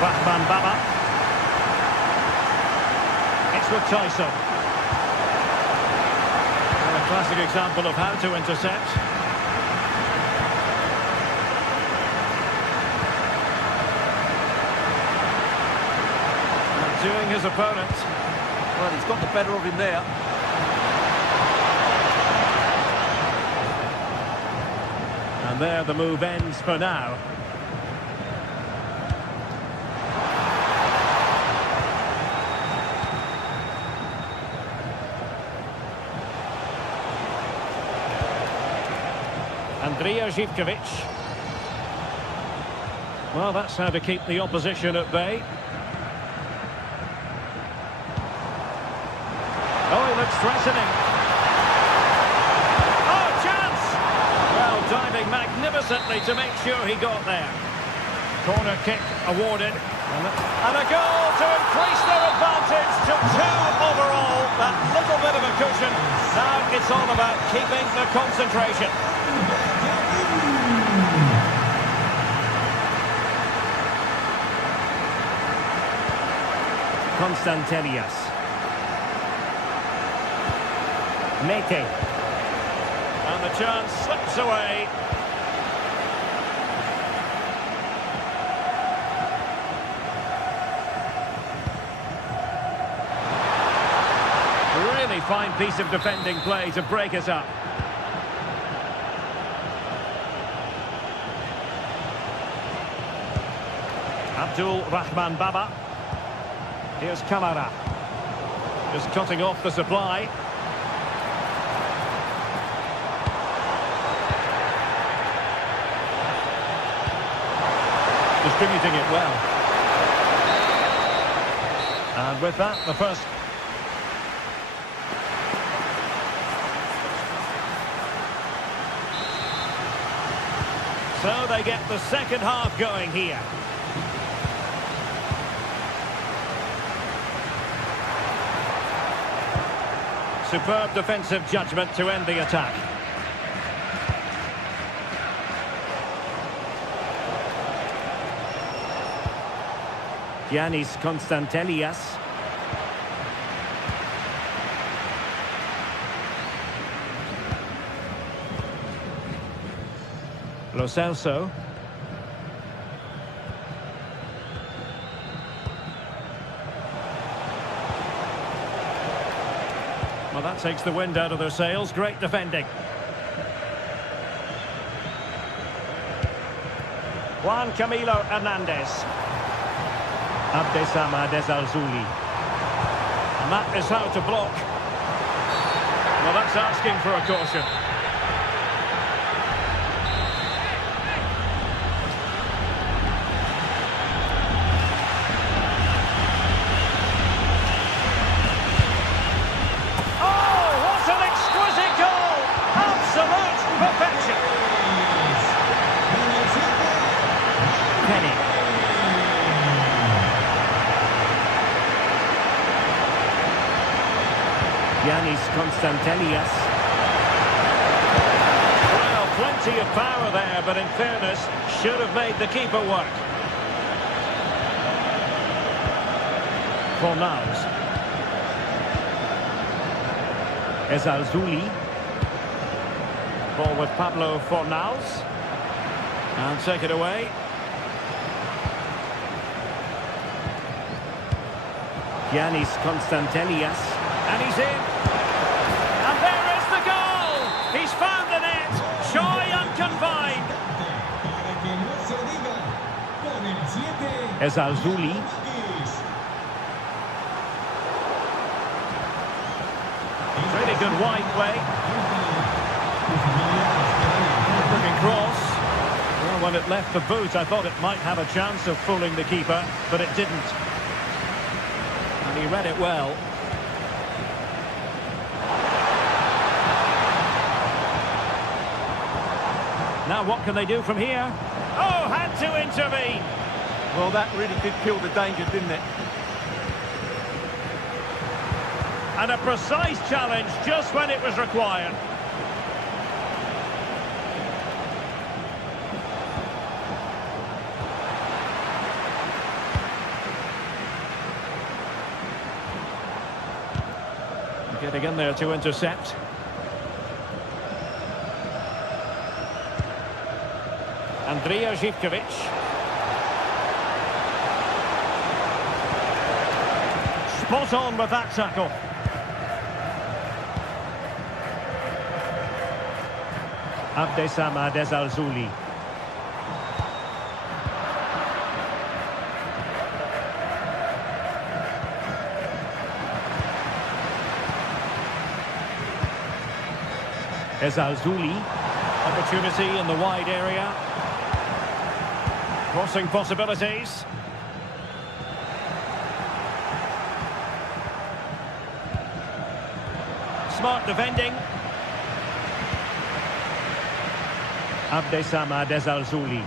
Rahman Baba. It's with Tyson. And a classic example of how to intercept. And doing his opponent. Well, he's got the better of him there. And And there the move ends for now. Andrija Zivkovic. Well, that's how to keep the opposition at bay. Oh, he looks threatening. Oh, chance! Well, diving magnificently to make sure he got there. Corner kick awarded. And a goal to increase their advantage to 2 overall. That little bit of a cushion. Now it's all about keeping the concentration. Constantelias. Mete. And the chance slips away. Really fine piece of defending play to break us up. Abdul Rahman Baba. Here's Kamara. Just cutting off the supply. Distributing it well. And with that, the first... So they get the second half going here. Superb defensive judgment to end the attack. Giannis Constantelias. Lo Celso. Well, that takes the wind out of their sails. Great defending. Juan Camilo Hernandez. Abdessamad Al-Zuli. And that is how to block. Well, that's asking for a caution. Giannis Constantelias. Well, plenty of power there, but in fairness, should have made the keeper work. Fornals. Al-Zuli. Ball with Pablo Fornals. And take it away. Giannis Constantelias. And he's in. And there is the goal! He's found the net. Joy unconfined. Al-Zuli. Really good wide play. Looking cross. Well, when it left the boot, I thought it might have a chance of fooling the keeper, but it didn't. And he read it well. Now what can they do from here? Oh, had to intervene. Well, that really did kill the danger, didn't it? And a precise challenge just when it was required. Getting in there to intercept. Andrija Zivkovic. Spot on with that tackle. Abdessamad Al-Zouli. Al-Zouli. Opportunity in the wide area. Crossing possibilities. Smart defending. Abdessamad Al-Zouli.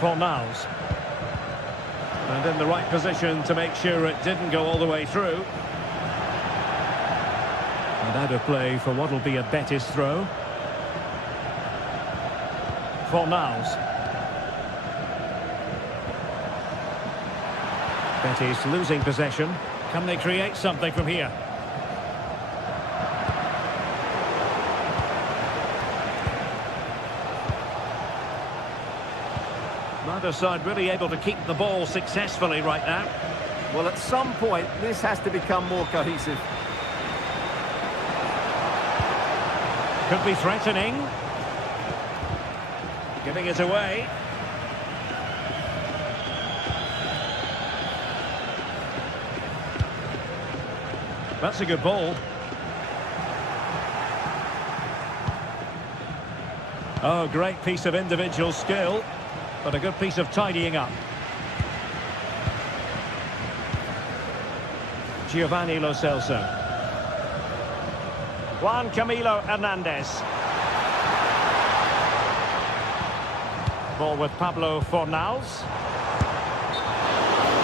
Fornals. And in the right position to make sure it didn't go all the way through. And out of play for what will be a Betis throw. Fornals. Betis losing possession. Can they create something from here? Neither side really able to keep the ball successfully right now. Well, at some point, this has to become more cohesive. Could be threatening. Giving it away. That's a good ball. Oh, great piece of individual skill, but a good piece of tidying up. Giovanni Lo Celso. Juan Camilo Hernandez. Ball with Pablo Fornals.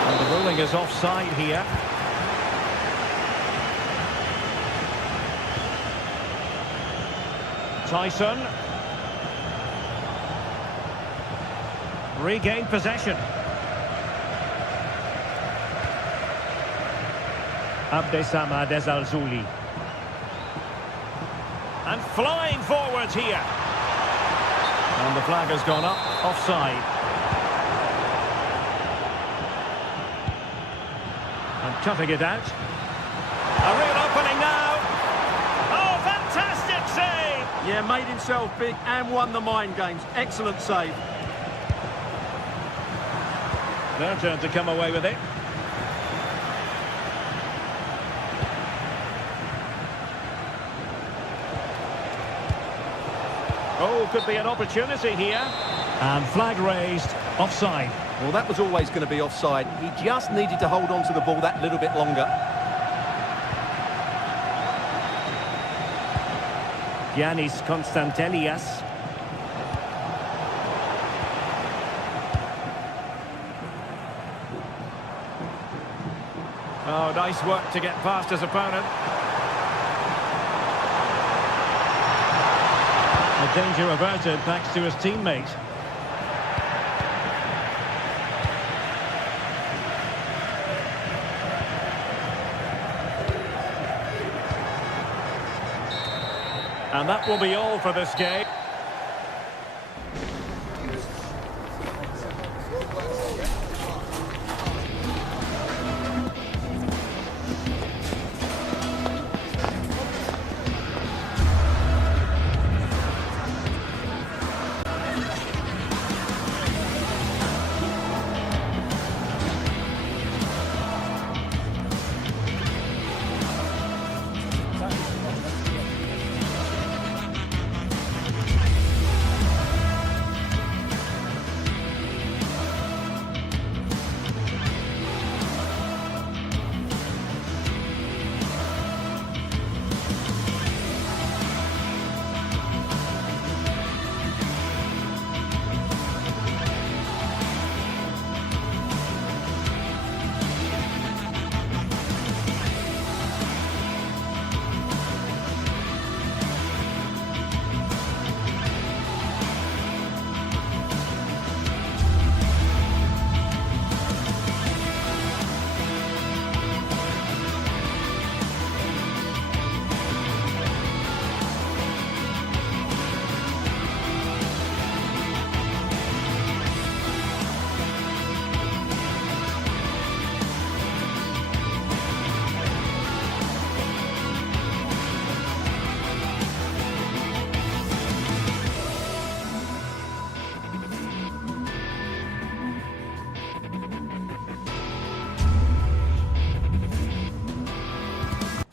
And the ruling is offside here. Tyson. Regained possession. Abdessamad Al-Zouli. And flying forwards here. And the flag has gone up, offside. And cutting it out. A real opening now. Oh, fantastic save! Yeah, made himself big and won the mind games. Excellent save. Their turn to come away with it. Oh, could be an opportunity here. And flag raised, offside. Well, that was always going to be offside. He just needed to hold on to the ball that little bit longer. Giannis Constantelias. Oh, nice work to get past his opponent. A danger averted thanks to his teammate. And that will be all for this game.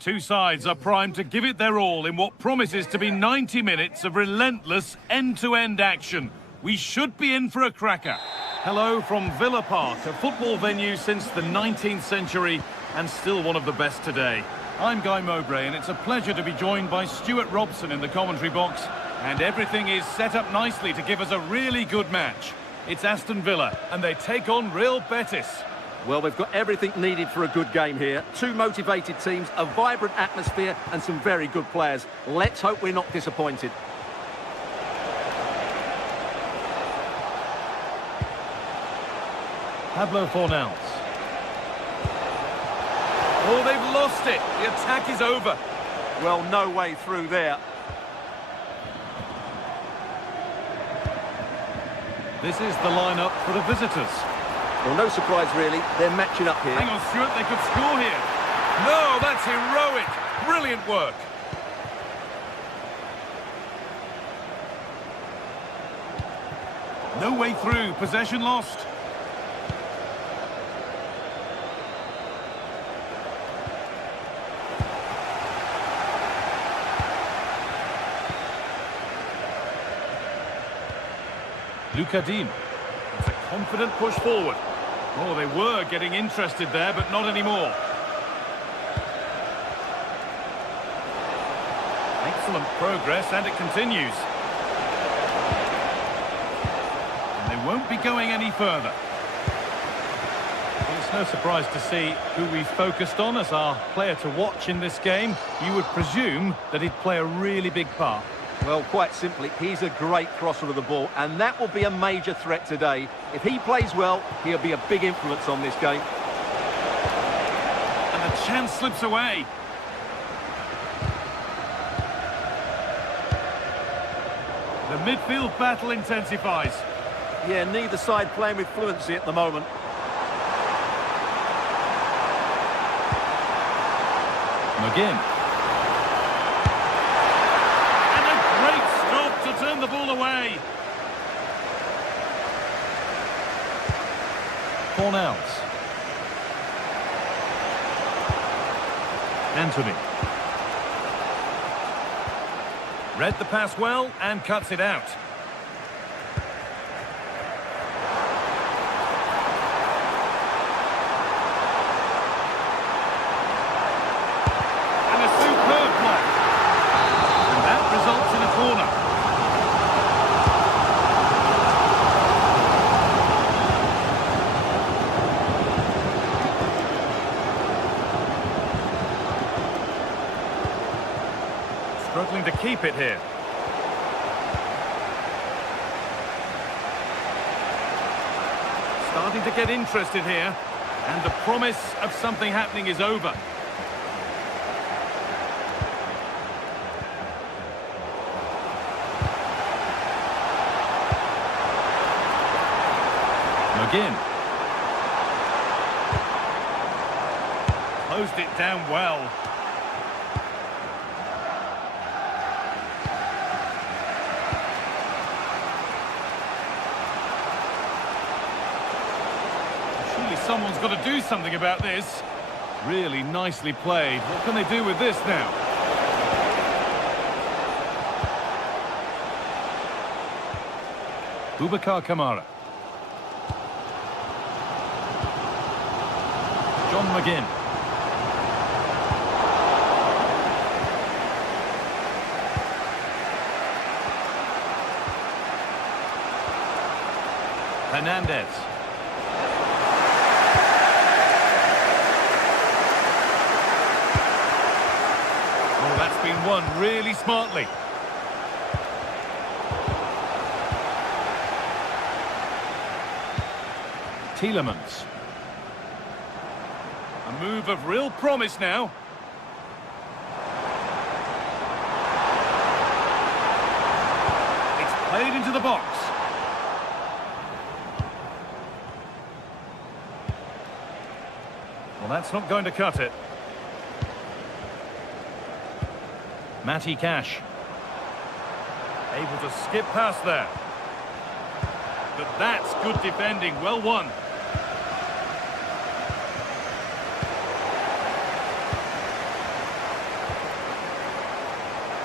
Two sides are primed to give it their all in what promises to be 90 minutes of relentless end-to-end action. We should be in for a cracker. Hello from Villa Park, a football venue since the 19th century and still one of the best today. I'm Guy Mowbray and it's a pleasure to be joined by Stuart Robson in the commentary box. And everything is set up nicely to give us a really good match. It's Aston Villa and they take on Real Betis. Well, we've got everything needed for a good game here. Two motivated teams, a vibrant atmosphere and some very good players. Let's hope we're not disappointed. Pablo Fornals. Oh, they've lost it. The attack is over. Well, no way through there. This is the lineup for the visitors. Well, no surprise, really. They're matching up here. Hang on, Stuart, they could score here. No, that's heroic. Brilliant work. No way through. Possession lost. Lucadine. It's a confident push forward. Oh, they were getting interested there, but not anymore. Excellent progress, and it continues. And they won't be going any further. Well, it's no surprise to see who we focused on as our player to watch in this game. You would presume that he'd play a really big part. Well, quite simply, he's a great crosser of the ball, and that will be a major threat today. If he plays well, he'll be a big influence on this game. And the chance slips away. The midfield battle intensifies. Yeah, neither side playing with fluency at the moment. McGinn. Turn the ball away. Fornals. Anthony. Read the pass well and cuts it out. And a superb block. And that results in a corner. Struggling to keep it here. Starting to get interested here. And the promise of something happening is over. McGinn. Closed it down well. Someone's got to do something about this. Really nicely played. What can they do with this now? Boubacar Kamara. John McGinn. Hernandez. That's been won really smartly. Tielemans. A move of real promise now. It's played into the box. Well, that's not going to cut it. Matty Cash. Able to skip past there. But that's good defending, well won.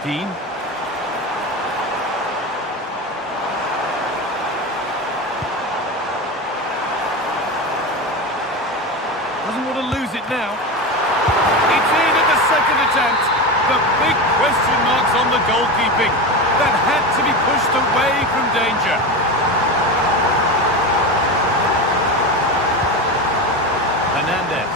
Dean. Doesn't want to lose it now. It's in at the second attempt. The big question marks on the goalkeeping. That had to be pushed away from danger. Hernandez.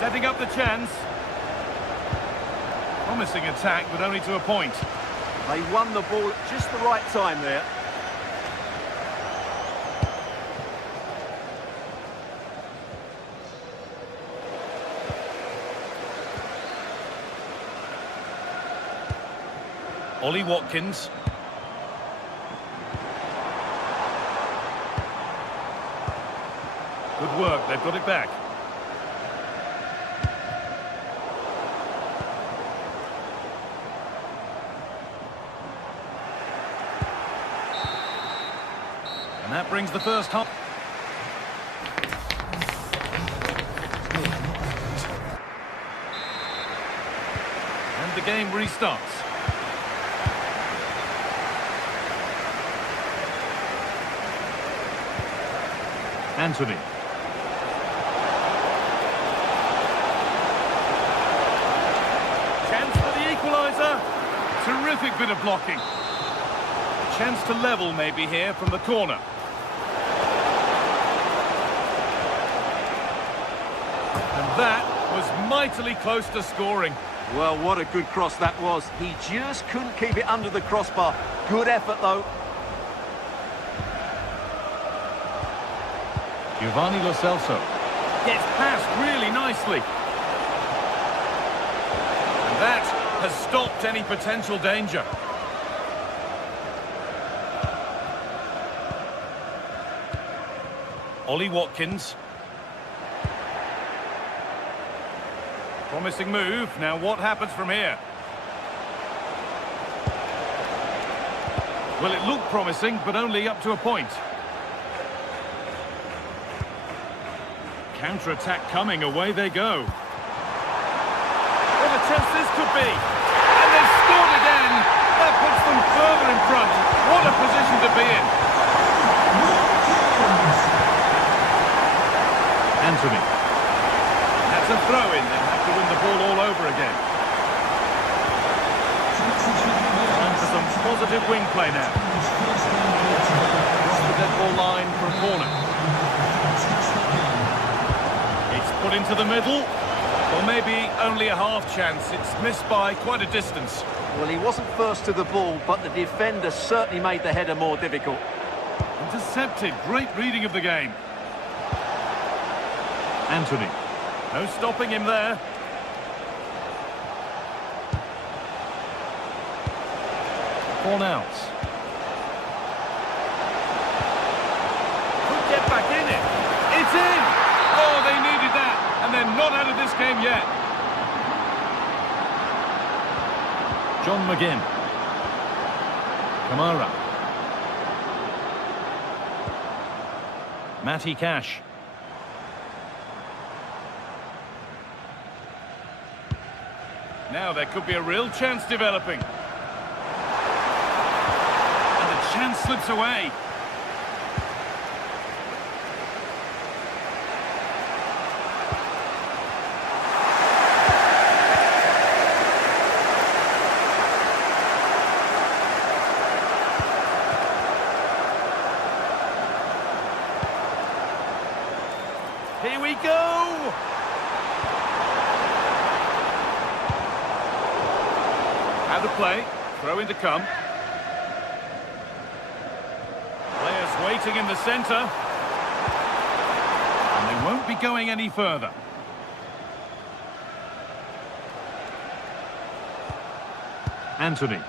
Setting up the chance. Promising attack, but only to a point. They won the ball at just the right time there. Ollie Watkins. Good work, they've got it back. And that brings the first half. And the game restarts. Anthony. Chance for the equaliser. Terrific bit of blocking. Chance to level maybe here from the corner. And that was mightily close to scoring. Well, what a good cross that was. He just couldn't keep it under the crossbar. Good effort, though. Giovanni Lo Celso gets past really nicely. And that has stopped any potential danger. Ollie Watkins. Promising move. Now what happens from here? Well, it looked promising, but only up to a point. Counter-attack coming, away they go. What a chance this could be! And they've scored again! That puts them further in front. What a position to be in! Anthony. That's a throw-in, they'll have to win the ball all over again. Time for some positive wing play now. Across the dead ball line for a corner. Put into the middle, or maybe only a half chance. It's missed by quite a distance. Well, he wasn't first to the ball, but the defender certainly made the header more difficult. Intercepted, great reading of the game. Anthony, no stopping him there. Cornels. Could get back in it. It's in! Oh, they needed that, and they're not out of this game yet. John McGinn. Kamara. Matty Cash. Now there could be a real chance developing. And the chance slips away. Here we go! Out of play, throw in to come. Players waiting in the centre. And they won't be going any further. Anthony.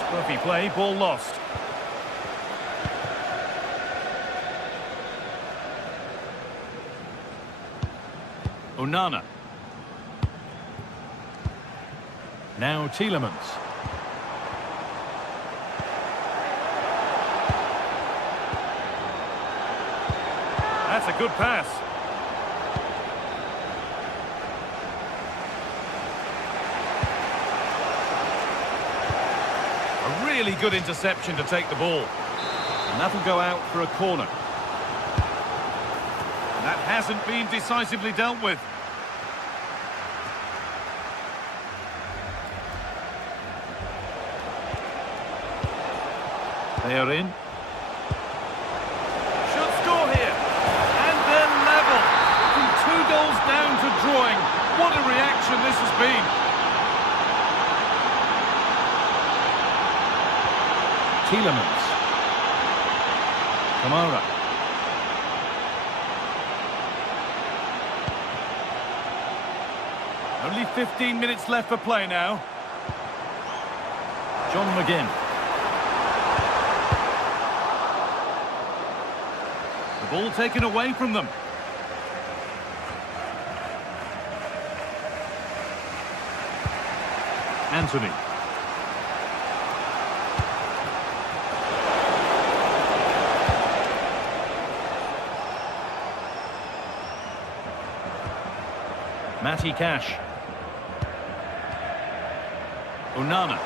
Scruffy play, ball lost. Onana. Now Tielemans. That's a good pass. A really good interception to take the ball. And that'll go out for a corner. That hasn't been decisively dealt with. They are in. Should score here. And they're level. From 2 goals down to drawing. What a reaction this has been. Tielemans. Kamara. Only 15 minutes left for play now. John McGinn. The ball taken away from them. Anthony. Matty Cash. Onana.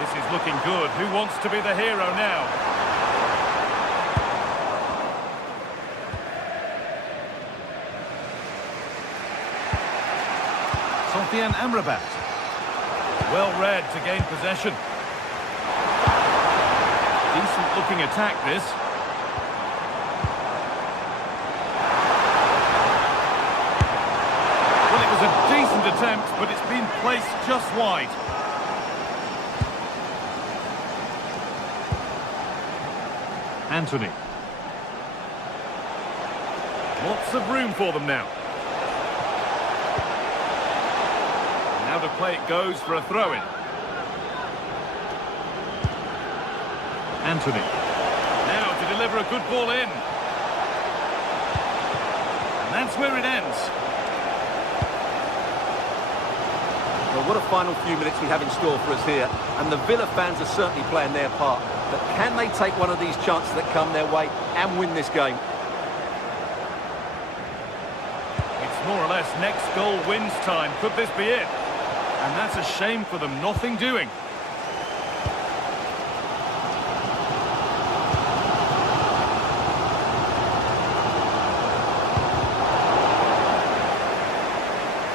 This is looking good. Who wants to be the hero now? Sofian Amrabat. Well read to gain possession. Decent looking attack this. Well, it was a decent attempt, but it's been placed just wide. Anthony. Lots of room for them now. Now the play it goes for a throw-in. Anthony. Now to deliver a good ball in. And that's where it ends. Well, what a final few minutes we have in store for us here. And the Villa fans are certainly playing their part. But can they take one of these chances that come their way and win this game? It's more or less next goal wins time. Could this be it? And that's a shame for them. Nothing doing.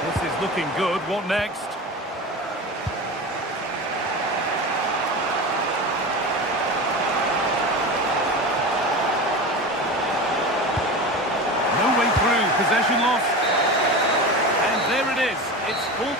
This is looking good. What next? No way through. Possession lost. And there it is. It's full.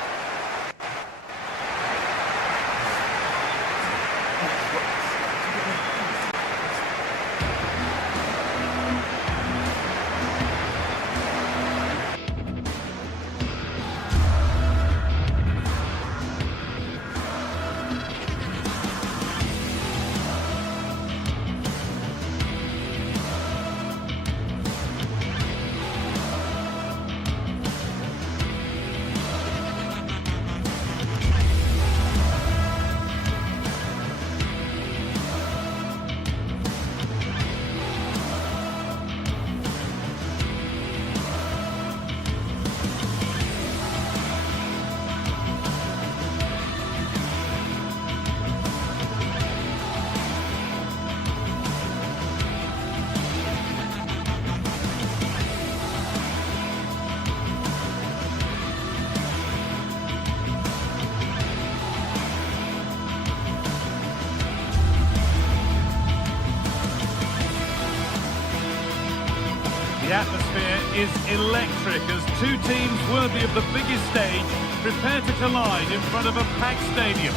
The atmosphere is electric as two teams worthy of the biggest stage prepare to collide in front of a packed stadium.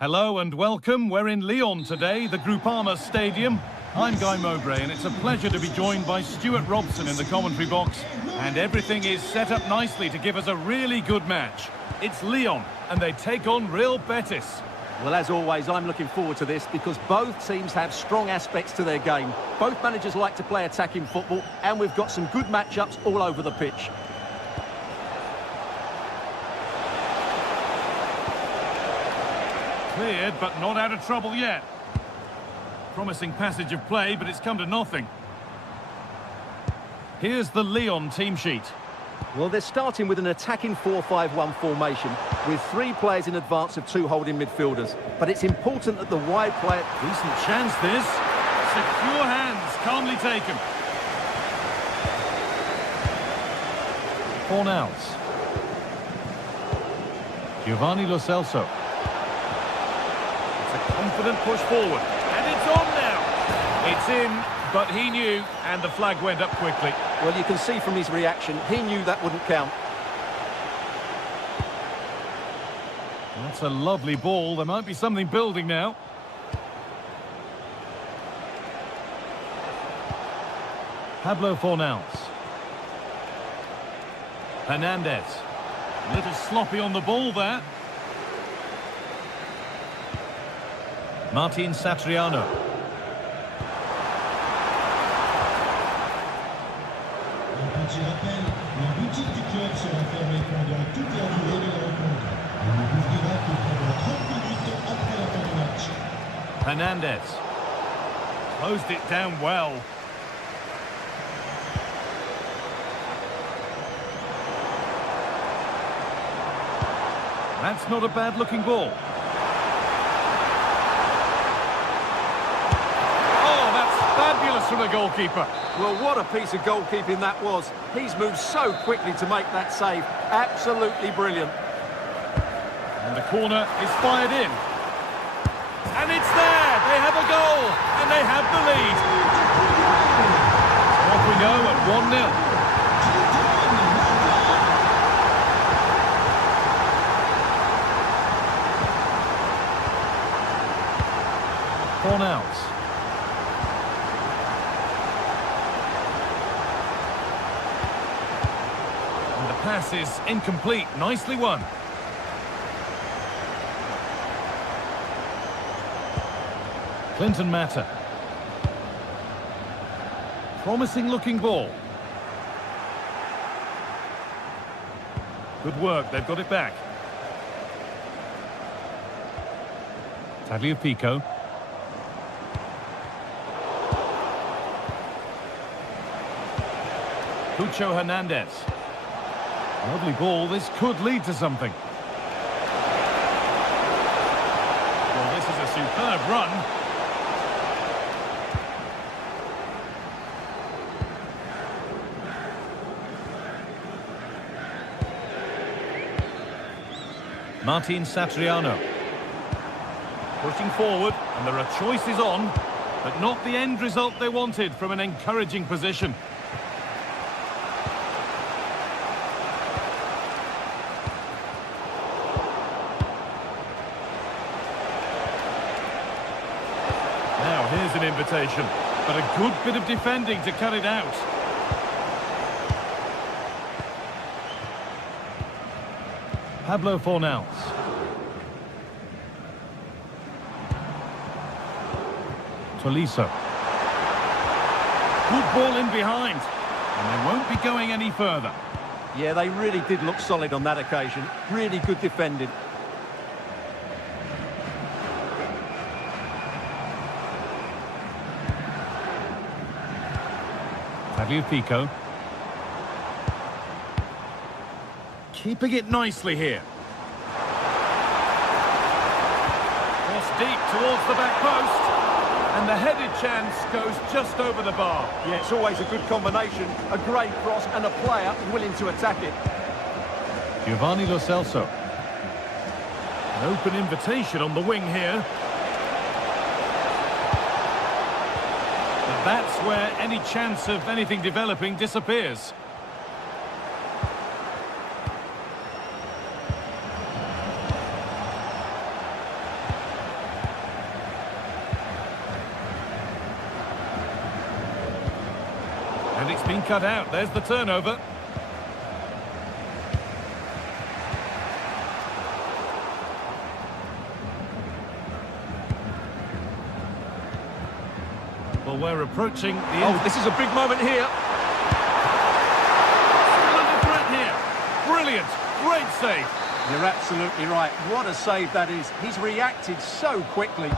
Hello and welcome. We're in Lyon today, the Groupama Stadium. I'm Guy Mowbray and it's a pleasure to be joined by Stuart Robson in the commentary box. And everything is set up nicely to give us a really good match. It's Lyon and they take on Real Betis. Well, as always, I'm looking forward to this because both teams have strong aspects to their game. Both managers like to play attacking football, and we've got some good matchups all over the pitch. Cleared, but not out of trouble yet. Promising passage of play, but it's come to nothing. Here's the Lyon team sheet. Well, they're starting with an attacking 4-5-1 formation with 3 players in advance of 2 holding midfielders. But it's important that the wide player... Decent chance this. Secure hands, calmly taken. Fornals. Giovanni Lo Celso. It's a confident push forward. And it's on now. It's in, but he knew, and the flag went up quickly. Well, you can see from his reaction, he knew that wouldn't count. That's a lovely ball. There might be something building now. Pablo Fornals. Hernandez. A little sloppy on the ball there. Martin Satriano. Un petit rappel, la boutique du club sera fermée pendant toute la durée de la rencontre. Elle ne ouvrira que pendant 30 minutes après la fin du match. Hernandez. Closed it down well. That's not a bad-looking ball. Oh, that's fabulous from the goalkeeper. Well, what a piece of goalkeeping that was. He's moved so quickly to make that save. Absolutely brilliant. And the corner is fired in. And it's there! They have a goal! And they have the lead. Off we go at 1-0. Fornals. And the pass is incomplete. Nicely won. Clinton Mata. Promising looking ball. Good work, they've got it back. Tagliafico. Cucho Hernandez. Lovely ball, this could lead to something. Well, this is a superb run. Martin Satriano. Pushing forward, and there are choices on, but not the end result they wanted from an encouraging position. Now here's an invitation, but a good bit of defending to cut it out. Pablo Fornals. Tolisso. Good ball in behind. And they won't be going any further. Yeah, they really did look solid on that occasion. Really good defending. Tagliafico. Keeping it nicely here. Cross deep towards the back post. And the headed chance goes just over the bar. Yeah, it's always a good combination. A great cross and a player willing to attack it. Giovanni Lo Celso. An open invitation on the wing here. But that's where any chance of anything developing disappears. And it's been cut out. There's the turnover. Well, we're approaching the end. Oh, this is a big moment here. Still under threat here. Brilliant. Great save. You're absolutely right. What a save that is. He's reacted so quickly.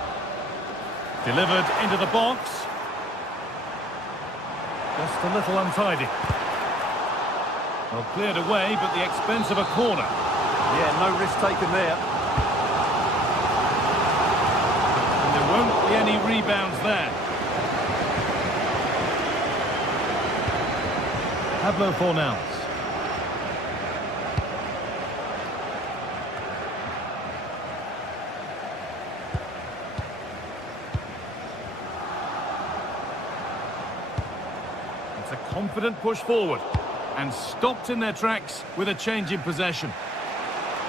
Delivered into the box. Just a little untidy. Well, cleared away, but the expense of a corner. Yeah, no risk taken there. And there won't be any rebounds there. Pablo Fornals. It's a confident push forward. And stopped in their tracks with a change in possession.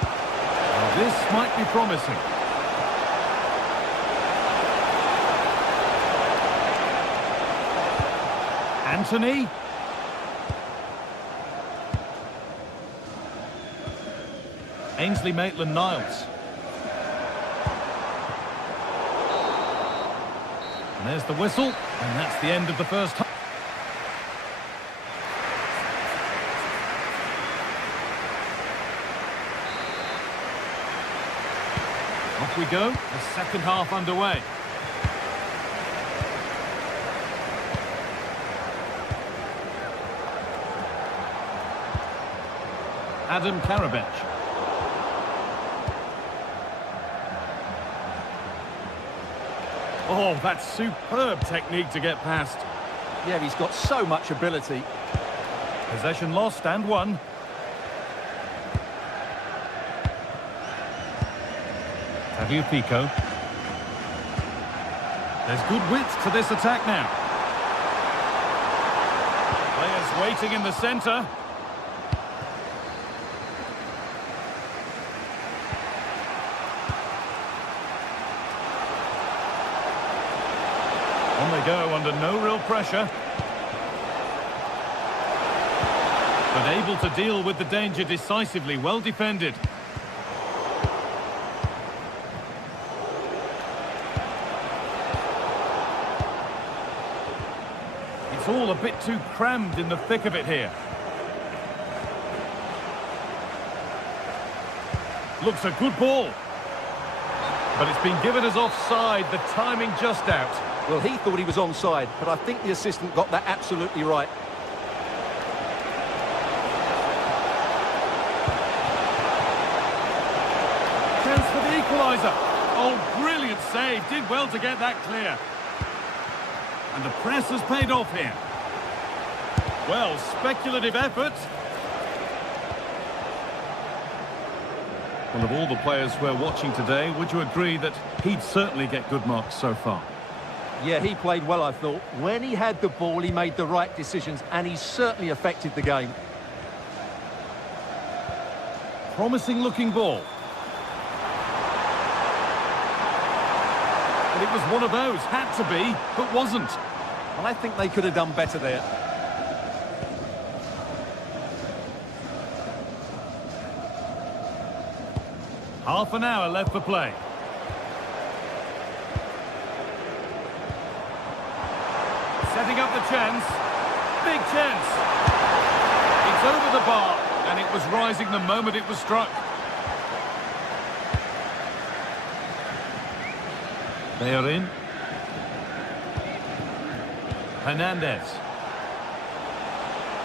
Now, this might be promising. Anthony. Ainsley Maitland-Niles. And there's the whistle, and that's the end of the first half. Off we go, the second half underway. Adam Karabech. Oh, that's superb technique to get past. Yeah, he's got so much ability. Possession lost and won. Fabio Pico. There's good width to this attack now. Players waiting in the centre. On they go under no real pressure. But able to deal with the danger decisively, well defended. It's all a bit too crammed in the thick of it here. Looks a good ball. But it's been given as offside, the timing just out. Well, he thought he was onside, but I think the assistant got that absolutely right. Chance for the equaliser. Oh, brilliant save. Did well to get that clear. And the press has paid off here. Well, speculative effort. Well, of all the players we're watching today, would you agree that he'd certainly get good marks so far? Yeah, he played well, I thought. When he had the ball, he made the right decisions, and he certainly affected the game. Promising looking ball. And it was one of those, had to be, but wasn't. Well, I think they could have done better there. Half an hour left for play. Setting up the chance. Big chance. It's over the bar, and it was rising the moment it was struck. They are in. Hernandez.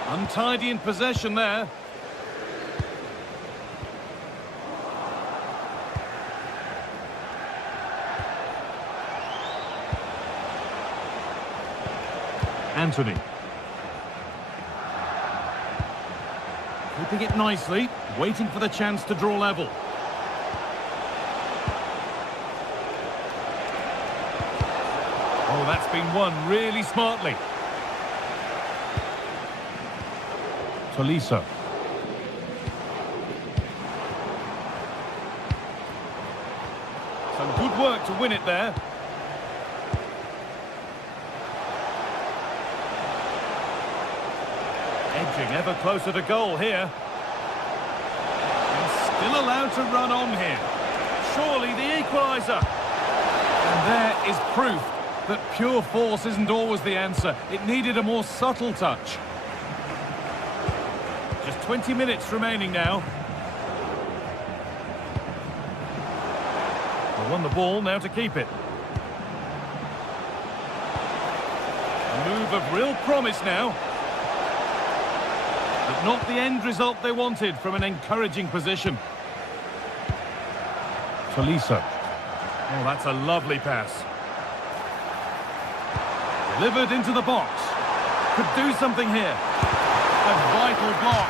Untidy in possession there. Anthony. Keeping it nicely, waiting for the chance to draw level. Oh, that's been won really smartly. Tolisso. Some good work to win it there. Edging ever closer to goal here. And still allowed to run on here. Surely the equaliser. And there is proof that pure force isn't always the answer. It needed a more subtle touch. Just 20 minutes remaining now. They won the ball, now to keep it. A move of real promise now. But not the end result they wanted from an encouraging position. Tolisso. Oh, that's a lovely pass. Delivered into the box. Could do something here. A vital block.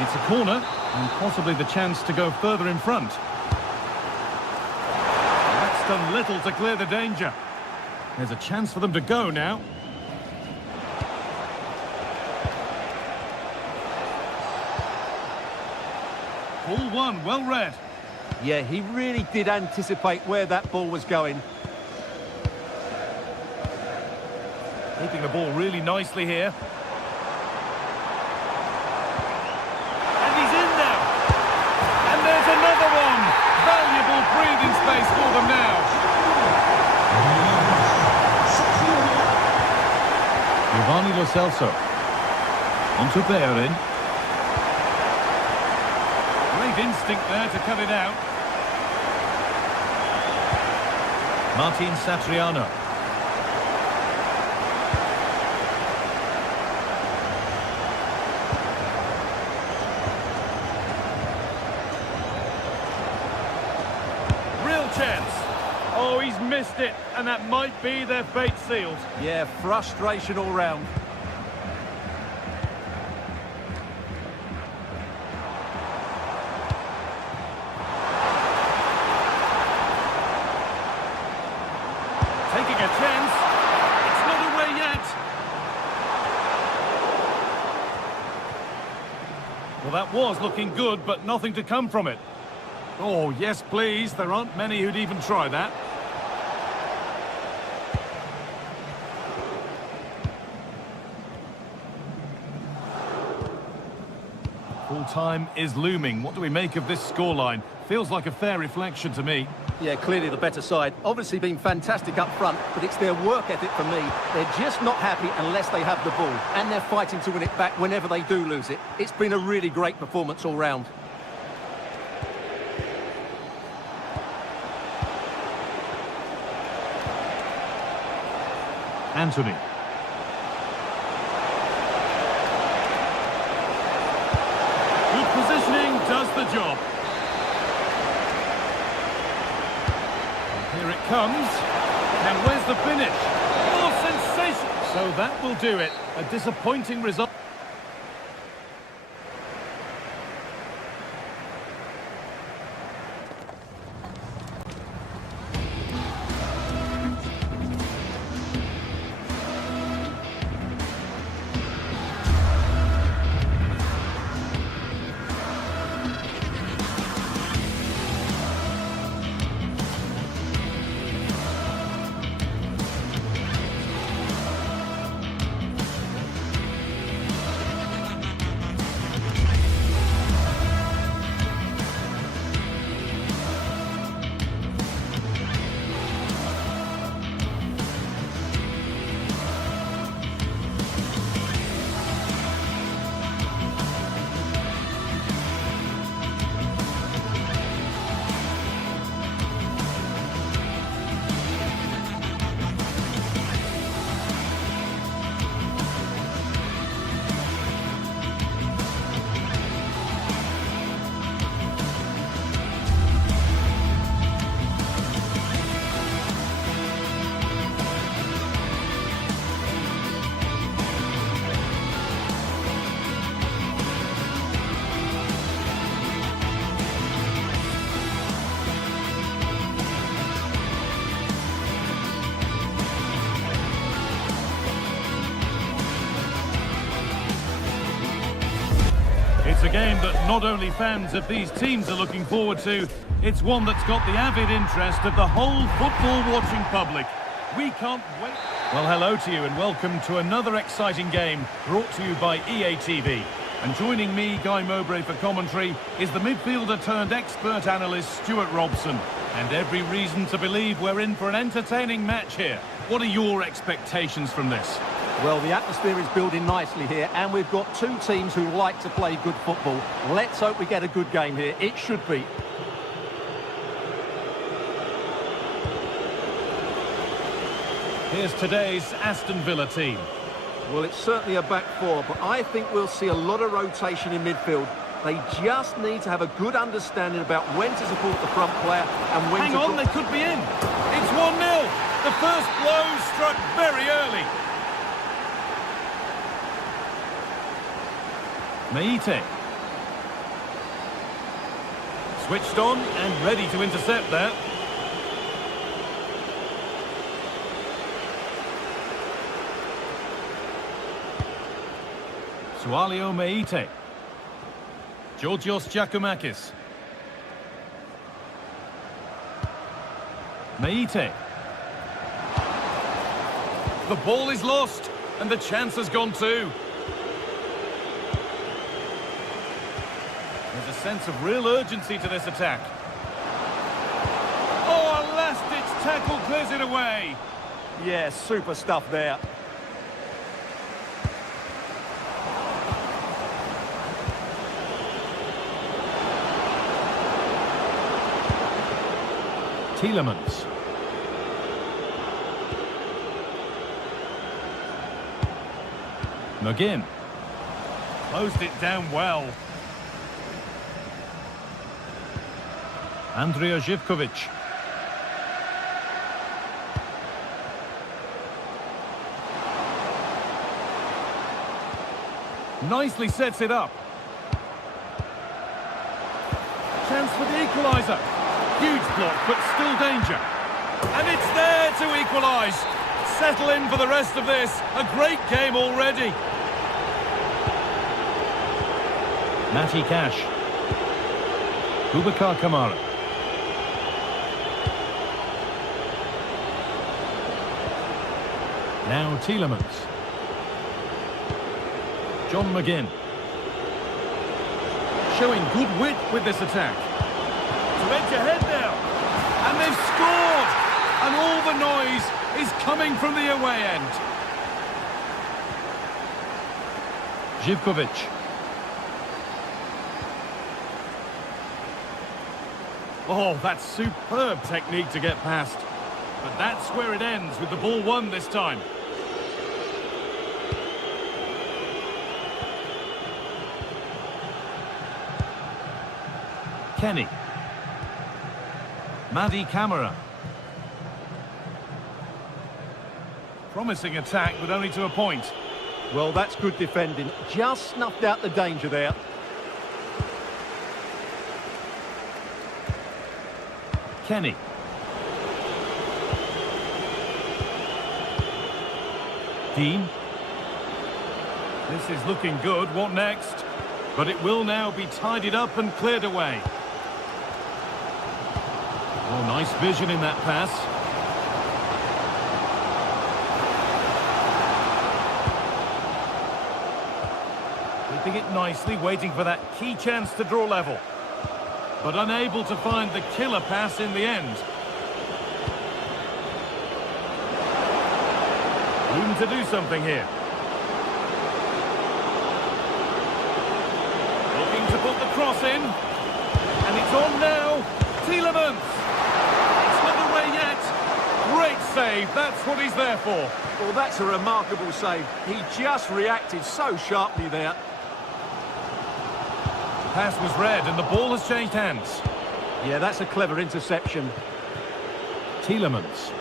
It's a corner, and possibly the chance to go further in front. That's done little to clear the danger. There's a chance for them to go now. Ball one, well read. Yeah, he really did anticipate where that ball was going. Keeping the ball really nicely here. And he's in now. And there's another one. Valuable breathing space for them now. Giovanni Lo Celso. Onto Bellerin. Great instinct there to cut it out. Martin Satriano. Chance. Oh, he's missed it, and that might be their fate sealed. Yeah, frustration all round. Taking a chance. It's not away yet. Well, that was looking good, but nothing to come from it. Oh, yes, please. There aren't many who'd even try that. Full time is looming. What do we make of this scoreline? Feels like a fair reflection to me. Yeah, clearly the better side. Obviously been fantastic up front, but it's their work ethic for me. They're just not happy unless they have the ball, and they're fighting to win it back whenever they do lose it. It's been a really great performance all round. Anthony. Good positioning does the job. Here it comes. And where's the finish? Oh, sensation! So that will do it. A disappointing result. It's a game that not only fans of these teams are looking forward to, it's one that's got the avid interest of the whole football-watching public. We can't wait. Well, hello to you and welcome to another exciting game brought to you by EA TV. And joining me, Guy Mowbray, for commentary is the midfielder turned expert analyst Stuart Robson. And every reason to believe we're in for an entertaining match here. What are your expectations from this? Well, the atmosphere is building nicely here, and we've got two teams who like to play good football. Let's hope we get a good game here. It should be. Here's today's Aston Villa team. Well, it's certainly a back four, but I think we'll see a lot of rotation in midfield. They just need to have a good understanding about when to support the front player and when Hang to... on, they could be in. It's 1-0. The first blow struck very early. Meite. Switched on and ready to intercept that. Sualio Meite. Georgios Giacomakis. Meite. The ball is lost, and the chance has gone too. There's a sense of real urgency to this attack. Oh, a last-ditch tackle clears it away. Yeah, super stuff there. Tielemans. McGinn. Closed it down well. Andrija Živković. Nicely sets it up. Chance for the equaliser. Huge block, but still danger. And it's there to equalise. Settle in for the rest of this. A great game already. Matty Cash. Boubacar Kamara. Now Tielemans. John McGinn. Showing good wit with this attack. To edge ahead now. And they've scored! And all the noise is coming from the away end. Živković. Oh, that's superb technique to get past. But that's where it ends, with the ball won this time. Kenny. Madi Camara. Promising attack, but only to a point. Well, that's good defending. Just snuffed out the danger there. Kenny. Dean. This is looking good. What next? But it will now be tidied up and cleared away. Oh, nice vision in that pass. Keeping it nicely, waiting for that key chance to draw level. But unable to find the killer pass in the end. Room to do something here. Looking to put the cross in. And it's on now. Tielemans. It's not away yet. Great save. That's what he's there for. Well, that's a remarkable save. He just reacted so sharply there. Pass was read and the ball has changed hands. Yeah, that's a clever interception. Tielemans.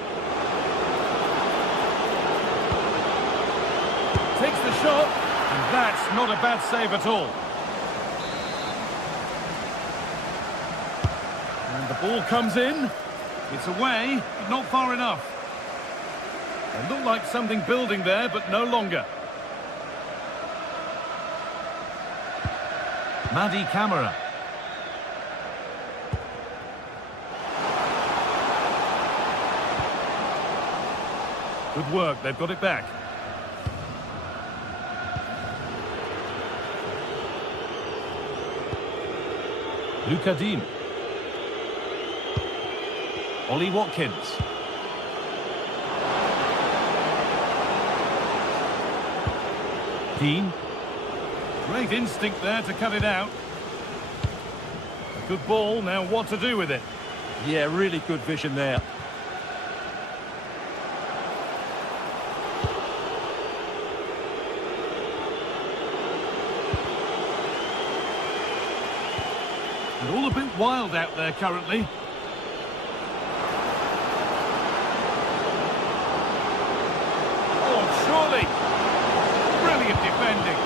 Takes the shot, and that's not a bad save at all. And the ball comes in. It's away, but not far enough. It looked like something building there, but no longer. Madi Camara. Good work, they've got it back. Lucadine. Ollie Watkins. Dean. Great instinct there to cut it out. A good ball, now what to do with it? Yeah, really good vision there. And all a bit wild out there currently. Oh, surely. Brilliant defending.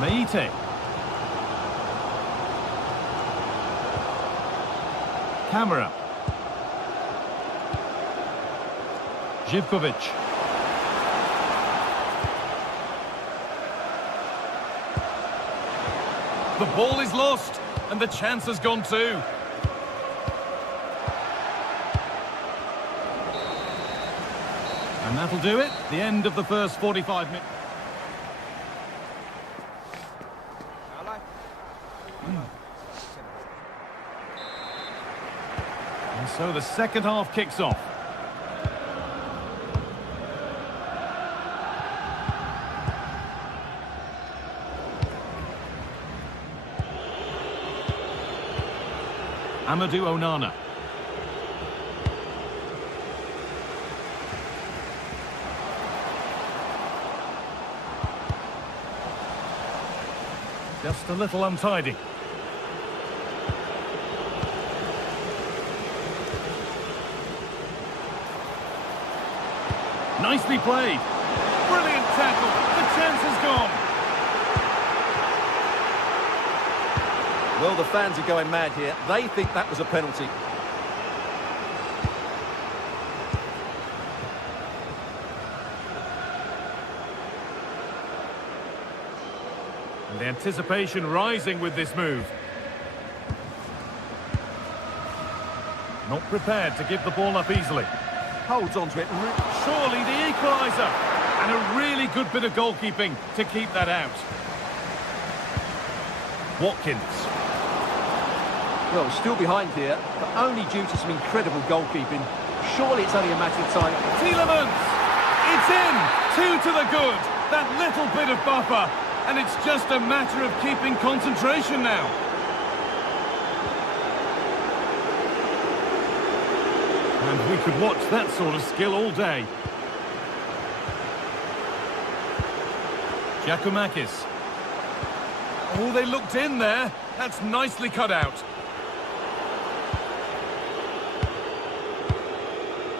Meite. Camera. Živkovic. The ball is lost, and the chance has gone too. And that'll do it. The end of the first 45 minutes. And so the second half kicks off. Amadou Onana. Just a little untidy. Nicely played. Brilliant tackle. The chance is gone. Well, the fans are going mad here. They think that was a penalty. And the anticipation rising with this move. Not prepared to give the ball up easily. Holds on to it. Surely the equaliser. And a really good bit of goalkeeping to keep that out. Watkins. Well, still behind here, but only due to some incredible goalkeeping. Surely it's only a matter of time. Tielemans! It's in! 2 to the good. That little bit of buffer. And it's just a matter of keeping concentration now. And we could watch that sort of skill all day. Giacomakis. Oh, they looked in there. That's nicely cut out.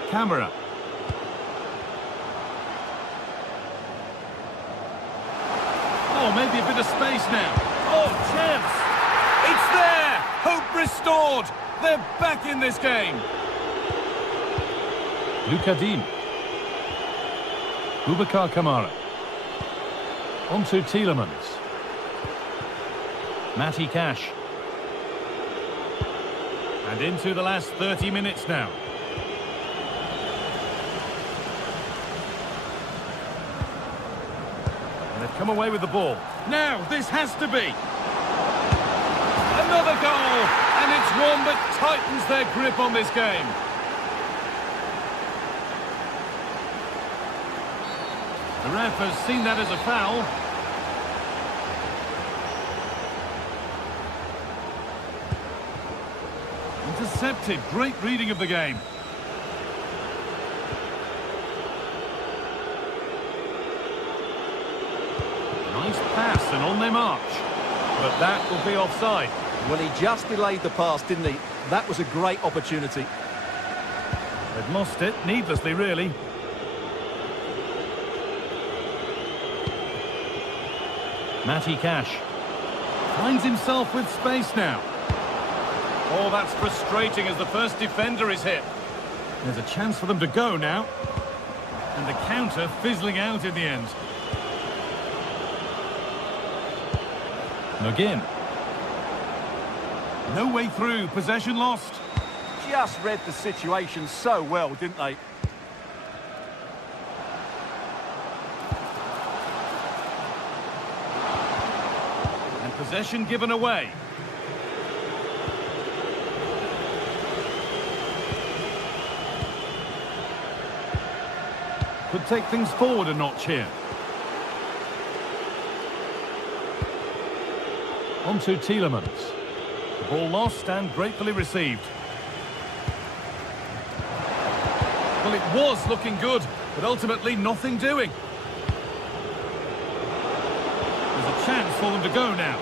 Camera. Oh, maybe a bit of space now. Oh, chance. It's there. Hope restored. They're back in this game. Lucadine. Boubacar Kamara. On to Tielemans. Matty Cash. And into the last 30 minutes now. And they've come away with the ball. Now, this has to be. Another goal! And it's one that tightens their grip on this game. The ref has seen that as a foul. Intercepted. Great reading of the game. Nice pass and on their march. But that will be offside. Well, he just delayed the pass, didn't he? That was a great opportunity. They've lost it, needlessly, really. Matty Cash finds himself with space now. Oh, that's frustrating as the first defender is hit. There's a chance for them to go now. And the counter fizzling out in the end. McGinn. No way through, possession lost. Just read the situation so well, didn't they? Possession given away. Could take things forward a notch here. On to Tielemans. The ball lost and gratefully received. Well, it was looking good, but ultimately nothing doing. There's a chance for them to go now.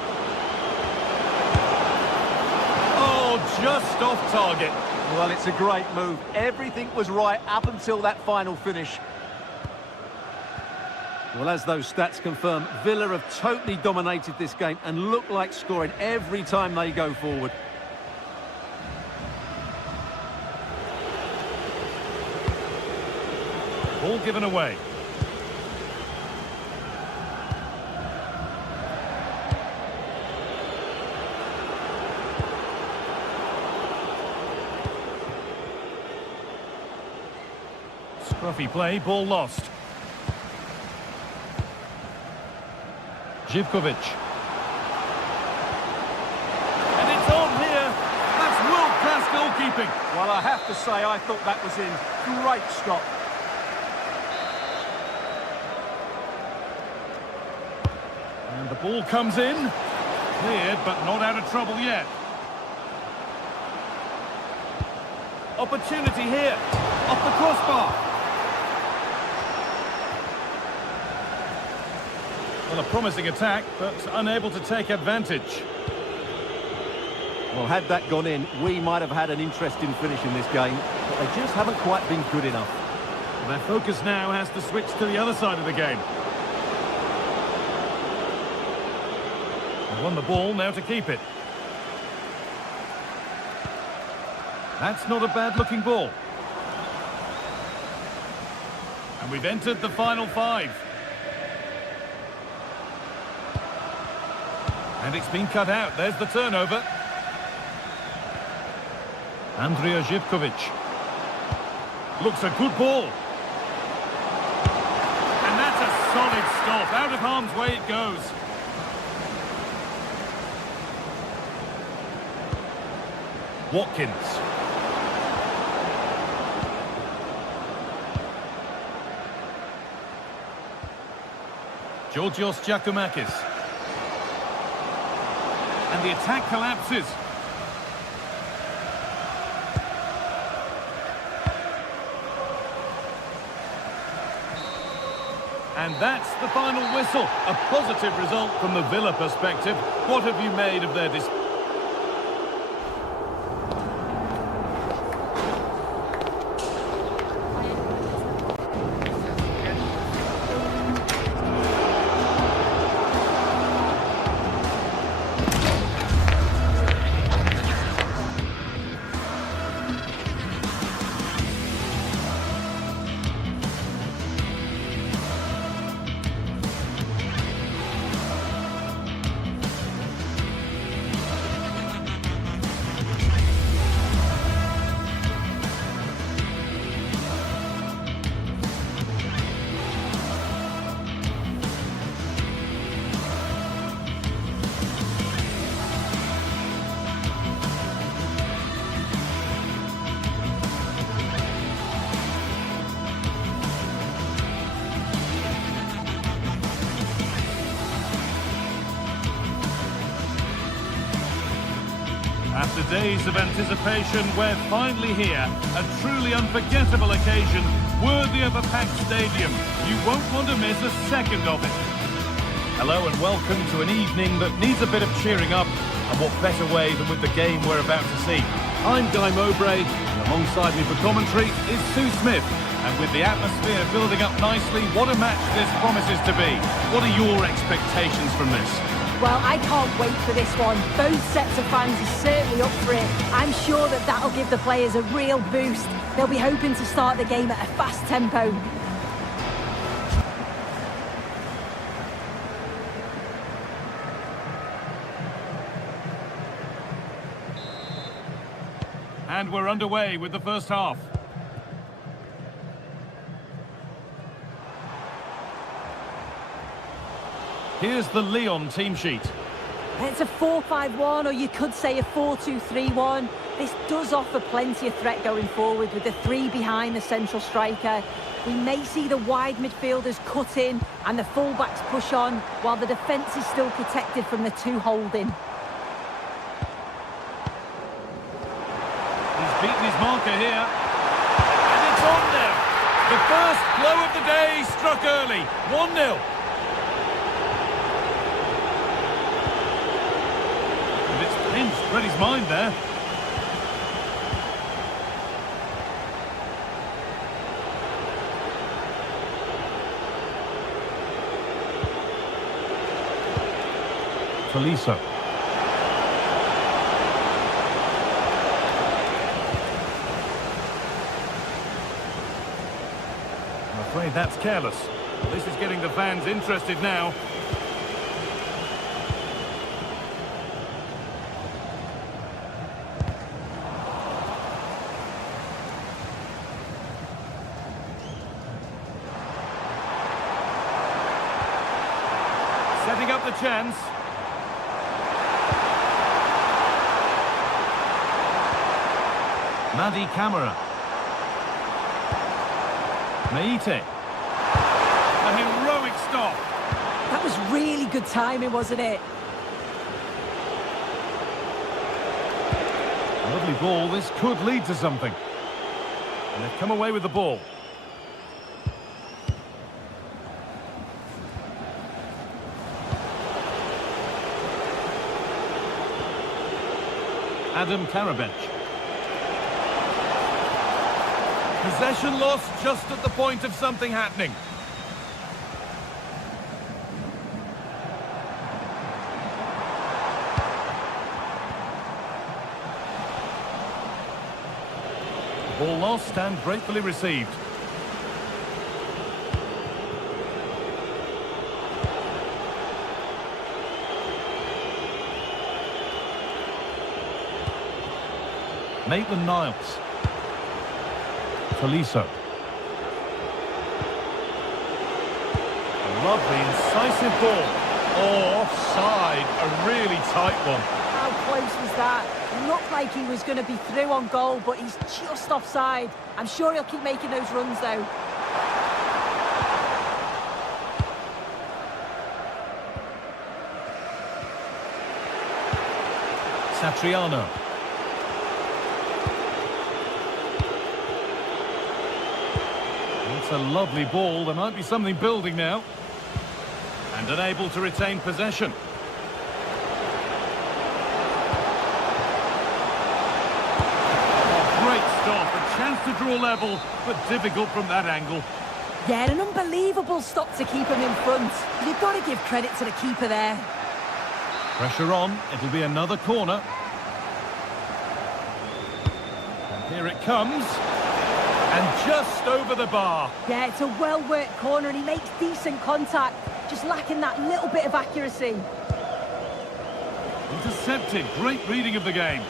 Oh, just off target. Well, it's a great move. Everything was right up until that final finish. Well, as those stats confirm, Villa have totally dominated this game and look like scoring every time they go forward. Ball given away. Scruffy play, ball lost. Živkovic. And it's on here. That's world-class goalkeeping. Well, I have to say, I thought that was in. Great stop. And the ball comes in. Cleared, but not out of trouble yet. Opportunity here. Off the crossbar. Well, a promising attack, but unable to take advantage. Well, had that gone in, we might have had an interesting finish in this game, but they just haven't quite been good enough. Their focus now has to switch to the other side of the game. They won the ball, now to keep it. That's not a bad-looking ball. And we've entered the final 5. And it's been cut out. There's the turnover. Andrija Živkovic. Looks a good ball. And that's a solid stop. Out of harm's way it goes. Watkins. Georgios Giacomakis. And the attack collapses. And that's the final whistle. A positive result from the Villa perspective. What have you made of their display? After days of anticipation, we're finally here. A truly unforgettable occasion, worthy of a packed stadium. You won't want to miss a second of it. Hello and welcome to an evening that needs a bit of cheering up. And what better way than with the game we're about to see. I'm Guy Mowbray, and alongside me for commentary is Sue Smith. And with the atmosphere building up nicely, what a match this promises to be. What are your expectations from this? Well, I can't wait for this one. Both sets of fans are certainly up for it. I'm sure that that'll give the players a real boost. They'll be hoping to start the game at a fast tempo. And we're underway with the first half. Here's the Lyon team sheet. It's a 4-5-1, or you could say a 4-2-3-1. This does offer plenty of threat going forward with the three behind the central striker. We may see the wide midfielders cut in and the fullbacks push on, while the defence is still protected from the two holding. He's beaten his marker here. And it's on now. The first blow of the day struck early. 1-0. And it's pinched Reddy's mind there. Tolisso. I'm afraid that's careless. Well, this is getting the fans interested now. Setting up the chance. Madi Camara. Meite. A heroic stop. That was really good timing, wasn't it? Lovely ball. This could lead to something. And they've come away with the ball. Adam Karabench. Possession lost just at the point of something happening. Ball lost and gratefully received. Maitland-Niles. Tolisso. A lovely, incisive ball. Oh, offside. A really tight one. How close was that? Looked like he was going to be through on goal, but he's just offside. I'm sure he'll keep making those runs, though. Satriano. It's a lovely ball. There might be something building now. And unable to retain possession. Oh, great stop. A chance to draw level, but difficult from that angle. Yeah, an unbelievable stop to keep him in front. You've got to give credit to the keeper there. Pressure on. It'll be another corner. And here it comes. And just over the bar. Yeah, it's a well-worked corner and he makes decent contact, just lacking that little bit of accuracy. Intercepted. Great reading of the game.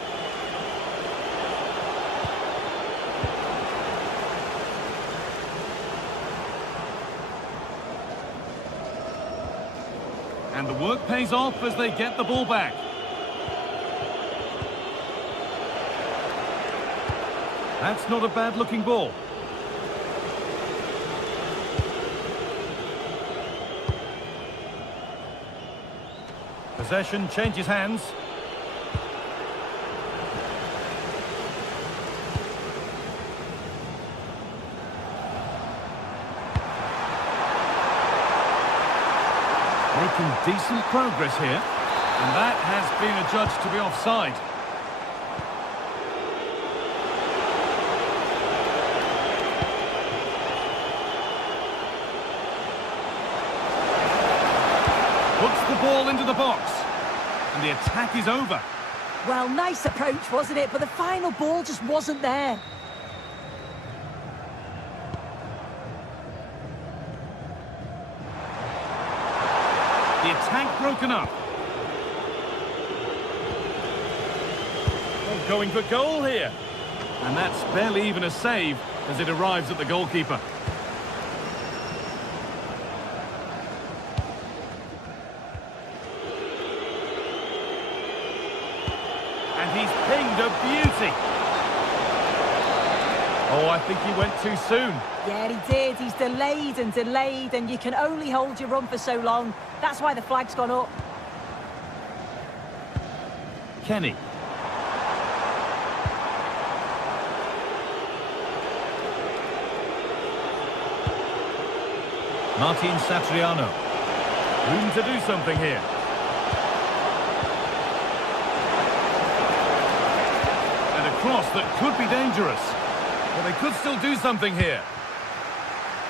And the work pays off as they get the ball back. That's not a bad-looking ball. Possession changes hands. Making decent progress here. And that has been adjudged to be offside. Puts the ball into the box. And the attack is over. Well, nice approach, wasn't it? But the final ball just wasn't there. The attack broken up. Oh, going for goal here. And that's barely even a save as it arrives at the goalkeeper. he's pinged a beauty. Oh, I think he went too soon. Yeah, he did. He's delayed, and you can only hold your run for so long. That's why the flag's gone up. Kenny. Martin Satriano. Room to do something here. And a cross that could be dangerous. Well, they could still do something here.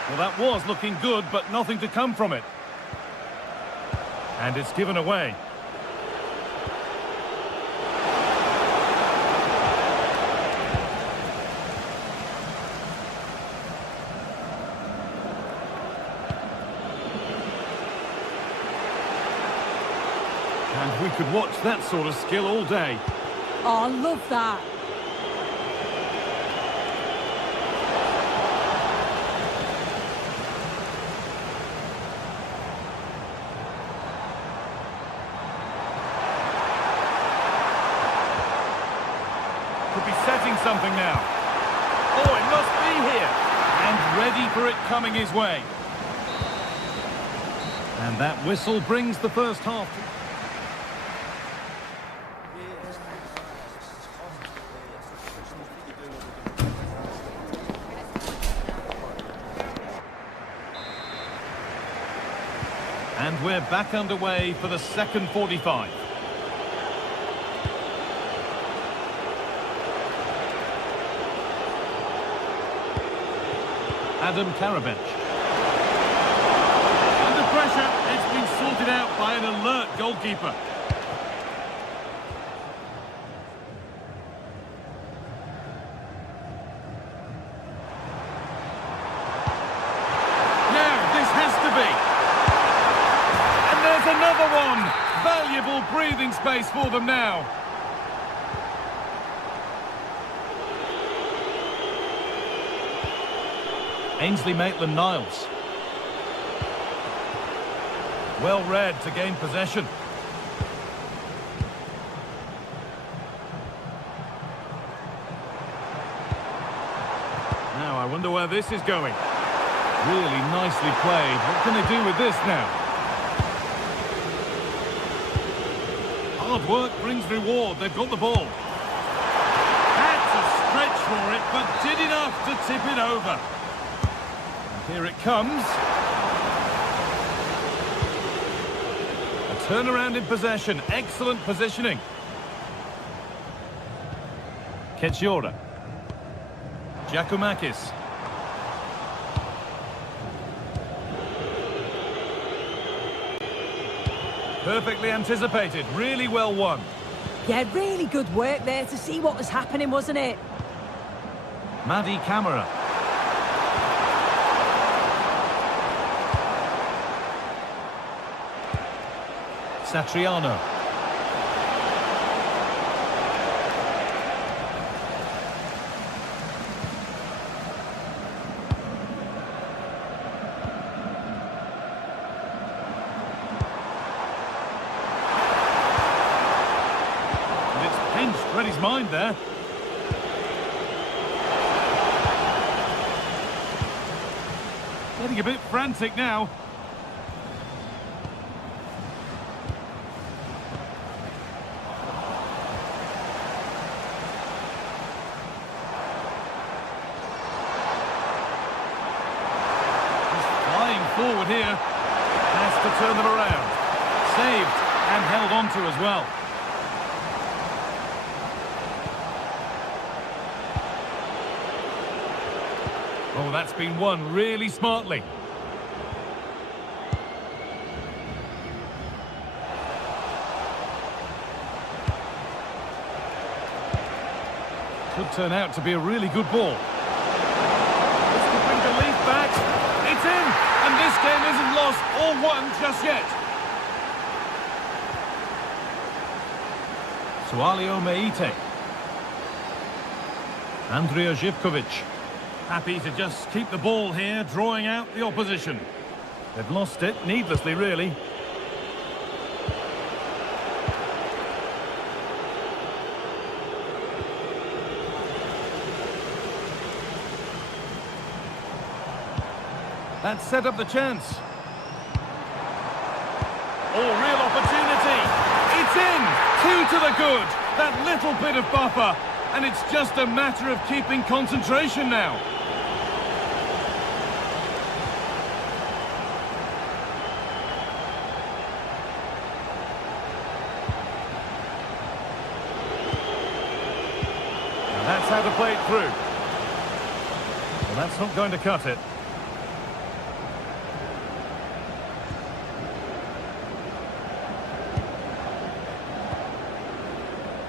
Well, that was looking good, but nothing to come from it. And it's given away. And we could watch that sort of skill all day. Oh, I love that. Could be setting something now. Oh, it must be here. And ready for it coming his way. And that whistle brings the first half. And we're back underway for the second 45. Adam Karabench. Under pressure, it's been sorted out by an alert goalkeeper. Now, this has to be. And there's another one. Valuable breathing space for them now. Ainsley Maitland-Niles. Well read to gain possession. Now I wonder where this is going. Really nicely played. What can they do with this now? Hard work brings reward. They've got the ball. Had to stretch for it, but did enough to tip it over. Here it comes. A turnaround in possession. Excellent positioning. Ketsiora. Giacomakis. Perfectly anticipated. Really well won. Yeah, really good work there to see what was happening, wasn't it? Madi Camara. Satriano. And it's pinched, read his mind there. Getting a bit frantic now. Forward here, has to turn them around. Saved and held on to as well. Oh, that's been won really smartly. Could turn out to be a really good ball. This could bring the lead back. It's in! And this game isn't lost or won just yet. Sualio Meite. Andrija Živković. Happy to just keep the ball here, drawing out the opposition. They've lost it, needlessly really. That set up the chance. Oh, real opportunity. It's in. 2 to the good. That little bit of buffer. And it's just a matter of keeping concentration now. And that's how to play it through. Well, that's not going to cut it.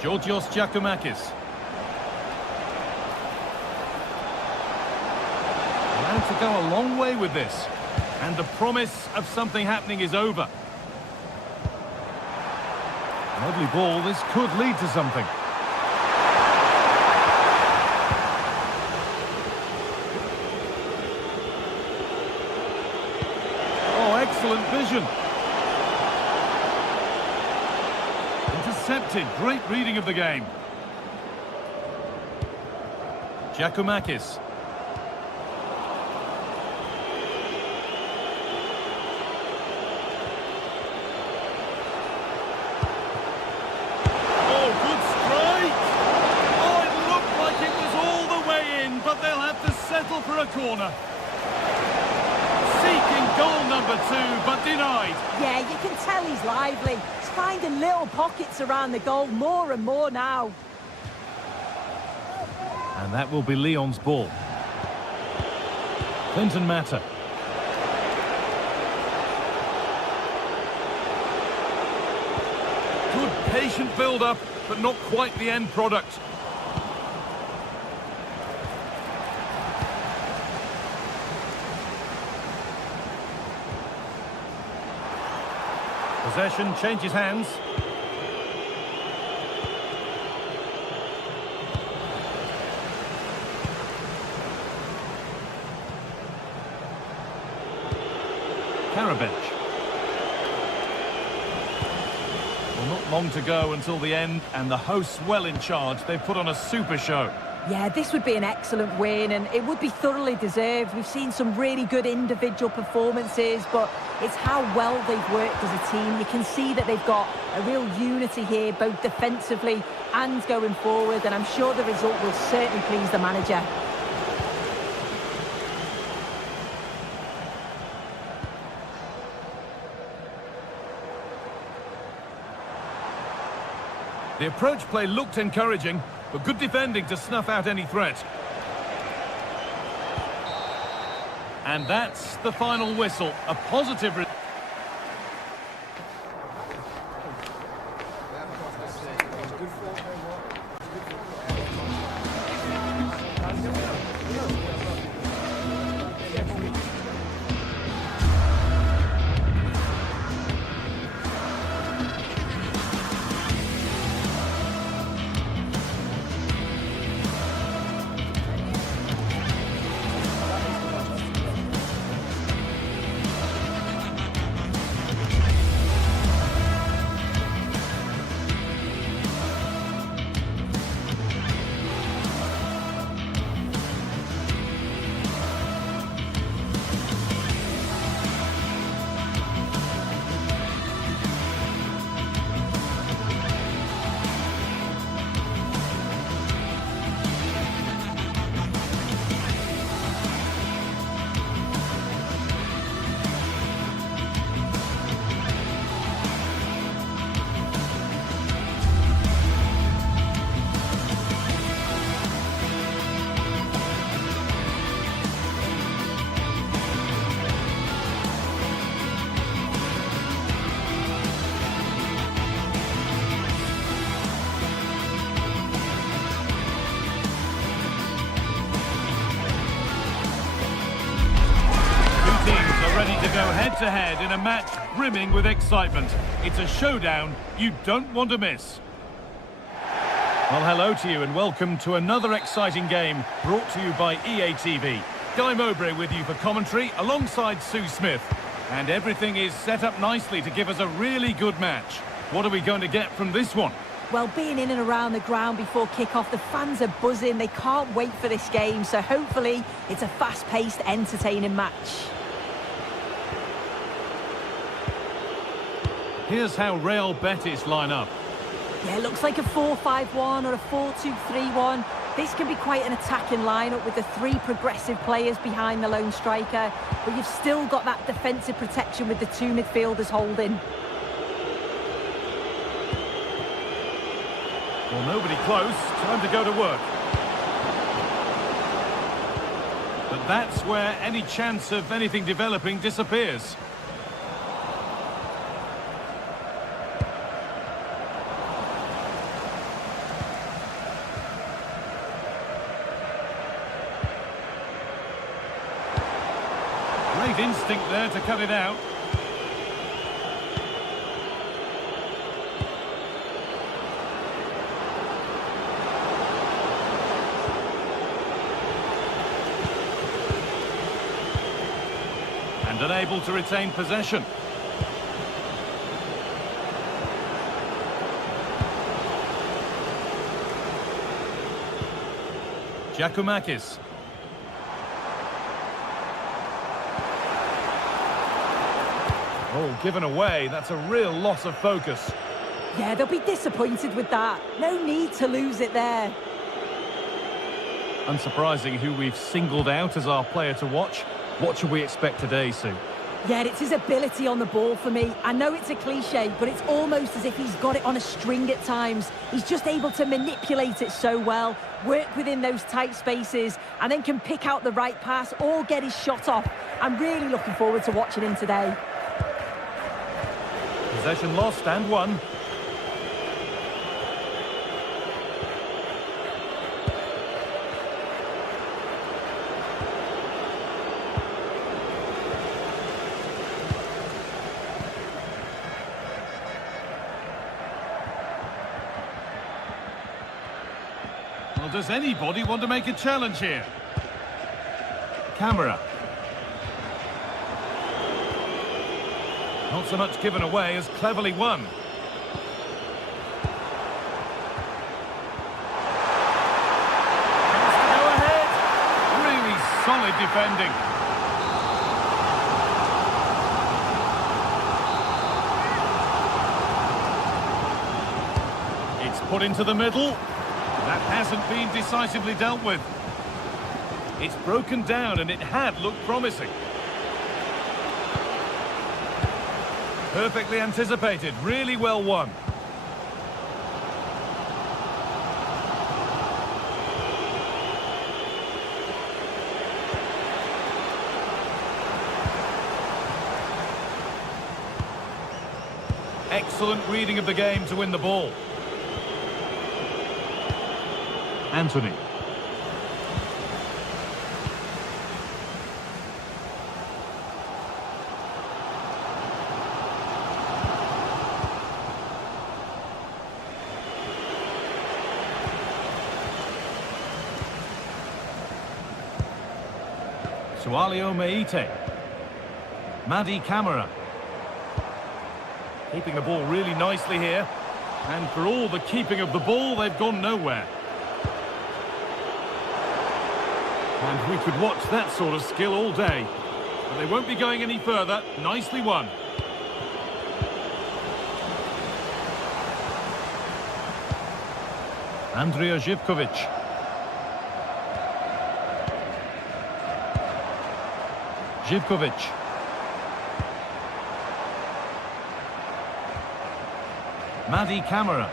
Georgios Giacomakis. Allowed to go a long way with this. And the promise of something happening is over. Lovely ball, this could lead to something. Oh, excellent vision. Intercepted, great reading of the game. Giacomakis. Oh, good strike! Oh, it looked like it was all the way in, but they'll have to settle for a corner. Seeking goal number 2, but denied. Yeah, you can tell he's lively. He's finding little pockets around the goal more and more now. And that will be Lyon's ball. Clinton Mata. Good patient build-up, but not quite the end product. Possession changes hands. Karabench. Well, not long to go until the end, and the hosts well in charge. They've put on a super show. Yeah, this would be an excellent win, and it would be thoroughly deserved. We've seen some really good individual performances, but it's how well they've worked as a team. You can see that they've got a real unity here, both defensively and going forward, and I'm sure the result will certainly please the manager. The approach play looked encouraging, but good defending to snuff out any threat. And that's the final whistle. A positive result. Ready to go head-to-head in a match brimming with excitement. It's a showdown you don't want to miss. Well, hello to you and welcome to another exciting game brought to you by EA TV. Guy Mowbray with you for commentary alongside Sue Smith. And everything is set up nicely to give us a really good match. What are we going to get from this one? Well, being in and around the ground before kick-off, the fans are buzzing. They can't wait for this game, so hopefully it's a fast-paced, entertaining match. Here's how Real Betis line up. Yeah, it looks like a 4-5-1 or a 4-2-3-1. This can be quite an attacking lineup with the three progressive players behind the lone striker, but you've still got that defensive protection with the two midfielders holding. Well, nobody close. Time to go to work. But that's where any chance of anything developing disappears. Great instinct there to cut it out. And unable to retain possession. Giacomakis. Oh, given away. That's a real loss of focus. Yeah, they'll be disappointed with that. No need to lose it there. Unsurprising who we've singled out as our player to watch. What should we expect today, Sue? Yeah, it's his ability on the ball for me. I know it's a cliche, but it's almost as if he's got it on a string at times. He's just able to manipulate it so well, work within those tight spaces, and then can pick out the right pass or get his shot off. I'm really looking forward to watching him today. Possession lost and won. Well, does anybody want to make a challenge here? Camera. Not so much given away as cleverly won. Chance to go ahead. Really solid defending. It's put into the middle. That hasn't been decisively dealt with. It's broken down and it had looked promising. Perfectly anticipated, really well won. Excellent reading of the game to win the ball. Anthony. Sualio Meite. Madi Camara. Keeping the ball really nicely here. And for all the keeping of the ball, they've gone nowhere. And we could watch that sort of skill all day. But they won't be going any further. Nicely won. Andrija Živković. Živković. Madi Camara.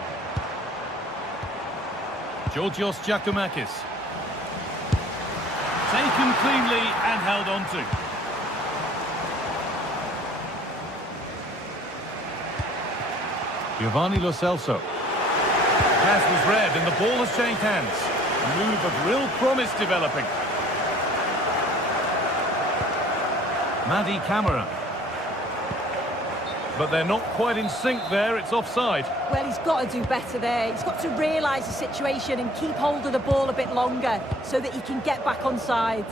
Georgios Giacomakis. Taken cleanly and held on to. Giovanni Lo Celso. Pass was read and the ball has changed hands. A move of real promise developing. Madi Camara. But they're not quite in sync there, it's offside. Well, he's got to do better there. He's got to realise the situation and keep hold of the ball a bit longer so that he can get back on side.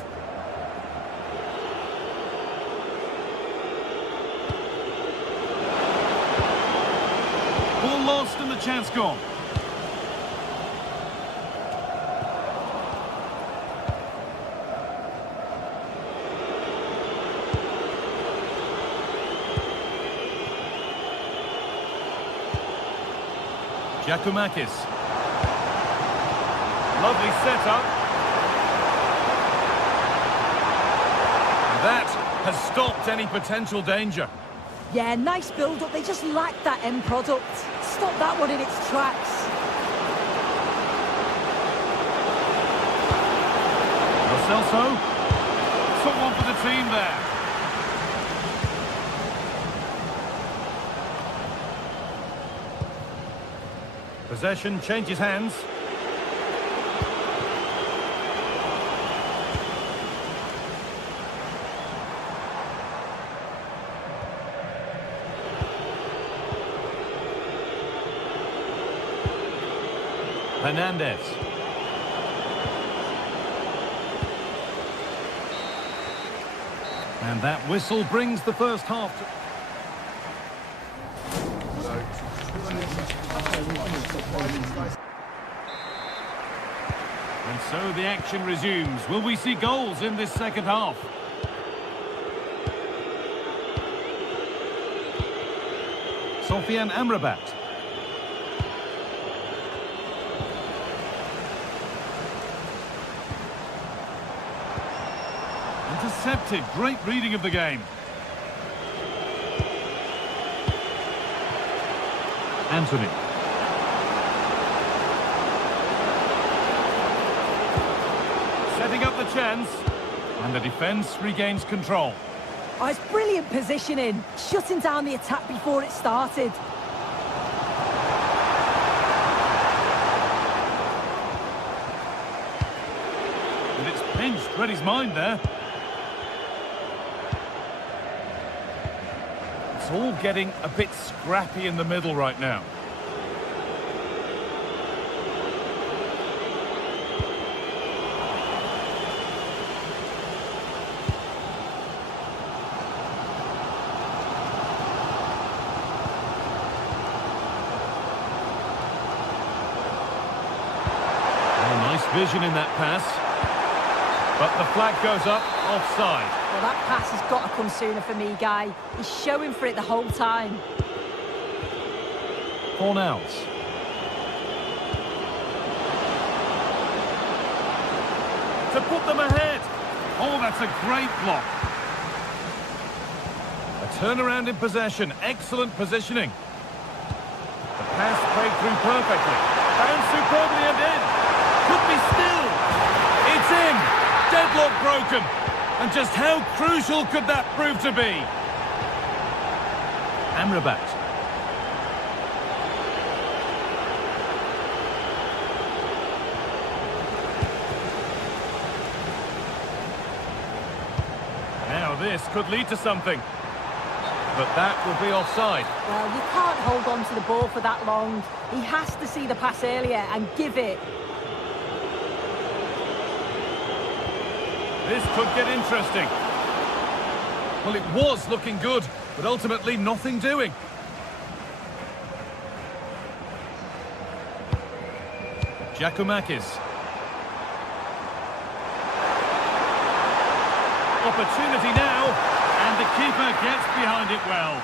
Ball lost and the chance gone. Giacomakis. Lovely setup. That has stopped any potential danger. Yeah, nice build-up. They just lacked that end product. Stop that one in its tracks. Lo Celso. Took one for the team there. Possession changes hands. Hernandez. And that whistle brings the first half to... And so the action resumes. Will we see goals in this second half? Sofian Amrabat. Intercepted. Great reading of the game. Anthony. Setting up the chance. And the defence regains control. Oh, it's brilliant positioning. Shutting down the attack before it started. And it's pinched. Read his mind there. It's all getting a bit scrappy in the middle right now. Oh, nice vision in that pass. But the flag goes up, offside. Well, that pass has got to come sooner for me, Guy. He's showing for it the whole time. Fornals. To put them ahead. Oh, that's a great block. A turnaround in possession. Excellent positioning. The pass played through perfectly. Bounced superbly and in. Could be still. It's in. Deadlock broken. And just how crucial could that prove to be? Amrabat. Now this could lead to something. But that will be offside. Well, you can't hold on to the ball for that long. He has to see the pass earlier and give it. This could get interesting. Well, it was looking good, but ultimately nothing doing. Giacomakis. Opportunity now, and the keeper gets behind it well.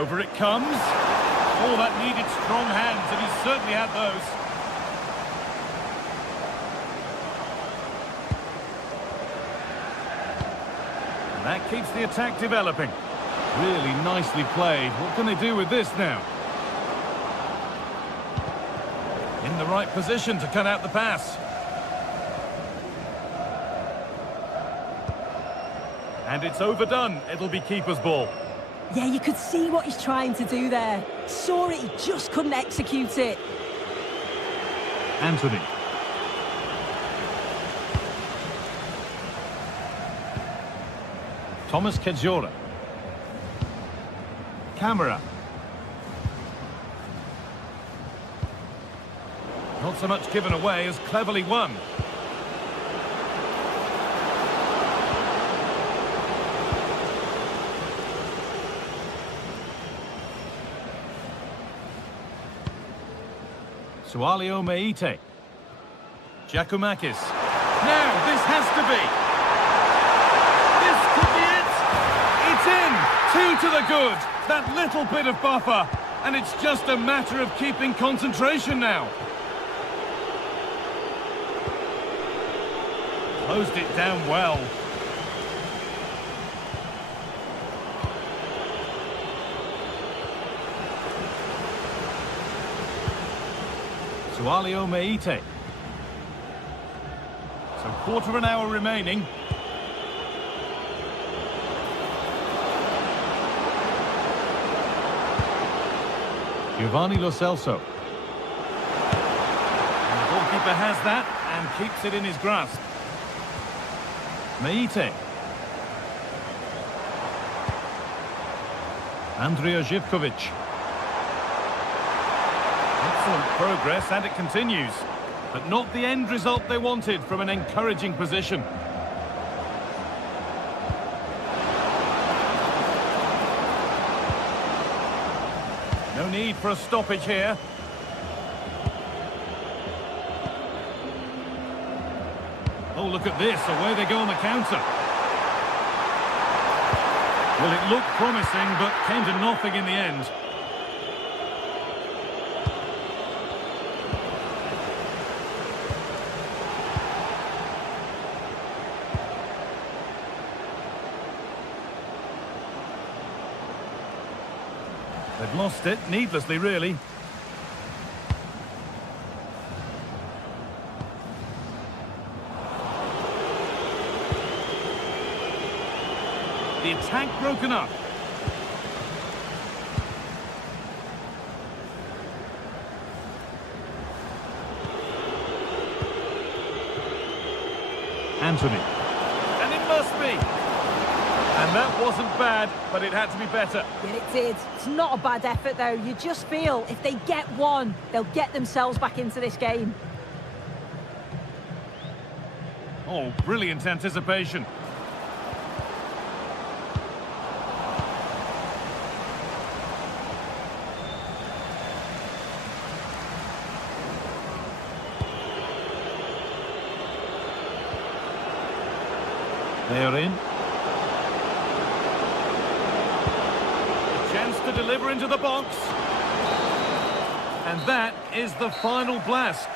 Over it comes. Oh, that needed strong hands, and he certainly had those. And that keeps the attack developing. Really nicely played. What can they do with this now? In the right position to cut out the pass. And it's overdone. It'll be keeper's ball. Yeah, you could see what he's trying to do there. Saw it, he just couldn't execute it. Anthony. Thomas Kedzora. Camera. Not so much given away as cleverly won. Sualio Meite. Giacomakis. Now, this has to be. Two to the good. That little bit of buffer. And it's just a matter of keeping concentration now. Closed it down well. Sualio Meite. So quarter of an hour remaining. Giovanni Lo Celso. And the goalkeeper has that and keeps it in his grasp. Meite. Andrija Živković. Excellent progress, and it continues. But not the end result they wanted from an encouraging position. No need for a stoppage here. Oh, look at this. Away they go on the counter. Well, it looked promising, but came to nothing in the end. They've lost it, needlessly, really. The attack broken up. Anthony. And it must be. And that wasn't bad, but it had to be better. Yeah, it did. It's not a bad effort, though. You just feel if they get one, they'll get themselves back into this game. Oh, brilliant anticipation. They're in. Chance to deliver into the box. And that is the final blast.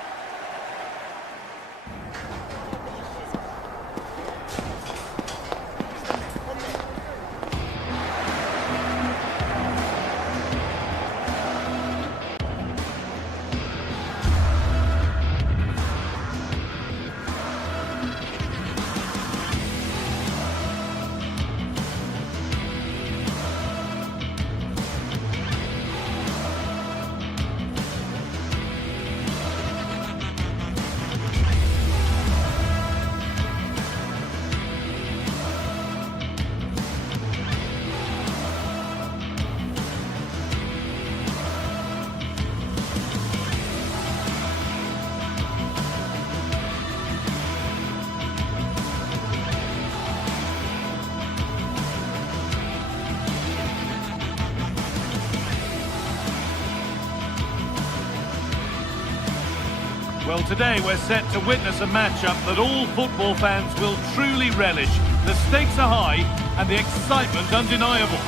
Well, today we're set to witness a matchup that all football fans will truly relish. The stakes are high and the excitement undeniable.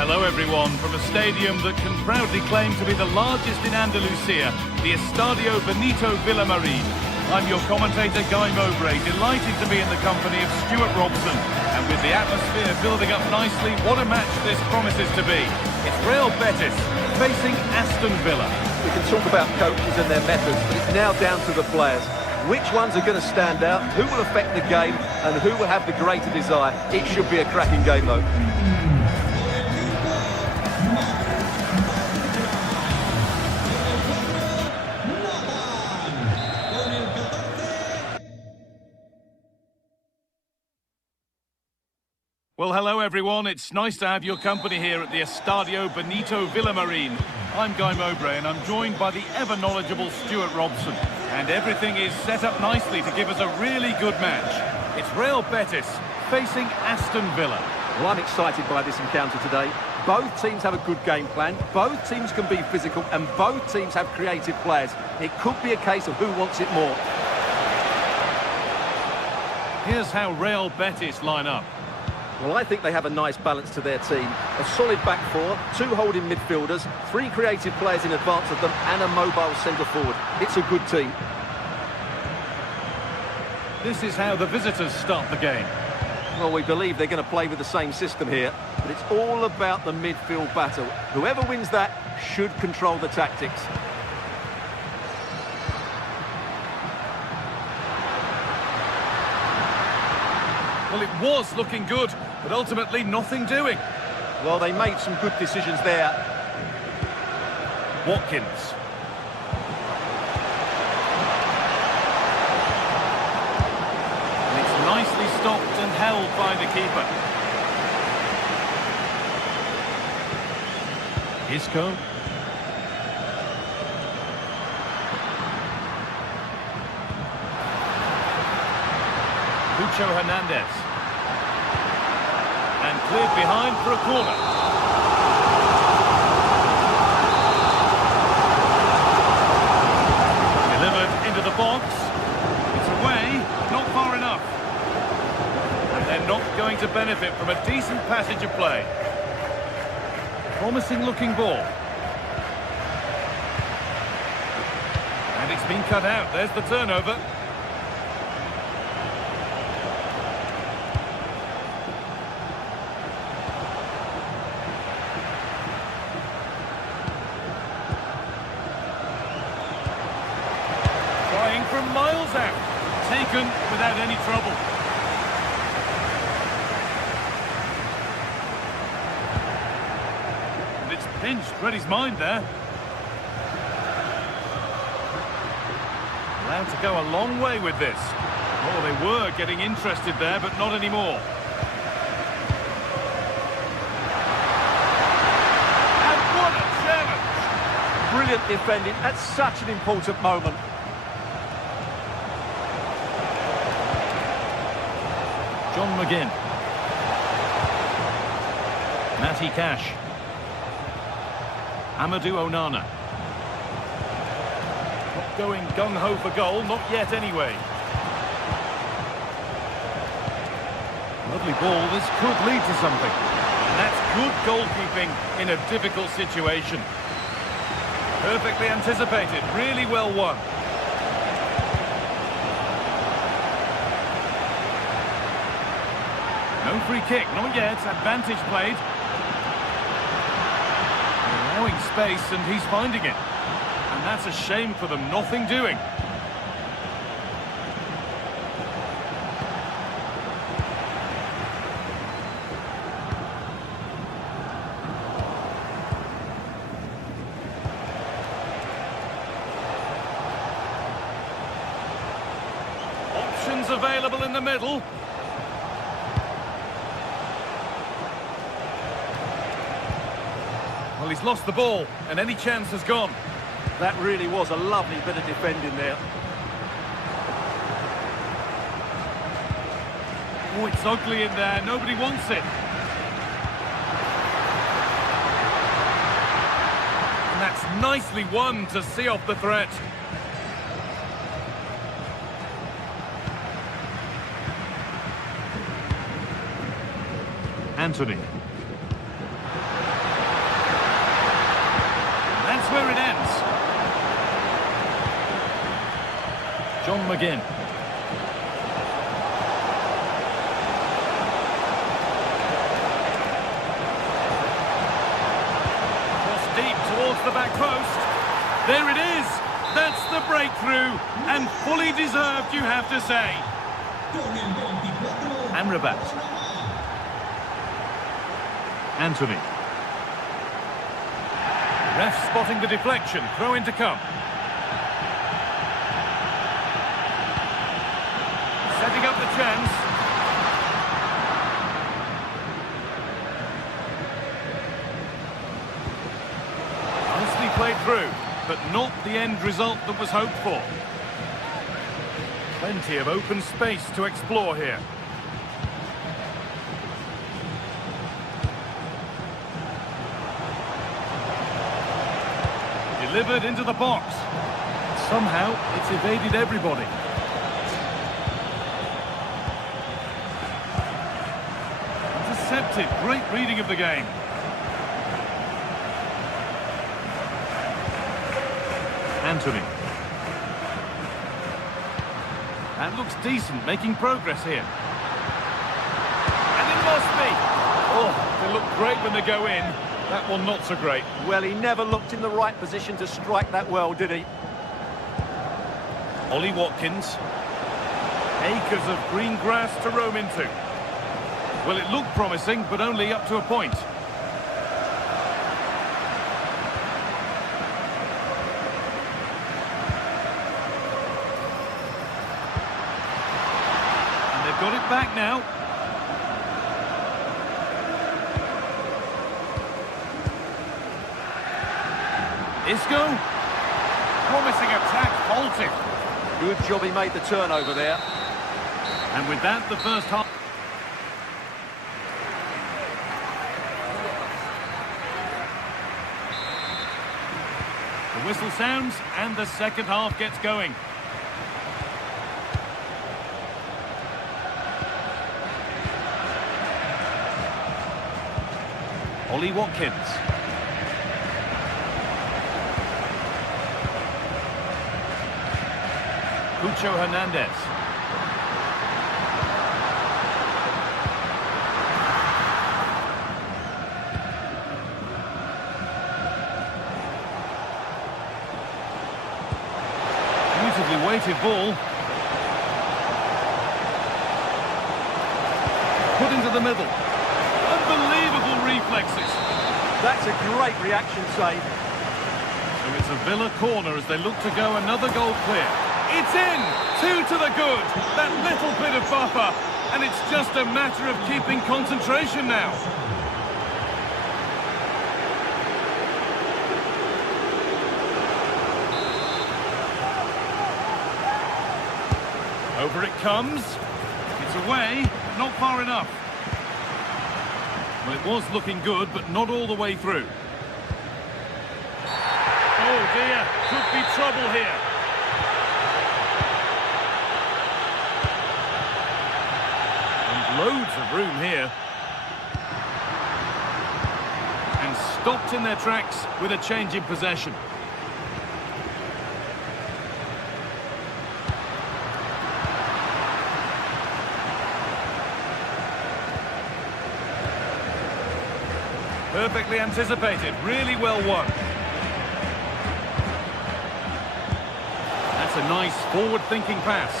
Hello everyone from a stadium that can proudly claim to be the largest in Andalusia, the Estadio Benito Villamarín. I'm your commentator Guy Mowbray, delighted to be in the company of Stuart Robson. And with the atmosphere building up nicely, what a match this promises to be. It's Real Betis facing Aston Villa. We can talk about coaches and their methods, but it's now down to the players. Which ones are going to stand out, who will affect the game, and who will have the greater desire? It should be a cracking game, though. Well, hello everyone. It's nice to have your company here at the Estadio Benito Villamarín. I'm Guy Mowbray and I'm joined by the ever-knowledgeable Stuart Robson. And everything is set up nicely to give us a really good match. It's Real Betis facing Aston Villa. Well, I'm excited by this encounter today. Both teams have a good game plan, both teams can be physical, and both teams have creative players. It could be a case of who wants it more. Here's how Real Betis line up. Well, I think they have a nice balance to their team. A solid back four, 2 holding midfielders, 3 creative players in advance of them, and a mobile centre-forward. It's a good team. This is how the visitors start the game. Well, we believe they're going to play with the same system here, but it's all about the midfield battle. Whoever wins that should control the tactics. Well, it was looking good, but ultimately nothing doing. Well, they made some good decisions there. Watkins. And it's nicely stopped and held by the keeper. Isco. Lucho Hernandez. And cleared behind for a corner. Delivered into the box. It's away, but not far enough. And they're not going to benefit from a decent passage of play. Promising looking ball. And it's been cut out. There's the turnover. Flying from miles out. Taken without any trouble. And it's pinched. Read his mind there. Allowed to go a long way with this. Oh, they were getting interested there, but not anymore. And what a challenge! Brilliant defending at such an important moment. John McGinn. Matty Cash. Amadou Onana. Not going gung-ho for goal, not yet anyway. Lovely ball, this could lead to something. And that's good goalkeeping in a difficult situation. Perfectly anticipated, really well won. No free kick, not yet. Advantage played. Allowing space, and he's finding it. And that's a shame for them. Nothing doing. Options available in the middle. Well, he's lost the ball, and any chance has gone. That really was a lovely bit of defending there. Oh, it's ugly in there. Nobody wants it. And that's nicely won to see off the threat. Anthony. That's where it ends. John McGinn. Cross deep towards the back post. There it is. That's the breakthrough. And fully deserved, you have to say. Amrabat. Anthony. Ref spotting the deflection. Throw in to come. Setting up the chance. Nicely played through, but not the end result that was hoped for. Plenty of open space to explore here. Delivered into the box. Somehow, it's evaded everybody. And to intercepted. Great reading of the game. Anthony. That looks decent, making progress here. And it must be. Oh, they look great when they go in. That one not so great. Well, he never looked in the right position to strike that well, did he? Ollie Watkins. Acres of green grass to roam into. Well, it looked promising, but only up to a point. And they've got it back now. Isco. Promising attack halted. Good job he made the turnover there. And with that, the first half. The whistle sounds and the second half gets going. Ollie Watkins. Cucho Hernandez. Beautifully weighted ball. Put into the middle. Unbelievable reflexes. That's a great reaction save. So it's a Villa corner as they look to go another goal clear. It's in! 2 to the good. That little bit of buffer. And it's just a matter of keeping concentration now. Over it comes. It's away, not far enough. Well, it was looking good, but not all the way through. Oh dear, could be trouble here. And loads of room here. And stopped in their tracks with a change in possession. Perfectly anticipated, really well won. That's a nice forward-thinking pass.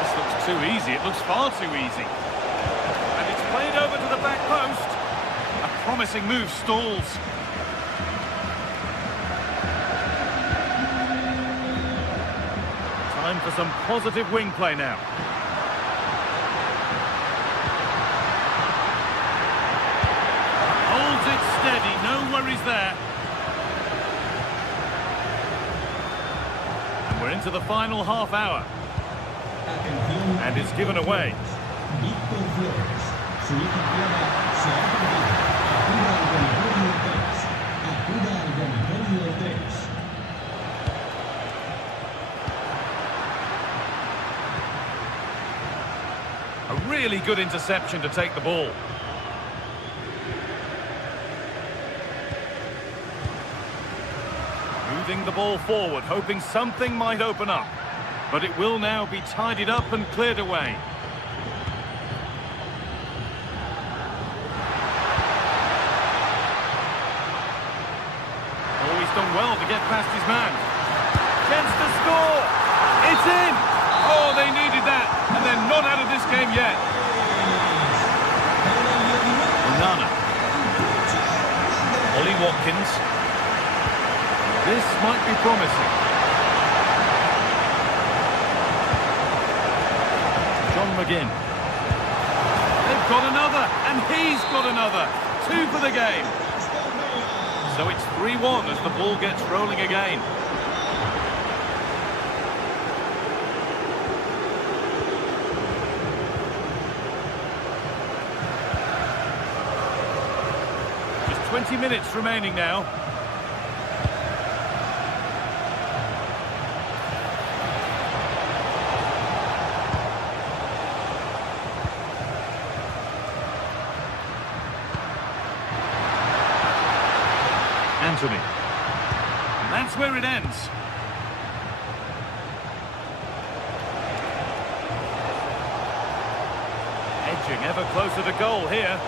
This looks too easy, it looks far too easy. And it's played over to the back post. A promising move stalls. Time for some positive wing play now. Steady, no worries there. And we're into the final half hour. And it's given away. A really good interception to take the ball. Moving the ball forward, hoping something might open up. But it will now be tidied up and cleared away. Oh, he's done well to get past his man. Chance to score! It's in! Oh, they needed that, and they're not out of this game yet. Onana. Ollie Watkins. This might be promising. John McGinn. They've got another, and he's got another. 2 for the game. So it's 3-1 as the ball gets rolling again. Just 20 minutes remaining now. Anthony. And that's where it ends. Edging ever closer to goal here.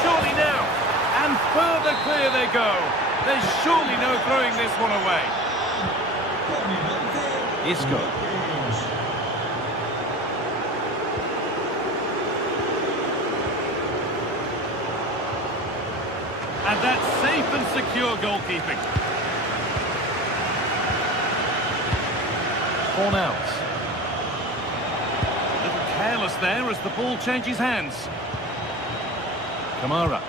Surely now. And further clear they go. There's surely no throwing this one away. Isco. And that's safe and secure goalkeeping. Cornels. A little careless there as the ball changes hands. Kamara.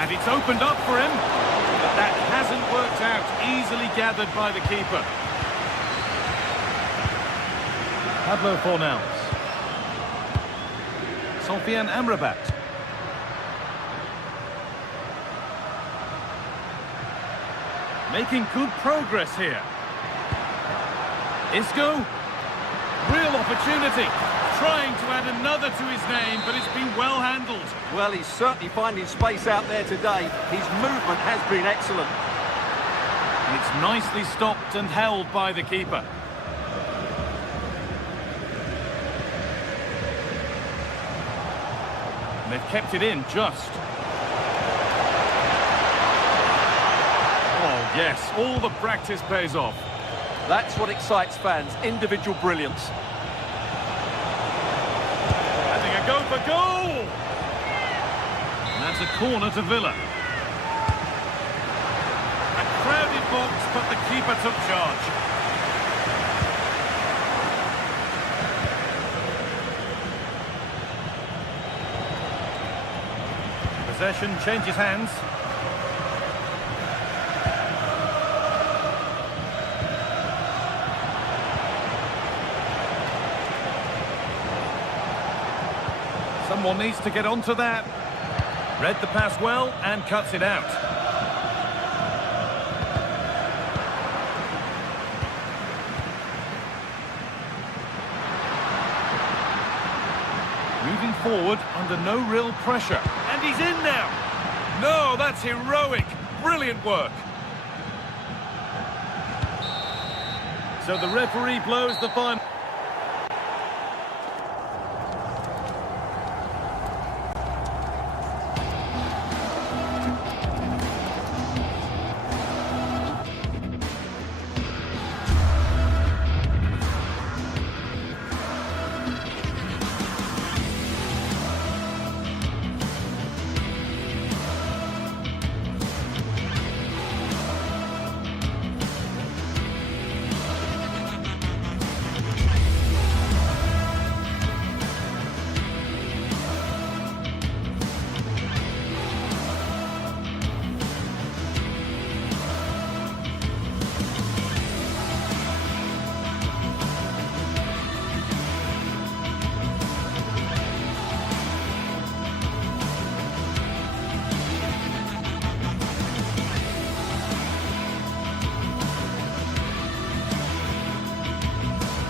And it's opened up for him. But that hasn't worked out. Easily gathered by the keeper. Pablo Fornals. Sofian Amrabat. Making good progress here. Isco. Real opportunity. Trying to add another to his name, but it's been well handled. Well, he's certainly finding space out there today. His movement has been excellent. It's nicely stopped and held by the keeper. And they've kept it in just. Oh, yes, all the practice pays off. That's what excites fans, individual brilliance. Having a go for goal! And that's a corner to Villa. A crowded box, but the keeper took charge. Possession changes hands. Someone needs to get onto that. Read the pass well and cuts it out. Moving forward under no real pressure. And he's in now. No, that's heroic. Brilliant work. So the referee blows the final.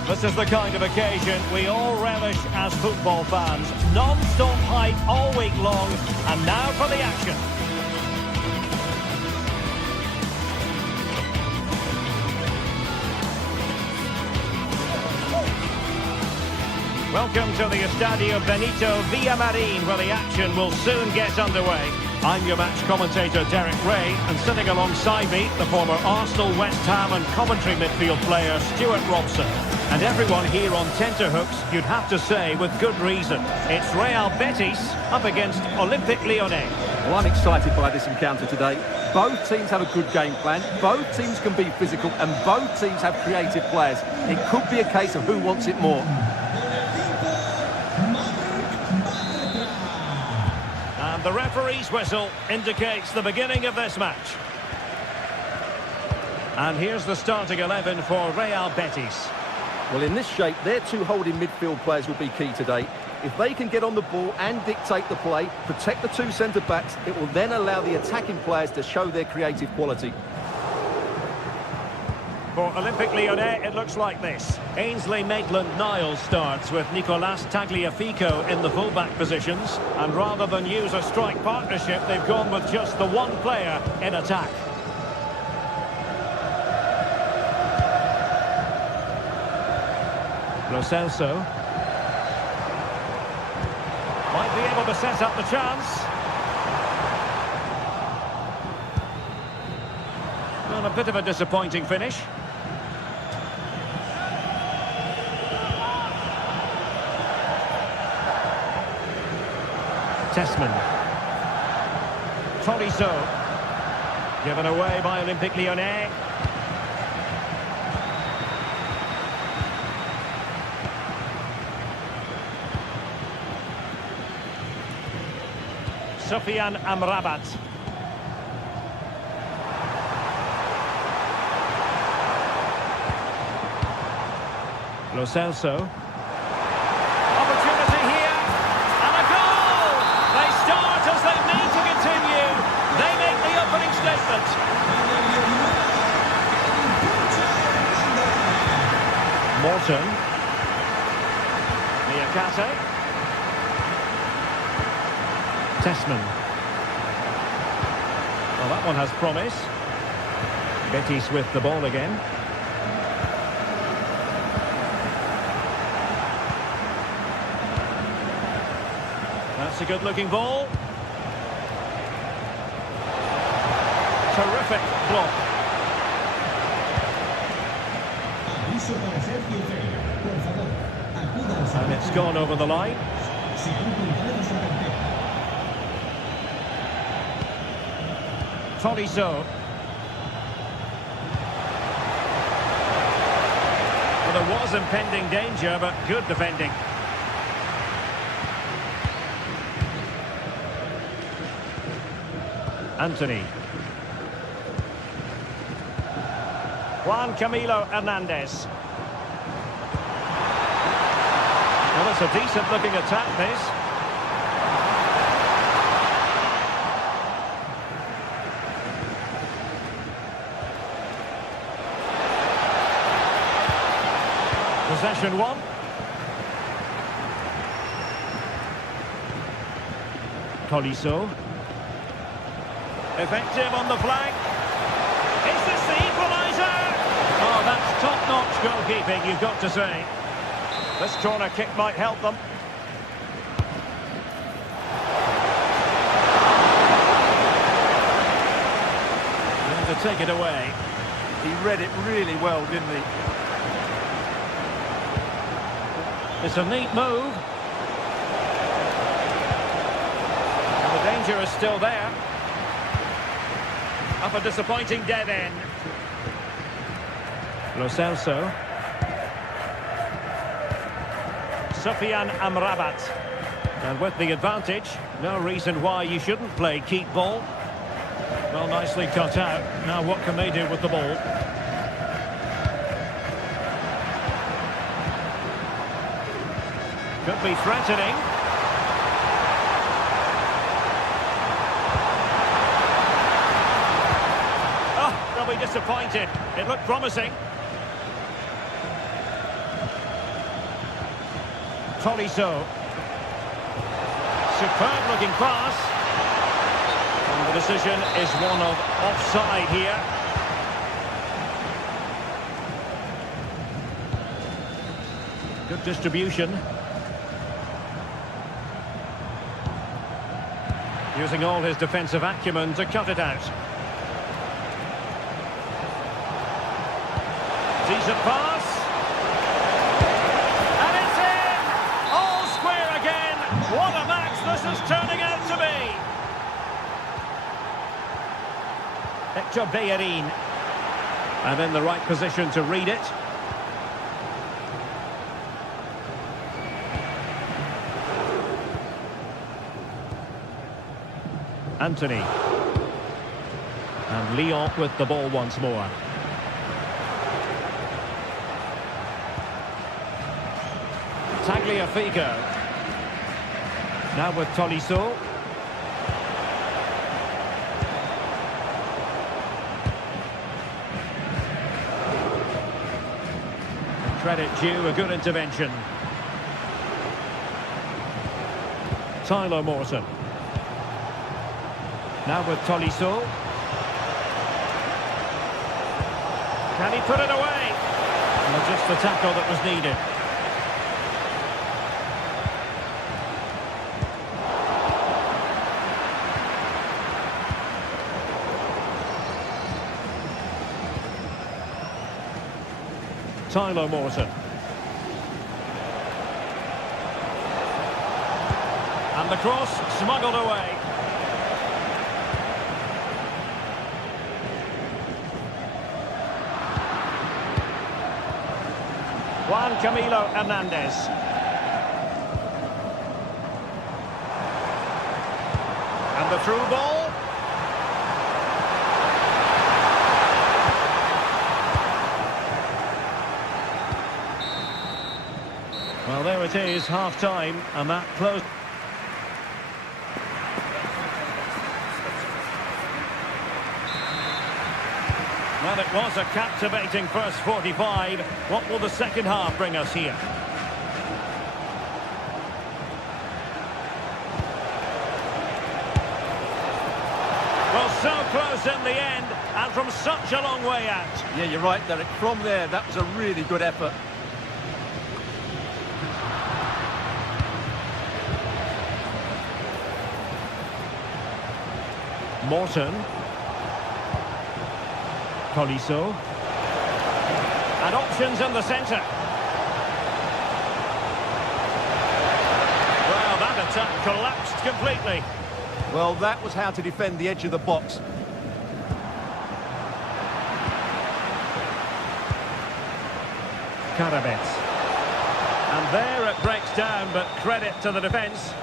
This is the kind of occasion we all relish as football fans. Non-stop hype all week long, and now for the action. Welcome to the Estadio Benito Villamarin, where the action will soon get underway. I'm your match commentator, Derek Ray, and sitting alongside me, the former Arsenal, West Ham and Coventry midfield player, Stuart Robson. And everyone here on tenterhooks, you'd have to say, with good reason. It's Real Betis up against Olympique Lyonnais. Well, I'm excited by this encounter today. Both teams have a good game plan, both teams can be physical, and both teams have creative players. It could be a case of who wants it more. And the referee's whistle indicates the beginning of this match. And here's the starting 11 for Real Betis. Well, in this shape, their two holding midfield players will be key today. If they can get on the ball and dictate the play, protect the two centre-backs, it will then allow the attacking players to show their creative quality. For Olympique Lyonnais, it looks like this. Ainsley Maitland-Niles starts with Nicolas Tagliafico in the full-back positions. And rather than use a strike partnership, they've gone with just the one player in attack. Lo Celso. Might be able to set up the chance. Well, a bit of a disappointing finish. Tessman. Tolisso. Given away by Olympique Lyonnais. Sofiane Amrabat. Lo Celso. Opportunity here. And a goal! They start as they need to continue. They make the opening statement. Morton. Niakate. Tessman. Well, that one has promise. Betis with the ball again. That's a good-looking ball. Terrific block. And it's gone over the line. Tolisso. Well, there was impending danger, but good defending. Anthony. Juan Camilo Hernandez. Well, it's a decent-looking attack, this. Possession one. Tolisso. Effective on the flank. Is this the equaliser? Oh, that's top-notch goalkeeping, you've got to say. This corner kick might help them. And to take it away. He read it really well, didn't he? It's a neat move. And the danger is still there. Up a disappointing dead end. Lo Celso. Sofiane Amrabat. And with the advantage, no reason why you shouldn't play keep ball. Well, nicely cut out. Now what can they do with the ball? Could be threatening. Oh, they'll be disappointed. It looked promising. Tolisso. Superb looking pass. And the decision is one of offside here. Good distribution. Using all his defensive acumen to cut it out. Decent pass. And it's in! All square again. What a match this is turning out to be. Hector Bellerin. And in the right position to read it. Anthony. And Lyon with the ball once more. Tagliafico. Now with Tolisso. Credit due, a good intervention. Tyler Morton. Now with Tolisso. Can he put it away? Well, just the tackle that was needed. Tyler Morton. And the cross smuggled away. Juan Camilo Hernandez. And the through ball. Well, there it is, half-time, and that close. Well, it was a captivating first 45. What will the second half bring us here? Well, so close in the end, and from such a long way out. Yeah, you're right, Derek. From there, that was a really good effort. Morton. Tolisso. And options in the centre. Well, that attack collapsed completely. Well, that was how to defend the edge of the box. Karabets. And there it breaks down, but credit to the defence.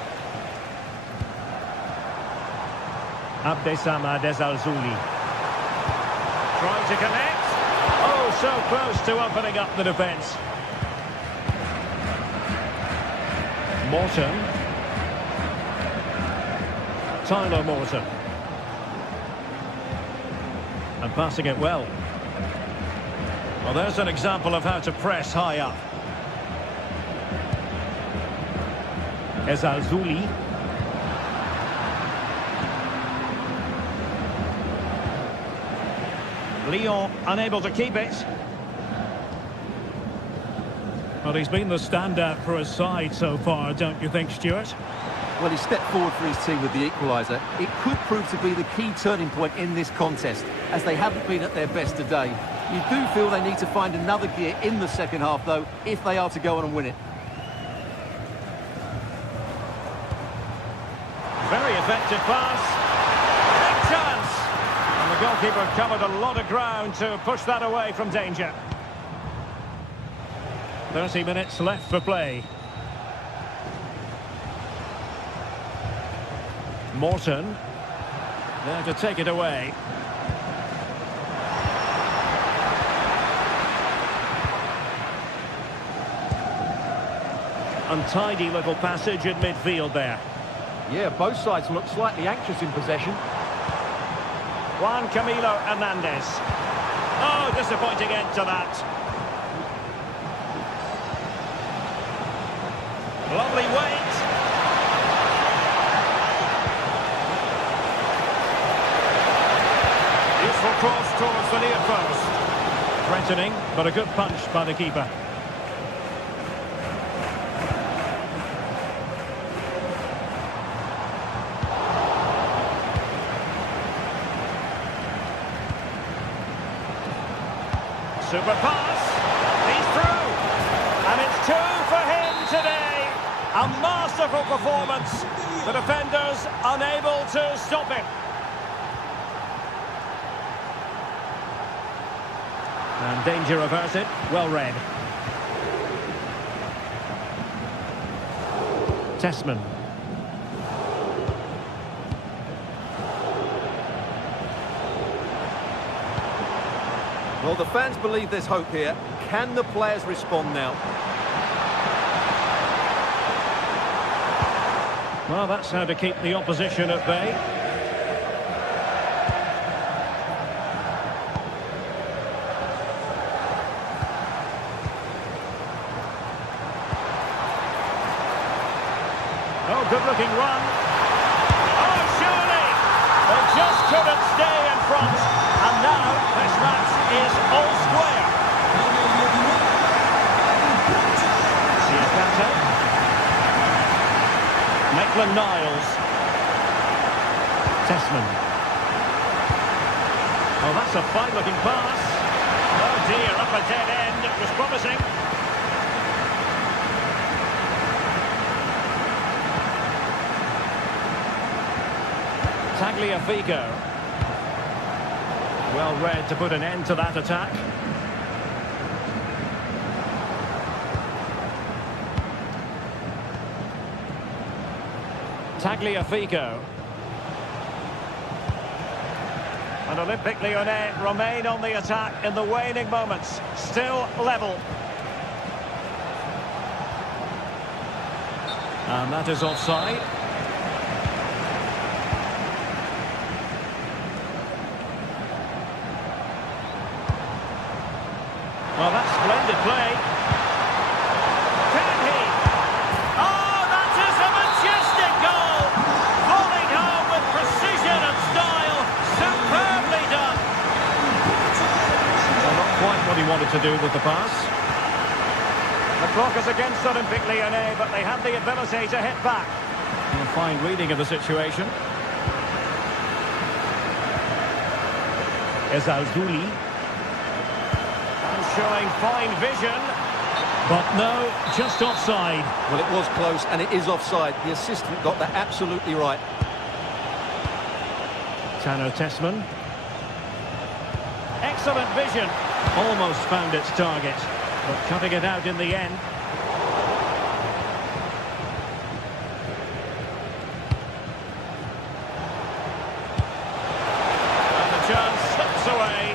Abdesama Desalzuli. Trying to connect. Oh, so close to opening up the defence. Morton. Tyler Morton. And passing it well. Well, there's an example of how to press high up. Desalzuli. Lyon unable to keep it. Well, he's been the standout for his side so far, don't you think, Stuart? Well, he stepped forward for his team with the equaliser. It could prove to be the key turning point in this contest, as they haven't been at their best today. You do feel they need to find another gear in the second half, though, if they are to go on and win it. Very effective pass. Big chance. And the goalkeeper covered a lot of ground to push that away from danger. 30 minutes left for play. Morton. There to take it away. Untidy little passage in midfield there. Yeah, both sides look slightly anxious in possession. Juan Camilo Hernandez. Oh, disappointing end to that. Lovely weight. Useful cross towards the near post. Threatening, but a good punch by the keeper. Super pass. He's through. And it's 2 for him today. A masterful performance. The defenders unable to stop him. And danger averted. Well read. Tessman. Well, the fans believe there's hope here. Can the players respond now? Well, that's how to keep the opposition at bay. good-looking run. Oh, surely! They just couldn't stay in front. And now this match is all square. Siakata. Maitland-Niles. Tessman. Oh, that's a fine-looking pass. Oh dear, up a dead end. It was promising. Tagliafico. Well read to put an end to that attack. Tagliafico. And Olympique Lyonnais remain on the attack in the waning moments. Still level. And that is offside. Well, that's splendid play. Can he? Oh, that is a majestic goal! Volleyed home with precision and style. Superbly done. Well, not quite what he wanted to do with the pass. The clock is against Olympique Lyonnais, but they have the ability to hit back. And a fine reading of the situation. Ezalzouli. Showing fine vision, but no, just offside. Well, it was close, and it is offside. The assistant got that absolutely right. Tanner Tessman. Excellent vision. Almost found its target, but cutting it out in the end. And the chance slips away.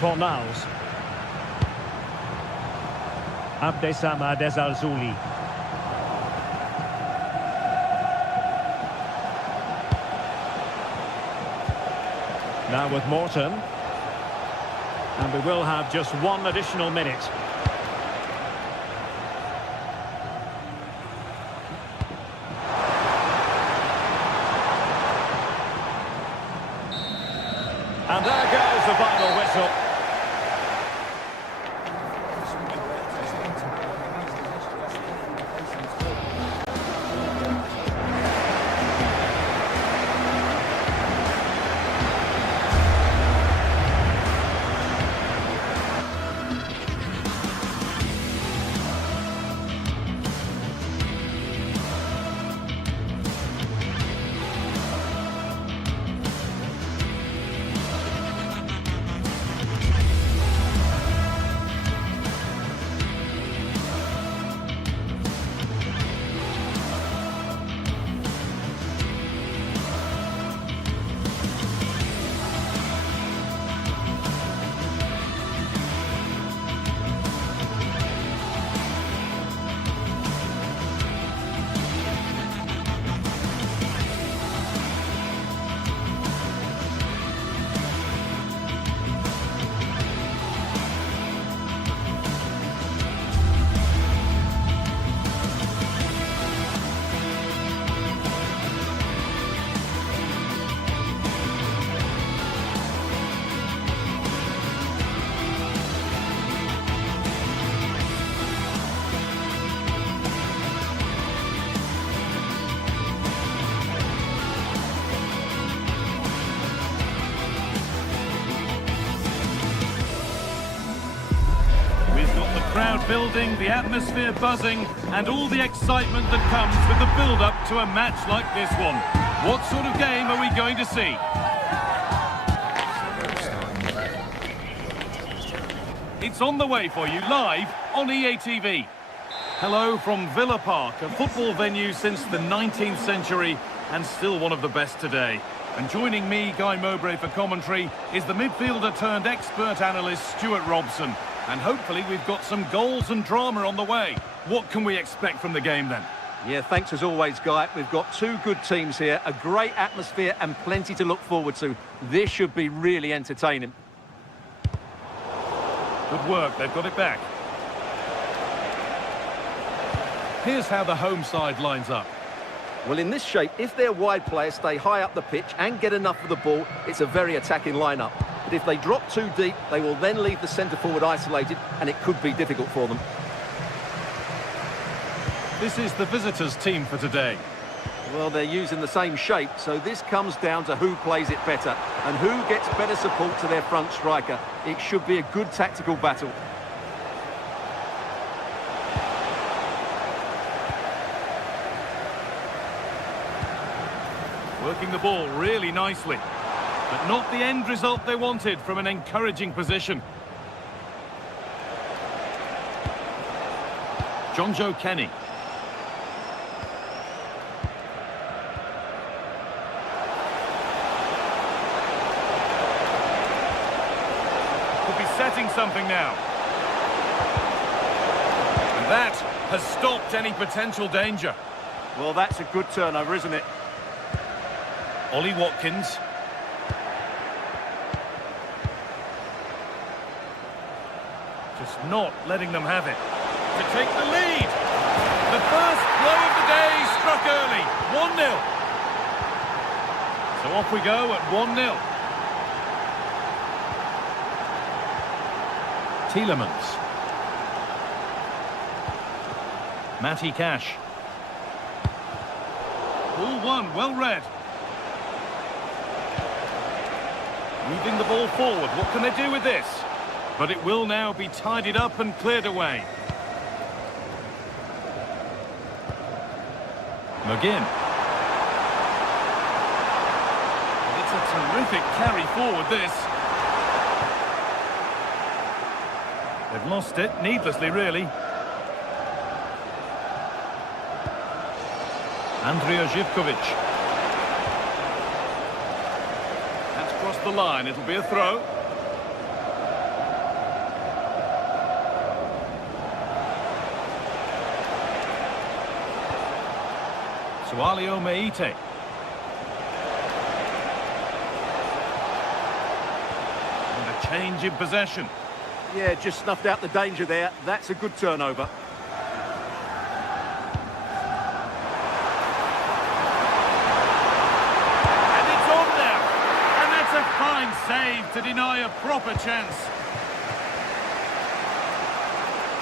Fornals. Abdessamad Ezalzouli. Now with Morton. And we will have just one additional minute. And there goes the final whistle. Crowd building, the atmosphere buzzing, and all the excitement that comes with the build-up to a match like this one. What sort of game are we going to see? It's on the way for you live on EA TV. Hello from Villa Park, a football venue since the 19th century and still one of the best today. And joining me, Guy Mowbray, for commentary is the midfielder turned expert analyst Stuart Robson. And hopefully we've got some goals and drama on the way. What can we expect from the game then? Yeah, thanks as always, Guy. We've got two good teams here, a great atmosphere and plenty to look forward to. This should be really entertaining. Good work, they've got it back. Here's how the home side lines up. Well, in this shape, if their wide players stay high up the pitch and get enough of the ball, it's a very attacking lineup. But if they drop too deep, they will then leave the centre-forward isolated, and it could be difficult for them. This is the visitors' team for today. Well, they're using the same shape, so this comes down to who plays it better and who gets better support to their front striker. It should be a good tactical battle. Working the ball really nicely, but not the end result they wanted from an encouraging position. Joe Kenny. Could be setting something now. And that has stopped any potential danger. Well, that's a good turnover, isn't it? Ollie Watkins. Just not letting them have it. To take the lead. The first blow of the day struck early. 1-0. So off we go at 1-0. Tielemans. Matty Cash. Ball one, well read. Moving the ball forward, what can they do with this? But it will now be tidied up and cleared away. McGinn. It's a terrific carry forward, this. They've lost it, needlessly, really. Andrija Živković. Across the line, it'll be a throw. Sualio Meite. And a change in possession. Yeah, just snuffed out the danger there. That's a good turnover. Fine save to deny a proper chance.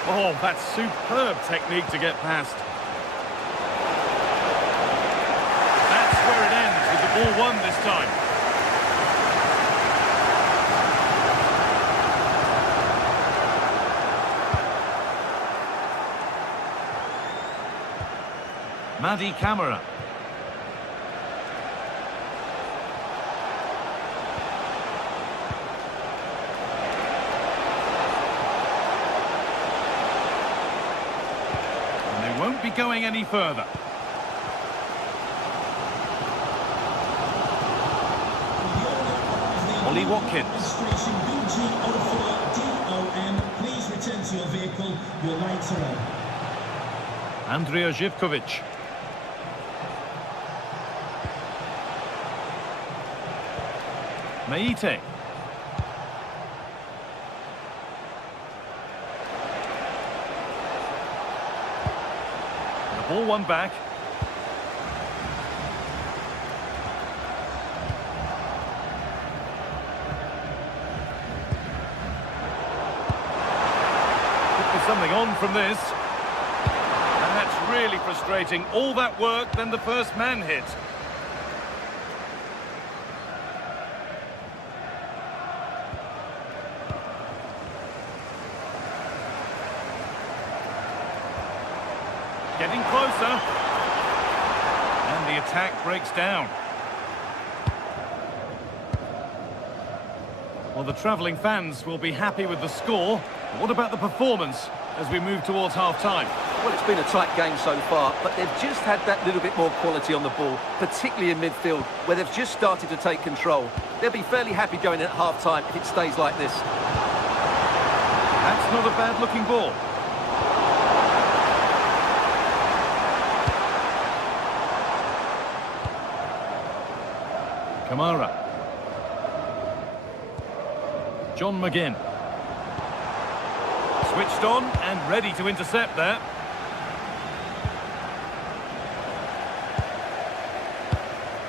Oh, that's superb technique to get past. That's where it ends with the ball won this time. Madi Camara. Won't be going any further. Ollie Watkins. Please return to your vehicle. Your lights are on. Andrija Živković. Meite. Ball one back. Could be something on from this. And that's really frustrating. All that work, then the first man hit. Getting closer. And the attack breaks down. Well, the travelling fans will be happy with the score. But what about the performance as we move towards half-time? Well, it's been a tight game so far, but they've just had that little bit more quality on the ball, particularly in midfield, where they've just started to take control. They'll be fairly happy going in at half-time if it stays like this. That's not a bad-looking ball. Kamara. John McGinn. Switched on and ready to intercept there.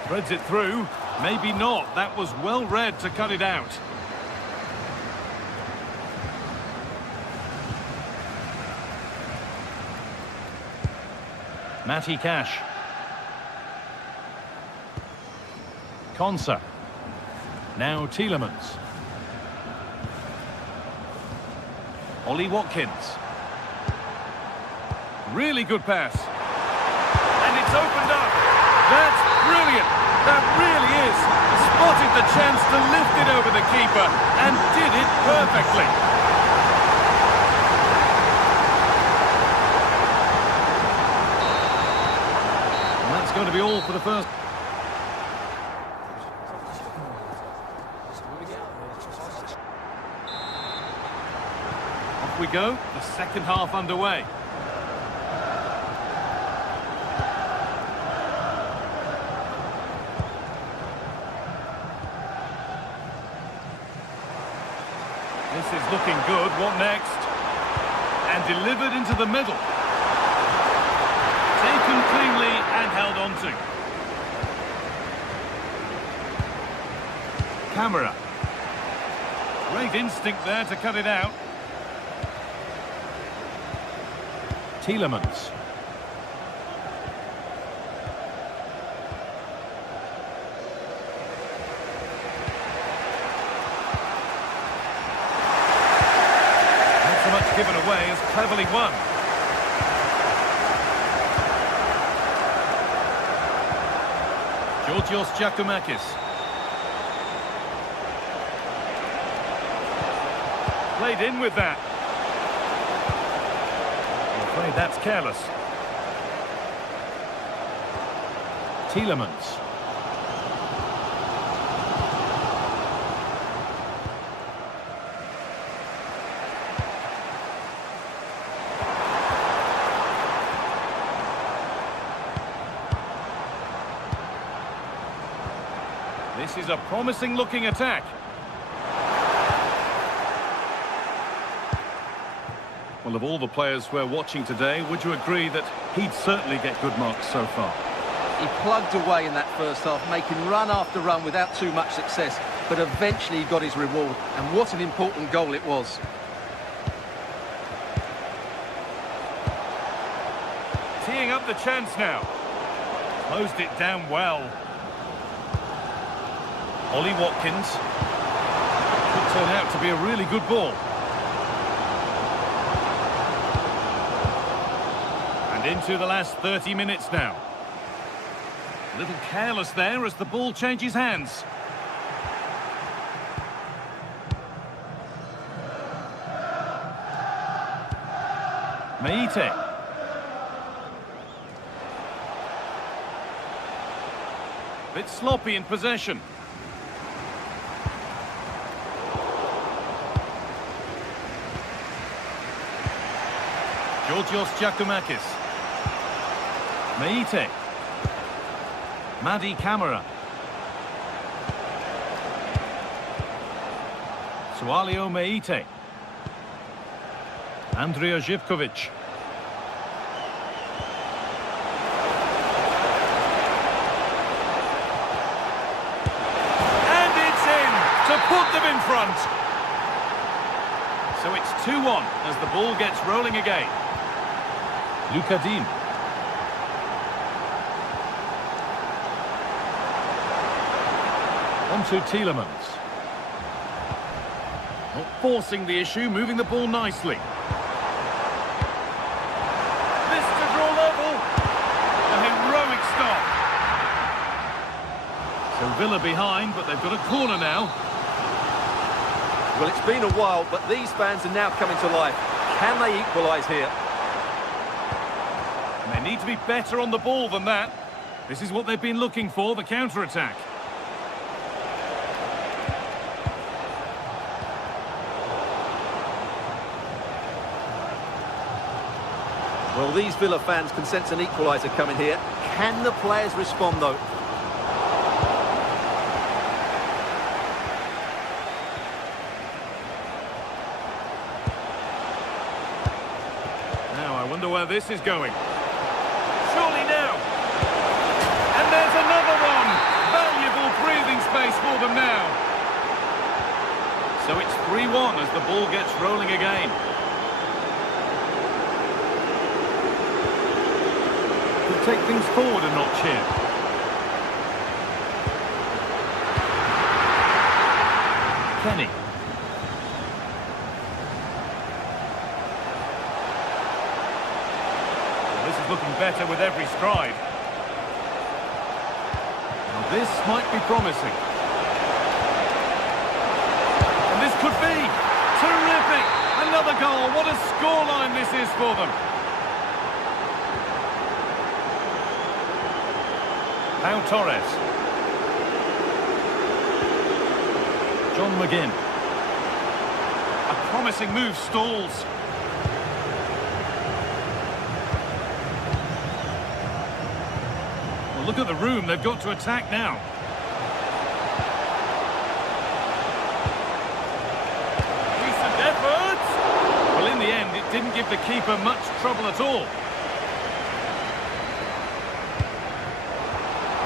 Threads it through. Maybe not. That was well read to cut it out. Matty Cash. Konsa. Now Tielemans. Ollie Watkins. Really good pass. And it's opened up. That's brilliant. That really is. Spotted the chance to lift it over the keeper and did it perfectly. And that's going to be all for the first. Off we go. The second half underway. This is looking good. What next? And delivered into the middle. Taken cleanly and held on to. Camera. Great instinct there to cut it out. Tielemans. Given away as cleverly won. Georgios Giacomakis. Played in with that. I'm afraid that's careless. Tielemans. This is a promising-looking attack. Well, of all the players we're watching today, would you agree that he'd certainly get good marks so far? He plugged away in that first half, making run after run without too much success, but eventually he got his reward, and what an important goal it was. Teeing up the chance now. Closed it down well. Ollie Watkins. Could turn out to be a really good ball. And into the last 30 minutes now. A little careless there as the ball changes hands. Meite. Bit sloppy in possession. Georgios Giacomakis. Meite. Madi Camara. Sualio Meite. Andrija Živković. And it's in to put them in front. So it's 2-1 as the ball gets rolling again. Luka Dean. On to Tielemans. Not forcing the issue, moving the ball nicely. This to draw level. A heroic stop. So Villa behind, but they've got a corner now. Well, it's been a while, but these fans are now coming to life. Can they equalise here? And they need to be better on the ball than that. This is what they've been looking for, the counter-attack. Well, these Villa fans can sense an equaliser coming here. Can the players respond, though? Now, I wonder where this is going. Surely now. And there's another one. 3-1 as the ball gets rolling again. Could take things forward a notch here. Kenny. Well, this is looking better with every stride. Now this might be promising. And this could be terrific. Another goal. What a scoreline this is for them. Pau Torres. John McGinn. A promising move stalls. Well, look at the room they've got to attack now. Decent effort. Well, in the end, it didn't give the keeper much trouble at all.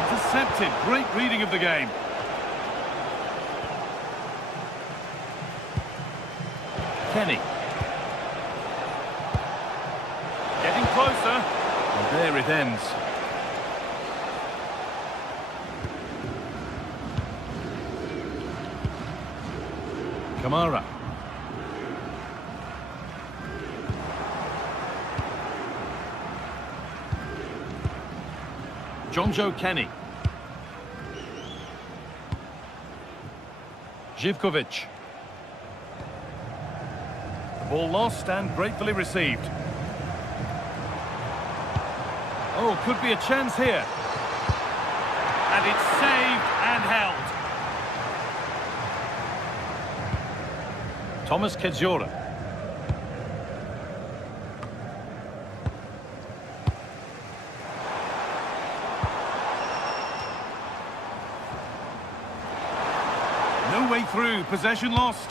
Intercepted. Great reading of the game. Kenny. Getting closer. And there it ends. Kamara. John-Joe Kenny. Živkovic. Ball lost and gratefully received. Oh, could be a chance here. And it's saved and held. Thomas Kedzora. No way through, possession lost.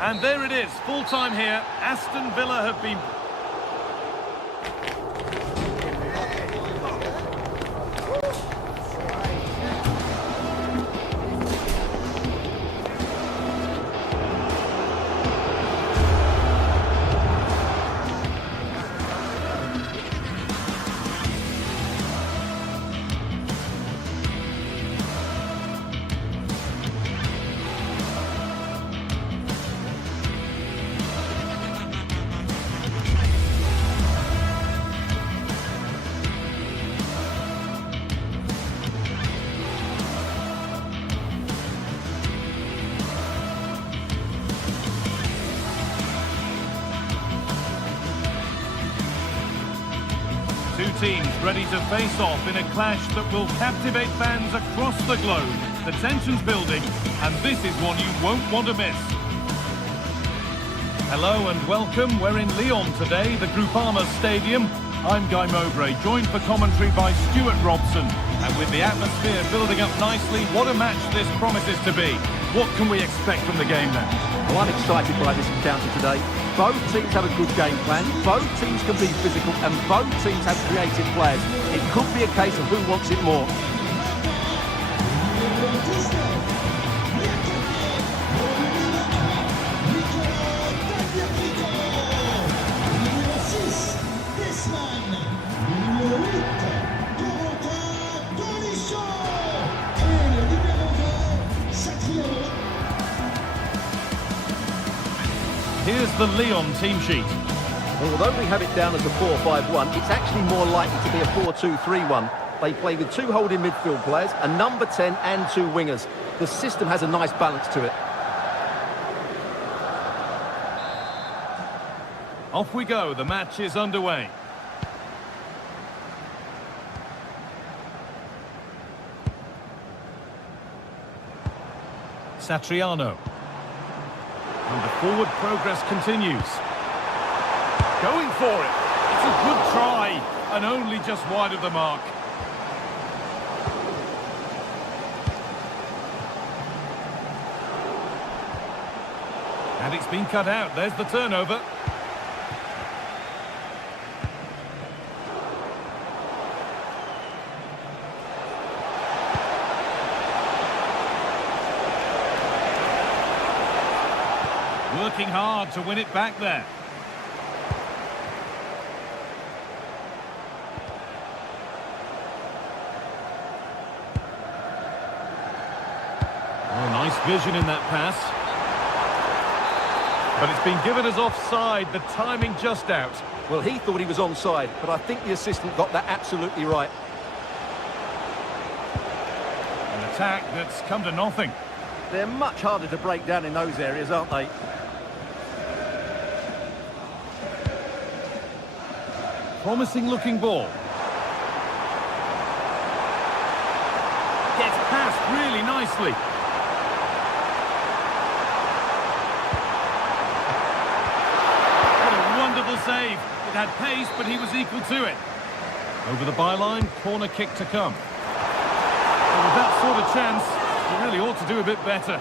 And there it is, full time here. Aston Villa have been... Two teams ready to face off in a clash that will captivate fans across the globe. The tension's building, and this is one you won't want to miss. Hello and welcome. We're in Lyon today, the Groupama Stadium. I'm Guy Mowbray, joined for commentary by Stuart Robson. And with the atmosphere building up nicely, what a match this promises to be. What can we expect from the game then? Well, I'm excited by this encounter today. Both teams have a good game plan, both teams can be physical, and both teams have creative players. It could be a case of who wants it more. Here's the Lyon team sheet. Well, although we have it down as a 4-5-1, it's actually more likely to be a 4-2-3-1. They play with two holding midfield players, a number 10 and two wingers. The system has a nice balance to it. Off we go, the match is underway. Satriano. And the forward progress continues. Going for it. It's a good try, and only just wide of the mark. And it's been cut out. There's the turnover. working hard to win it back there. Oh, nice vision in that pass. But it's been given as offside, the timing just out. Well, he thought he was onside, but I think the assistant got that absolutely right. An attack that's come to nothing. They're much harder to break down in those areas, aren't they? Promising looking ball. Gets passed really nicely. Wonderful save. It had pace, but he was equal to it. Over the byline, corner kick to come. And with that sort of chance, he really ought to do a bit better.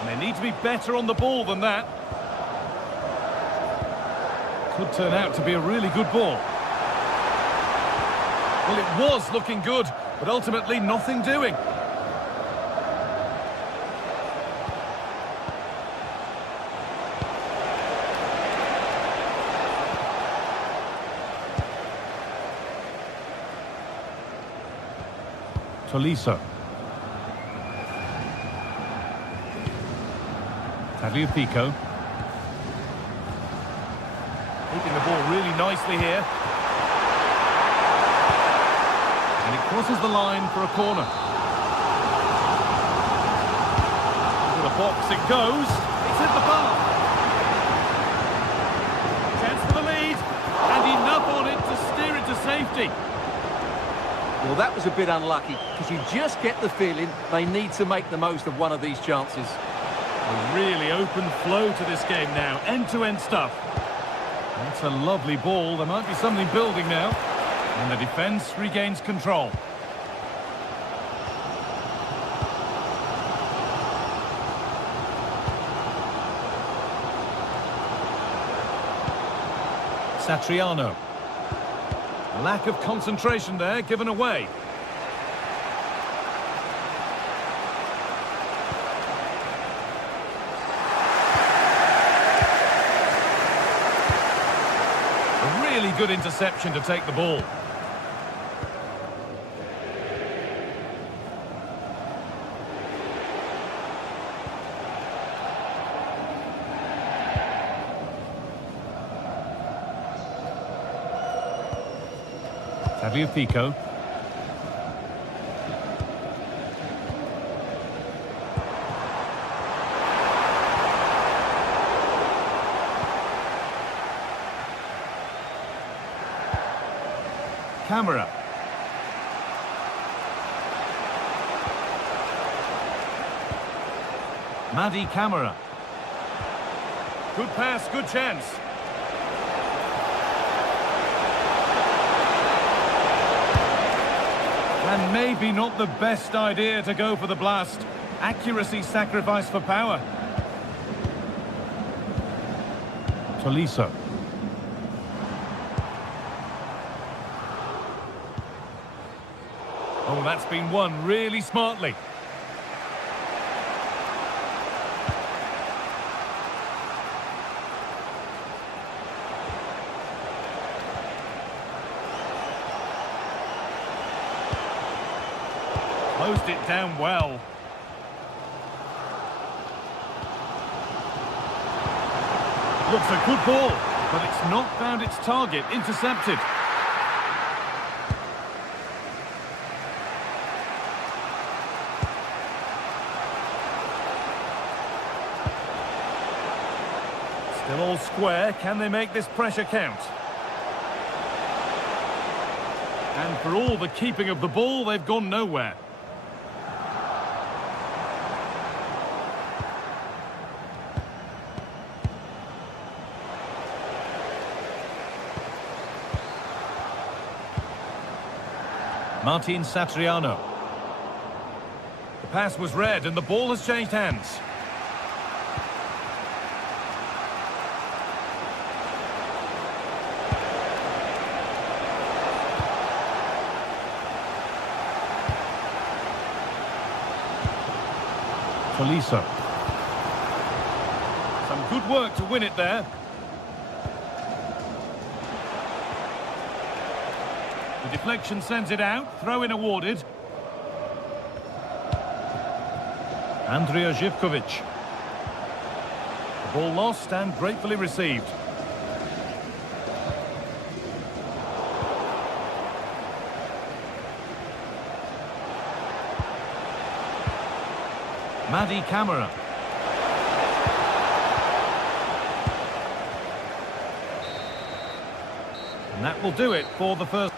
And they need to be better on the ball than that. Could turn out to be a really good ball. Well, it was looking good, but ultimately nothing doing. Tolisso. Tagliafico. Keeping the ball really nicely here. And it crosses the line for a corner. Into the box it goes. It's hit the bar. Chance for the lead. And enough on it to steer it to safety. Well, that was a bit unlucky, because you just get the feeling they need to make the most of one of these chances. A really open flow to this game now. End-to-end stuff. That's a lovely ball. There might be something building now. And the defence regains control. Satriano. Lack of concentration there, given away. A really good interception to take the ball. Tagliafico. Camera. Madi Camera. Good pass, good chance. And maybe not the best idea to go for the blast. Accuracy sacrificed for power. Tolisso. Oh, that's been won really smartly. Closed it down well. Looks a good ball, but it's not found its target. Intercepted. Still all square. Can they make this pressure count? And for all the keeping of the ball, they've gone nowhere. Martin Satriano. The pass was read and the ball has changed hands. Tolisso. Some good work to win it there. The deflection sends it out. Throw-in awarded. Andrija Živković. The ball lost and gratefully received. Madi Camara. And that will do it for the first.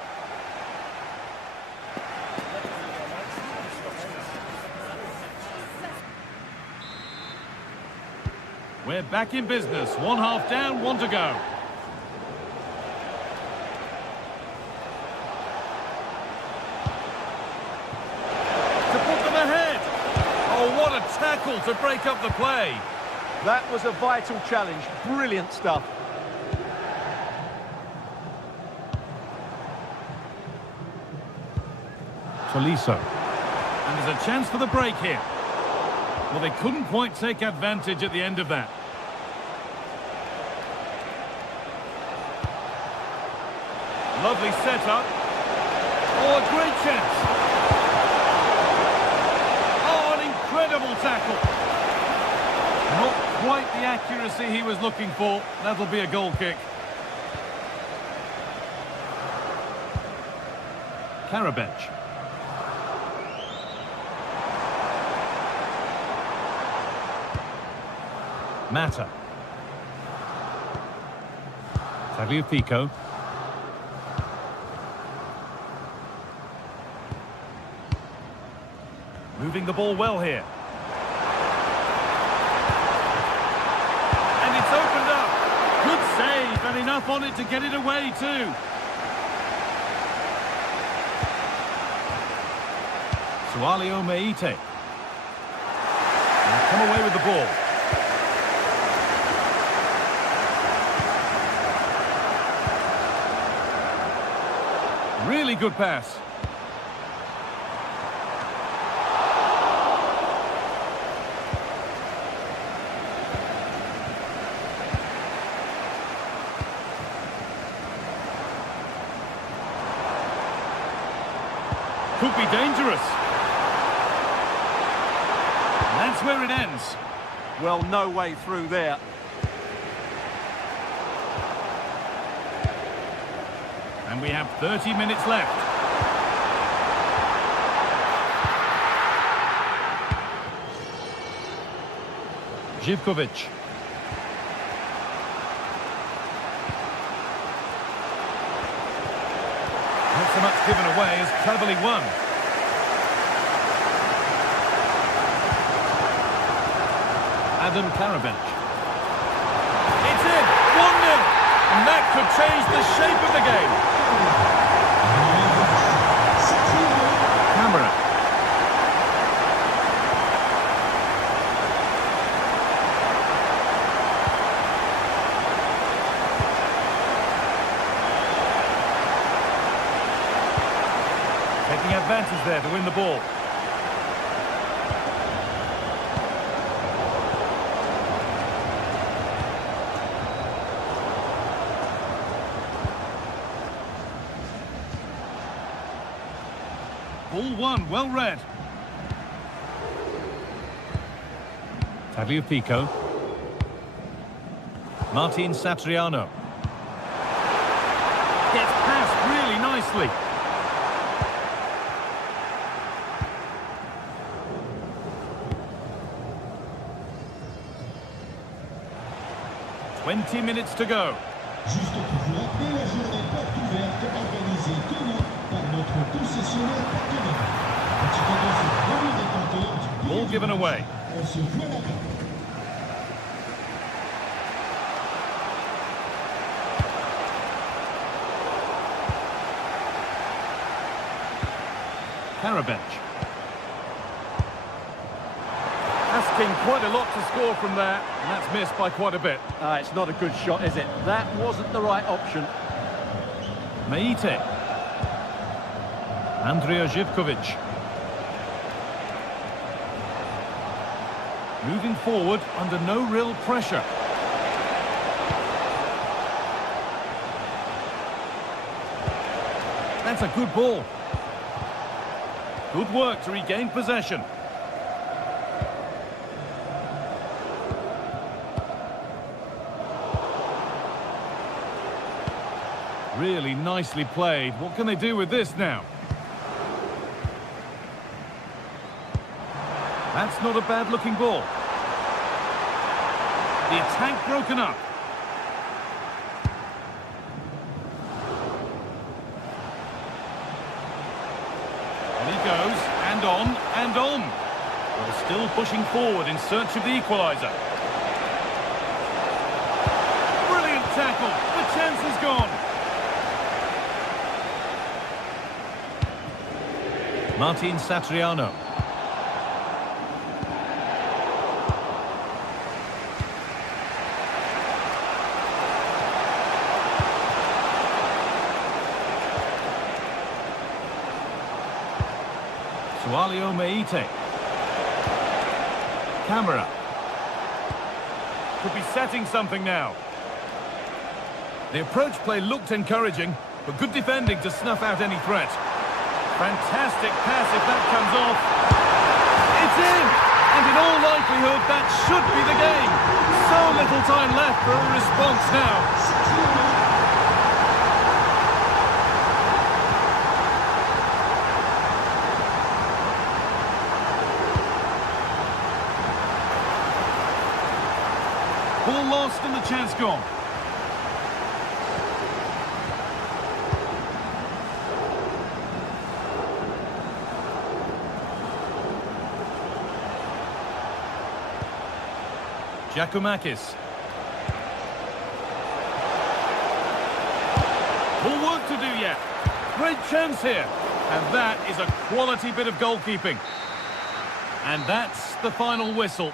We're back in business. One half down, one to go. To put them ahead. Oh, what a tackle to break up the play. That was a vital challenge. Brilliant stuff. Tolisso. And there's a chance for the break here. Well, they couldn't quite take advantage at the end of that. Lovely setup. Oh, a great chance. Oh, an incredible tackle. Not quite the accuracy he was looking for. That'll be a goal kick. Karabech. Mata. Tagliafico. Moving the ball well here. And it's opened up. Good save, and enough on it to get it away too. Sualio Meite. And come away with the ball. Really good pass. Could be dangerous. And that's where it ends. Well, no way through there. And we have 30 minutes left. Živković. Not so much given away as cleverly won. Adam Karabech. It's in! 1-0! And that could change the shape of the game. Camera. Taking advantage there to win the ball. Ball one, well read. Tagliafico. Martin Satriano. Gets past really nicely. Twenty minutes to go. Juste pour vous rappeler, la journée porte ouverte organisée demain par notre concessionnaire partenaire. Petit cadeau sur le premier détenteur du billet. Ball given away. On se voit là-bas. Karabech. Asking quite a lot to score from there, and that's missed by quite a bit. It's not a good shot, is it? That wasn't the right option. Meite. Andrija Živković. Moving forward under no real pressure. That's a good ball. Good work to regain possession. Really nicely played. What can they do with this now? That's not a bad-looking ball. The attack broken up. On he goes, and on, and on. Well, still pushing forward in search of the equaliser. Brilliant tackle. The chance is gone. Martin Satriano. Sualio Meite. Camera. Could be setting something now. The approach play looked encouraging, but good defending to snuff out any threat. Fantastic pass if that comes off. It's in! And in all likelihood, that should be the game. So little time left for a response now. Ball lost and the chance gone. Giacomakis. More work to do yet. Great chance here. And that is a quality bit of goalkeeping. And that's the final whistle.